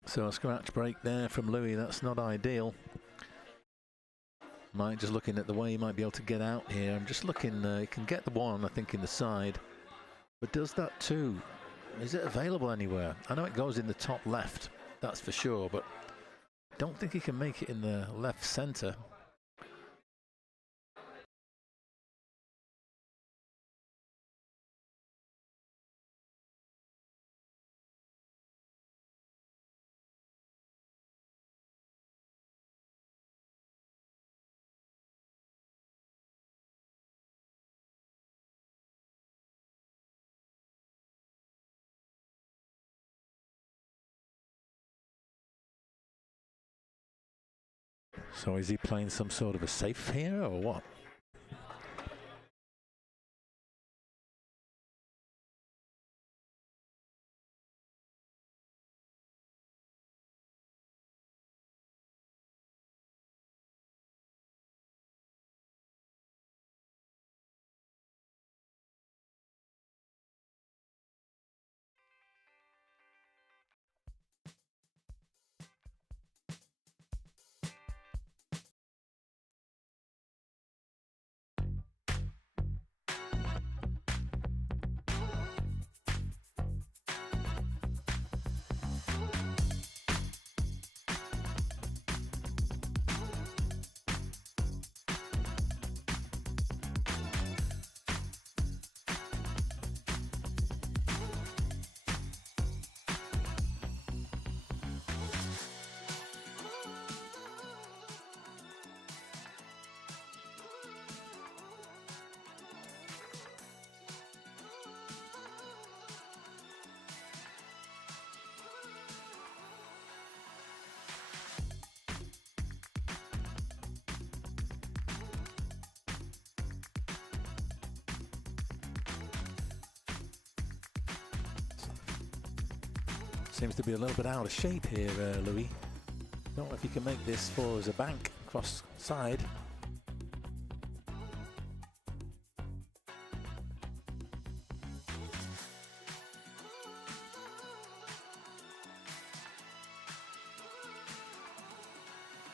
So a scratch break there from Louis, that's not ideal. Mike just looking at the way he might be able to get out here. I'm just looking, he can get the 1, I think, in the side. But does that 2? Is it available anywhere? I know it goes in the top left, that's for sure, but I don't think he can make it in the left centre. So is he playing some sort of a safe here or what? Seems to be a little bit out of shape here, Louis. Don't know if he can make this for as a bank cross side.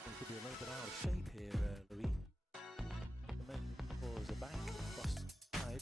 Seems to be a little bit out of shape here, Louis. Can make it for as a bank cross side.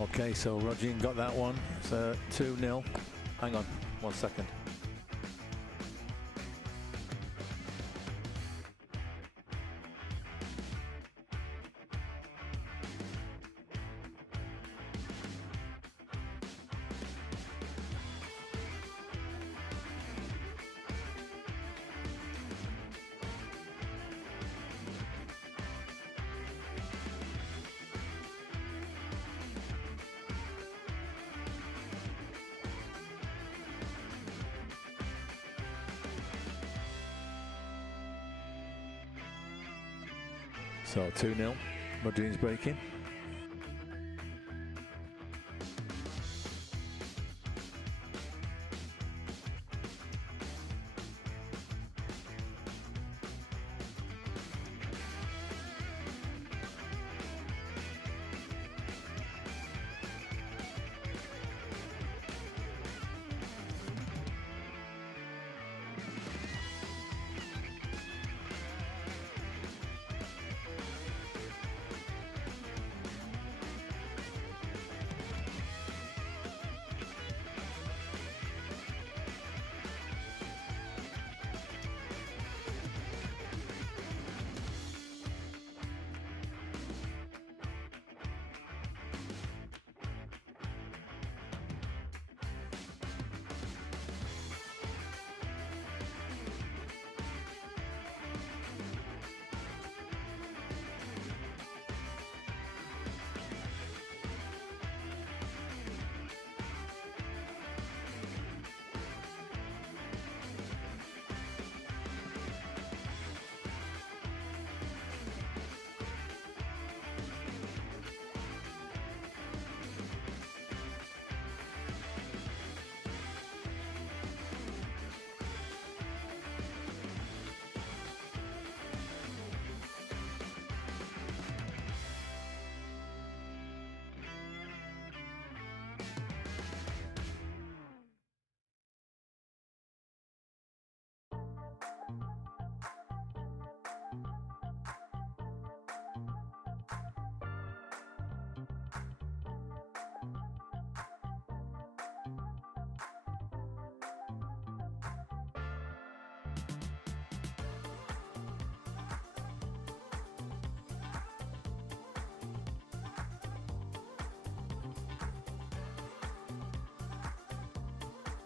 Okay, so Rogin got that one. It's 2-0. Hang on 1 second. So 2-0, Rodin's breaking.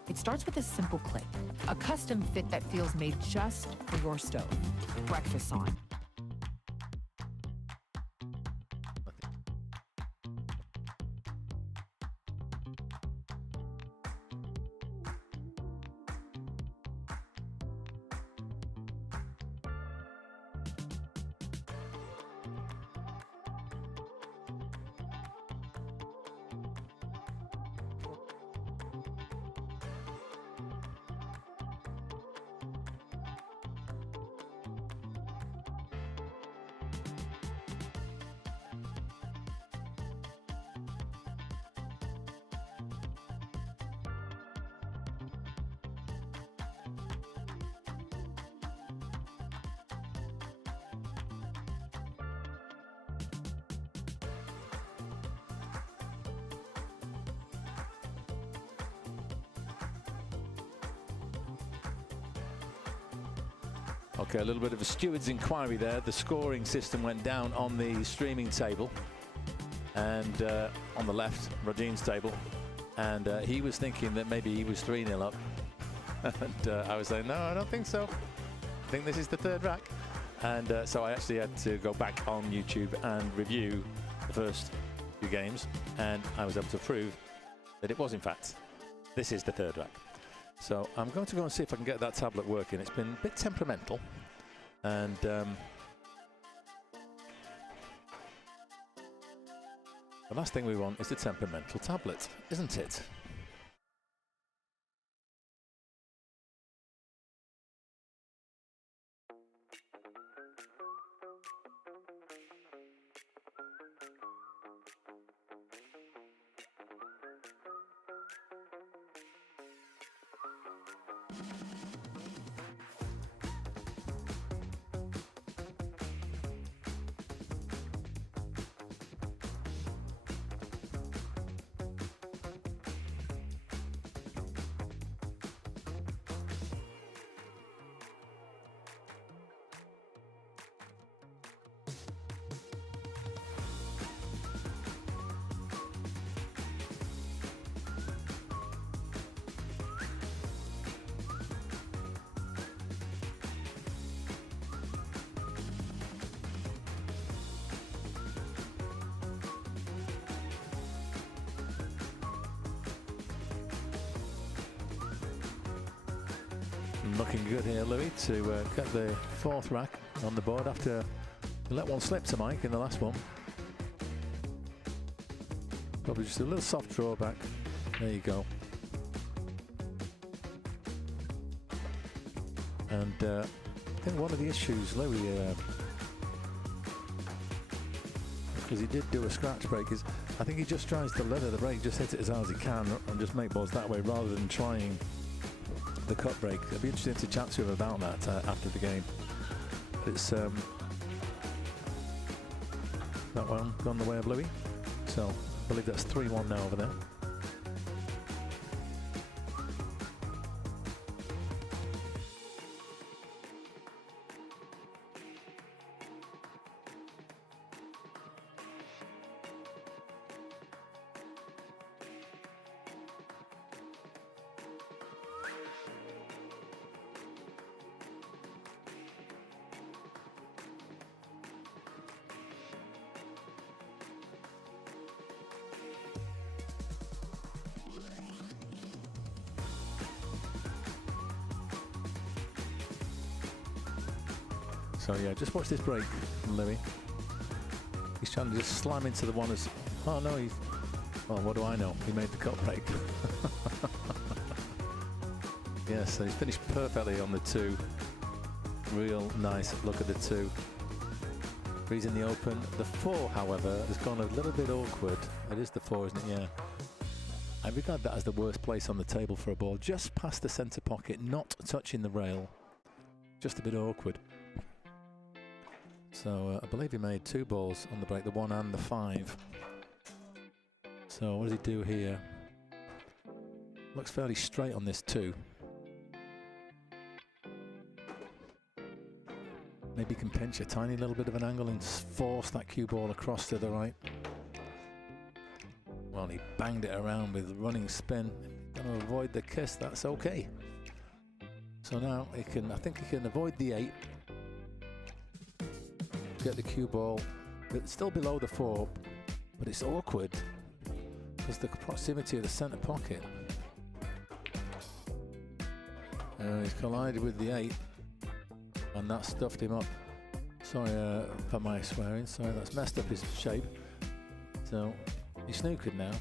It starts with a simple click, a custom fit that feels made just for your stove. Breakfast on. Okay, a little bit of a steward's inquiry there. The scoring system went down on the streaming table and on the left, Rodin's table. And he was thinking that maybe he was 3-0 up. And I was saying, no, I don't think so. I think this is the third rack. And so I actually had to go back on YouTube and review the first few games. And I was able to prove that it was, in fact, this is the third rack. So I'm going to go and see if I can get that tablet working. It's been a bit temperamental, and the last thing we want is a temperamental tablet, isn't it? And looking good here, Louis, to get the 4th rack on the board after you let one slip to Mike in the last one. Probably just a little soft drawback. There you go. And I think one of the issues, Louis, because he did do a scratch break, is I think he just tries to leather the break, just hit it as hard as he can and just make balls that way rather than trying the cut break. It'd be interesting to chat to him about that after the game. It's that one gone the way of Louis. So I believe that's 3-1 now over there. So yeah, just watch this break from Louis. He's trying to just slam into the one as, oh no, he's, well, what do I know? He made the cut break. Yeah, so he's finished perfectly on the 2. Real nice look at the 2. 3's in the open. The 4, however, has gone a little bit awkward. It is the 4, isn't it? Yeah. I regard that as the worst place on the table for a ball. Just past the centre pocket, not touching the rail. Just a bit awkward. So I believe he made 2 balls on the break, the 1 and the 5. So what does he do here? Looks fairly straight on this 2. Maybe he can pinch a tiny little bit of an angle and force that cue ball across to the right. Well, he banged it around with running spin. Going to avoid the kiss, that's okay. So now he can, I think he can avoid the 8. Get the cue ball, it's still below the 4, but it's awkward because the proximity of the centre pocket. He's collided with the 8, and that stuffed him up. Sorry for my swearing, sorry, that's messed up his shape. So he's snookered now,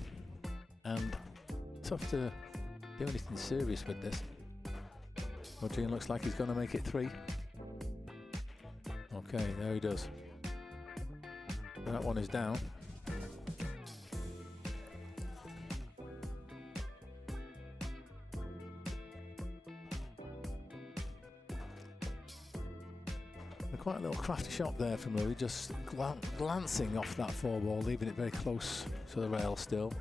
and tough to do anything serious with this. Rodrigo looks like he's going to make it 3. Okay, there he does. That one is down. Quite a little crafty shot there from Louis, just glancing off that 4 ball, leaving it very close to the rail still.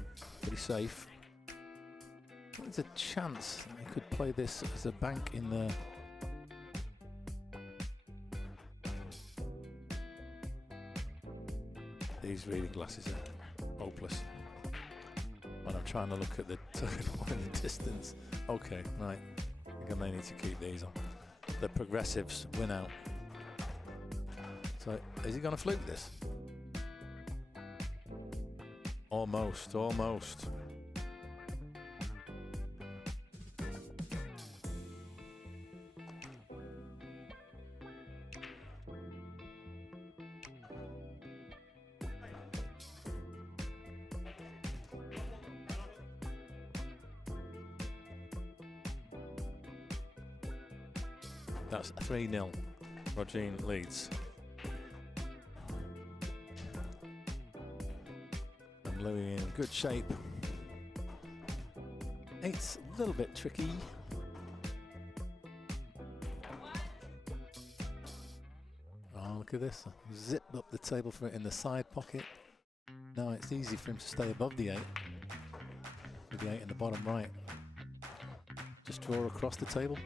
Pretty safe. There's a chance he could play this as a bank in the... These reading glasses are hopeless when I'm trying to look at the table in the distance. Okay, right. I think I may need to keep these on. The progressives win out. So, is he going to fluke this? Almost, almost. That's 3-0. Rodgin leads. And Louis in good shape. 8's a little bit tricky. Oh, look at this. Zip up the table for it in the side pocket. Now it's easy for him to stay above the 8. With the 8 in the bottom right. Just draw across the table.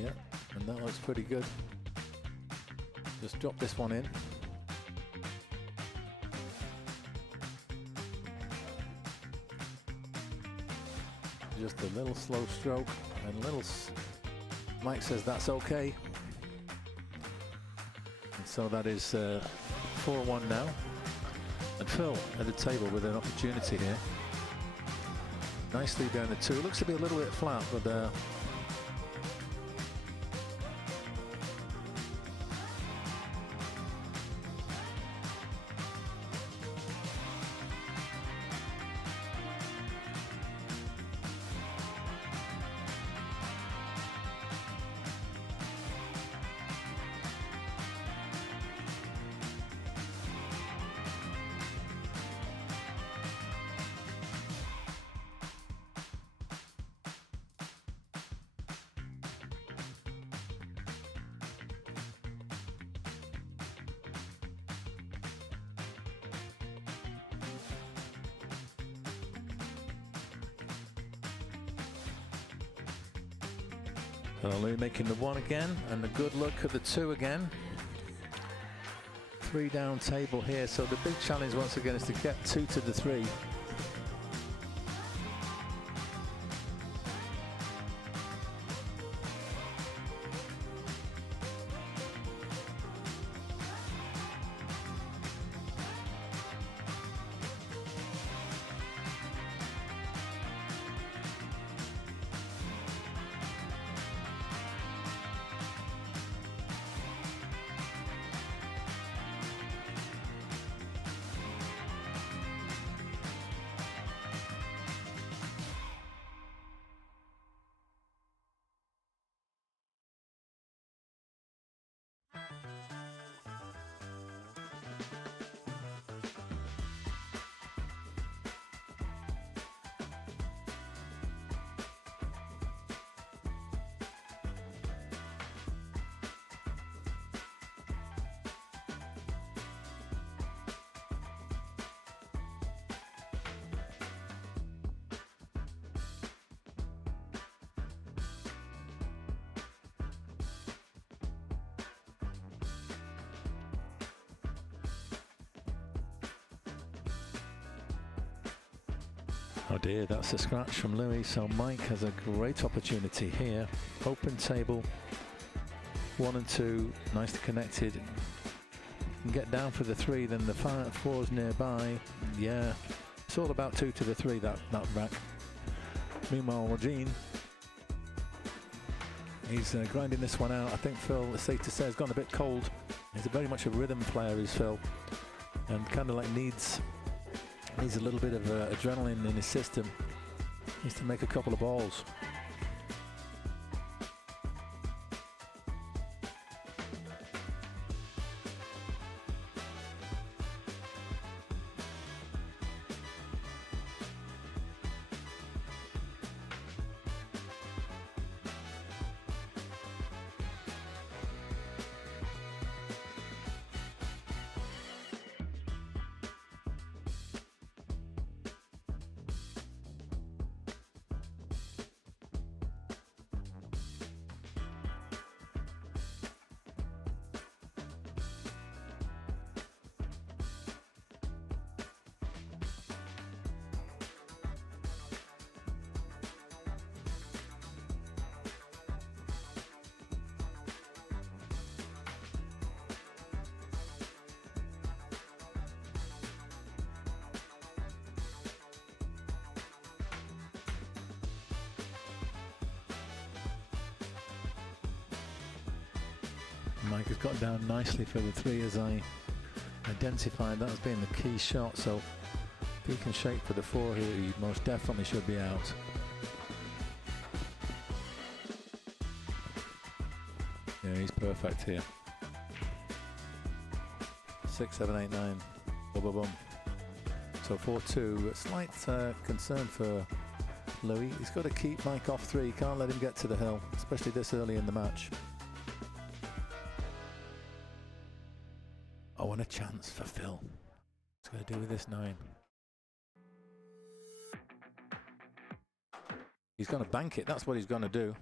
Yeah, and that looks pretty good. Just drop this one in. Just a little slow stroke and Mike says that's okay. And so that is 4-1 now. And Phil at the table with an opportunity here. nicely behind the 2. Looks to be a little bit flat, but Louis making the 1 again, and a good look at the 2 again. 3 down table here, so the big challenge once again is to get 2 to the 3. Oh dear, that's a scratch from Louis, so Mike has a great opportunity here. Open table, 1 and 2, nicely connected. Can get down for the 3, then the 4's nearby. Yeah, it's all about 2 to the 3, that rack. Meanwhile, Eugene, he's grinding this one out. I think Phil, it's safe to say, has gone a bit cold. He's very much a rhythm player, is Phil, and kind of like needs a little bit of adrenaline in his system. Needs to make a couple of balls. Mike has got down nicely for the 3 as I identified that as being the key shot, so if he can shape for the 4 here, he most definitely should be out. Yeah, he's perfect here. 6, 7, 8, 9. Boom, boom, boom. So 4-2. Slight concern for Louis. He's got to keep Mike off 3. Can't let him get to the hill, especially this early in the match. Oh, and a chance for Phil. What's going to do with this 9? He's going to bank it. That's what he's going to do.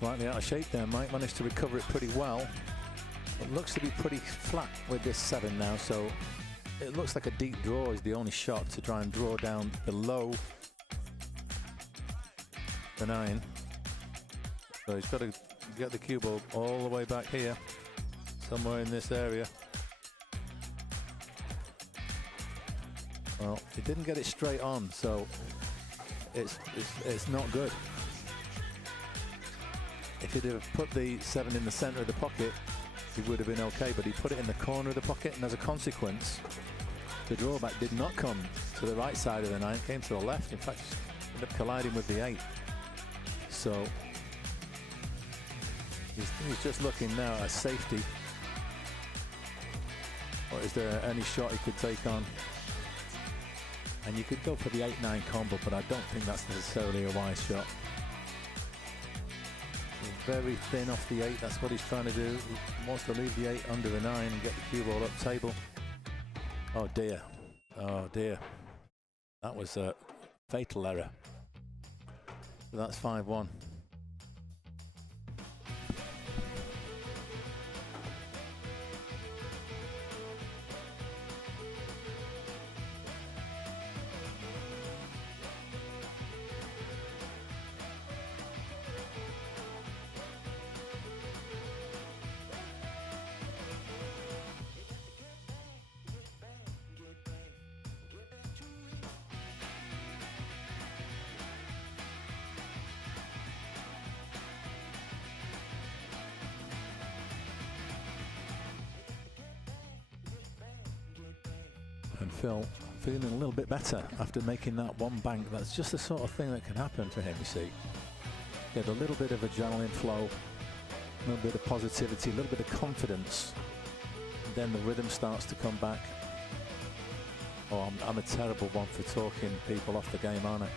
Slightly out of shape there. Mike managed to recover it pretty well. It looks to be pretty flat with this 7 now, so it looks like a deep draw is the only shot to try and draw down below the 9. So he's got to get the cue ball all the way back here, somewhere in this area. Well, he didn't get it straight on, so it's not good. If he'd have put the 7 in the center of the pocket, he would have been okay, but he put it in the corner of the pocket, and as a consequence, the drawback did not come to the right side of the 9, it came to the left. In fact, ended up colliding with the 8. So he's just looking now at safety. Or is there any shot he could take on? And you could go for the 8-9 combo, but I don't think that's necessarily a wise shot. Very thin off the 8, that's what he's trying to do. He wants to leave the 8 under the 9 and get the cue ball up table. Oh dear, oh dear. That was a fatal error. So that's 5-1. And Phil feeling a little bit better after making that one bank. That's just the sort of thing that can happen for him, you see. Get a little bit of adrenaline flow, a little bit of positivity, a little bit of confidence. And then the rhythm starts to come back. Oh, I'm a terrible one for talking people off the game, aren't I?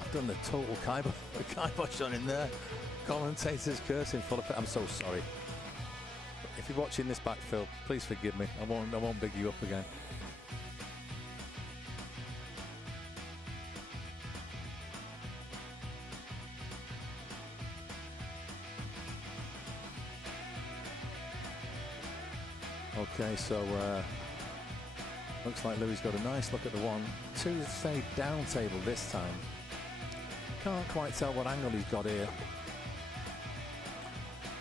I've done the total kibosh on in there. Commentators cursing full of it. I'm so sorry. If you're watching this back, Phil, please forgive me. I won't big you up again. Okay, so looks like Louis got a nice look at the 1. 2 stayed down table this time. Can't quite tell what angle he's got here.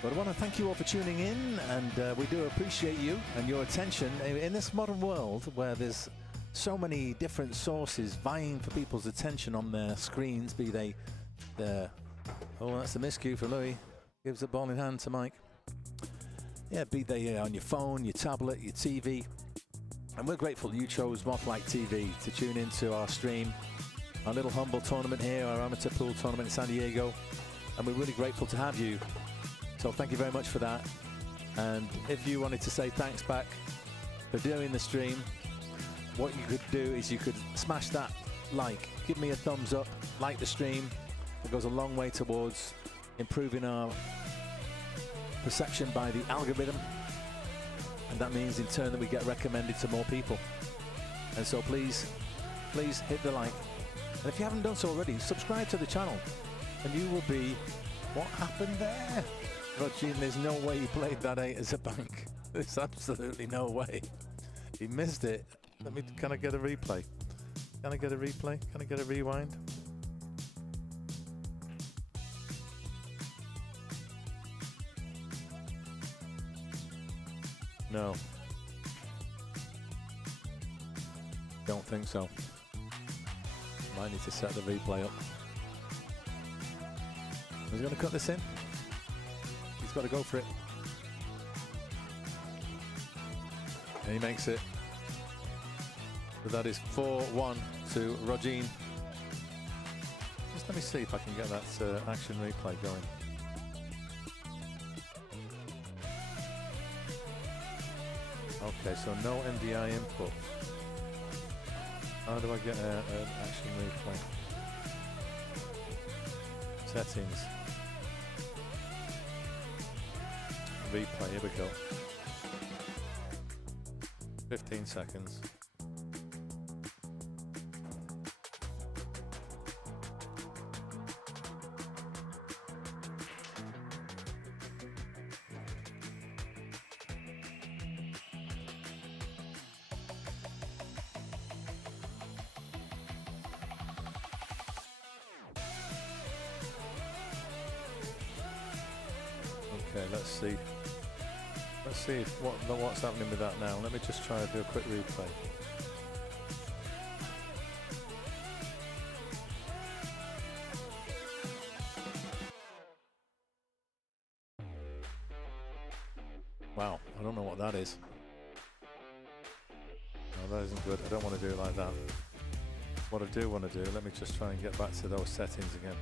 But I want to thank you all for tuning in, and we do appreciate you and your attention in this modern world where there's so many different sources vying for people's attention on their screens, be they their... Oh, that's the miscue for Louis. Gives the ball in hand to Mike. Yeah, be they on your phone, your tablet, your TV. And we're grateful you chose Mothlike TV to tune into our stream, our little humble tournament here, our amateur pool tournament in San Diego. And we're really grateful to have you. So thank you very much for that. And if you wanted to say thanks back for doing the stream, what you could do is you could smash that like, give me a thumbs up, like the stream. It goes a long way towards improving our perception by the algorithm, and that means in turn that we get recommended to more people. And so please hit the like, and if you haven't done so already, subscribe to the channel and you will be... What happened there? Rogin, there's no way he played that 8 as a bank. There's absolutely no way. He missed it. Can I get a replay? Can I get a replay? Can I get a rewind? No. Don't think so. Might need to set the replay up. He's going to cut this in. He's got to go for it. And he makes it. But that is 4-1 to Rogin. Just let me see if I can get that action replay going. Okay, so no MDI input. How do I get an action replay? Settings. Replay, here we go. 15 seconds. Okay, let's see. Let's see if what's happening with that now. Let me just try to do a quick replay. Wow, I don't know what that is. No, that isn't good. I don't want to do it like that. What I do want to do, let me just try and get back to those settings again.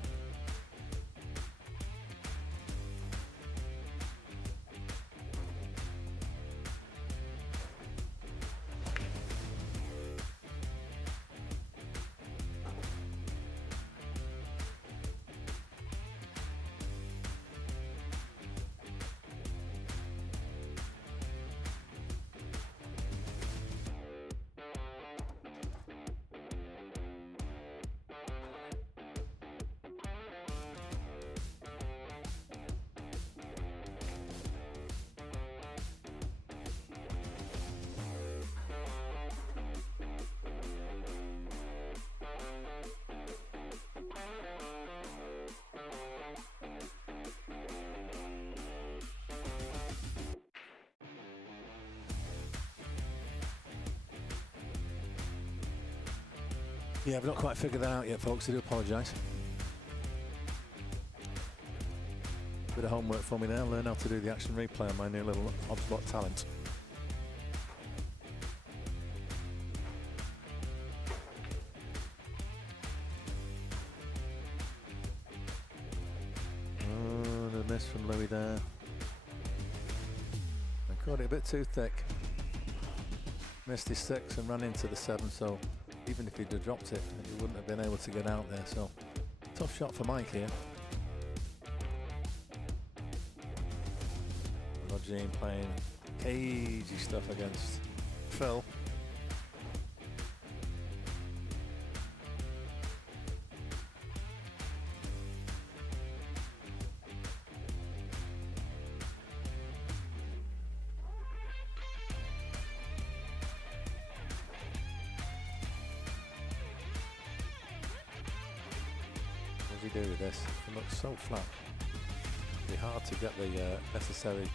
Yeah, I've not quite figured that out yet, folks. I do apologise. Bit of homework for me now. Learn how to do the action replay on my new little Obsbot talent. Oh, the miss from Louis there. I caught it a bit too thick. Missed his 6 and ran into the 7, so even if he'd have dropped it, he wouldn't have been able to get out there. So tough shot for Mike here. Roger playing cagey stuff against Phil. What does he do with this? It looks so flat. It'll be hard to get the necessary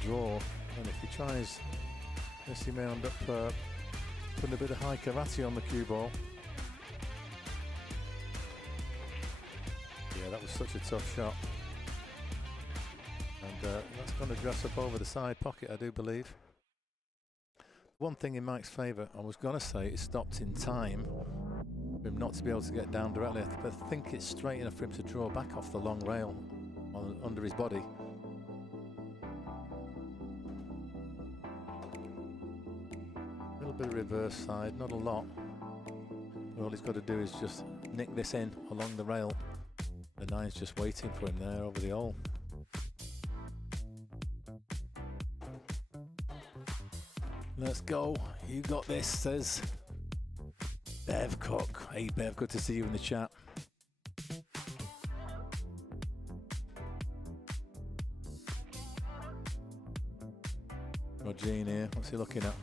draw, and if he tries this, he may end up putting a bit of high karate on the cue ball. Yeah, that was such a tough shot, and that's going to dress up over the side pocket, I do believe. One thing in Mike's favour, I was going to say, it stopped in time for him not to be able to get down directly, but I think it's straight enough for him to draw back off the long rail under his body. A little bit of reverse side, not a lot. All he's got to do is just nick this in along the rail. The 9's just waiting for him there over the hole. Let's go. You got this, says Bev Cook. Hey Bev, good to see you in the chat. Roger here, what's he looking at?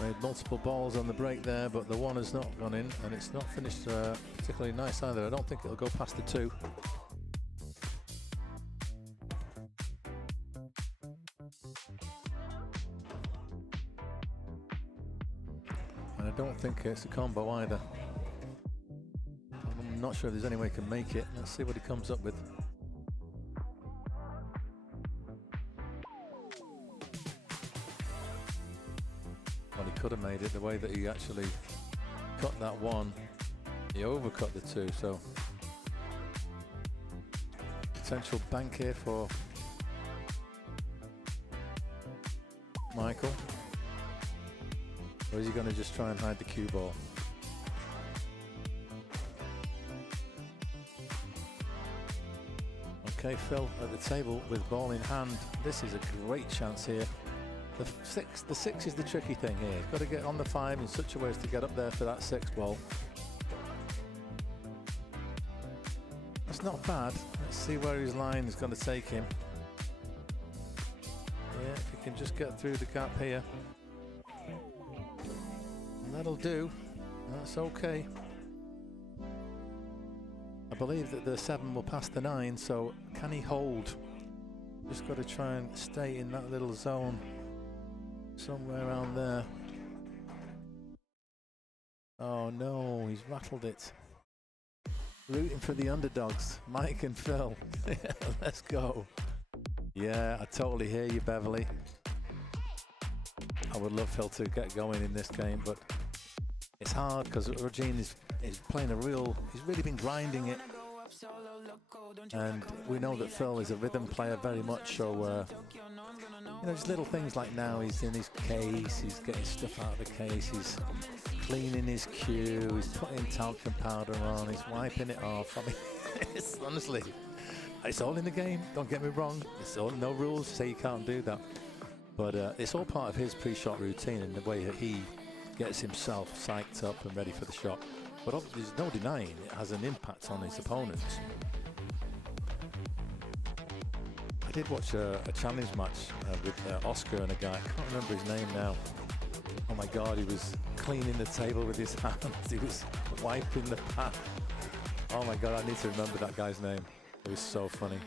Made multiple balls on the break there, but the one has not gone in, and it's not finished particularly nice either. I don't think it'll go past the 2. And I don't think it's a combo either. I'm not sure if there's any way he can make it. Let's see what he comes up with. Well, he could have made it the way that he actually cut that one. He overcut the 2, so potential bank here for Michael. Or is he going to just try and hide the cue ball? Okay, Phil at the table with ball in hand. This is a great chance here. The 6 is the tricky thing here. He's got to get on the 5 in such a way as to get up there for that 6 ball. That's not bad. Let's see where his line is going to take him. Yeah, if he can just get through the gap here. And that'll do. That's okay. I believe that the 7 will pass the 9, so can he hold? Just got to try and stay in that little zone. Somewhere around there. Oh no, he's rattled it. Rooting for the underdogs, Mike and Phil. Let's go. Yeah, I totally hear you, Beverly. I would love Phil to get going in this game, but it's hard because Regine is playing he's really been grinding it. And we know that Phil is a rhythm player very much, so you know, just little things like now he's in his case, he's getting stuff out of the case, he's cleaning his cue, he's putting talcum powder on, he's wiping it off. I mean, it's honestly, it's all in the game, don't get me wrong. It's all, no rules say you can't do that. But it's all part of his pre-shot routine and the way that he gets himself psyched up and ready for the shot. But there's no denying it has an impact on his opponents. I did watch a challenge match with Oscar and a guy, I can't remember his name now. Oh my God, he was cleaning the table with his hands, he was wiping the pad. Oh my God, I need to remember that guy's name. It was so funny.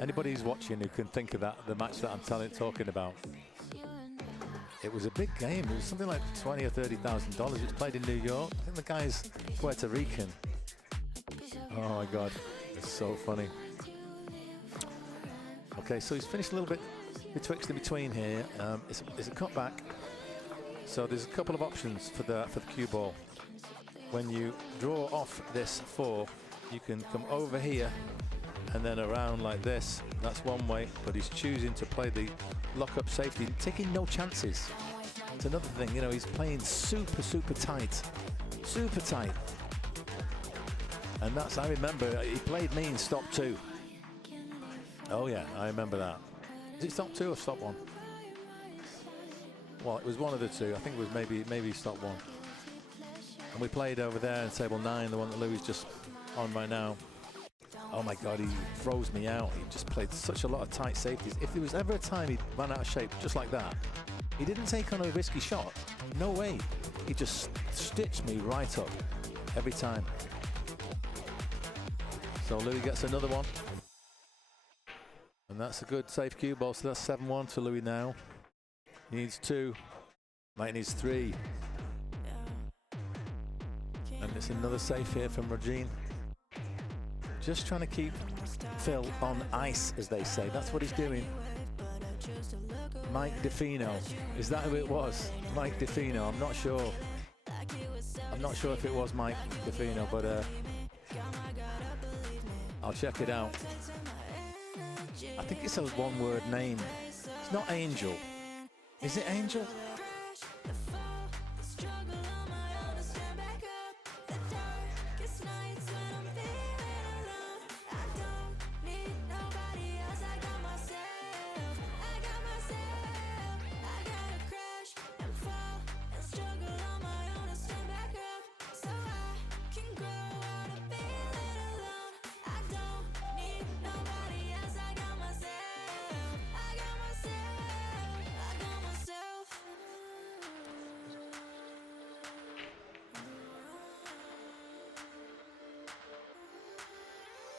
Anybody who's watching who can think of the match that I'm talking about. It was a big game, it was something like $20,000 or $30,000. It's played in New York. I think the guy's Puerto Rican. Oh my God, it's so funny. Okay, so he's finished a little bit betwixt and between here. It's a cutback. So there's a couple of options for the cue ball. When you draw off this 4, you can come over here and then around like this. That's one way, but he's choosing to play the lock-up safety, taking no chances. It's another thing, you know, he's playing super tight. Super tight. And that's, I remember, he played me in stop 2. Oh yeah, I remember that. Is it stop 2 or stop 1? Well, it was one of the two. I think it was maybe stop 1. And we played over there in table 9, the one that Louis just on right now. Oh my God, he froze me out. He just played such a lot of tight safeties. If there was ever a time he ran out of shape just like that, he didn't take on a risky shot. No way. He just stitched me right up every time. So Louis gets another one. And that's a good safe cue ball. So that's 7-1 to Louis now. He needs 2. Mike needs 3. And it's another safe here from Regine. Just trying to keep Phil on ice, as they say. That's what he's doing. Mike DeFino. Is that who it was? Mike DeFino. I'm not sure. I'm not sure if it was Mike DeFino, but I'll check it out. I think it's a one-word name. It's not Angel. Is it Angel?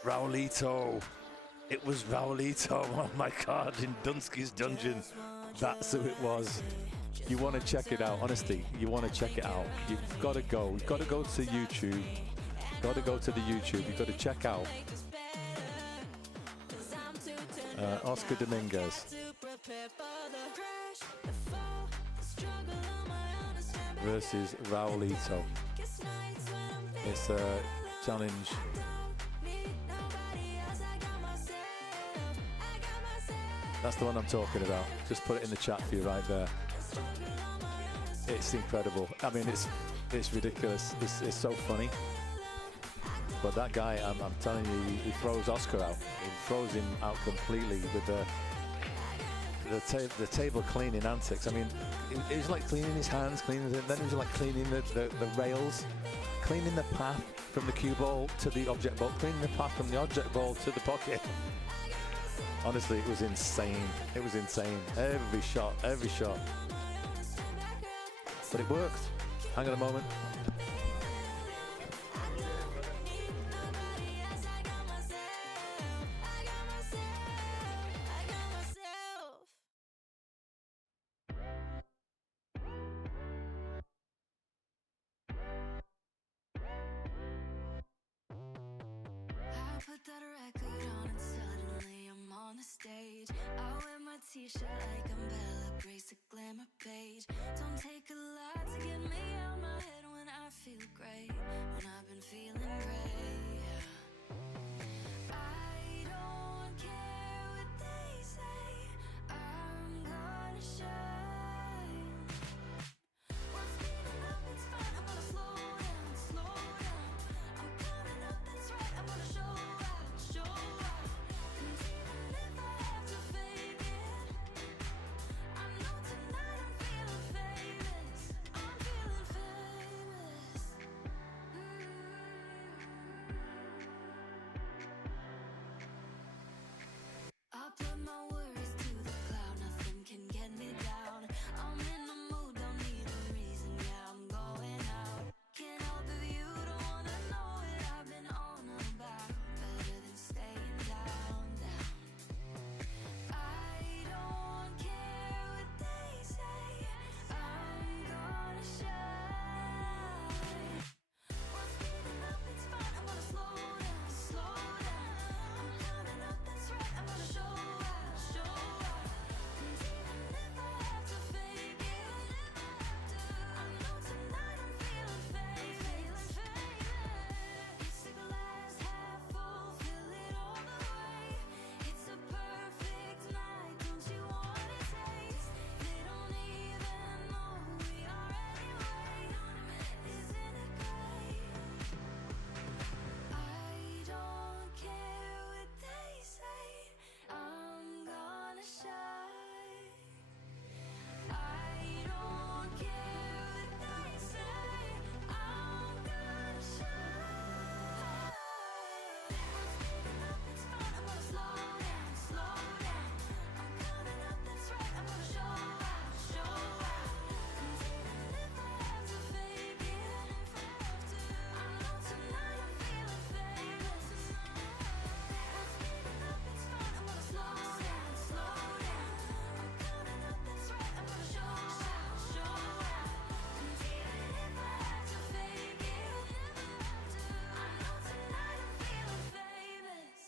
Raulito. It was Raulito. Oh my God, in Dunsky's Dungeon. That's who it was. You want to check it out, honestly. You want to check it out. You've got to go. You've got to go to YouTube. Got to go to the YouTube. You've got to check out Oscar Dominguez versus Raulito. It's a challenge. That's the one I'm talking about. Just put it in the chat for you right there. It's incredible. I mean, it's ridiculous. It's so funny. But that guy, I'm telling you, he throws Oscar out. He throws him out completely with the table cleaning antics. I mean, it was like cleaning his hands, cleaning it, then he was like cleaning the rails, cleaning the path from the cue ball to the object ball, cleaning the path from the object ball to the pocket. Honestly, it was insane. It was insane. Every shot, every shot. But it worked. Hang on a moment. Put that record on and suddenly I'm on the stage. I wear my t-shirt like I'm Bella Grace, a glamour page. Don't take a lot to get me out my head when I feel great, when I've been feeling great. I don't care what they say, I'm gonna shine. What's speeding up, it's fine, I'm gonna slow down, slow down. I'm coming up, that's right, I'm gonna show out, show out. And even if I have to fake it, I know tonight I'm feeling famous. I'm feeling famous. I put my worries to the cloud, nothing can get me down. I'm in the mood, don't need a reason, yeah, I'm going out. Can't help if you don't wanna know what I've been on about. Better than staying down, down. I don't care what they say, I'm gonna shine. What's speeding up, it's fine, I'm gonna slow down, slow down. I'm coming up, that's right, I'm gonna show out, show out. And even if I have to fake it, I know tonight I'm feeling famous. It's a glass half full, fill it all the way. It's a perfect night, don't you wanna taste? They don't even know who we are anyway. Isn't it great? I don't care what they say, I'm gonna shine. I don't care what they say, I'm gonna shine. What's speeding up, it's fine, I'm gonna slow down, slow down. I'm coming up, that's right, I'm gonna show out, show out. And even if I have to fake it, I know tonight I'm feeling famous. What's speeding up, it's fine, I'm gonna slow down, slow down. I'm coming up, that's right, I'm gonna show out, show out. And even if I have to fake it, I know tonight I'm feeling famous.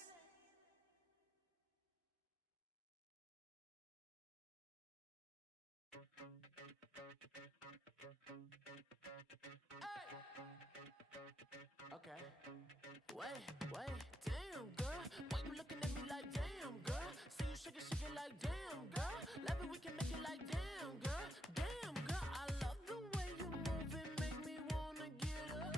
Okay. Wait, damn, girl. Why you looking at me like damn, girl? See you shake it like damn, girl. Love it, we can make it like damn, girl. Damn, girl, I love the way you move it, make me wanna get up.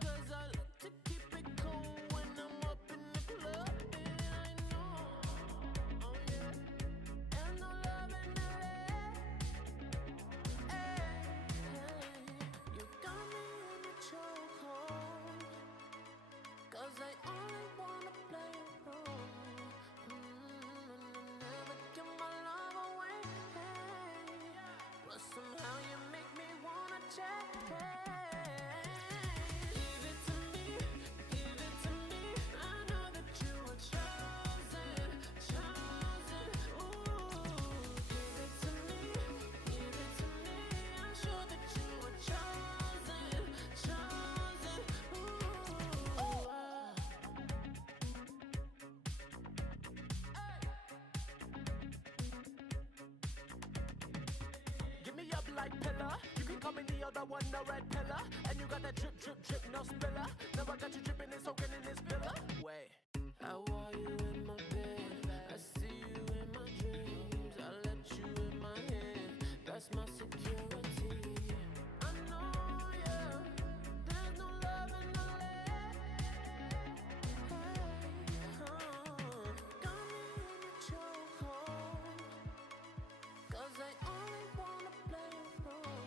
'Cause I like to keep it cool when I'm up in the club. And I know, oh yeah, and no love in the air. You got me in a chokehold. 'Cause I only wanna play it wrong. And never give my love away. the other one, the red pillar. And you got that drip, drip, drip, no spiller. Now I got you dripping and soaking in this pillar. Wait, I want you in my bed. I see you in my dreams. I let you in my head. That's my security. I know, yeah. There's no love in the land. Got me in a chokehold. 'Cause I only wanna play a role.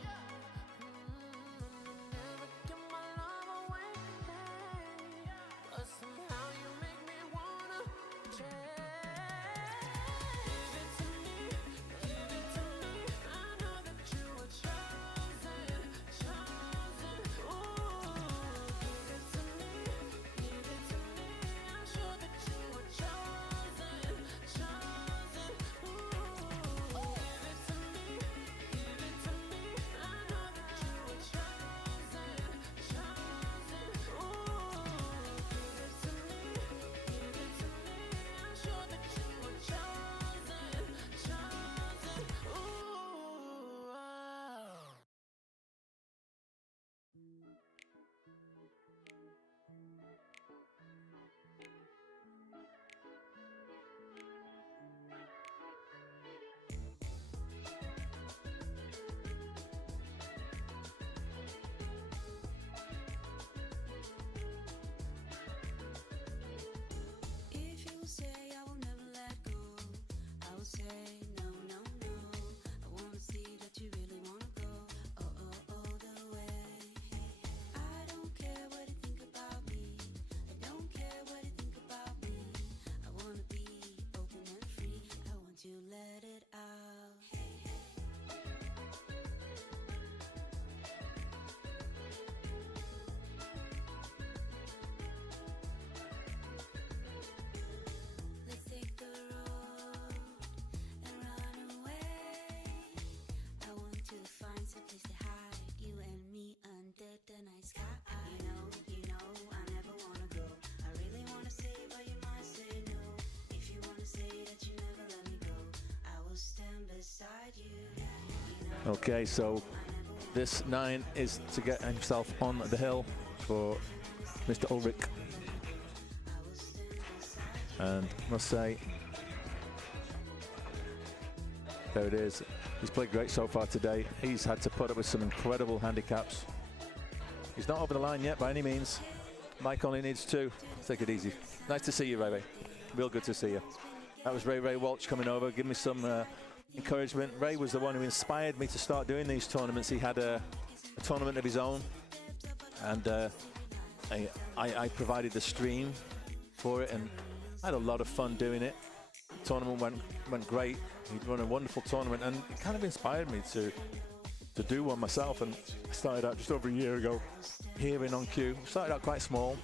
Never give my love away. But somehow you make me wanna change. Give it to me, give it to me. I know that you were chosen, chosen. Ooh, give it to me, give it to me. I'm sure that you were chosen, chosen. Ooh, give it to me, give it to me. I know that you were chosen, chosen. Ooh, give it to me, give it to me. I'm sure that you were chosen, chosen. Ooh, oh. If you say I will never let go, I will say no, no, no. I wanna see that you really wanna go, all the way. I don't care what you think about me. I don't care what you think about me. I wanna be open and free. I want to let it out. Let's take the road and run away. I want to find some place to hide, you and me under the night sky. You know, I never wanna go. I really wanna say, but you might say no. If you wanna say that you never let me go, I will stand beside you. Okay, so this 9 is to get himself on the hill for Mr. Ulrich. And must say, there it is. He's played great so far today. He's had to put up with some incredible handicaps. He's not over the line yet by any means. Mike only needs 2. Take it easy. Nice to see you, Ray Ray. Real good to see you. That was Ray Walsh coming over, giving me some encouragement. Ray was the one who inspired me to start doing these tournaments. He had a tournament of his own, and I provided the stream for it, and I had a lot of fun doing it. The tournament went great. He'd run a wonderful tournament, and it kind of inspired me to do one myself. And I started out just over a year ago here in On Cue. Started out quite small.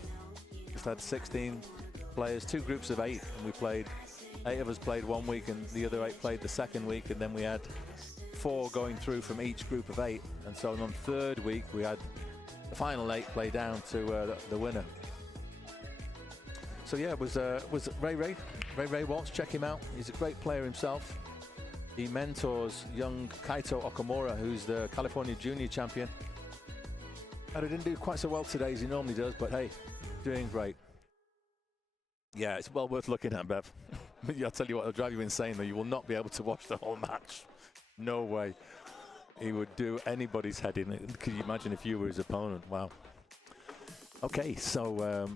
Just had 16 players, 2 groups of 8, and we played. 8 of us played one week, and the other 8 played the second week, and then we had 4 going through from each group of 8. And so on the 3rd week, we had the final 8 play down to the winner. So yeah, it was Ray Walsh. Check him out. He's a great player himself. He mentors young Kaito Okamura, who's the California Junior Champion. And he didn't do quite so well today as he normally does, but hey, doing great. Yeah, it's well worth looking at, Bev. I'll tell you what, it'll drive you insane, though. You will not be able to watch the whole match. No way. He would do anybody's head in. Could you imagine if you were his opponent? Wow. Okay, so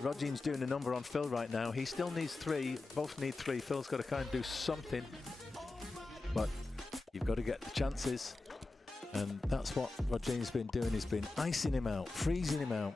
Rogin's doing a number on Phil right now. He still needs 3. Both need 3. Phil's got to kind of do something. But you've got to get the chances. And that's what Rogin's been doing. He's been icing him out, freezing him out.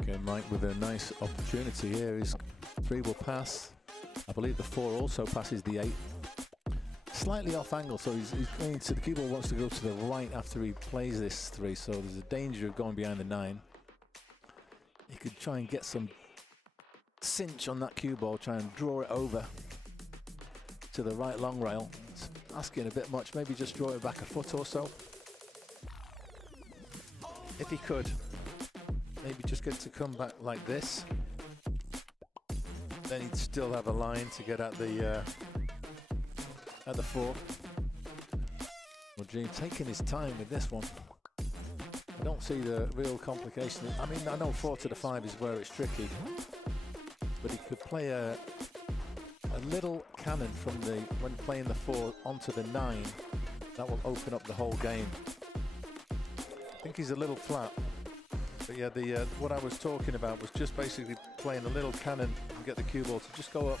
Okay, Mike with a nice opportunity here. His 3 will pass. I believe the 4 also passes the 8. Slightly off angle, so he's going to, the cue ball wants to go to the right after he plays this 3, so there's a danger of going behind the 9. He could try and get some cinch on that cue ball, try and draw it over to the right long rail. asking a bit much. Maybe just draw it back a foot or so. If he could, maybe just get to come back like this. Then he'd still have a line to get at the 4. Roger taking his time with this one. I don't see the real complication. I mean, I know 4 to the 5 is where it's tricky, but he could play a little cannon from when playing the 4 onto the 9. That will open up the whole game. I think he's a little flat, but yeah, what I was talking about was just basically playing a little cannon and get the cue ball to just go up,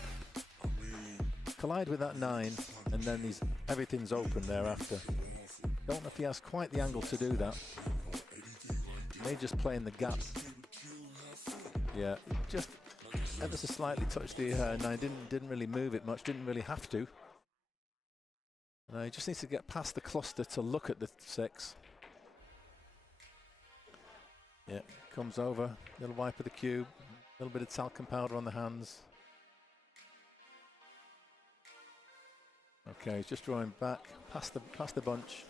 collide with that 9, and then everything's open thereafter. Don't know if he has quite the angle to do that. May just play in the gap. Yeah, just ever so slightly touched the 9. Didn't really move it much. Didn't really have to. He just needs to get past the cluster to look at the 6. Yeah, comes over, little wipe of the cube, a little bit of talcum powder on the hands. Okay, he's just drawing back past the bunch.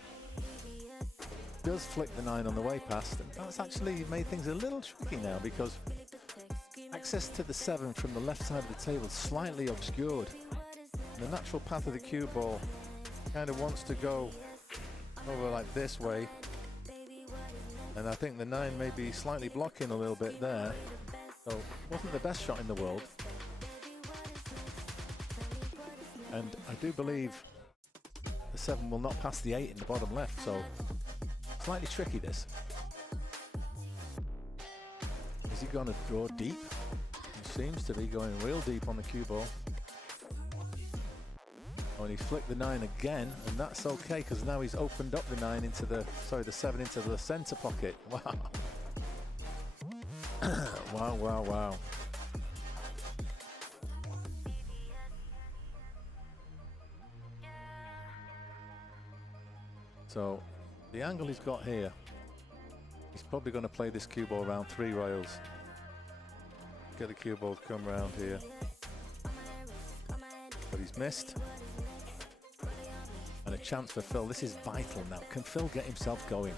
Does flick the 9 on the way past, and that's actually made things a little tricky now because access to the 7 from the left side of the table is slightly obscured. The natural path of the cue ball kind of wants to go over like this way. And I think the 9 may be slightly blocking a little bit there. So wasn't the best shot in the world. And I do believe the 7 will not pass the 8 in the bottom left, so slightly tricky this. Is he going to draw deep? He seems to be going real deep on the cue ball. Oh, and he flicked the 9 again, and that's okay because now he's opened up the 9 into the 7 into the center pocket. Wow. Wow, wow, wow. So the angle he's got here, he's probably going to play this cue ball around 3 rails. Get the cue ball to come around here. But he's missed. And a chance for Phil. This is vital now. Can Phil get himself going?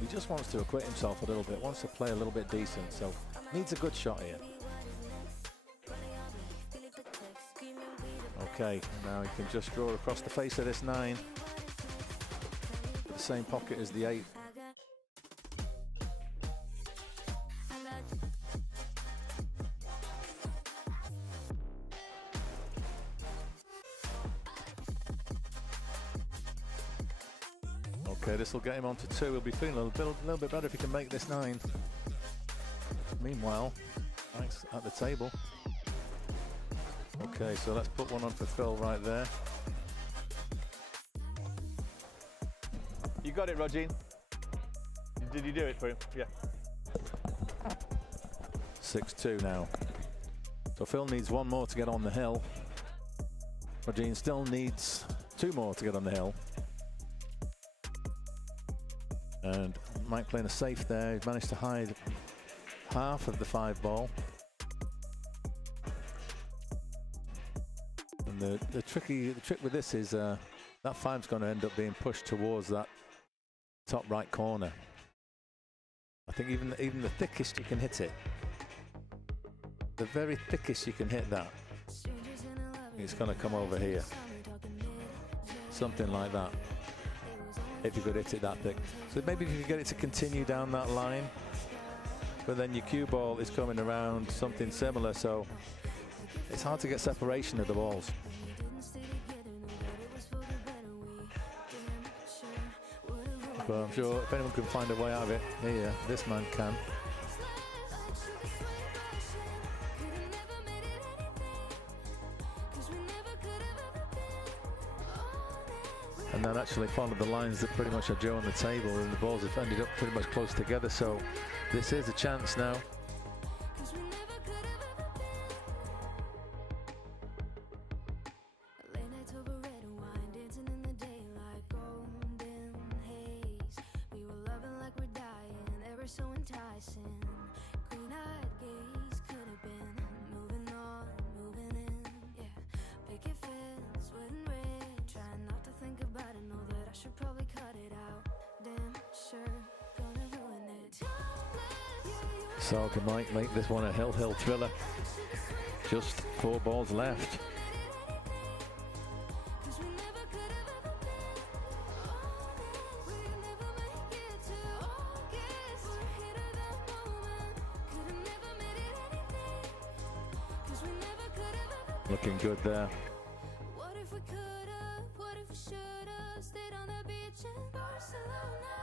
He just wants to acquit himself a little bit, wants to play a little bit decent, so needs a good shot here. Okay, now he can just draw across the face of this 9. The same pocket as the 8. Okay, this will get him onto 2. He'll be feeling a little bit better if he can make this 9. Meanwhile, thanks at the table. Okay, so let's put one on for Phil right there. You got it, Rogine. Did you do it for him? Yeah. 6-2 now. So Phil needs 1 more to get on the hill. Rogine still needs 2 more to get on the hill. And Mike playing a safe there. He's managed to hide half of the 5 ball. And the trick with this is that 5's going to end up being pushed towards that top right corner. I think even the thickest you can hit it, the very thickest you can hit that, it's going to come over here. Something like that. If you could hit it that thick. So maybe if you could get it to continue down that line, but then your cue ball is coming around something similar, so it's hard to get separation of the balls. But I'm sure if anyone can find a way out of it, here, this man can. And then actually followed the lines that pretty much are Joe on the table, and the balls have ended up pretty much close together, so this is a chance now. Sarga might make this one a hill thriller. Just 4 balls left. Looking good there. What if we could've, what if we should've stayed on the beach in Barcelona?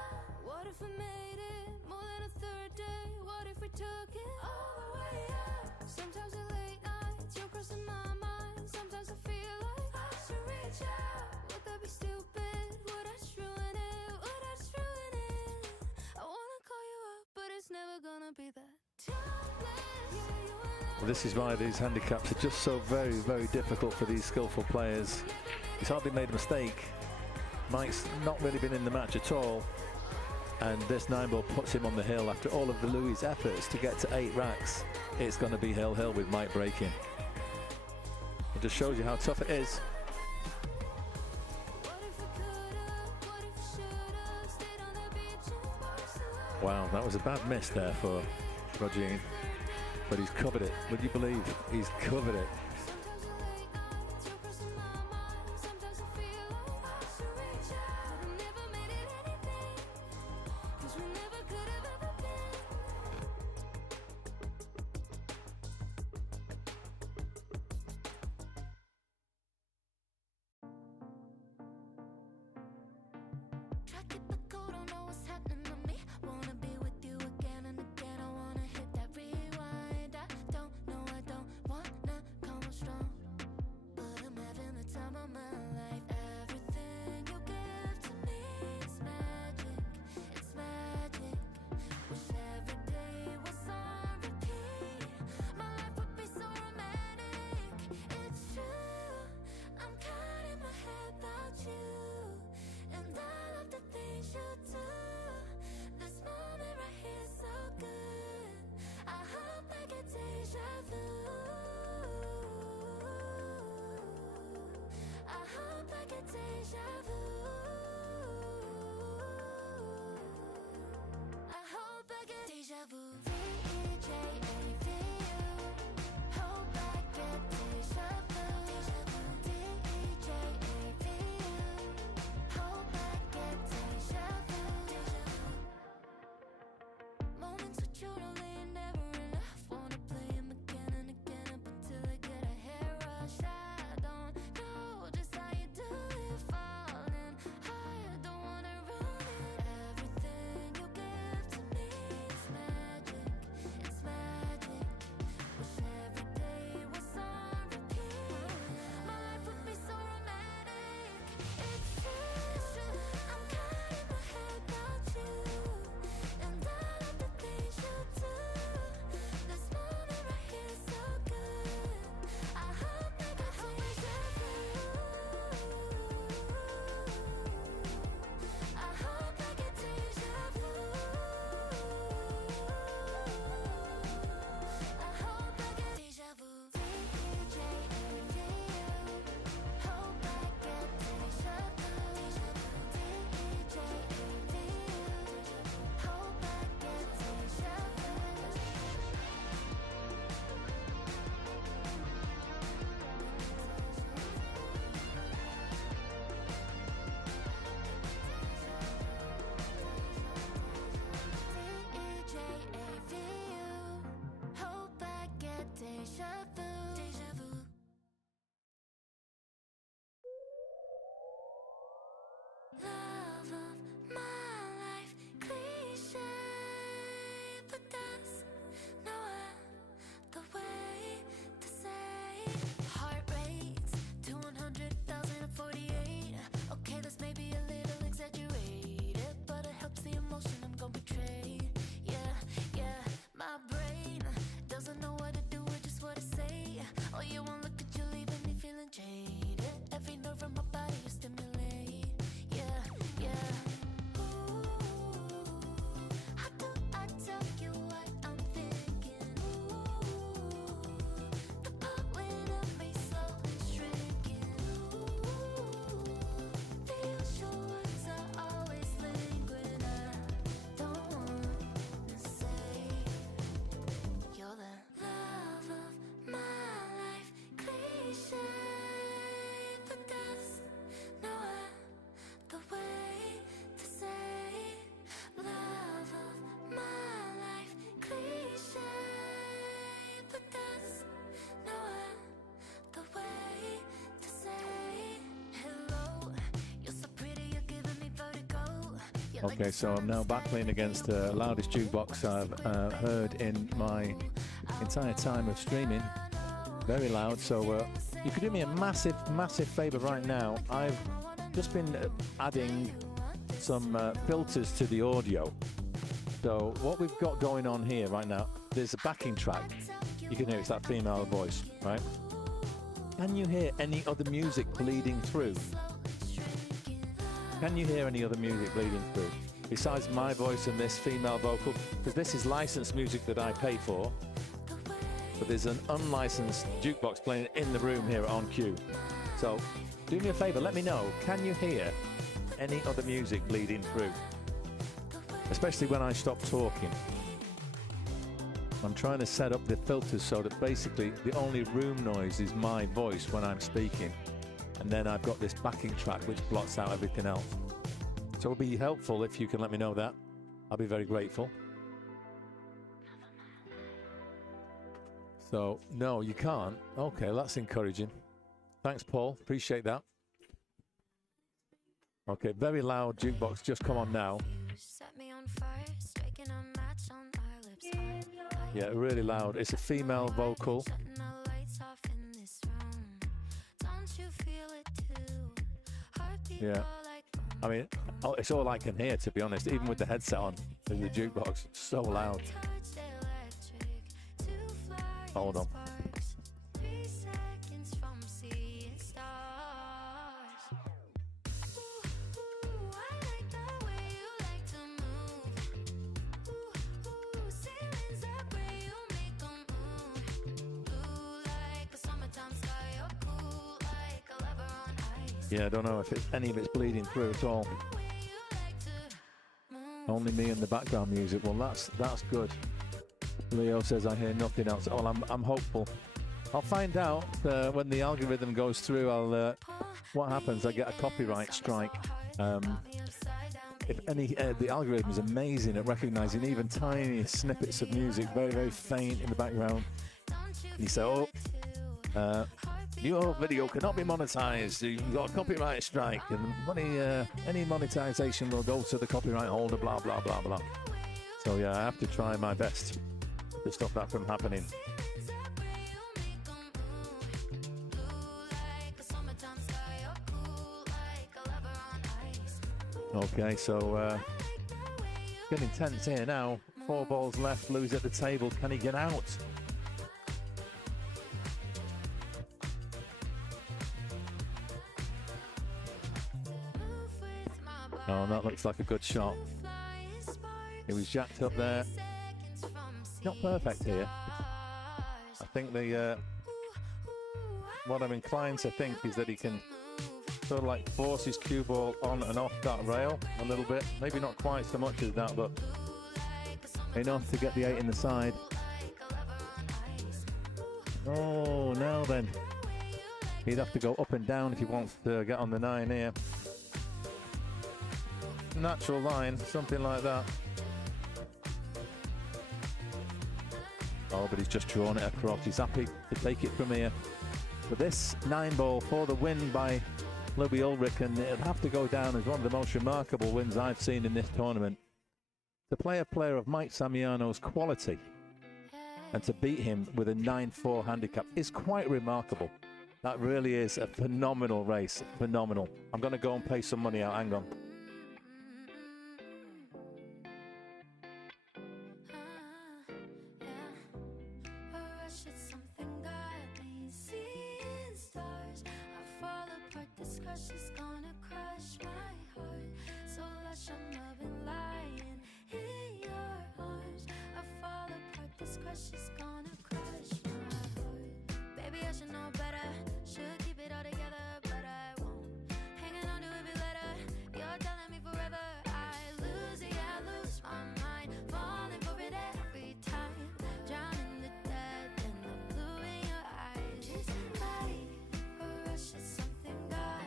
What if we made it more than a third day? What if we took it all the way up? Sometimes at late nights you're crossing my mind. Sometimes I feel like I should reach out. Would that be stupid? Would I just ruin it? Would I just ruin it? I wanna call you up, but it's never gonna be that timeless. Yeah, you and Well, this is why these handicaps are just so very difficult for these skillful players. He's hardly made a mistake. Mike's not really been in the match at all. And this 9-ball puts him on the hill after all of the Louis' efforts to get to 8 racks. It's going to be hill with Mike breaking. It just shows you how tough it is. Wow, that was a bad miss there for Rogine. But he's covered it. Would you believe he's covered it? Okay, so I'm now back playing against the loudest jukebox I've heard in my entire time of streaming. Very loud, so you could do me a massive, massive favor right now. I've just been adding some filters to the audio. So what we've got going on here right now, there's a backing track. You can hear it's that female voice, right? Can you hear any other music bleeding through? Can you hear any other music bleeding through? Besides my voice and this female vocal, because this is licensed music that I pay for, but there's an unlicensed jukebox playing in the room here at On Cue. So do me a favor, let me know, can you hear any other music bleeding through? Especially when I stop talking. I'm trying to set up the filters so that basically the only room noise is my voice when I'm speaking. And then I've got this backing track which blots out everything else. So it'll be helpful if you can let me know that. I'll be very grateful. So, no, you can't. Okay, that's encouraging. Thanks, Paul. Appreciate that. Okay, very loud jukebox. Just come on now. Yeah, really loud. It's a female vocal. Yeah. I mean, it's all I can hear, to be honest, even with the headset on. The jukebox, so loud. Hold on. Yeah, I don't know if any of it's bleeding through at all. Only me and the background music. Well, that's good. Leo says I hear nothing else. Oh, I'm hopeful. I'll find out when the algorithm goes through. What happens? I get a copyright strike. The algorithm is amazing at recognizing even tiny snippets of music, very, very faint in the background. And you say, oh. Your video cannot be monetized. You've got a copyright strike, and money, any monetization will go to the copyright holder. Blah blah blah blah. So yeah, I have to try my best to stop that from happening. Okay, so getting tense here now. 4 balls left. Louis at the table. Can he get out? Oh, that looks like a good shot. He was jacked up there. Not perfect here. I think what I'm inclined to think is that he can sort of like force his cue ball on and off that rail a little bit. Maybe not quite so much as that, but enough to get the 8 in the side. Oh, now then. He'd have to go up and down if he wants to get on the 9 here. Natural line, something like that. Oh, but he's just drawn it across. He's happy to take it from here. But this 9 ball for the win by Louis Ulrich, and it'll have to go down as one of the most remarkable wins I've seen in this tournament. To play a player of Mike Samiano's quality and to beat him with a 9-4 handicap is quite remarkable. That really is a phenomenal race. Phenomenal. I'm going to go and pay some money out. Hang on. She's gonna crush my heart. So lush, I'm loving lying in your arms. I fall apart, this crush is gonna crush my heart. Baby, I should know better. Should keep it all together, but I won't. Hanging on to every letter. You're telling me forever. I lose it, I lose my mind. Falling for it every time. Drowning the dead in the blue in your eyes. It's like a rush, it's something God.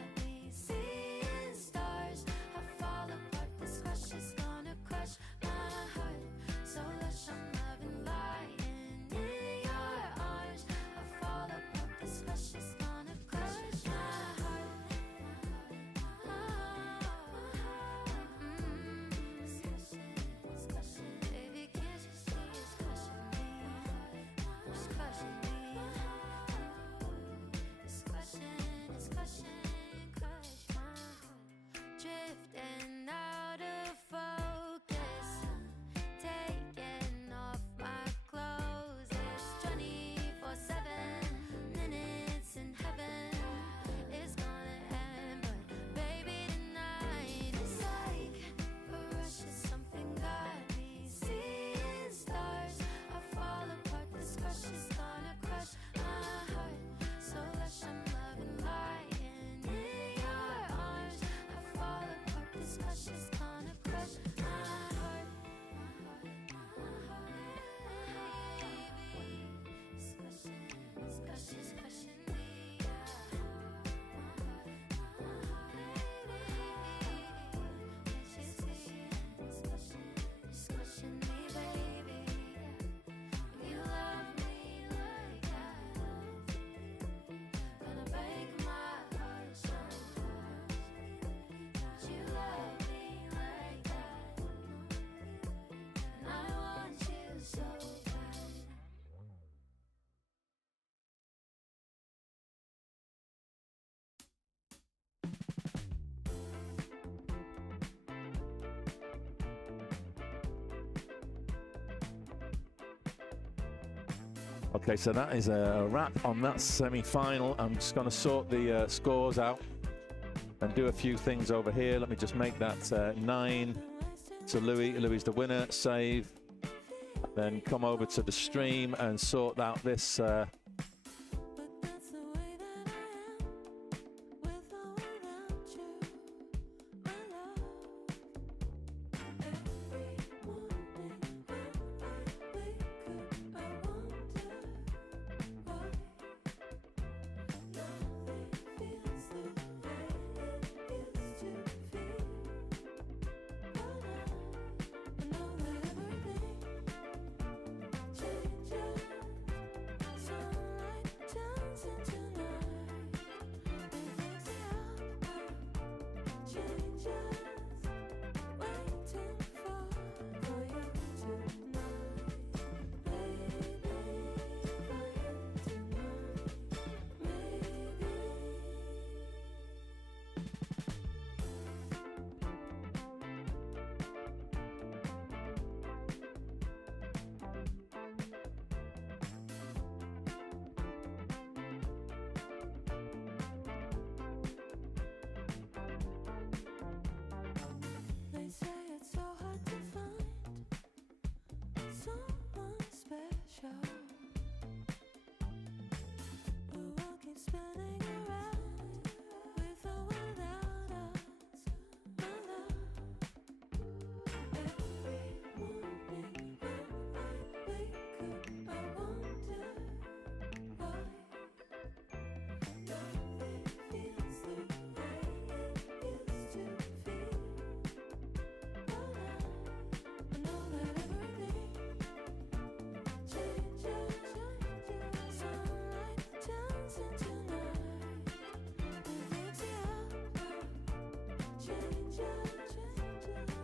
Okay, so that is a wrap on that semi-final. I'm just going to sort the scores out and do a few things over here. Let me just make that 9 to Louis. Louis is the winner, save. Then come over to the stream and sort out this They say it's so hard to find someone special. The world keeps spinning around with or without us, my love. Every morning when I wake up, I wonder why nothing feels the way it used to feel. I know that everything changes. Sunlight turns into night. It's the hour changes.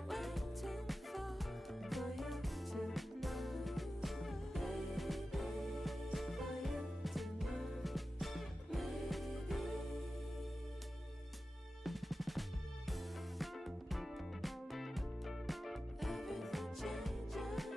Waiting for you tonight, baby, for you tonight, maybe. Everything changes. Everything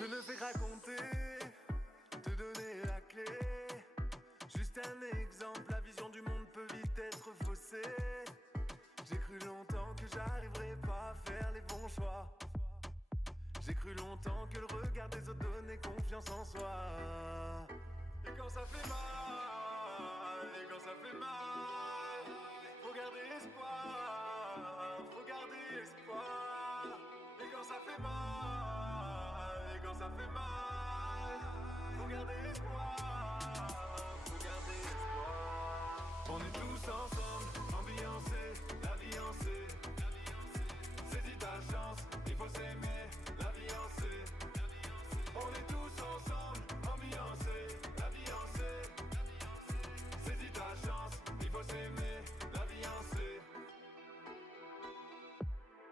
Je ne fais raconter, te donner la clé. Juste un exemple, la vision du monde peut vite être faussée. J'ai cru longtemps que j'arriverais pas à faire les bons choix. J'ai cru longtemps que le regard des autres donnait confiance en soi. Et quand ça fait mal, et quand ça fait mal, faut garder espoir, faut garder espoir. Et quand ça fait mal, et quand ça fait mal, faut garder espoir, faut garder espoir. On est tous ensemble, ambiancés, la vie en C. Saisis ta chance, il faut s'aimer, la vie en C. On est tous ensemble, ambiancés, la vie en C. Saisis ta chance, il faut s'aimer, la vie en C.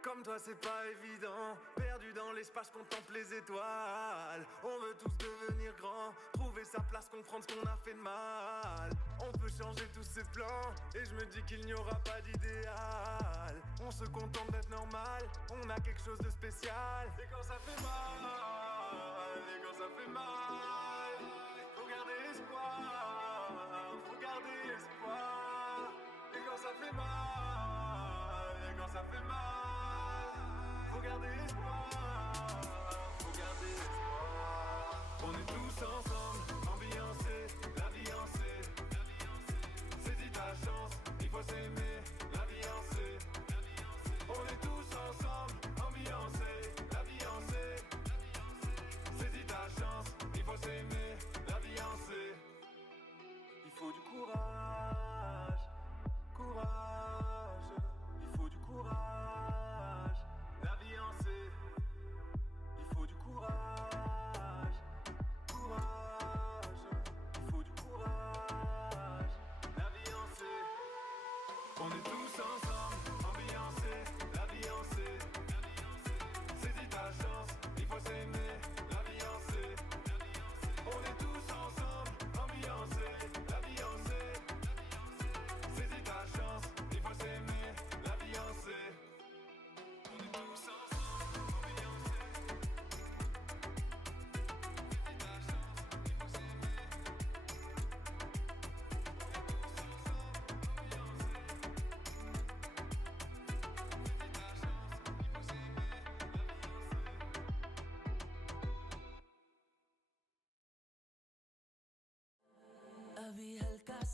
Comme toi c'est pas évident, perdu dans l'espace, contemple les étoiles. On veut tous devenir grands, trouver sa place, comprendre ce qu'on a fait de mal. On peut changer tous ses plans, et je me dis qu'il n'y aura pas d'idéal. On se contente d'être normal, on a quelque chose de spécial. Et quand ça fait mal, et quand ça fait mal, faut garder espoir, faut garder espoir. Et quand ça fait mal, et quand ça fait mal, faut garder espoir, faut garder espoir. On est tous ensemble, ambiancés, la vie en C. Saisis ta chance, il faut s'aimer, la vie en C. On est tous ensemble, ambiancés, la vie en C.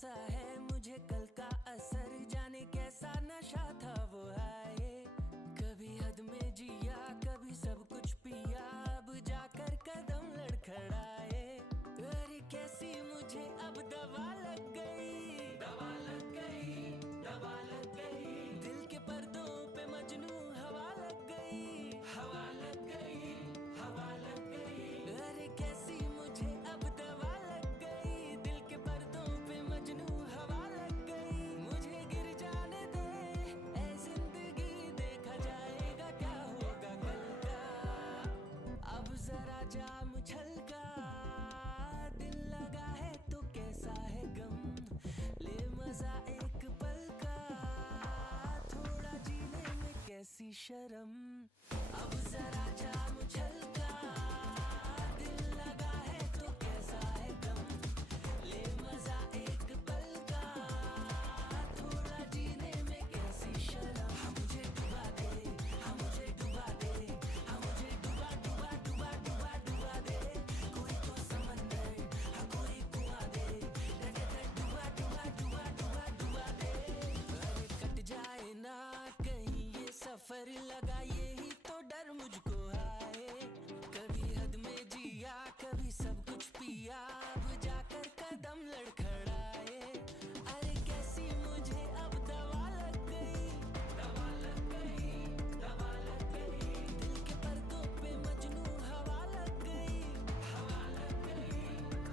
सा है मुझे कल का असर, जाने कैसा नशा था वो आए। कभी हद में जिया कभी सब कुछ पिया, अब जाकर कदम लड़खड़ाए। अरे कैसी मुझे अब दवा लग गई, दवा लग गई, दवा लग गई। दिल के पर्दों पे मजनू हवा लग गई, हवा लग गई, हवा लग गई। अरे कैसी मुझे अब दवा लग गई, दिल के पर्दों पे मजनू हवा लग गई। मुझे गिर जाने दे ऐ जिंदगी, देखा जाएगा क्या होगा कल का। अब जरा जाम छलका, दिल लगा है तो कैसा है गम, ले मजा एक पल का, थोड़ा जीने में कैसी शर्म। अब जरा जाम छलका, दिल लगा है तो कैसा है गम, ले मजा एक पल का, थोड़ा जीने में कैसी शर्म। हाँ मुझे डुबा दे, हाँ मुझे डुबा दे, हाँ मुझे डुबा डुबा डुबा डुबा डुबा दे। कोई तो समंदर, हाँ कोई कुआं दे, डुबा डुबा डुबा डुबा डुबा दे। अरे कट जाए ना कहीं ये सफर, लगा यही तो डर मुझको आए। कभी हद में जिया कभी सब कुछ पिया, अब जाकर कदम लड़खड़ाए। अरे कैसी मुझे अब दवा लग गई, दवा लग गई, दवा लग गई। दिल के पर्दों पे मजनू हवा लग गई, हवा लग गई,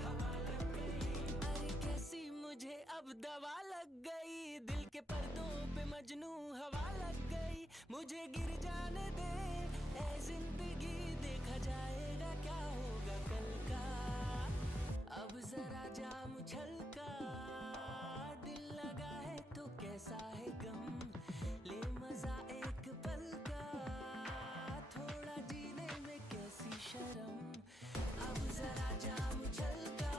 हवा लग गई। अरे कैसी मुझे अब दवा लग गई, दिल के पर्दों पे मजनू हवा लग गई। मुझे गिर जाने दे ऐ जिंदगी, देखा जाएगा क्या होगा कल का। अब जरा जाम छलका, दिल लगा है तो कैसा है गम, ले मजा एक पल का, थोड़ा जीने में कैसी शर्म। अब जरा जाम छलका,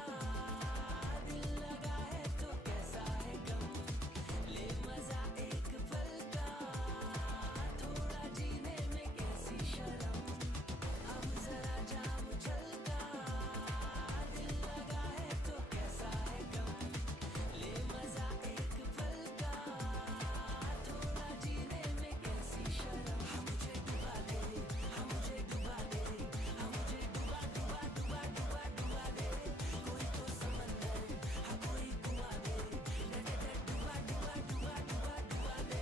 दिल लगा है तो कैसा है गम, ले मजा एक पल का, थोड़ा जीने में कैसी शर्म। अब जरा जाम छलका, दिल लगा है तो कैसा है गम, ले मजा एक पल का, थोड़ा जीने में कैसी शर्म। हाँ मुझे डुबा दे, हाँ मुझे डुबा दे, हाँ मुझे डुबा डुबा डुबा डुबा डुबा दे। कोई तो समंदर, हाँ कोई कुआं दे, डुबा डुबा डुबा डुबा डुबा दे।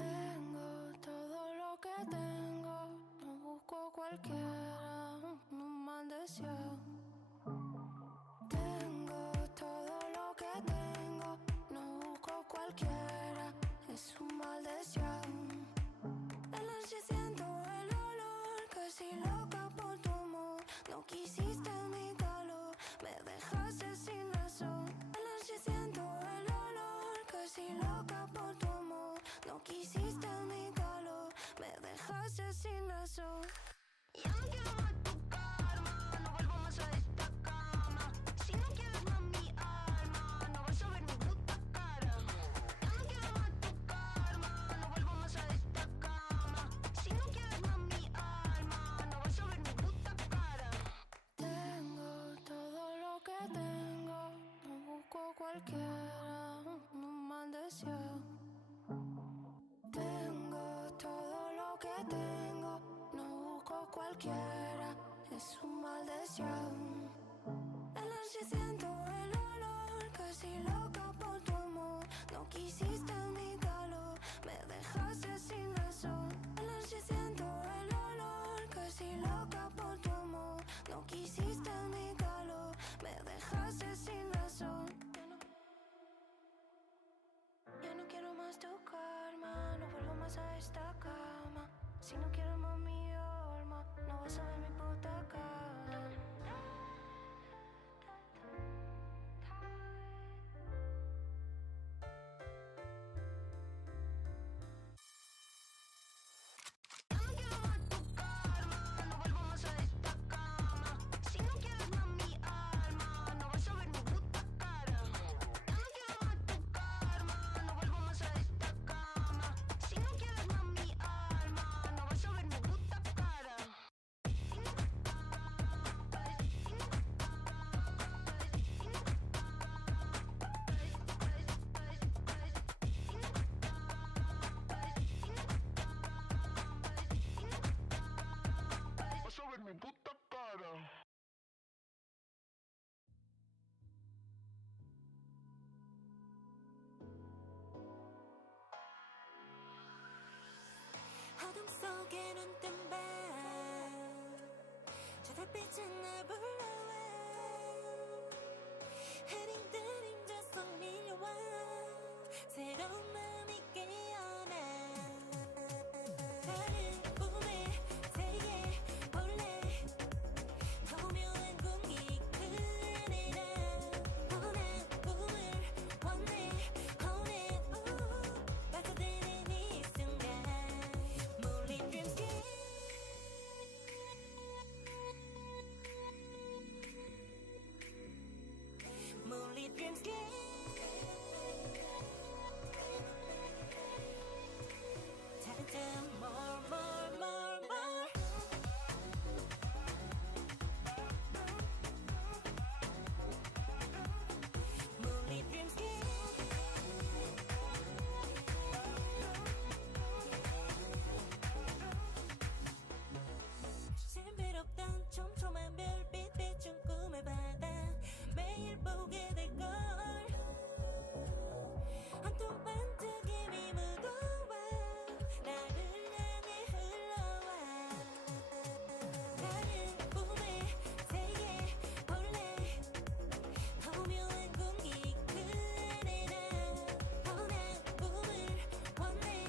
Tengo todo lo que tengo, no busco cualquiera, un mal deseo. Tengo todo lo que tengo, no busco cualquiera, es un mal deseo. En la noche siento el olor, casi loca por tu amor. No quisiste mi calor, me dejaste sin razón. En la noche siento el olor, casi loca por tu amor. No quisiste mi calor, me dejaste sin razón. Ya no quiero más tu karma, no vuelvo más a esta cama. Si no quieres más mi alma, no vas a ver mi puta cara. Ya no quiero más tu karma, no vuelvo más a esta cama. Si no quieres más mi alma, no vas a ver mi puta cara. Tengo todo lo que tengo, no busco cualquiera, un mal deseo. Tengo todo lo que tengo, no busco cualquiera, es un mal deseo. En la noche siento el olor, casi loca por tu amor. No quisiste mi calor, me dejaste sin razón. En la noche siento el olor, casi loca por tu amor. No quisiste mi calor, me dejaste sin razón. Ya no quiero más tu karma, no vuelvo más a esta cama. Si no quiero más mi alma, no vas a ver mi puta cara. 빛은 날 불러와 흐린 그림자 속 밀려와 새로운 마음이 깨어나 다른 꿈의 세계에 볼래 오묘한 공기 그 안에 나 원한 꿈을 원해 오네 빠져드는 이 순간 Moonlit dreamscape Moonlit dreamscape 찾아 more more more more Moonlit dreamscape 신비롭던 촘촘한 별빛 비춘 꿈을 받아 매일 보게 될걸 온통 반짝임이 묻어와 나를 향해 흘러와 다른 꿈의 세계에 볼래 오묘한 공기 그 안에 나 원한 꿈을 원해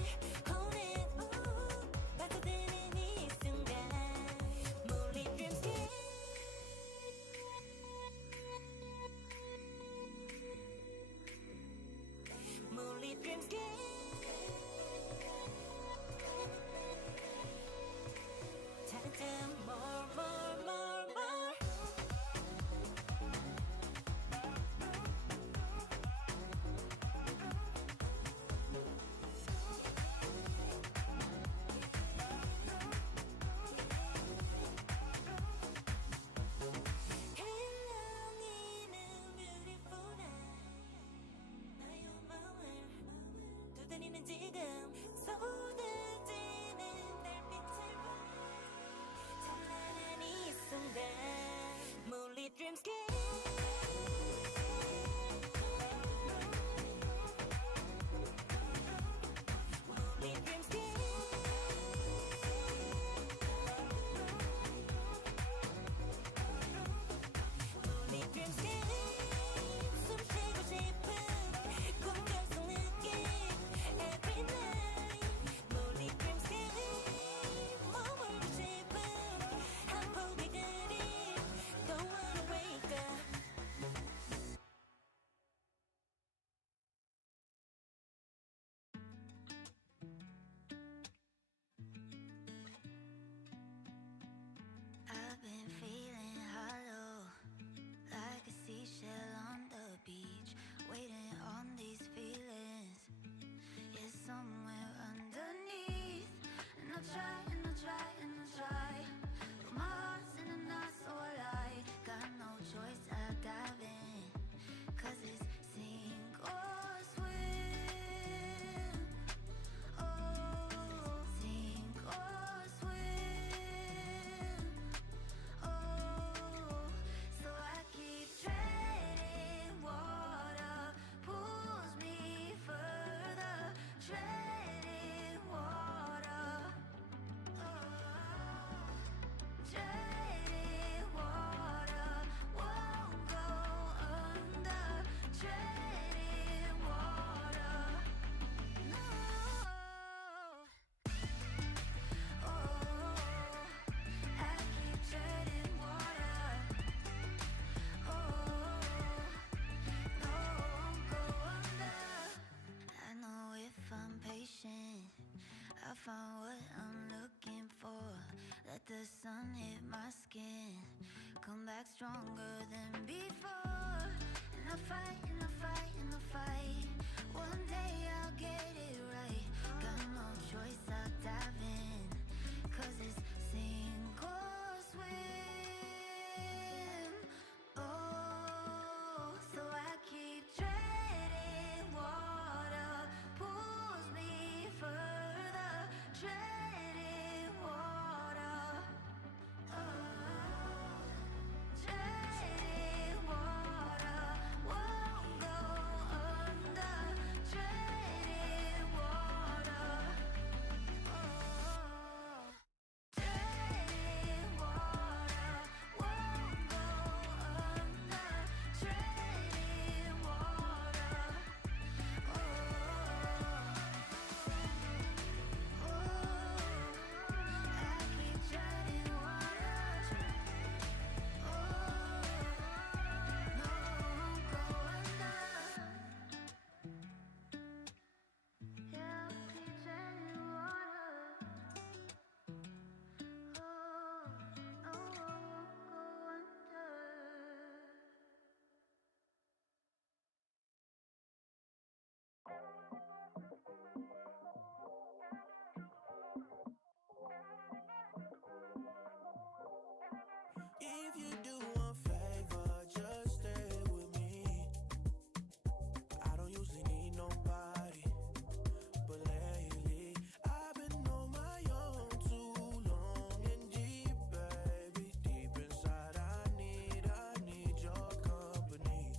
오네 빠져드는 이 순간 Moonlit dreamscape Moonlit dreamscape 찾아 more more more more 힐랑이는 beautiful night 나의 마음을 두드리는 지금 쏟아지는 달빛을 봐 찬란한 이 순간 Moonlit dreamscape Moonlit dreamscape Moonlit dreamscape 숨 쉬고 싶은 꿈 결속 느낌 Every night Moonlit dreamscape 머물고 싶은 한 폭의 그림 Don't wanna wake up I've been feeling hollow like a seashell on the beach waiting on these feelings yeah somewhere underneath and I try and I try and I try but my heart's in a knot so I lie got no choice I dive in 'cause it's sink or swim oh sink or swim oh so I keep treading water pulls me further treading water treading water won't go under treading water no oh I keep treading water oh no won't go under I know if I'm patient I found what I'm looking for let the sun hit my skin come back stronger than before and I fight and I fight and I fight one day I'll get it right got no choice I'll dive in 'cause it's sink or swim oh so I keep treading water pulls me further treading water treading water won't go under treading do one favor, just stay with me. I don't usually need nobody, but lately I've been on my own too long and deep, baby. Deep inside, I need your company.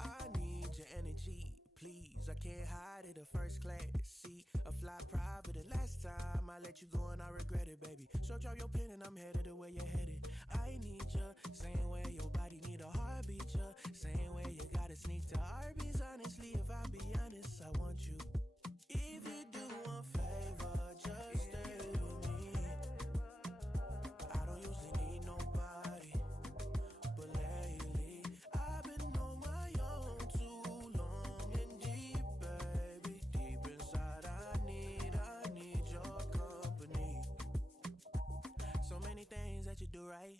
I need your energy, please. I can't hide it. A first class seat, a fly private. And last time I let you go and I regret it, baby. So drop your pen and I'm headed the way you're headed. I need you, same way your body need a heartbeat. You, same way you gotta sneak to Arby's. Honestly, if I be honest, I want you. If you do one favor, just stay with me. I don't usually need nobody, but lately I've been on my own too long and deep, baby. Deep inside, I need your company. So many things that you do right,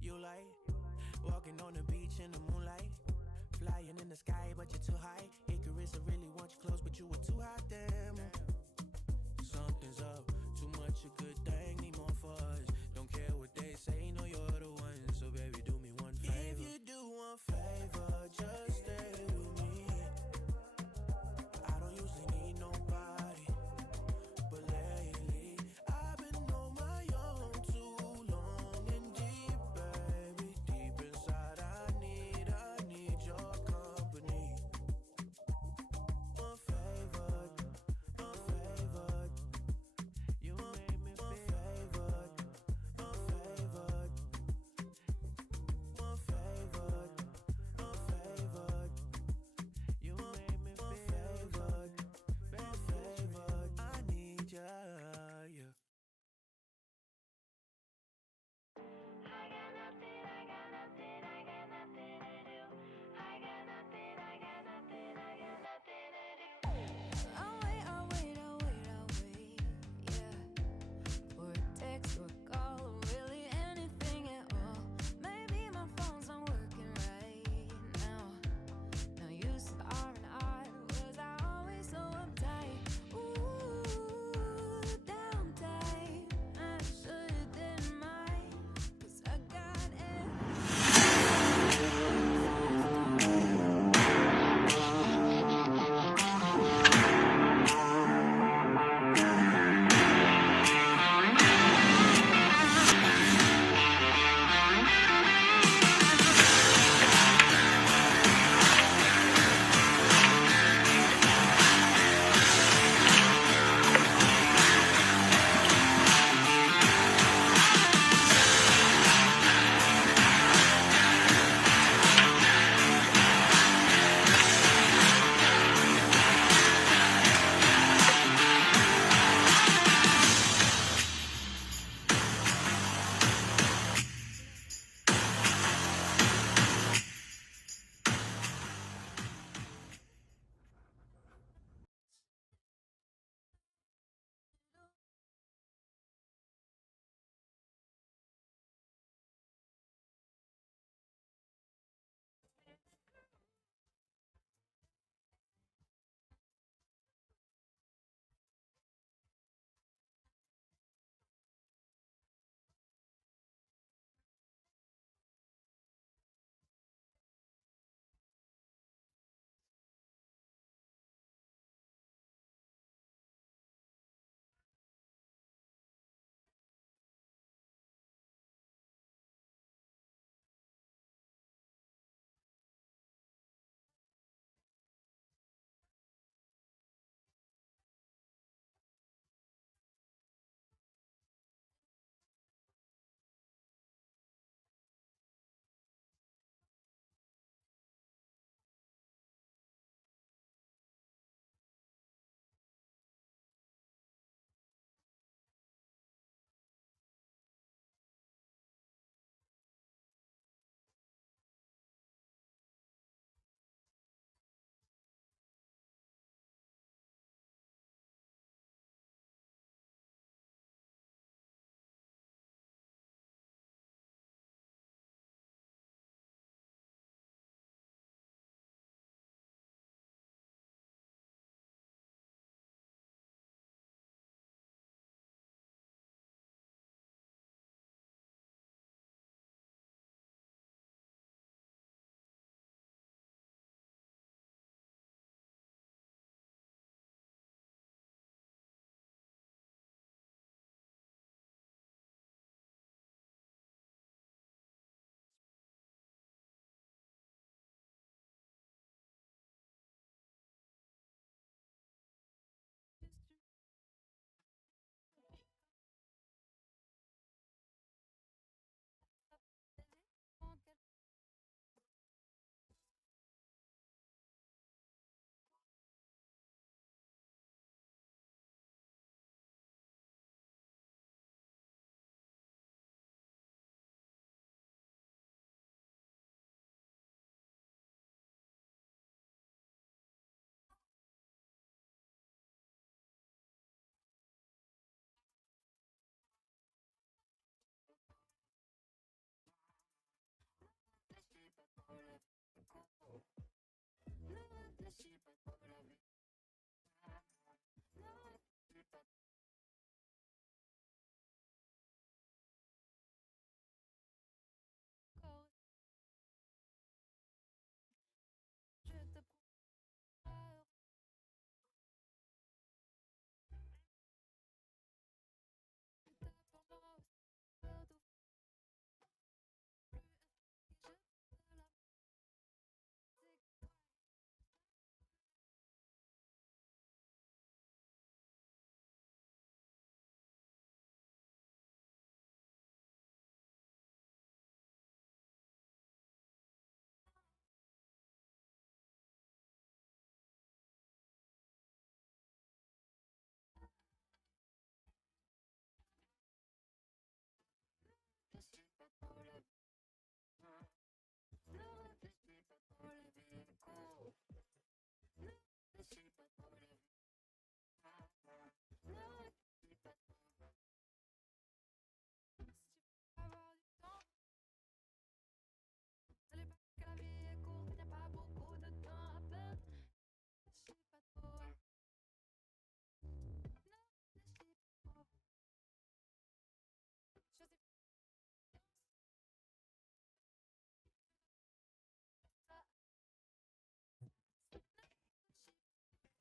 you like walking on the beach in the moonlight, flying in the sky but you're too high. Icarus, I really want you close but you were too hot, damn. Something's up, too much a good thing, need more for us. Don't care what they say, know you're the one. So baby, do me one favor. If you do one favor, just stay with me. I don't usually need nobody, but lately I've been on my own too long and deep, baby. Deep inside, I need your company. One favor, you make me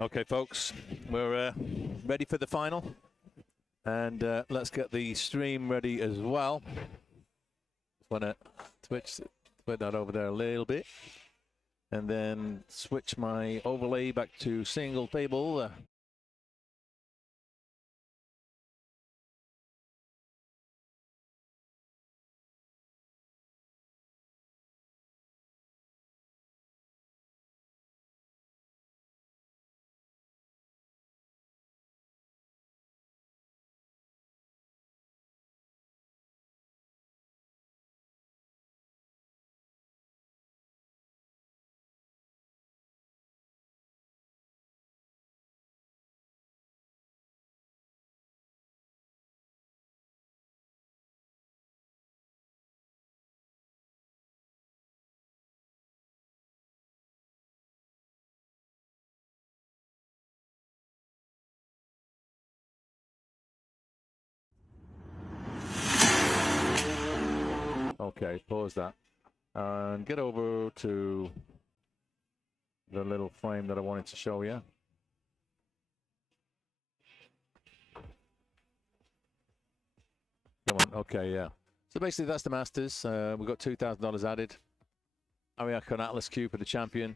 Okay, folks, we're ready for the final, and let's get the stream ready as well. Just want to put that over there a little bit, and then switch my overlay back to single table. Okay, pause that and get over to the little frame that I wanted to show you. Come on, okay, yeah. So basically that's the Masters. We've got $2,000 added. Ariakon Atlas Cube for the champion.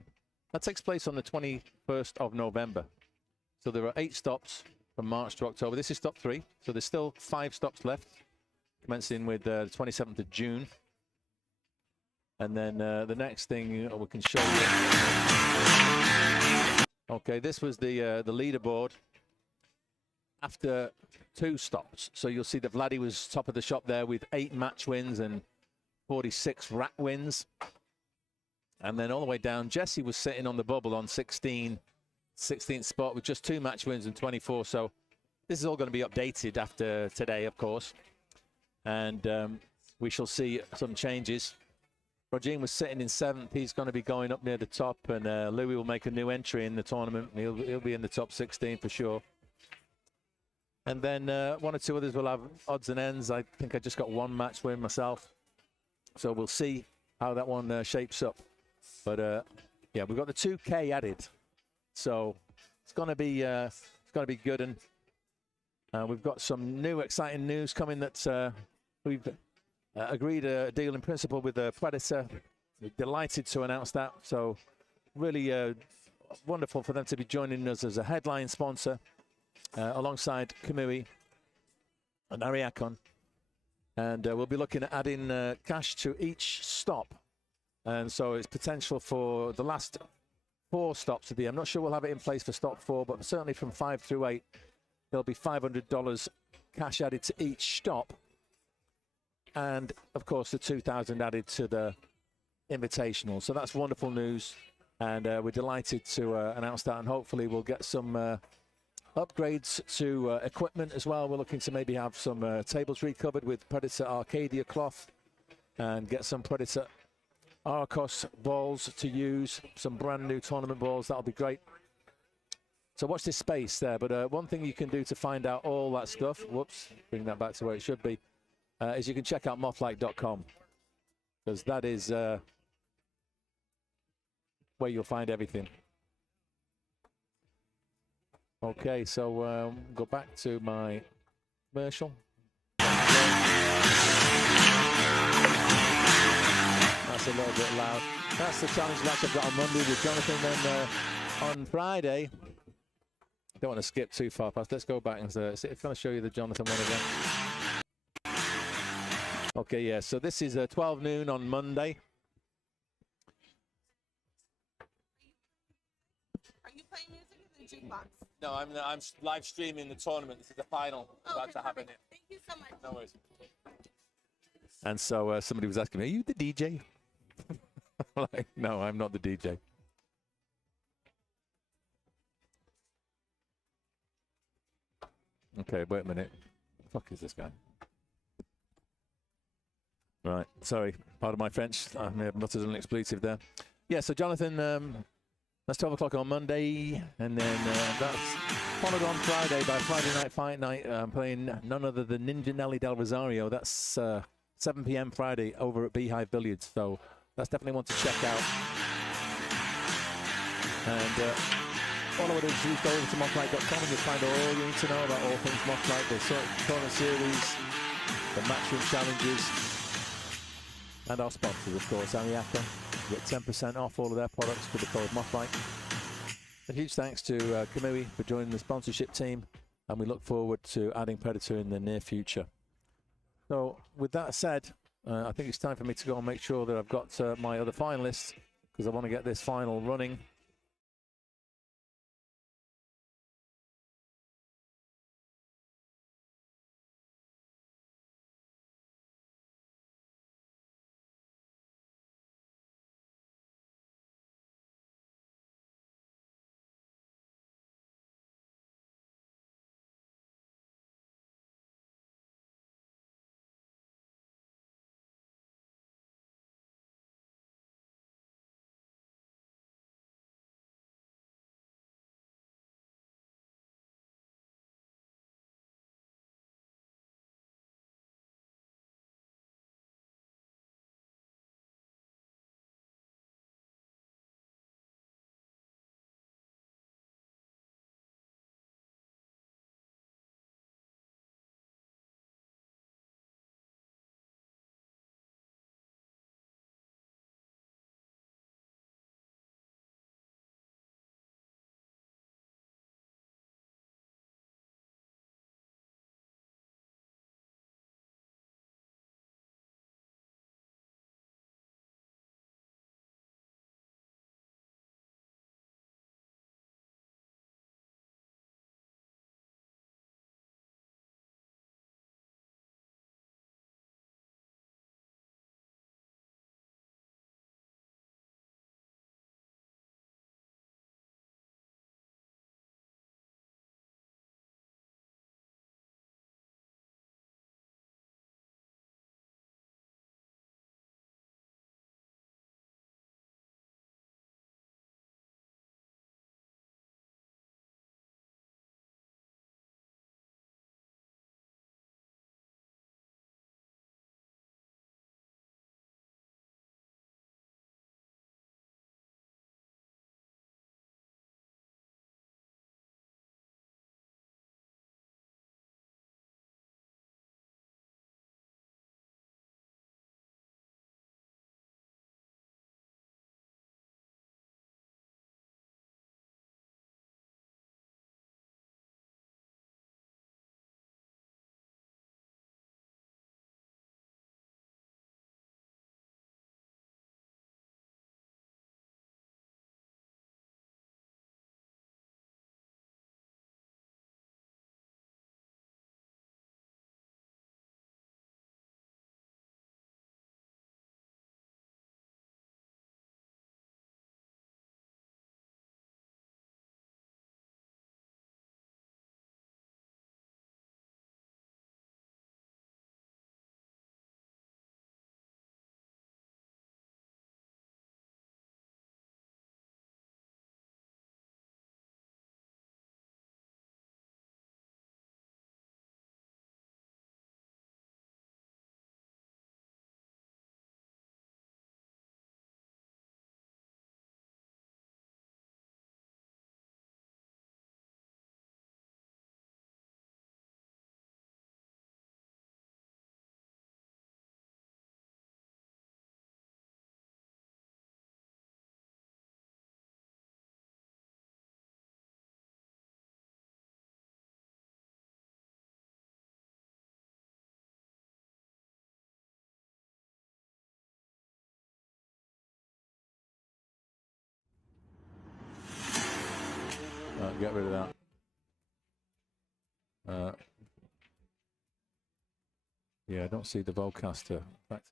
That takes place on the 21st of November. So there are 8 stops from March to October. This is stop 3, so there's still 5 stops left, commencing with the 27th of June. And then the next thing we can show you. Okay, this was the leaderboard after 2 stops. So you'll see that Vladdy was top of the shop there with 8 match wins and 46 rack wins. And then all the way down, Jesse was sitting on the bubble on 16th spot with just 2 match wins and 24. So this is all going to be updated after today, of course. And we shall see some changes. Rogin was sitting in 7th. He's going to be going up near the top, and Louis will make a new entry in the tournament. He'll be in the top 16 for sure. And then 1 or 2 others will have odds and ends. I think I just got 1 match win myself, so we'll see how that one shapes up. But yeah, we've got the 2K added, so it's going to be good. And we've got some new exciting news coming that we've agreed a deal in principle with Predator. We're delighted to announce that. So really wonderful for them to be joining us as a headline sponsor alongside Kamui and Ariakon. And we'll be looking at adding cash to each stop. And so it's potential for the last 4 stops of the year. I'm not sure we'll have it in place for stop 4, but certainly from 5 through 8, there'll be $500 cash added to each stop. And of course, the 2,000 added to the Invitational. So that's wonderful news. And we're delighted to announce that. And hopefully we'll get some upgrades to equipment as well. We're looking to maybe have some tables recovered with Predator Arcadia cloth and get some Predator Arcos balls to use, some brand new tournament balls. That'll be great. So watch this space there. But one thing you can do to find out all that stuff, whoops, bring that back to where it should be, is you can check out mothlike.com, because that is where you'll find everything. Okay, so go back to my commercial. That's a little bit loud. That's the challenge match I've got on Monday with Jonathan. Then on Friday, don't want to skip too far past. Let's go back and see if I'm going to show you the Jonathan one again. Okay, yeah, so this is 12 noon on Monday. Are you playing music in the jukebox? No, I'm live streaming the tournament. This is the final about to happen. Thank you so much. No worries. And so somebody was asking me, are you the DJ? Like, no, I'm not the DJ. Okay, wait a minute. What the fuck is this guy? Right, sorry, pardon my French. I may have muttered an expletive there. Yeah, so Jonathan, that's 12 o'clock on Monday, and then that's followed on Friday by Friday Night Fight Night. I'm playing none other than Ninja Nelly Del Rosario. That's 7 p.m. Friday over at Beehive Billiards, so that's definitely one to check out. And all I would do is just go over to mothlike.com and you'll find all you need to know about all things Mothlike, the tournament series, the matchroom challenges, and our sponsors, of course, Ariakon. You get 10% off all of their products with the code Mothlike. A huge thanks to Kamui for joining the sponsorship team, and we look forward to adding Predator in the near future. So with that said, I think it's time for me to go and make sure that I've got my other finalists, because I want to get this final running. Get rid of that. Yeah, I don't see the Volcaster. In fact,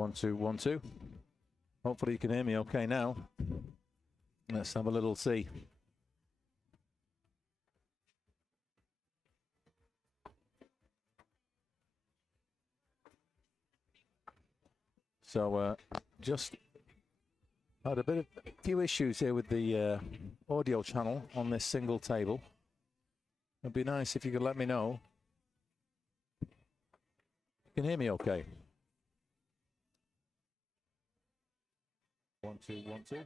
1, 2, 1, 2. Hopefully you can hear me okay now. Let's have a little see. So just had a few issues here with the audio channel on this single table. It'd be nice if you could let me know. You can hear me okay? 1, 2, 1, 2.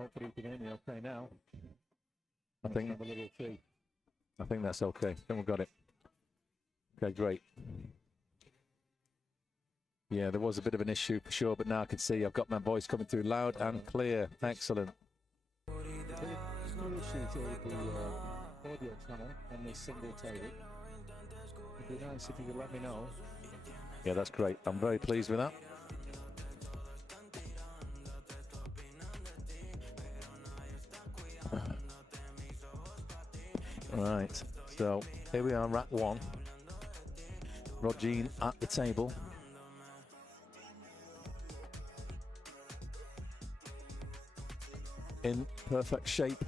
Hopefully you can hear me okay now. I think have a little tea. I think that's okay. I think we've got it. Okay, great. Yeah, there was a bit of an issue for sure, but now I can see I've got my voice coming through loud and clear. Excellent. There's issues here with the audio channel on this single table. It'd be nice if you could let me know. Yeah, that's great. I'm very pleased with that. Right, so here we are, rack 1. Roger at the table. In perfect shape.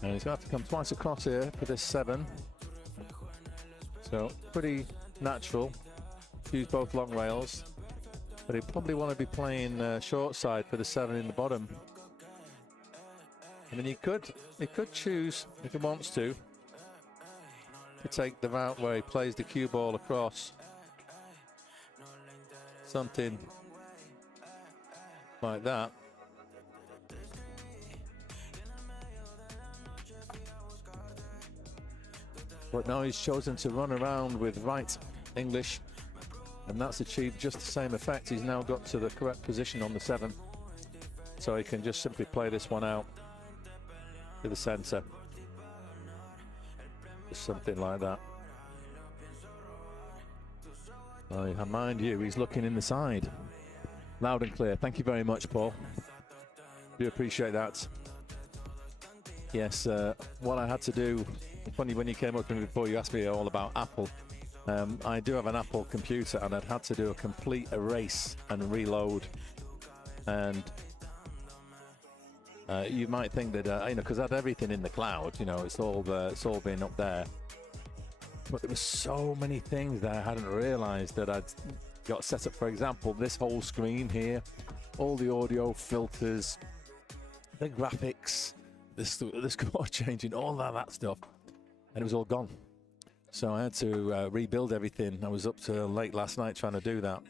And he's going to have to come twice across here for this 7. So pretty natural. Use both long rails. But he'd probably want to be playing short side for the 7 in the bottom. I mean, he could choose, if he wants to take the route where he plays the cue ball across. Something like that. But now he's chosen to run around with right English, and that's achieved just the same effect. He's now got to the correct position on the 7, so he can just simply play this one out to the center. Just something like that. Mind you, he's looking in the side. Loud and clear. Thank you very much, Paul. Do appreciate that. Yes, what I had to do, funny when you came up to me before, you asked me all about Apple. I do have an Apple computer, and I'd had to do a complete erase and reload. And you might think that, you know, because I had everything in the cloud, you know, it's all been up there. But there were so many things that I hadn't realized that I'd got set up. For example, this whole screen here, all the audio filters, the graphics, the score changing, all that stuff, and it was all gone. So I had to rebuild everything. I was up till late last night trying to do that.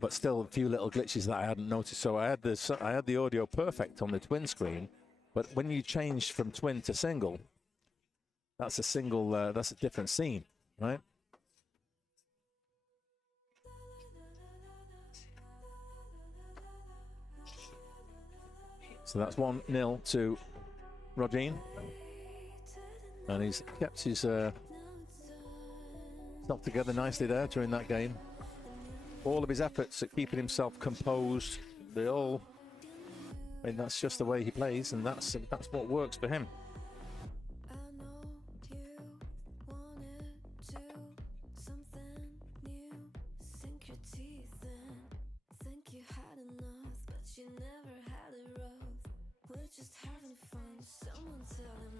But still a few little glitches that I hadn't noticed. So I had the audio perfect on the twin screen, but when you change from twin to single, that's a different scene, right? So that's 1-0 to Roger, and he's kept his stuff together nicely there during that game. All of his efforts at keeping himself composed, I mean, that's just the way he plays, and that's what works for him.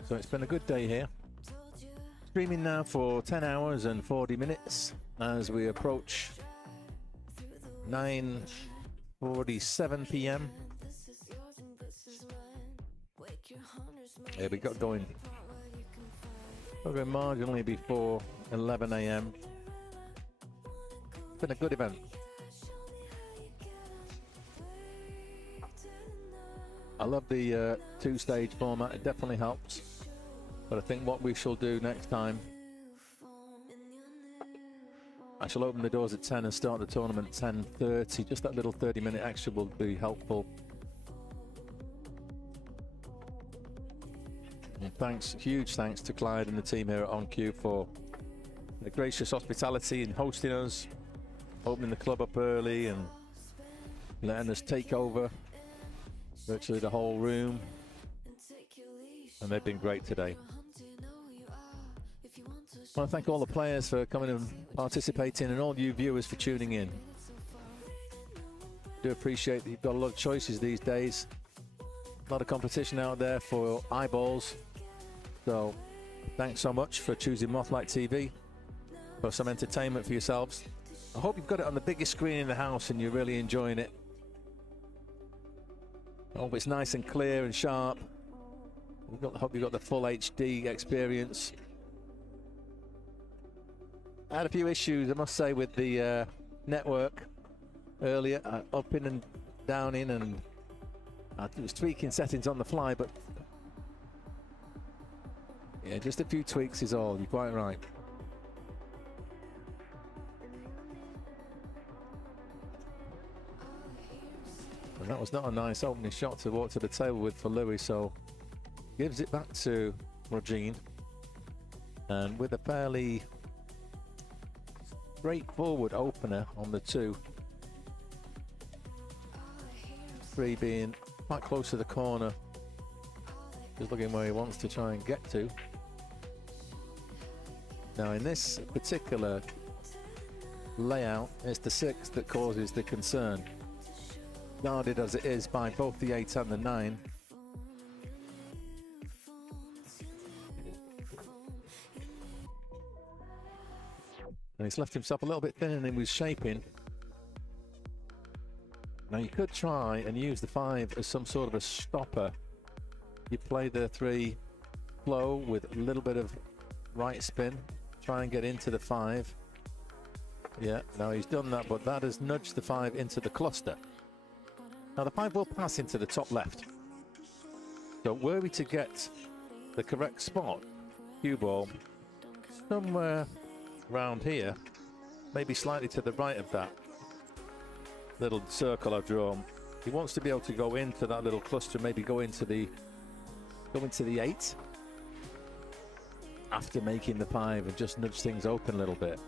So it's been a good day here. Streaming now for 10 hours and 40 minutes as we approach 9:47 p.m. Yeah, we got going marginally before 11 a.m. It's been a good event. I love the two-stage format. It definitely helps. But I think what we shall do next time, I shall open the doors at 10 and start the tournament at 10:30. Just that little 30-minute extra will be helpful. And huge thanks to Clyde and the team here at On Cue for the gracious hospitality in hosting us, opening the club up early, and letting us take over virtually the whole room. And they've been great today. I want to thank all the players for coming and participating, and all you viewers for tuning in. Do appreciate that you've got a lot of choices these days. A lot of competition out there for eyeballs. So thanks so much for choosing Mothlike TV for some entertainment for yourselves. I hope you've got it on the biggest screen in the house and you're really enjoying it. I hope it's nice and clear and sharp. I hope you've got the full HD experience. I had a few issues, I must say, with the network earlier, up in and down in, and I was tweaking settings on the fly, but yeah, just a few tweaks is all. You're quite right. And that was not a nice opening shot to walk to the table with for Louis, so gives it back to Regine, and with a fairly straightforward opener on the 2. 3 being quite close to the corner, just looking where he wants to try and get to. Now in this particular layout, it's the 6 that causes the concern. Guarded as it is by both the 8 and the 9. And he's left himself a little bit thin and he was shaping. Now you could try and use the 5 as some sort of a stopper. You play the 3 flow with a little bit of right spin, try and get into the 5. Yeah, now he's done that, but that has nudged the 5 into the cluster. Now the 5 will pass into the top left. So were we to get the correct spot, cue ball, somewhere around here, maybe slightly to the right of that little circle I've drawn. He wants to be able to go into that little cluster, maybe go into the 8 after making the 5 and just nudge things open a little bit.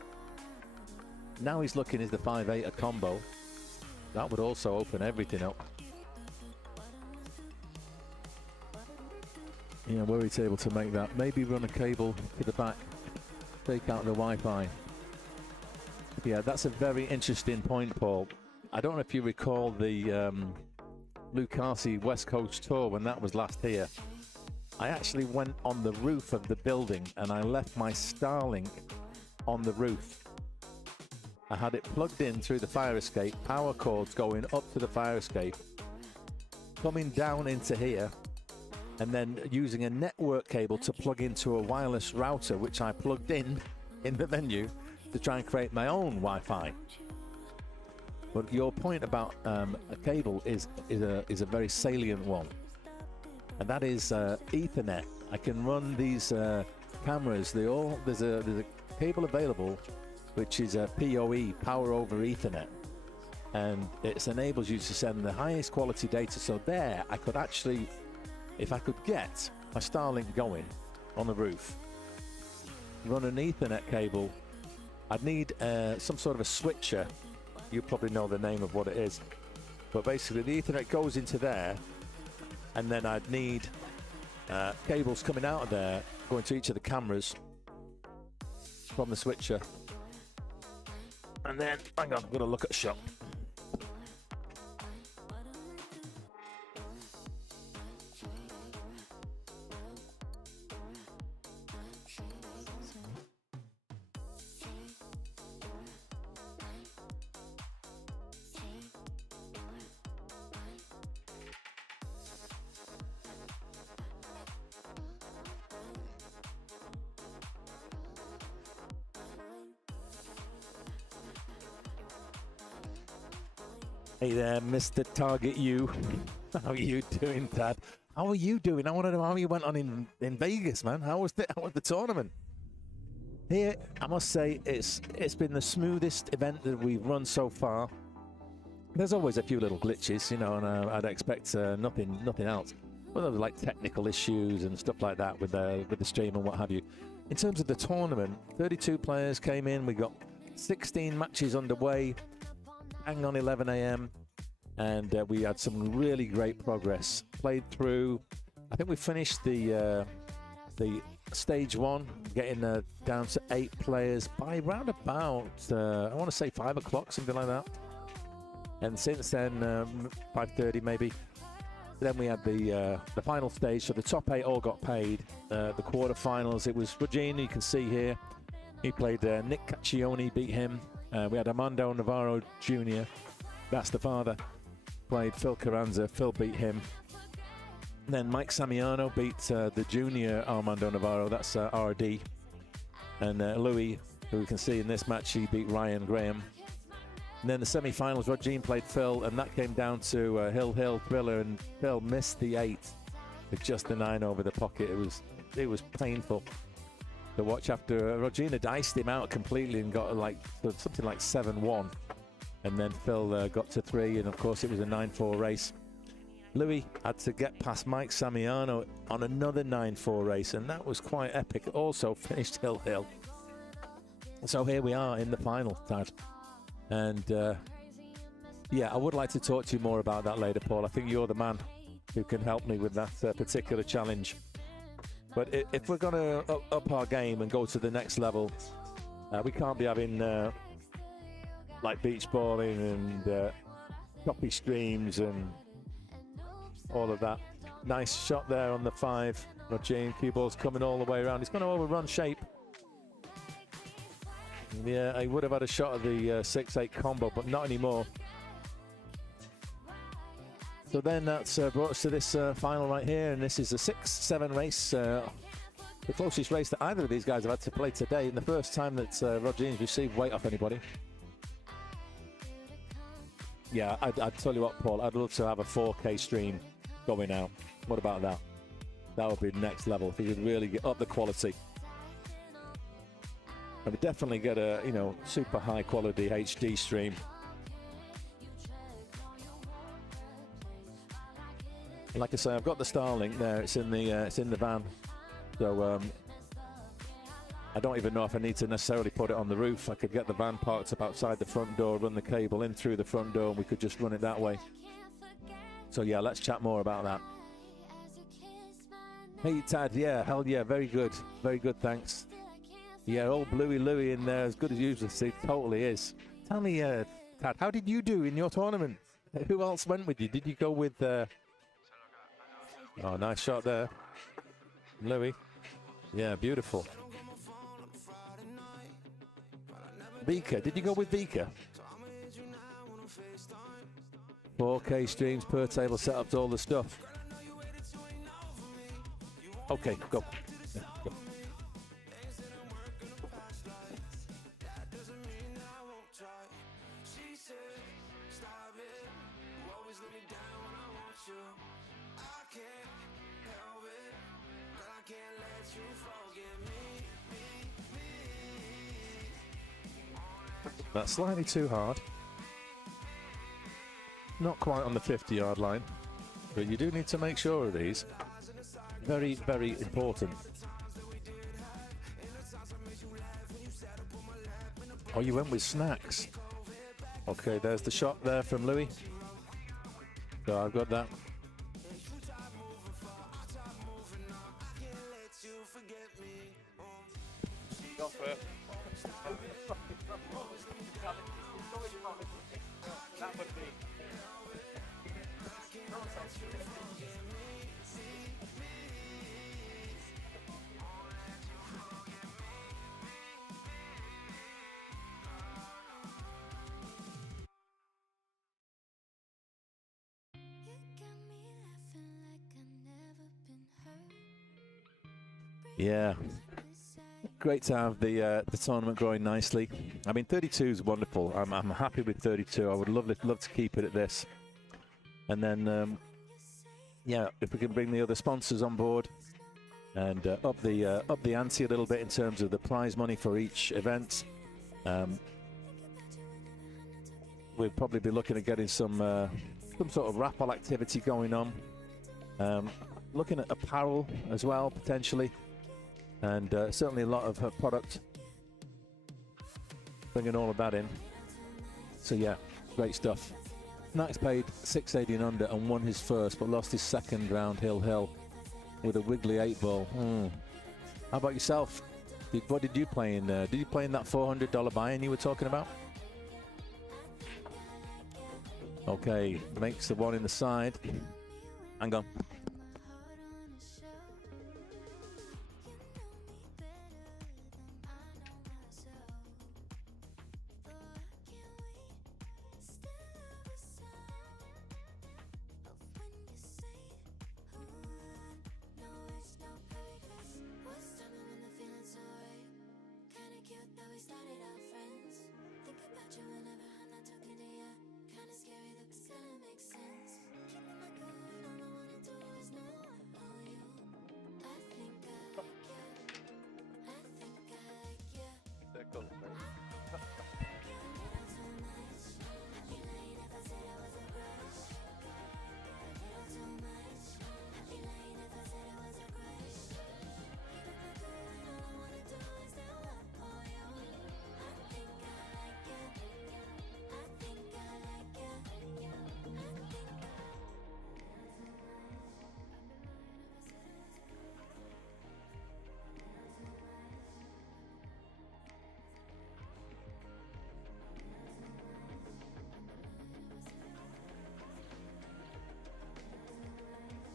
Now he's looking, is the 5-8 a combo? That would also open everything up. Yeah, were he able to make that, maybe run a cable to the back, take out the Wi-Fi. Yeah, that's a very interesting point, Paul. I don't know if you recall the Lucasi West Coast tour when that was last here. I actually went on the roof of the building and I left my Starlink on the roof. I had it plugged in through the fire escape, power cords going up to the fire escape, coming down into here, and then using a network cable to plug into a wireless router, which I plugged in the venue to try and create my own Wi-Fi. But your point about a cable is a very salient one, and that is Ethernet. I can run these cameras. There's a cable available, which is a PoE, Power over Ethernet, and it enables you to send the highest quality data. So there, I could actually, if I could get my Starlink going on the roof, run an Ethernet cable. I'd need some sort of a switcher. You probably know the name of what it is, but basically the Ethernet goes into there, and then I'd need cables coming out of there, going to each of the cameras from the switcher. And then, hang on, I'm going to look at a shot. Hey there, Mr. Target You. How are you doing, Dad? How are you doing? I want to know how you went on in Vegas, man. How was the tournament? Here, I must say, it's been the smoothest event that we've run so far. There's always a few little glitches, you know, and I'd expect nothing else. Well, there were like technical issues and stuff like that with the stream and what have you. In terms of the tournament, 32 players came in. We got 16 matches underway. Hang on 11 a.m. and we had some really great progress. Played through, I think we finished the stage 1, getting down to 8 players by around about, I want to say 5 o'clock, something like that. And since then, 5:30 maybe. Then we had the final stage, so the top 8 all got paid. The quarterfinals, it was Regina, you can see here. He played Nick Caccioni, beat him. We had Armando Navarro Jr., that's the father, played Phil Carranza, Phil beat him. And then Mike Samiano beat the junior Armando Navarro, that's RD. And Louis, who we can see in this match, he beat Ryan Graham. And then the semi-finals, Rodgene played Phil, and that came down to Hill Thriller, and Phil missed the 8 with just the 9 over the pocket. It was painful to watch after Rodgene had iced him out completely and got like something like 7-1, and then Phil got to 3, and of course it was a 9-4 race. Louis had to get past Mike Samiano on another 9-4 race, and that was quite epic. Also finished Hill. So here we are in the final, Tad. And yeah, I would like to talk to you more about that later, Paul. I think you're the man who can help me with that particular challenge. But if we're going to up our game and go to the next level, we can't be having like beach balling and choppy streams and all of that. Nice shot there on the 5. Rodgene, cue ball's coming all the way around. He's going to overrun shape. Yeah, I would have had a shot at the 6-8 combo, but not anymore. So then that's brought us to this final right here, and this is a 6-7 race. The closest race that either of these guys have had to play today, and the first time that Rodgene's received weight off anybody. Yeah, I'd tell you what, Paul, I'd love to have a 4K stream going out. What about that? That would be next level if you could really get up the quality. I would definitely get a, super high quality HD stream. And like I say, I've got the Starlink there. It's in the van. So I don't even know if I need to necessarily put it on the roof. I could get the van parked up outside the front door, run the cable in through the front door, and we could just run it that way. So yeah, let's chat more about that. Hey Tad, yeah, hell yeah, very good, thanks. Yeah, old Bluey Louie in there, as good as usual. He totally is. Tell me, Tad, how did you do in your tournament? Who else went with you? Did you go with... Oh, nice shot there. Louie. Yeah, beautiful. Vika, did you go with Vika? 4K streams per table setups, all the stuff. Okay, go. Yeah, go. That's slightly too hard. Not quite on the 50-yard line, but you do need to make sure of these. Very, very important. Oh, you went with snacks. Okay, there's the shot there from Louis. So I've got that. Go for it. That would be. Yeah, great to have the tournament growing nicely. I mean, 32 is wonderful. I'm happy with 32. I would love to keep it at this. And then, yeah, if we can bring the other sponsors on board and up the ante a little bit in terms of the prize money for each event, we'll probably be looking at getting some sort of raffle activity going on. Looking at apparel as well, potentially. And certainly a lot of her product, bringing all of that in. So yeah, great stuff. Max paid 680 under and won his first, but lost his second round hill with a wiggly 8-ball. How about yourself? What did you play in? Did you play in that $400 buy-in you were talking about? Okay, makes the one in the side. Hang on.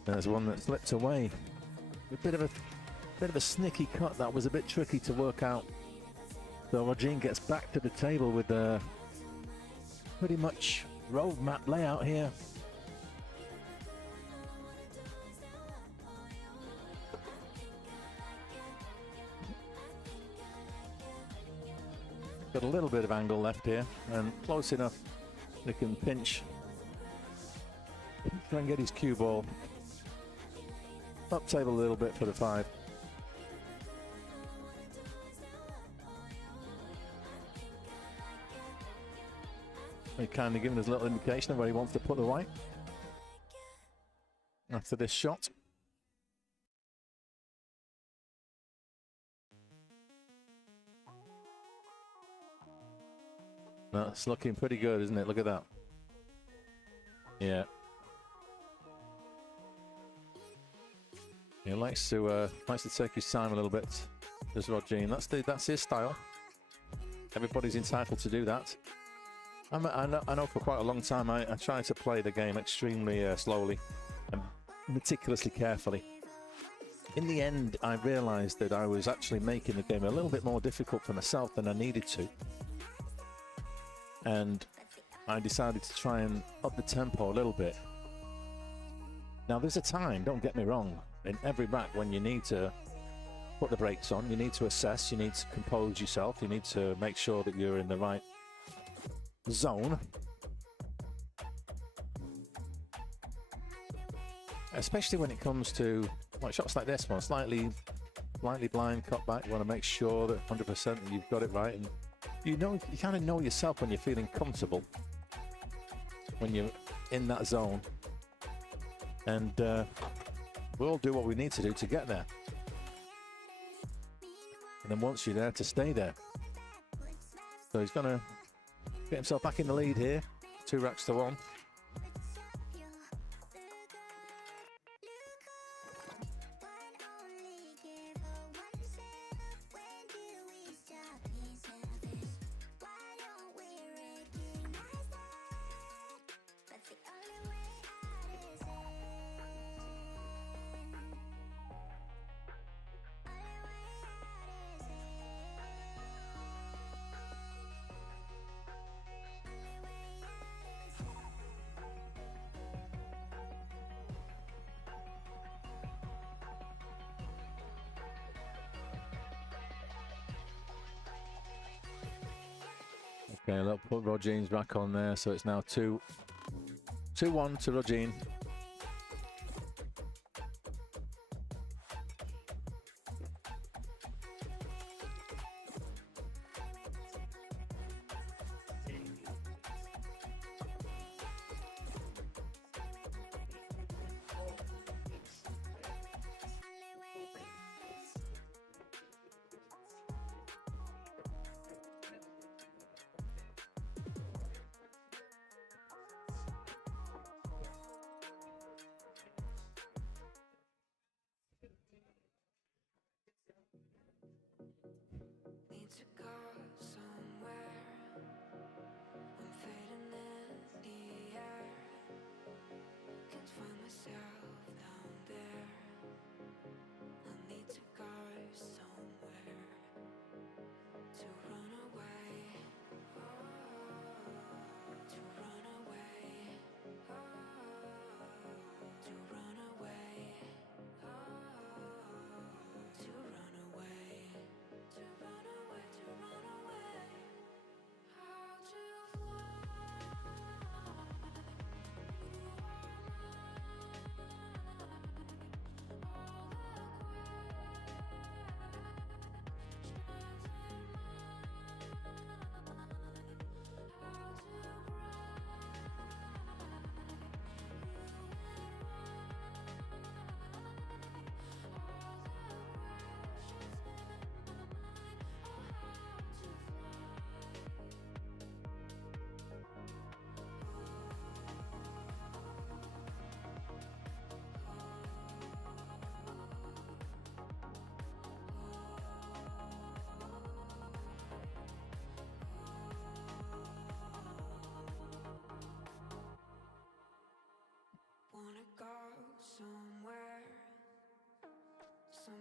There's one that slipped away. A bit of a sneaky cut. That was a bit tricky to work out. So Rogin gets back to the table with a pretty much road map layout here. Got a little bit of angle left here, and close enough they can pinch. Try and get his cue ball up table a little bit for the 5. He's kind of giving us a little indication of where he wants to put the white after this shot. That's looking pretty good, isn't it? Look at that. Yeah. He likes to take his time a little bit. Does Rogin? That's his style. Everybody's entitled to do that. I know for quite a long time I tried to play the game extremely slowly and meticulously carefully. In the end, I realised that I was actually making the game a little bit more difficult for myself than I needed to. And I decided to try and up the tempo a little bit. Now there's a time, don't get me wrong, in every rack when you need to put the brakes on, you need to assess, you need to compose yourself, you need to make sure that you're in the right zone. Especially when it comes to shots like this one, slightly blind cut back. You want to make sure that 100% that you've got it right, and you kind of know yourself when you're feeling comfortable, when you're in that zone. And we'll do what we need to do to get there. And then once you're there, to stay there. So he's going to get himself back in the lead here. 2 racks to 1. Okay, look, put Rogin's back on there, so it's now 2-1 to Rogin.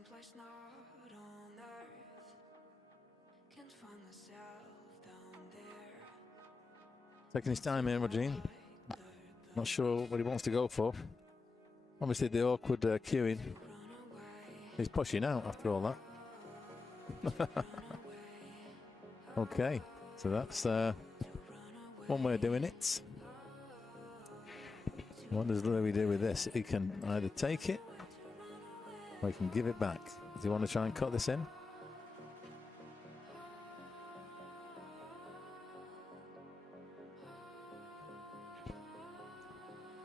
someplace not on earth. Can't find myself down there. Taking his time here, Regine. Not sure what he wants to go for. Obviously, the awkward queuing. He's pushing out after all that. Okay, so that's one way of doing it. What does Louis do with this? He can either take it or he can give it back. Does he want to try and cut this in?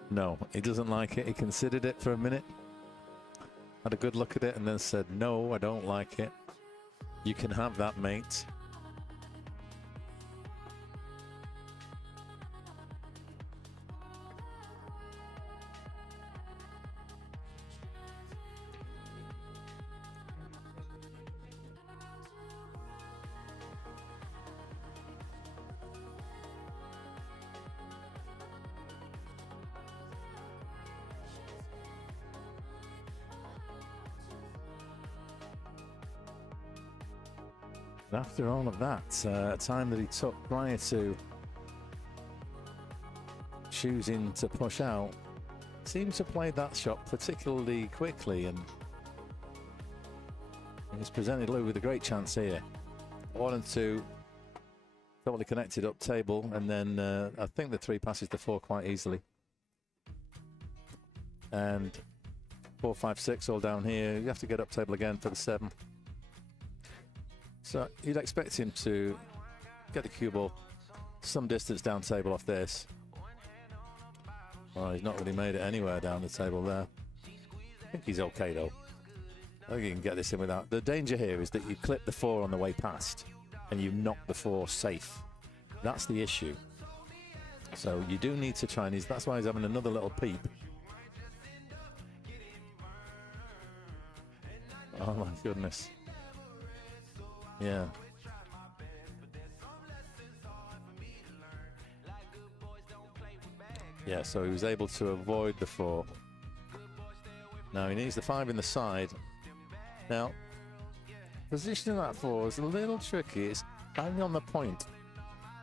No, he doesn't like it. He considered it for a minute, had a good look at it, and then said, no, I don't like it. You can have that, mate. After all of that time that he took prior to choosing to push out, seems to play that shot particularly quickly, and he's presented Lou with a great chance here. 1 and 2, totally connected up table, and then I think the 3 passes to 4 quite easily. And 4, 5, 6 all down here. You have to get up table again for the 7. So you'd expect him to get the cue ball some distance down table off this. Well, he's not really made it anywhere down the table there. I think he's okay though. I think you can get this in without. The danger here is that you clip the 4 on the way past and you knock the 4 safe. That's the issue. So you do need to try, and that's why he's having another little peep. Oh my goodness. Yeah. Yeah, so he was able to avoid the 4. Now he needs the 5 in the side. Now, positioning that 4 is a little tricky. It's bang on the point.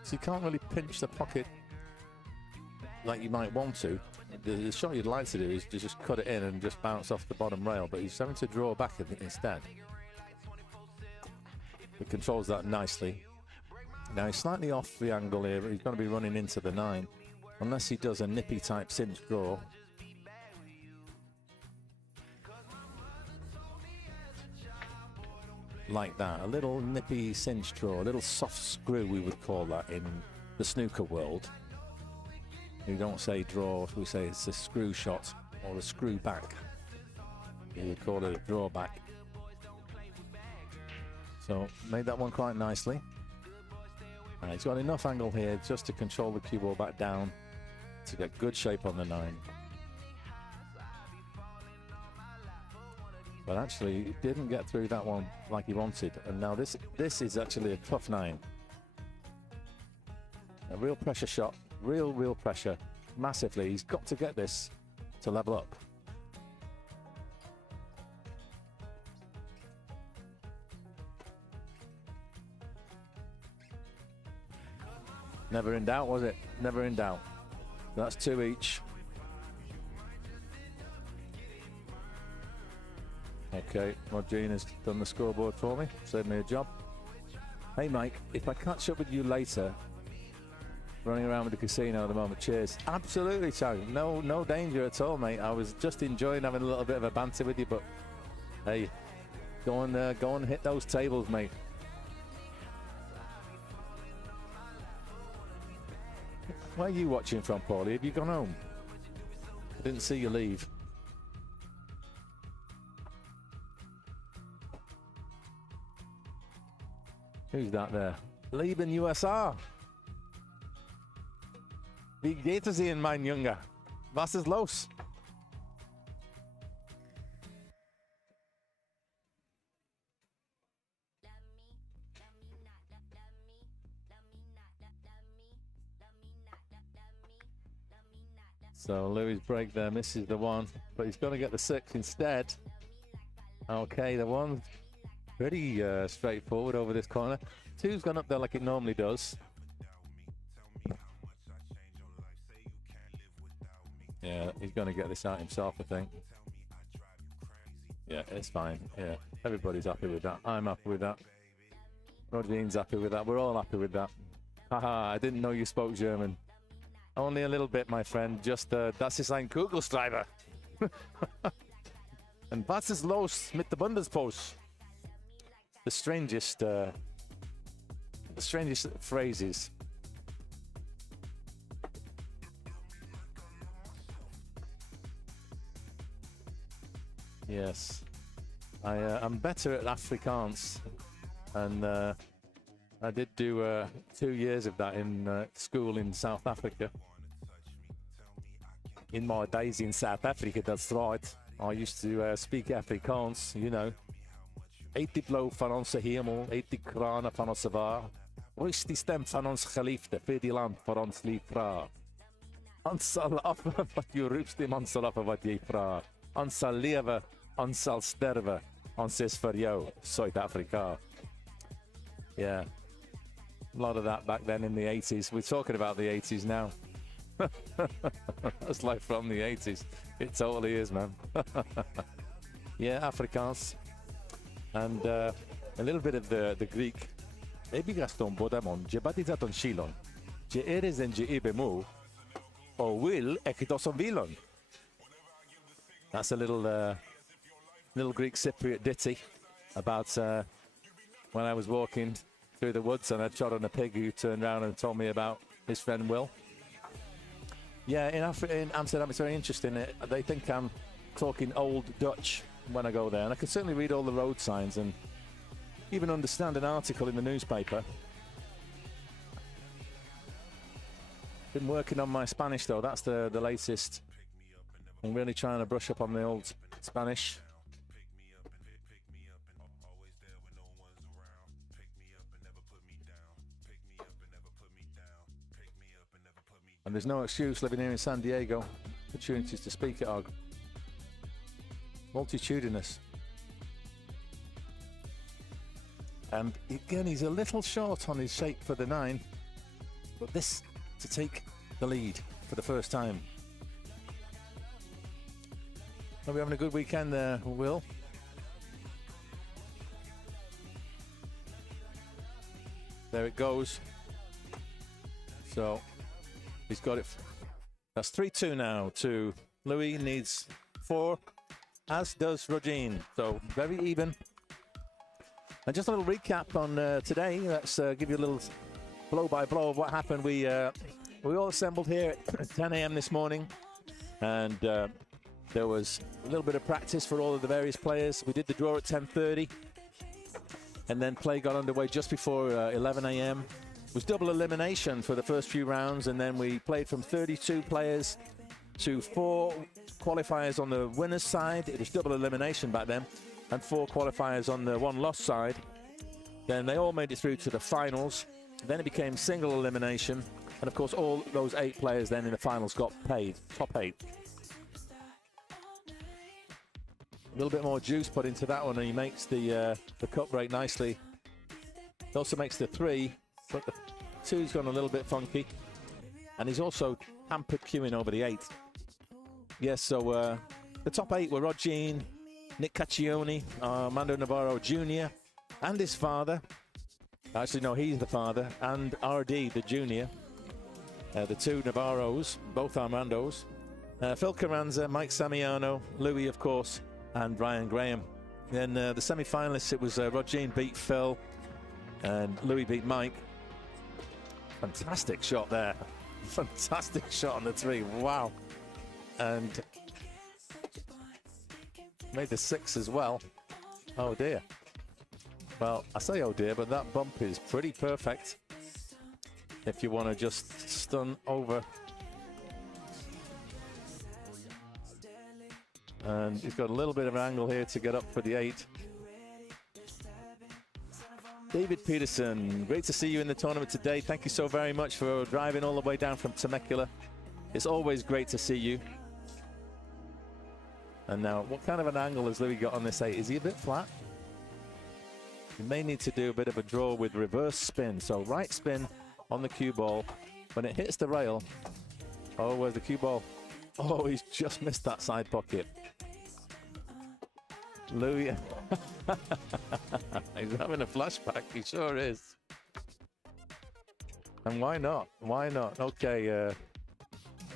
So you can't really pinch the pocket like you might want to. The shot you'd like to do is to just cut it in and just bounce off the bottom rail, but he's having to draw back instead. He controls that nicely. Now he's slightly off the angle here, but he's going to be running into the 9. Unless he does a nippy type cinch draw. Like that, a little nippy cinch draw, a little soft screw we would call that in the snooker world. We don't say draw, we say it's a screw shot or a screw back. We would call it a draw back. So made that one quite nicely. And he's got enough angle here just to control the cue ball back down to get good shape on the 9. But actually, he didn't get through that one like he wanted. And now this is actually a tough 9. A real pressure shot, real pressure, massively. He's got to get this to level up. Never in doubt, was it? Never in doubt. That's 2 each. Okay, Roger has done the scoreboard for me. Saved me a job. Hey, Mike, if I catch up with you later, running around with the casino at the moment, cheers. Absolutely, Chang. No danger at all, mate. I was just enjoying having a little bit of a banter with you, but hey, go and hit those tables, mate. Where are you watching from, Paulie? Have you gone home? I didn't see you leave. Who's that there? Lieben USA. Wie geht es Ihnen, mein Junge? Was ist los? So Louis' break there misses the 1, but he's got to get the 6 instead. Okay, the one pretty straightforward over this corner. Two's gone up there like it normally does. Yeah, he's going to get this out himself, I think. Yeah, it's fine. Yeah, everybody's happy with that. I'm happy with that. Roger's happy with that. We're all happy with that. Haha, I didn't know you spoke German. Only a little bit, my friend. Just, das ist ein Kugelschreiber. And was ist los mit der Bundespost? The strangest phrases. Yes, I'm better at Afrikaans, and I did do 2 years of that in school in South Africa. In my days in South Africa, that's right. I used to speak Afrikaans, you know. Eet die blauw van onze hemel, eet die kranen van onze waar. Rust die stem van ons geliefde, vir die land vir ons lief vra. Ons sal af wat jy roep, stem ons sal af wat jy vra. Ons sal lewe, ons sal sterwe, ons is vir jou, Suid-Afrika. Yeah, a lot of that back then in the 80s. We're talking about the 80s now. That's like from the 80s. It totally is, man. Yeah, Afrikaans. And a little bit of the Greek. Ebi gaston bodamon, je batizaton shilon, je eres en je ibemu, o will ekitoson vilon. That's a little Greek Cypriot ditty about when I was walking through the woods and I trod on a pig who turned around and told me about his friend Will. Yeah, in Amsterdam it's very interesting. They think I'm talking Old Dutch when I go there, and I can certainly read all the road signs and even understand an article in the newspaper. Been working on my Spanish though, that's the latest. I'm really trying to brush up on the old Spanish. And there's no excuse living here in San Diego. Opportunities to speak at OG. Multitudinous. And again, he's a little short on his shape for the 9, but this to take the lead for the first time. Are we having a good weekend there, Will? There it goes. So he's got it. That's 3-2 now to Louis. Needs 4, as does Roger. So very even. And just a little recap on today. Let's give you a little blow-by-blow of what happened. We all assembled here at 10 a.m. this morning, and there was a little bit of practice for all of the various players. We did the draw at 10:30, and then play got underway just before 11 a.m. It was double elimination for the first few rounds, and then we played from 32 players to 4 qualifiers on the winner's side. It was double elimination back then, and 4 qualifiers on the one loss side. Then they all made it through to the finals. Then it became single elimination, and of course all those 8 players then in the finals got paid, top 8. A little bit more juice put into that one, and he makes the cut break nicely. He also makes the 3, but the 2's gone a little bit funky, and he's also hampered queuing over the 8. Yes, so the top 8 were Roger, Nick Caccioni, Armando Navarro Jr., and his father. Actually, no, he's the father, and RD, the junior. The 2 Navarros, both Armandos. Phil Carranza, Mike Samiano, Louis, of course, and Ryan Graham. Then the semi-finalists, it was Roger beat Phil, and Louis beat Mike. Fantastic shot there. Fantastic shot on the 3, wow. And made the 6 as well. Oh dear. Well, I say oh dear, but that bump is pretty perfect if you want to just stun over. And he's got a little bit of an angle here to get up for the 8. David Peterson, great to see you in the tournament today. Thank you so very much for driving all the way down from Temecula. It's always great to see you. And now, what kind of an angle has Louis got on this 8? Is he a bit flat? He may need to do a bit of a draw with reverse spin. So right spin on the cue ball. When it hits the rail, oh, where's the cue ball? Oh, he's just missed that side pocket. Louis, he's having a flashback. He sure is. And why not? Why not? Okay,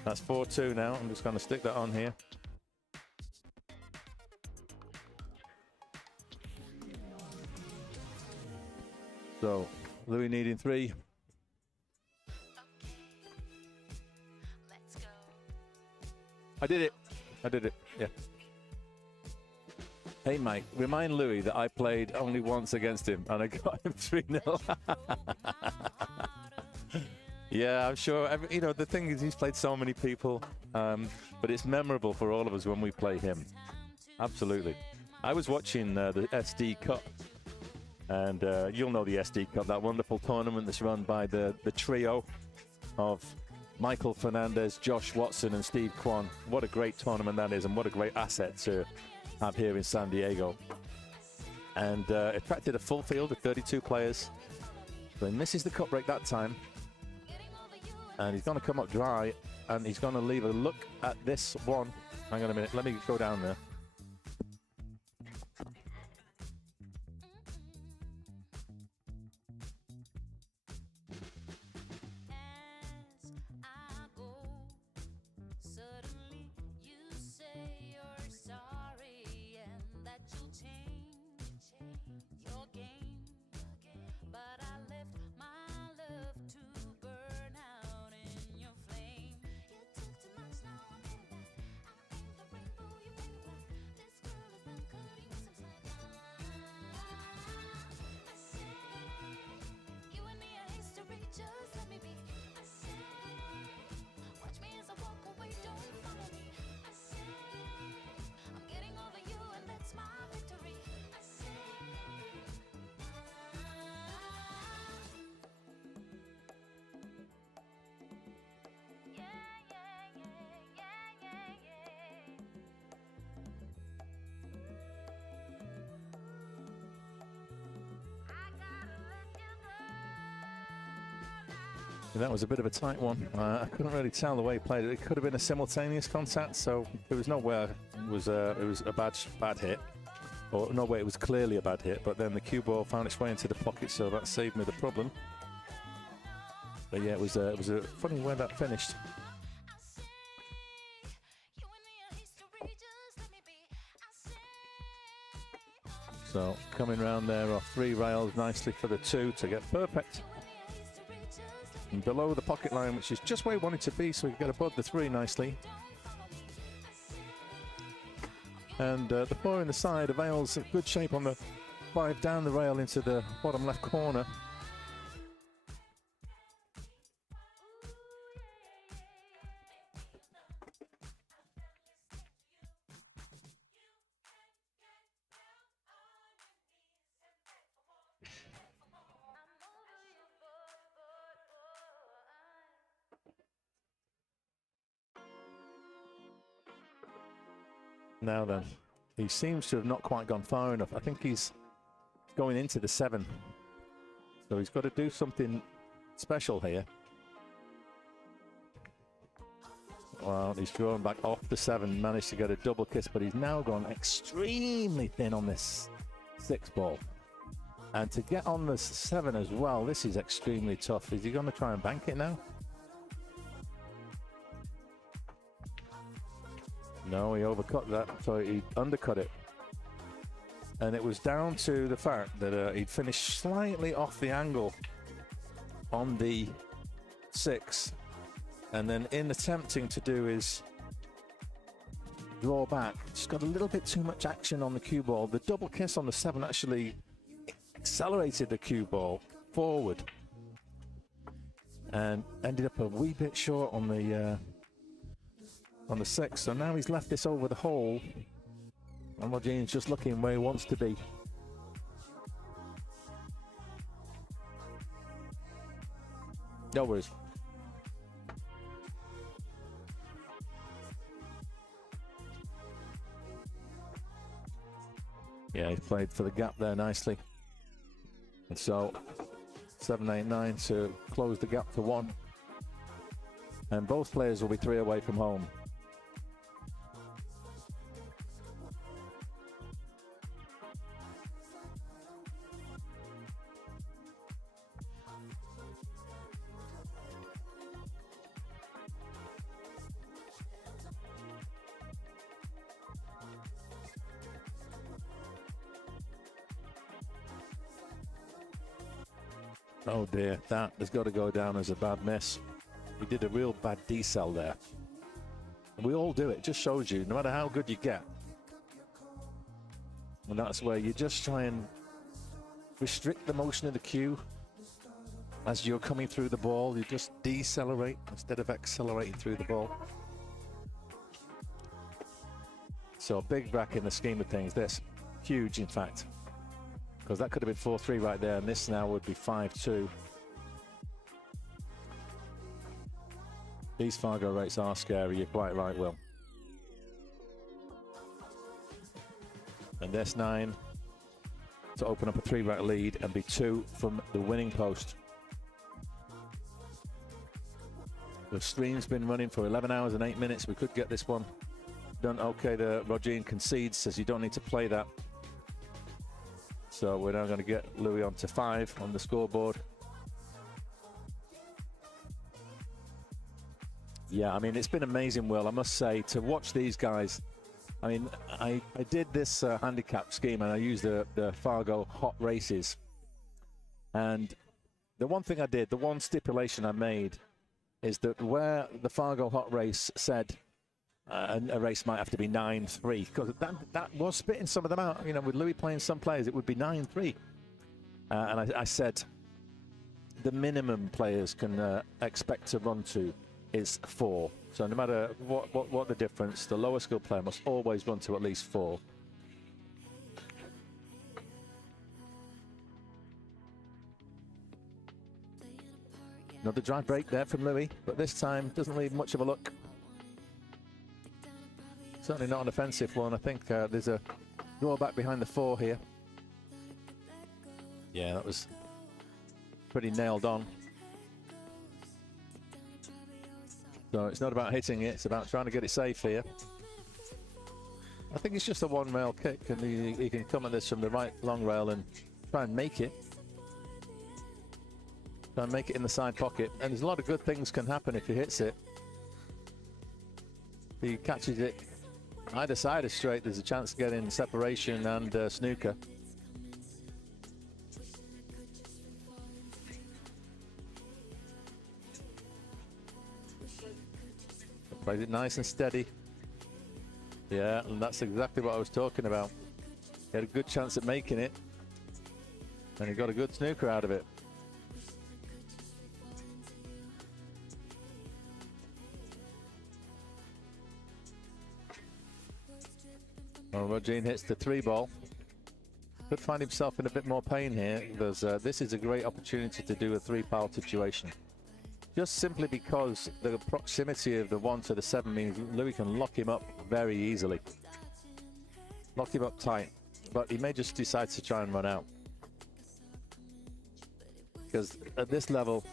that's 4-2 now. I'm just going to stick that on here. So, Louis needing 3. I did it. I did it. Yeah. Hey, Mike, remind Louis that I played only once against him and I got him 3-0. Yeah, I'm sure. You know, the thing is, he's played so many people, but it's memorable for all of us when we play him. Absolutely. I was watching the SD Cup, and you'll know the SD Cup, that wonderful tournament that's run by the trio of Michael Fernandez, Josh Watson, and Steve Kwan. What a great tournament that is, and what a great asset to have here in San Diego. And it attracted a full field of 32 players. So he misses the cup break that time. And he's going to come up dry, and he's going to leave a look at this one. Hang on a minute, let me go down there. That was a bit of a tight one. I couldn't really tell the way he played it. It could have been a simultaneous contact, so there was no way it was a bad hit. Or no way it was clearly a bad hit, but then the cue ball found its way into the pocket, so that saved me the problem. But yeah, it was a funny way that finished. So coming round there off 3 rails nicely for the 2 to get perfect. And below the pocket line, which is just where he wanted to be, so he could get above the 3 nicely. And the 4 in the side avails a good shape on the 5 down the rail into the bottom left corner. Now then, he seems to have not quite gone far enough. I think he's going into the 7. So he's got to do something special here. Well, he's drawn back off the 7, managed to get a double kiss, but he's now gone extremely thin on this 6 ball. And to get on the 7 as well, this is extremely tough. Is he going to try and bank it now? No, he overcut that, so he undercut it. And it was down to the fact that he'd finished slightly off the angle on the 6. And then in attempting to do his draw back, just got a little bit too much action on the cue ball. The double kiss on the 7 actually accelerated the cue ball forward. And ended up a wee bit short on the 6, so now he's left this over the hole, and Rogene's just looking where he wants to be. No worries. Yeah, he played for the gap there nicely. And so 7-8-9 to close the gap to 1. And both players will be 3 away from home. Oh dear, that has got to go down as a bad miss. He did a real bad decel there. And we all do it. It just shows you, no matter how good you get. And that's where you just try and restrict the motion of the cue. As you're coming through the ball, you just decelerate instead of accelerating through the ball. So big back in the scheme of things. This, huge in fact. Because that could have been 4-3 right there, and this now would be 5-2. These Fargo rates are scary, you're quite right, Will. And this 9 to open up a 3-rack lead and be 2 from the winning post. The stream's been running for 11 hours and 8 minutes. We could get this one done. Okay, the Rogine concedes, says you don't need to play that. So we're now going to get Louis on to 5 on the scoreboard. Yeah, I mean, it's been amazing, Will, I must say, to watch these guys. I mean, I did this handicap scheme and I used the Fargo Hot Races. And the one thing I did, the one stipulation I made, is that where the Fargo Hot Race said a race might have to be 9-3, because that was spitting some of them out. You know, with Louis playing some players, it would be 9-3. And I said the minimum players can expect to run to is 4. So no matter what the difference, the lower skill player must always run to at least 4. Another drive break there from Louis, but this time doesn't leave much of a look. Certainly not an offensive one. I think there's a drawback behind the 4 here. Yeah, that was pretty nailed on. So it's not about hitting it, it's about trying to get it safe here. I think it's just a 1-rail kick, and he can come at this from the right long rail and try and make it. Try and make it in the side pocket. And there's a lot of good things can happen if he hits it. If he catches it either side of straight, there's a chance to get in separation and snooker. Plays it nice and steady. Yeah, and that's exactly what I was talking about. He had a good chance at making it, and he got a good snooker out of it. Well, Rogine hits the 3-ball. Could find himself in a bit more pain here. This is a great opportunity to do a 3-pile situation. Just simply because the proximity of the 1 to the 7 means Louis can lock him up very easily. Lock him up tight. But he may just decide to try and run out. Because at this level,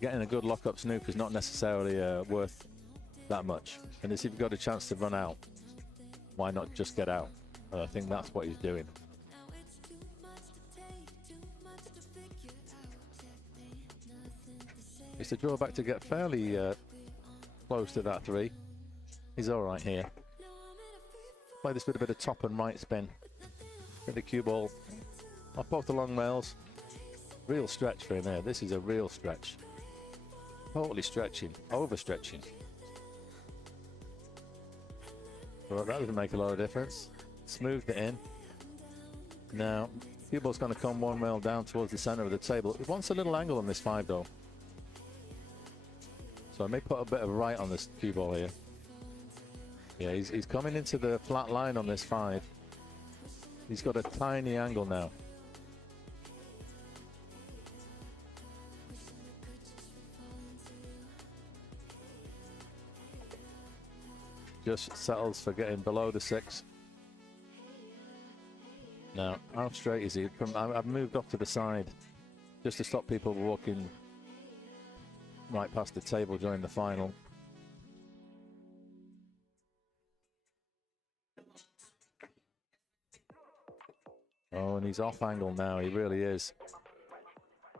getting a good lock-up snooker is not necessarily worth that much. And if you've got a chance to run out, why not just get out? I think that's what he's doing. It's a drawback to get fairly close to that 3. He's all right here. Play this with a bit of top and right spin. Get the cue ball off both the long rails. Real stretch for him here. This is a real stretch. Totally stretching, overstretching. Well, that doesn't make a lot of difference. Smoothed it in. Now, cue ball's going to come 1 rail down towards the center of the table. It wants a little angle on this 5 though. So I may put a bit of right on this cue ball here. Yeah, he's coming into the flat line on this 5. He's got a tiny angle now. Just settles for getting below the 6. Now, how straight is he? I've moved off to the side just to stop people walking right past the table during the final. Oh, and he's off angle now. He really is.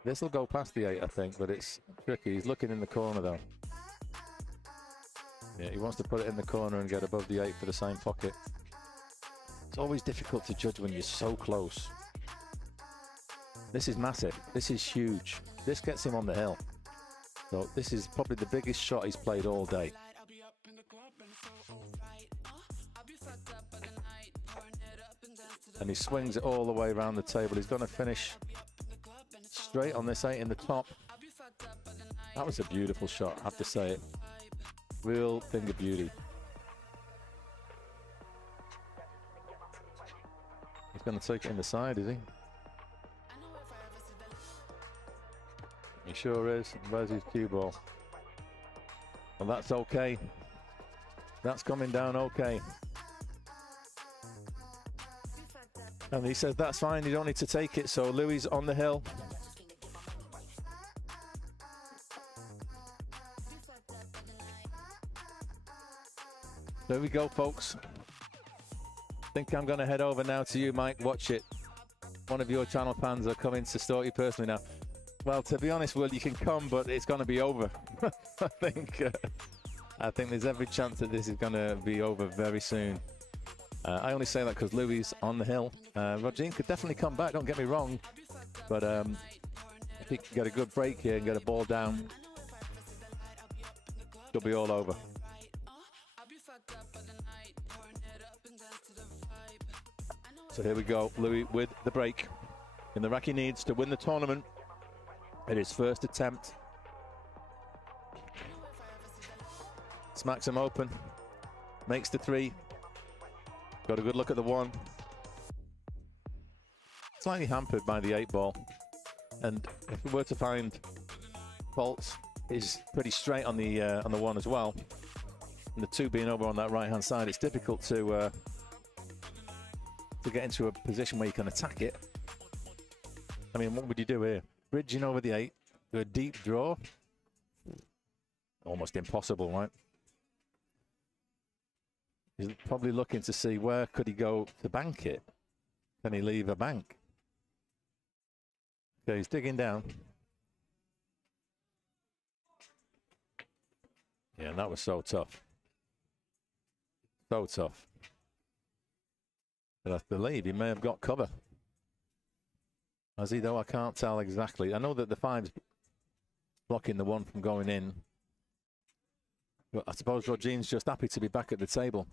This will go past the 8, I think, but it's tricky. He's looking in the corner, though. Yeah, he wants to put it in the corner and get above the 8 for the same pocket. It's always difficult to judge when you're so close. This is massive. This is huge. This gets him on the hill. So this is probably the biggest shot he's played all day. And he swings it all the way around the table. He's going to finish straight on this 8 in the top. That was a beautiful shot, I have to say it. Real thing of beauty. He's going to take it in the side, is he? He sure is. Where's his cue ball? Well, that's okay. That's coming down okay. And he says that's fine, you don't need to take it. So Louis on the hill. There we go, folks. I think I'm going to head over now to you, Mike. Watch it. One of your channel fans are coming to stalk you personally now. Well, to be honest, Will, you can come, but it's going to be over. I think there's every chance that this is going to be over very soon. I only say that because Louis on the hill. Rogine could definitely come back, don't get me wrong. But if he can get a good break here and get a ball down, it'll be all over. So here we go, Louis with the break. In the rack he needs to win the tournament. At his first attempt. Smacks him open. Makes the 3. Got a good look at the 1. Slightly hampered by the 8 ball. And if we were to find faults, he's pretty straight on the 1 as well. And the 2 being over on that right hand side, it's difficult to get into a position where you can attack it. I mean, what would you do here? Bridging over the 8, do a deep draw. Almost impossible, right? He's probably looking to see where could he go to bank it. Can he leave a bank? Okay, he's digging down. Yeah, that was so tough. So tough. But I believe he may have got cover. Has he, though? I can't tell exactly. I know that the 5's blocking the 1 from going in. But I suppose Rogine's just happy to be back at the table.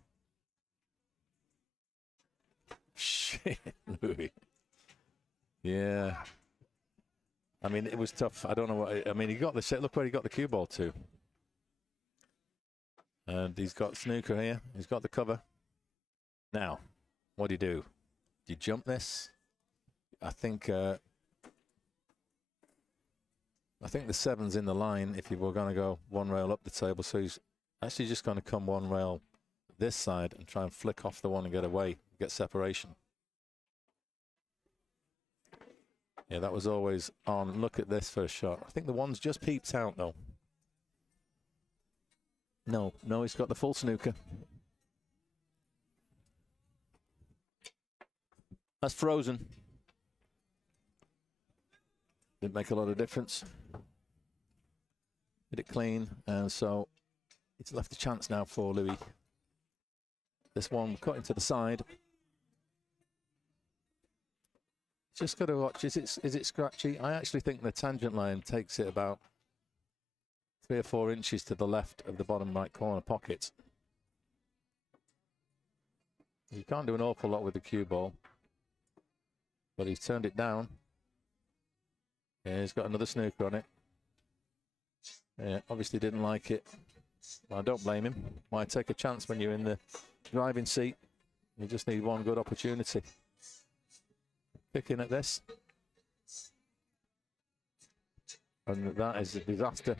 Shit, Louis. Yeah. I mean, it was tough. I don't know what... I mean, he got the set. Look where he got the cue ball to. And he's got snooker here. He's got the cover. Now, what do you do? Do you jump this? I think the 7's in the line if you were going to go 1 rail up the table. So he's actually just going to come 1 rail this side and try and flick off the 1 and get away, get separation. Yeah, that was always on. Look at this first shot. I think the 1's just peeped out, though. No, he's got the full snooker. That's frozen. Didn't make a lot of difference. Did it clean, and so it's left a chance now for Louis. This 1 cutting to the side. Just got to watch. Is it scratchy? I actually think the tangent line takes it about 3 or 4 inches to the left of the bottom right corner pocket. You can't do an awful lot with the cue ball, but he's turned it down. Yeah, he's got another snooker on it. Yeah, obviously didn't like it. Well, I don't blame him. Why take a chance when you're in the driving seat? You just need 1 good opportunity. Picking at this. And that is a disaster.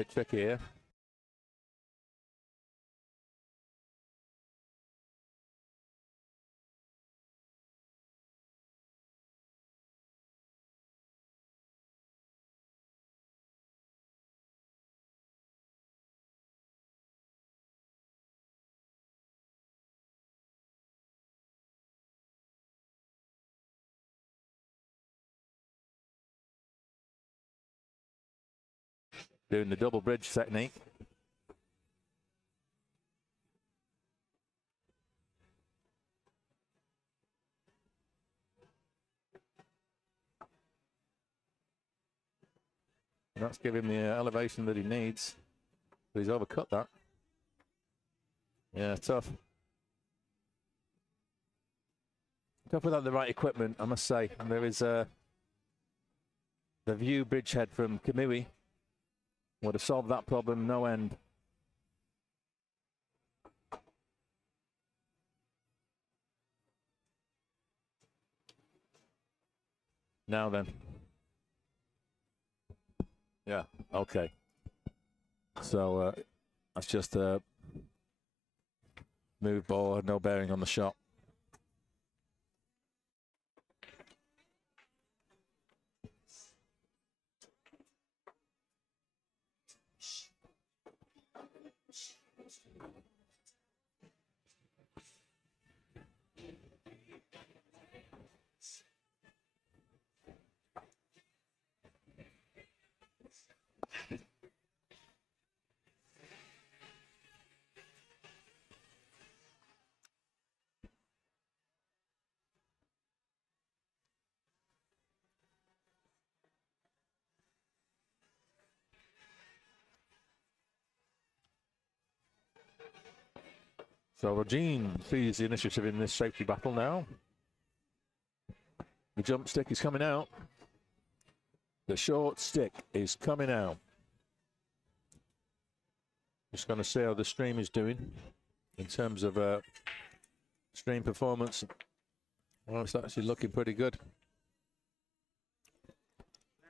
Bit tricky here. Doing the double bridge technique. And that's giving him the elevation that he needs. But he's overcut that. Yeah, tough. Tough without the right equipment, I must say. And there is the view bridgehead from Kamui. Would have solved that problem no end. Now then. Yeah, okay. So that's just a move ball, had no bearing on the shot. So Regine sees the initiative in this safety battle now. The jump stick is coming out. The short stick is coming out. Just going to see how the stream is doing in terms of stream performance. Well, it's actually looking pretty good.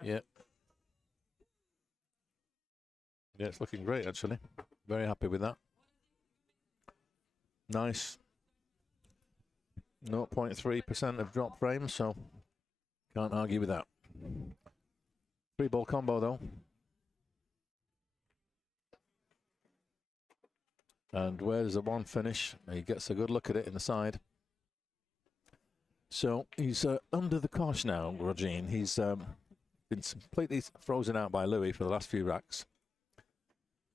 Yeah. Yeah, it's looking great actually. Very happy with that. Nice. 0.3% of drop frames, so can't argue with that. 3-ball combo though. And where's the one finish? He gets a good look at it in the side. So he's under the cosh now, Regine. He's been completely frozen out by Louis for the last few racks.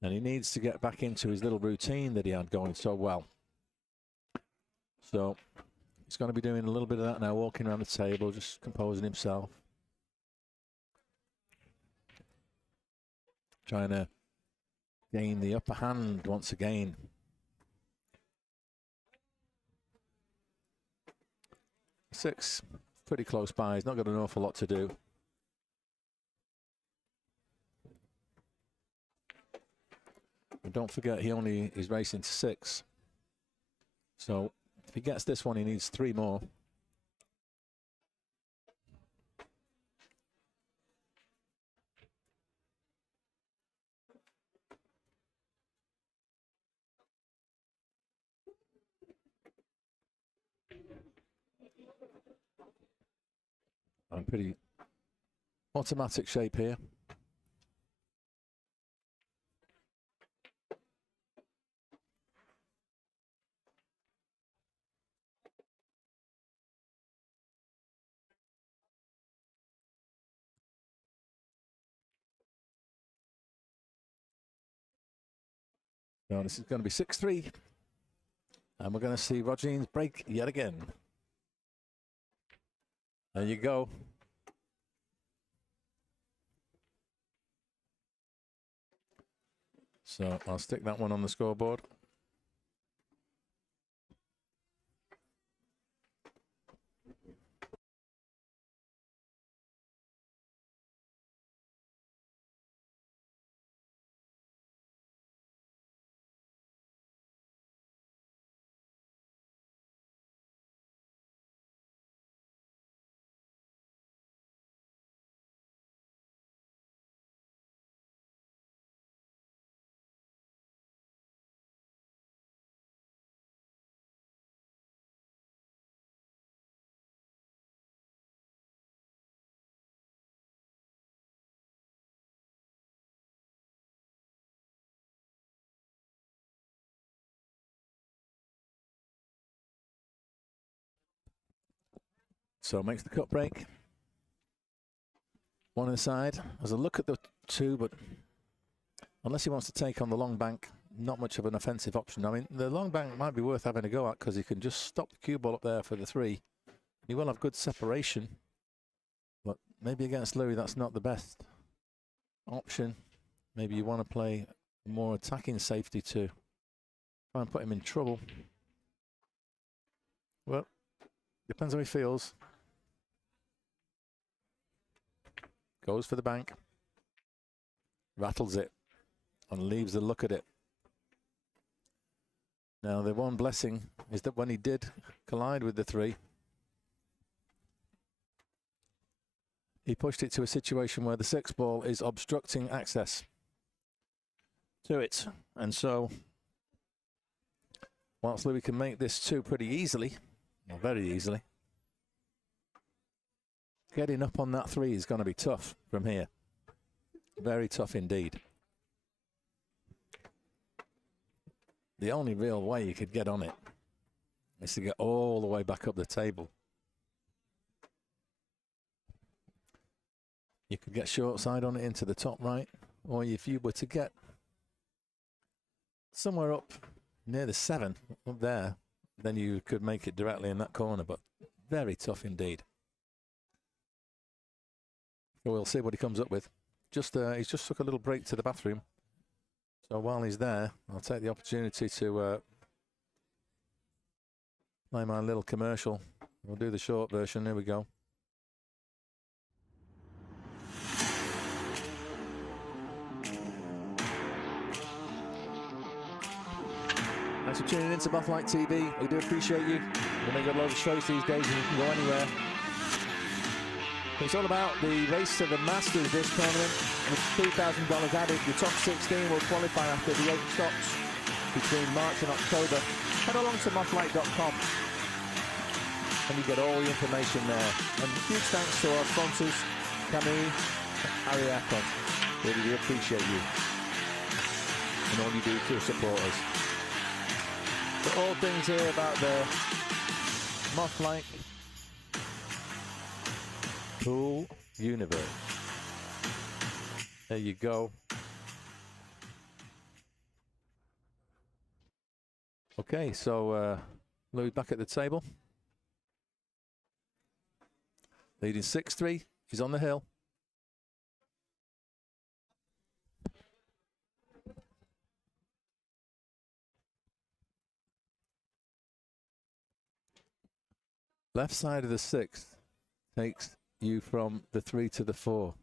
And he needs to get back into his little routine that he had going so well. So he's going to be doing a little bit of that now, walking around the table, just composing himself. Trying to gain the upper hand once again. Six, pretty close by. He's not got an awful lot to do. And don't forget, he only is racing to 6. So if he gets this one, he needs 3 more. I'm pretty automatic shape here. So this is going to be 6-3. And we're going to see Rogine's break yet again. There you go. So I'll stick that one on the scoreboard. So makes the cut break. One inside. Has a look at the two, but unless he wants to take on the long bank, not much of an offensive option. I mean, the long bank might be worth having a go at because he can just stop the cue ball up there for the 3. He will have good separation, but maybe against Louis, that's not the best option. Maybe you want to play more attacking safety to try and put him in trouble. Well, depends how he feels. Goes for the bank, rattles it, and leaves a look at it. Now, the one blessing is that when he did collide with the 3, he pushed it to a situation where the 6 ball is obstructing access to it. And so, whilst Louis can make this 2 pretty easily, or very easily, getting up on that 3 is going to be tough from here. Very tough indeed. The only real way you could get on it is to get all the way back up the table. You could get short side on it into the top right, or if you were to get somewhere up near the 7 up there, then you could make it directly in that corner, but very tough indeed. So we'll see what he comes up with. He's just took a little break to the bathroom. So while he's there, I'll take the opportunity to play my little commercial. We'll do the short version. Here we go. Thanks for tuning in to Mothlike TV. We do appreciate you. We make a lot of shows these days and you can go anywhere. It's all about the race to the Masters this tournament. With $3,000 added, the top 16 will qualify after the 8 stops between March and October. Head along to mothlike.com and you get all the information there. And huge thanks to our sponsors, Kamui, Ariakon. Really do appreciate you and all you do to support us. So all things here about the Mothlike Cool Universe. There you go. Okay, so Louis back at the table. Leading 6-3. He's on the hill. Left side of the 6th takes you from the 3 to the 4.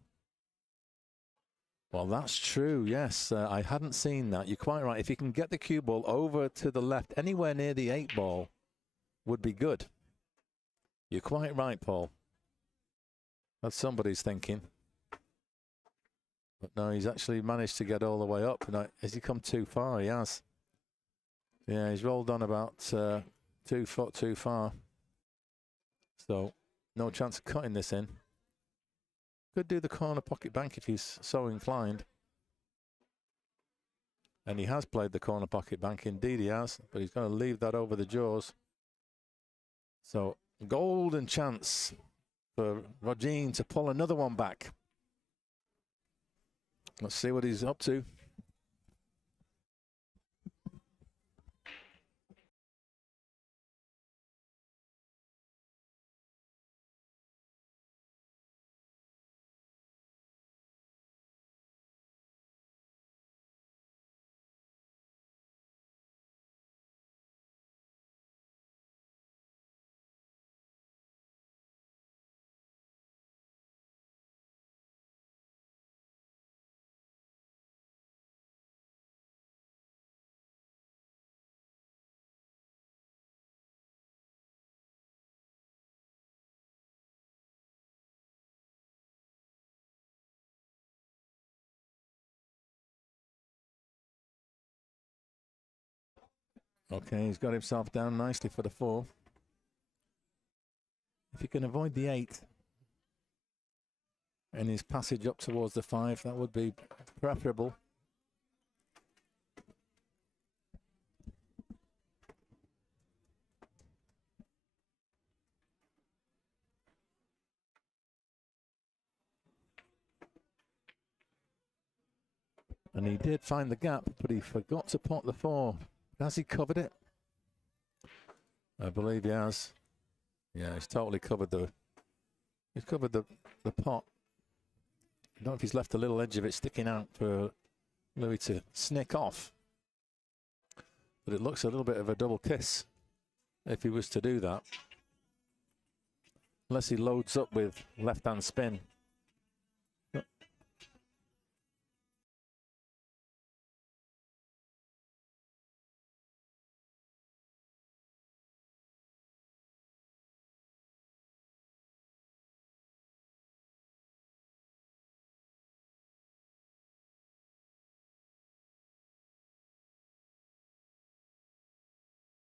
Well, that's true, yes. I hadn't seen that. You're quite right. If you can get the cue ball over to the left, anywhere near the 8 ball would be good. You're quite right, Paul. That's somebody's thinking. But no, he's actually managed to get all the way up. And has he come too far? He has. Yeah, he's rolled on about 2 foot too far. So, no chance of cutting this in. Could do the corner pocket bank if he's so inclined. And he has played the corner pocket bank, indeed he has. But he's going to leave that over the jaws. So, golden chance for Rogin to pull another one back. Let's see what he's up to. Okay, he's got himself down nicely for the 4. If he can avoid the 8 and his passage up towards the 5, that would be preferable. And he did find the gap, but he forgot to pot the 4. Has he covered it? I believe he has. Yeah, he's totally covered the. He's covered the pot. I don't know if he's left a little edge of it sticking out for Louis to snick off. But it looks a little bit of a double kiss if he was to do that. Unless he loads up with left-hand spin.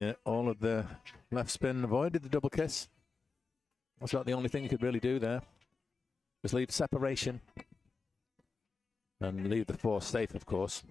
Yeah, all of the left spin avoided the double kiss. That's not the only thing you could really do there. Just leave separation. And leave the 4 safe, of course.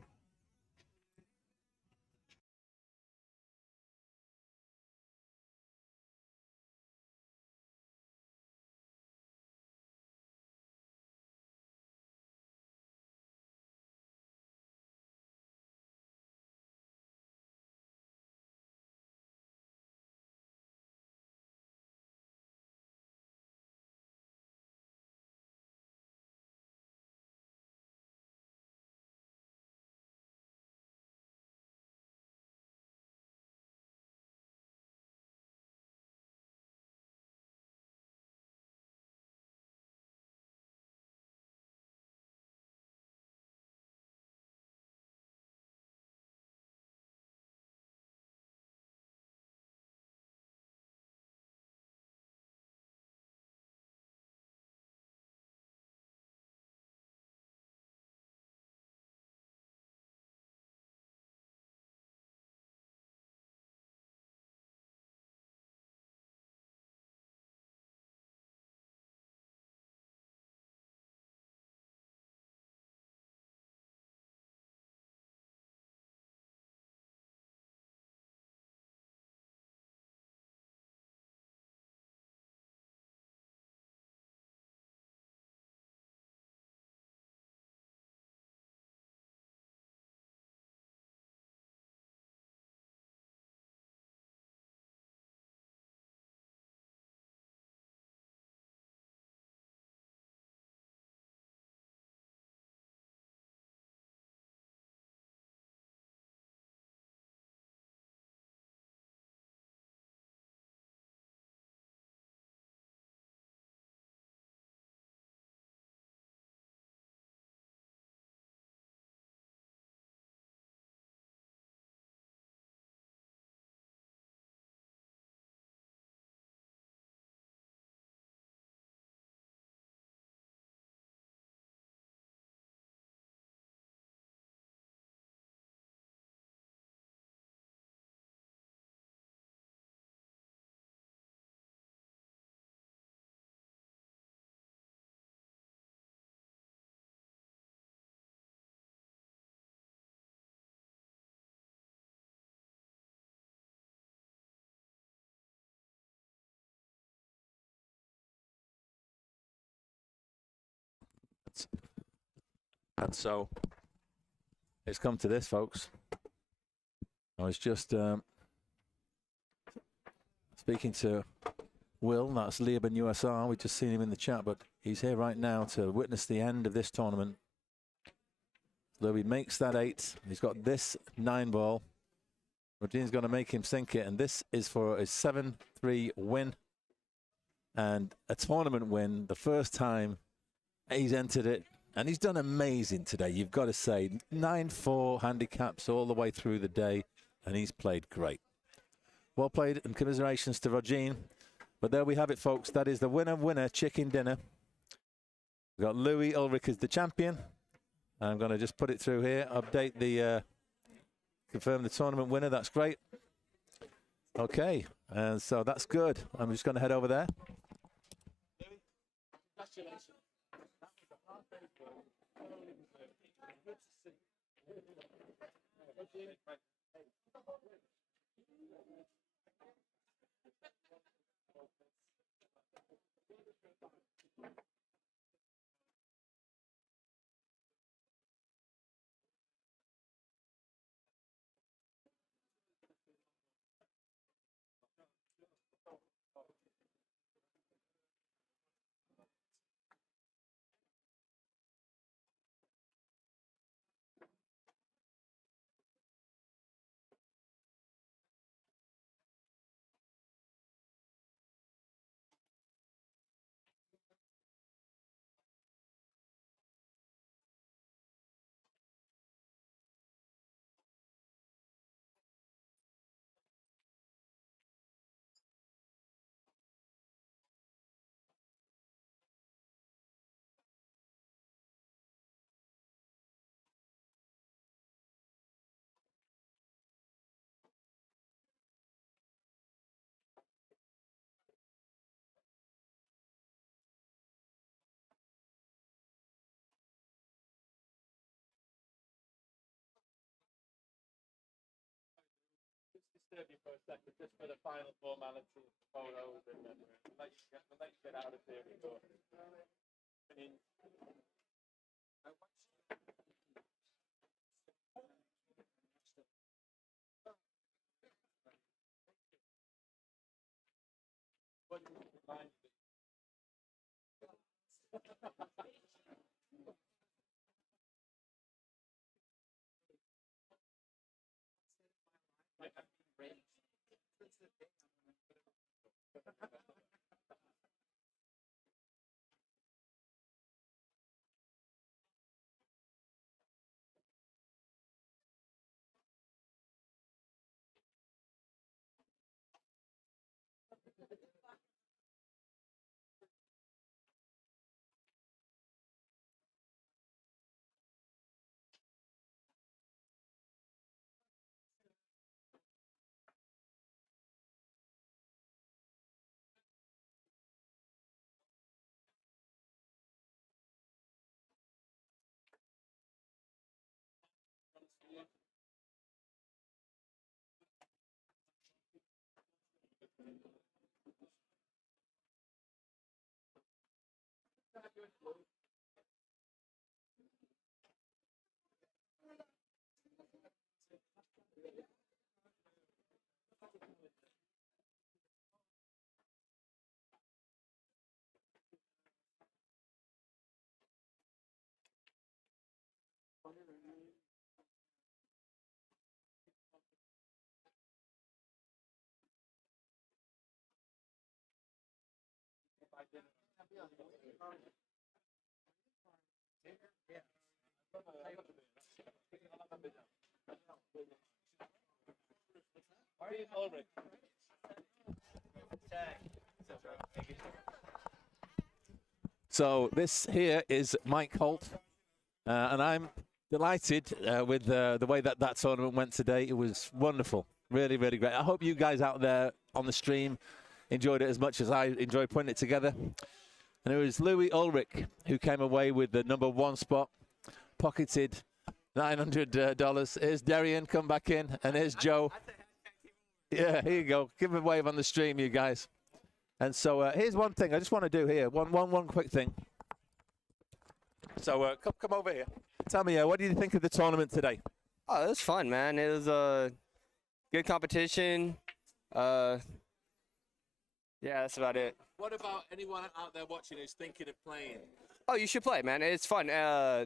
And so it's come to this, folks. I was just speaking to Will, that's Lieben USR. We've just seen him in the chat, but he's here right now to witness the end of this tournament. Louis makes that 8. He's got this 9 ball. Rogene's going to make him sink it, and this is for a 7-3 win and a tournament win. The first time he's entered it, and he's done amazing today. You've got to say, 9-4 handicaps all the way through the day, and he's played great. Well played, and commiserations to Rogene. But there we have it, folks. That is the winner chicken dinner. We've got Louis Ulrich as the champion. I'm going to just put it through here, update the, confirm the tournament winner. That's great. Okay, and so that's good. I'm just going to head over there. disturb you for a second, just for the final formalities, photos, and then we'll let you get out of here and go. I mean, what do you remind you? So this here is Mike Holt, and I'm delighted with the way that tournament went today. It was wonderful, really, really great. I hope you guys out there on the stream enjoyed it as much as I enjoyed putting it together. And it was Louis Ulrich who came away with the #1 spot, pocketed $900. Here's Darian, come back in, and here's Joe. Yeah, here you go. Give him a wave on the stream, you guys. And so here's one thing I just want to do here. One quick thing. So come over here. Tell me, what did you think of the tournament today? Oh, it was fun, man. It was a good competition. Yeah, that's about it. What about anyone out there watching who's thinking of playing? Oh, you should play, man. It's fun.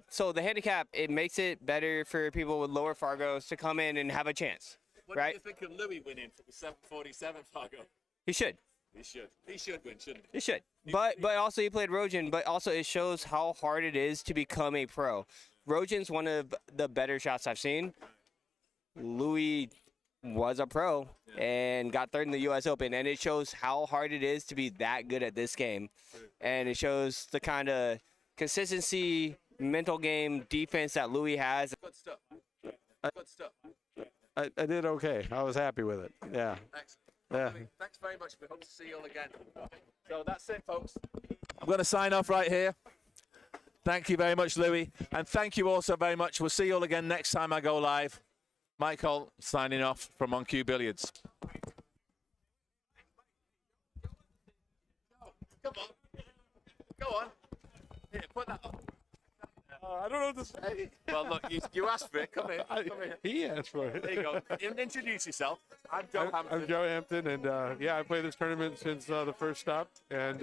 So the handicap, it makes it better for people with lower Fargos to come in and have a chance, What right? do you think of Louis winning for the 747 Fargo? He should. He should. He should win, shouldn't he? He should. But also he played Rojan, but also it shows how hard it is to become a pro. Rojan's one of the better shots I've seen. Louis was a pro and got third in the U.S. Open, and it shows how hard it is to be that good at this game. And it shows the kind of consistency, mental game, defense that Louis has. Good stuff. Good stuff. I did okay. I was happy with it. Yeah. Thanks. Yeah. Thanks very much. We hope to see you all again. So that's it, folks. I'm going to sign off right here. Thank you very much, Louis. And thank you also very much. We'll see you all again next time I go live. Mike Holt signing off from On Cue Billiards. Come on. Go on. Here, put that on. I don't know what to say. Well, look, you asked for it. Come here. Come here. He asked for it. There you go. Introduce yourself. I'm Joe Hampton. I'm Joe Hampton, and yeah, I played this tournament since the first stop, and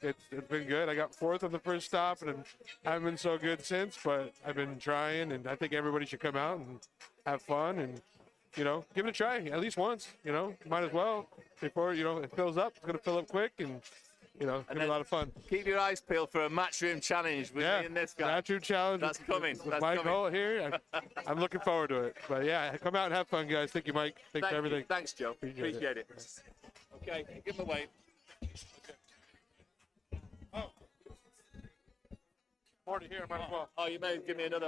it's been good. I got fourth on the first stop, and I haven't been so good since, but I've been trying, and I think everybody should come out and have fun and, you know, give it a try at least once, you know, might as well before, you know, it fills up. It's going to fill up quick, and, you know, it's a lot of fun. Keep your eyes peeled for a matchroom challenge with me and this guy. Matchroom challenge. That's coming. With Mike Holt here. I'm looking forward to it. But yeah, come out and have fun, guys. Thank you, Mike. Thanks for everything. Thanks, Joe. Appreciate it. Okay, give him a wave. More to hear, might as well. Oh, you may give me another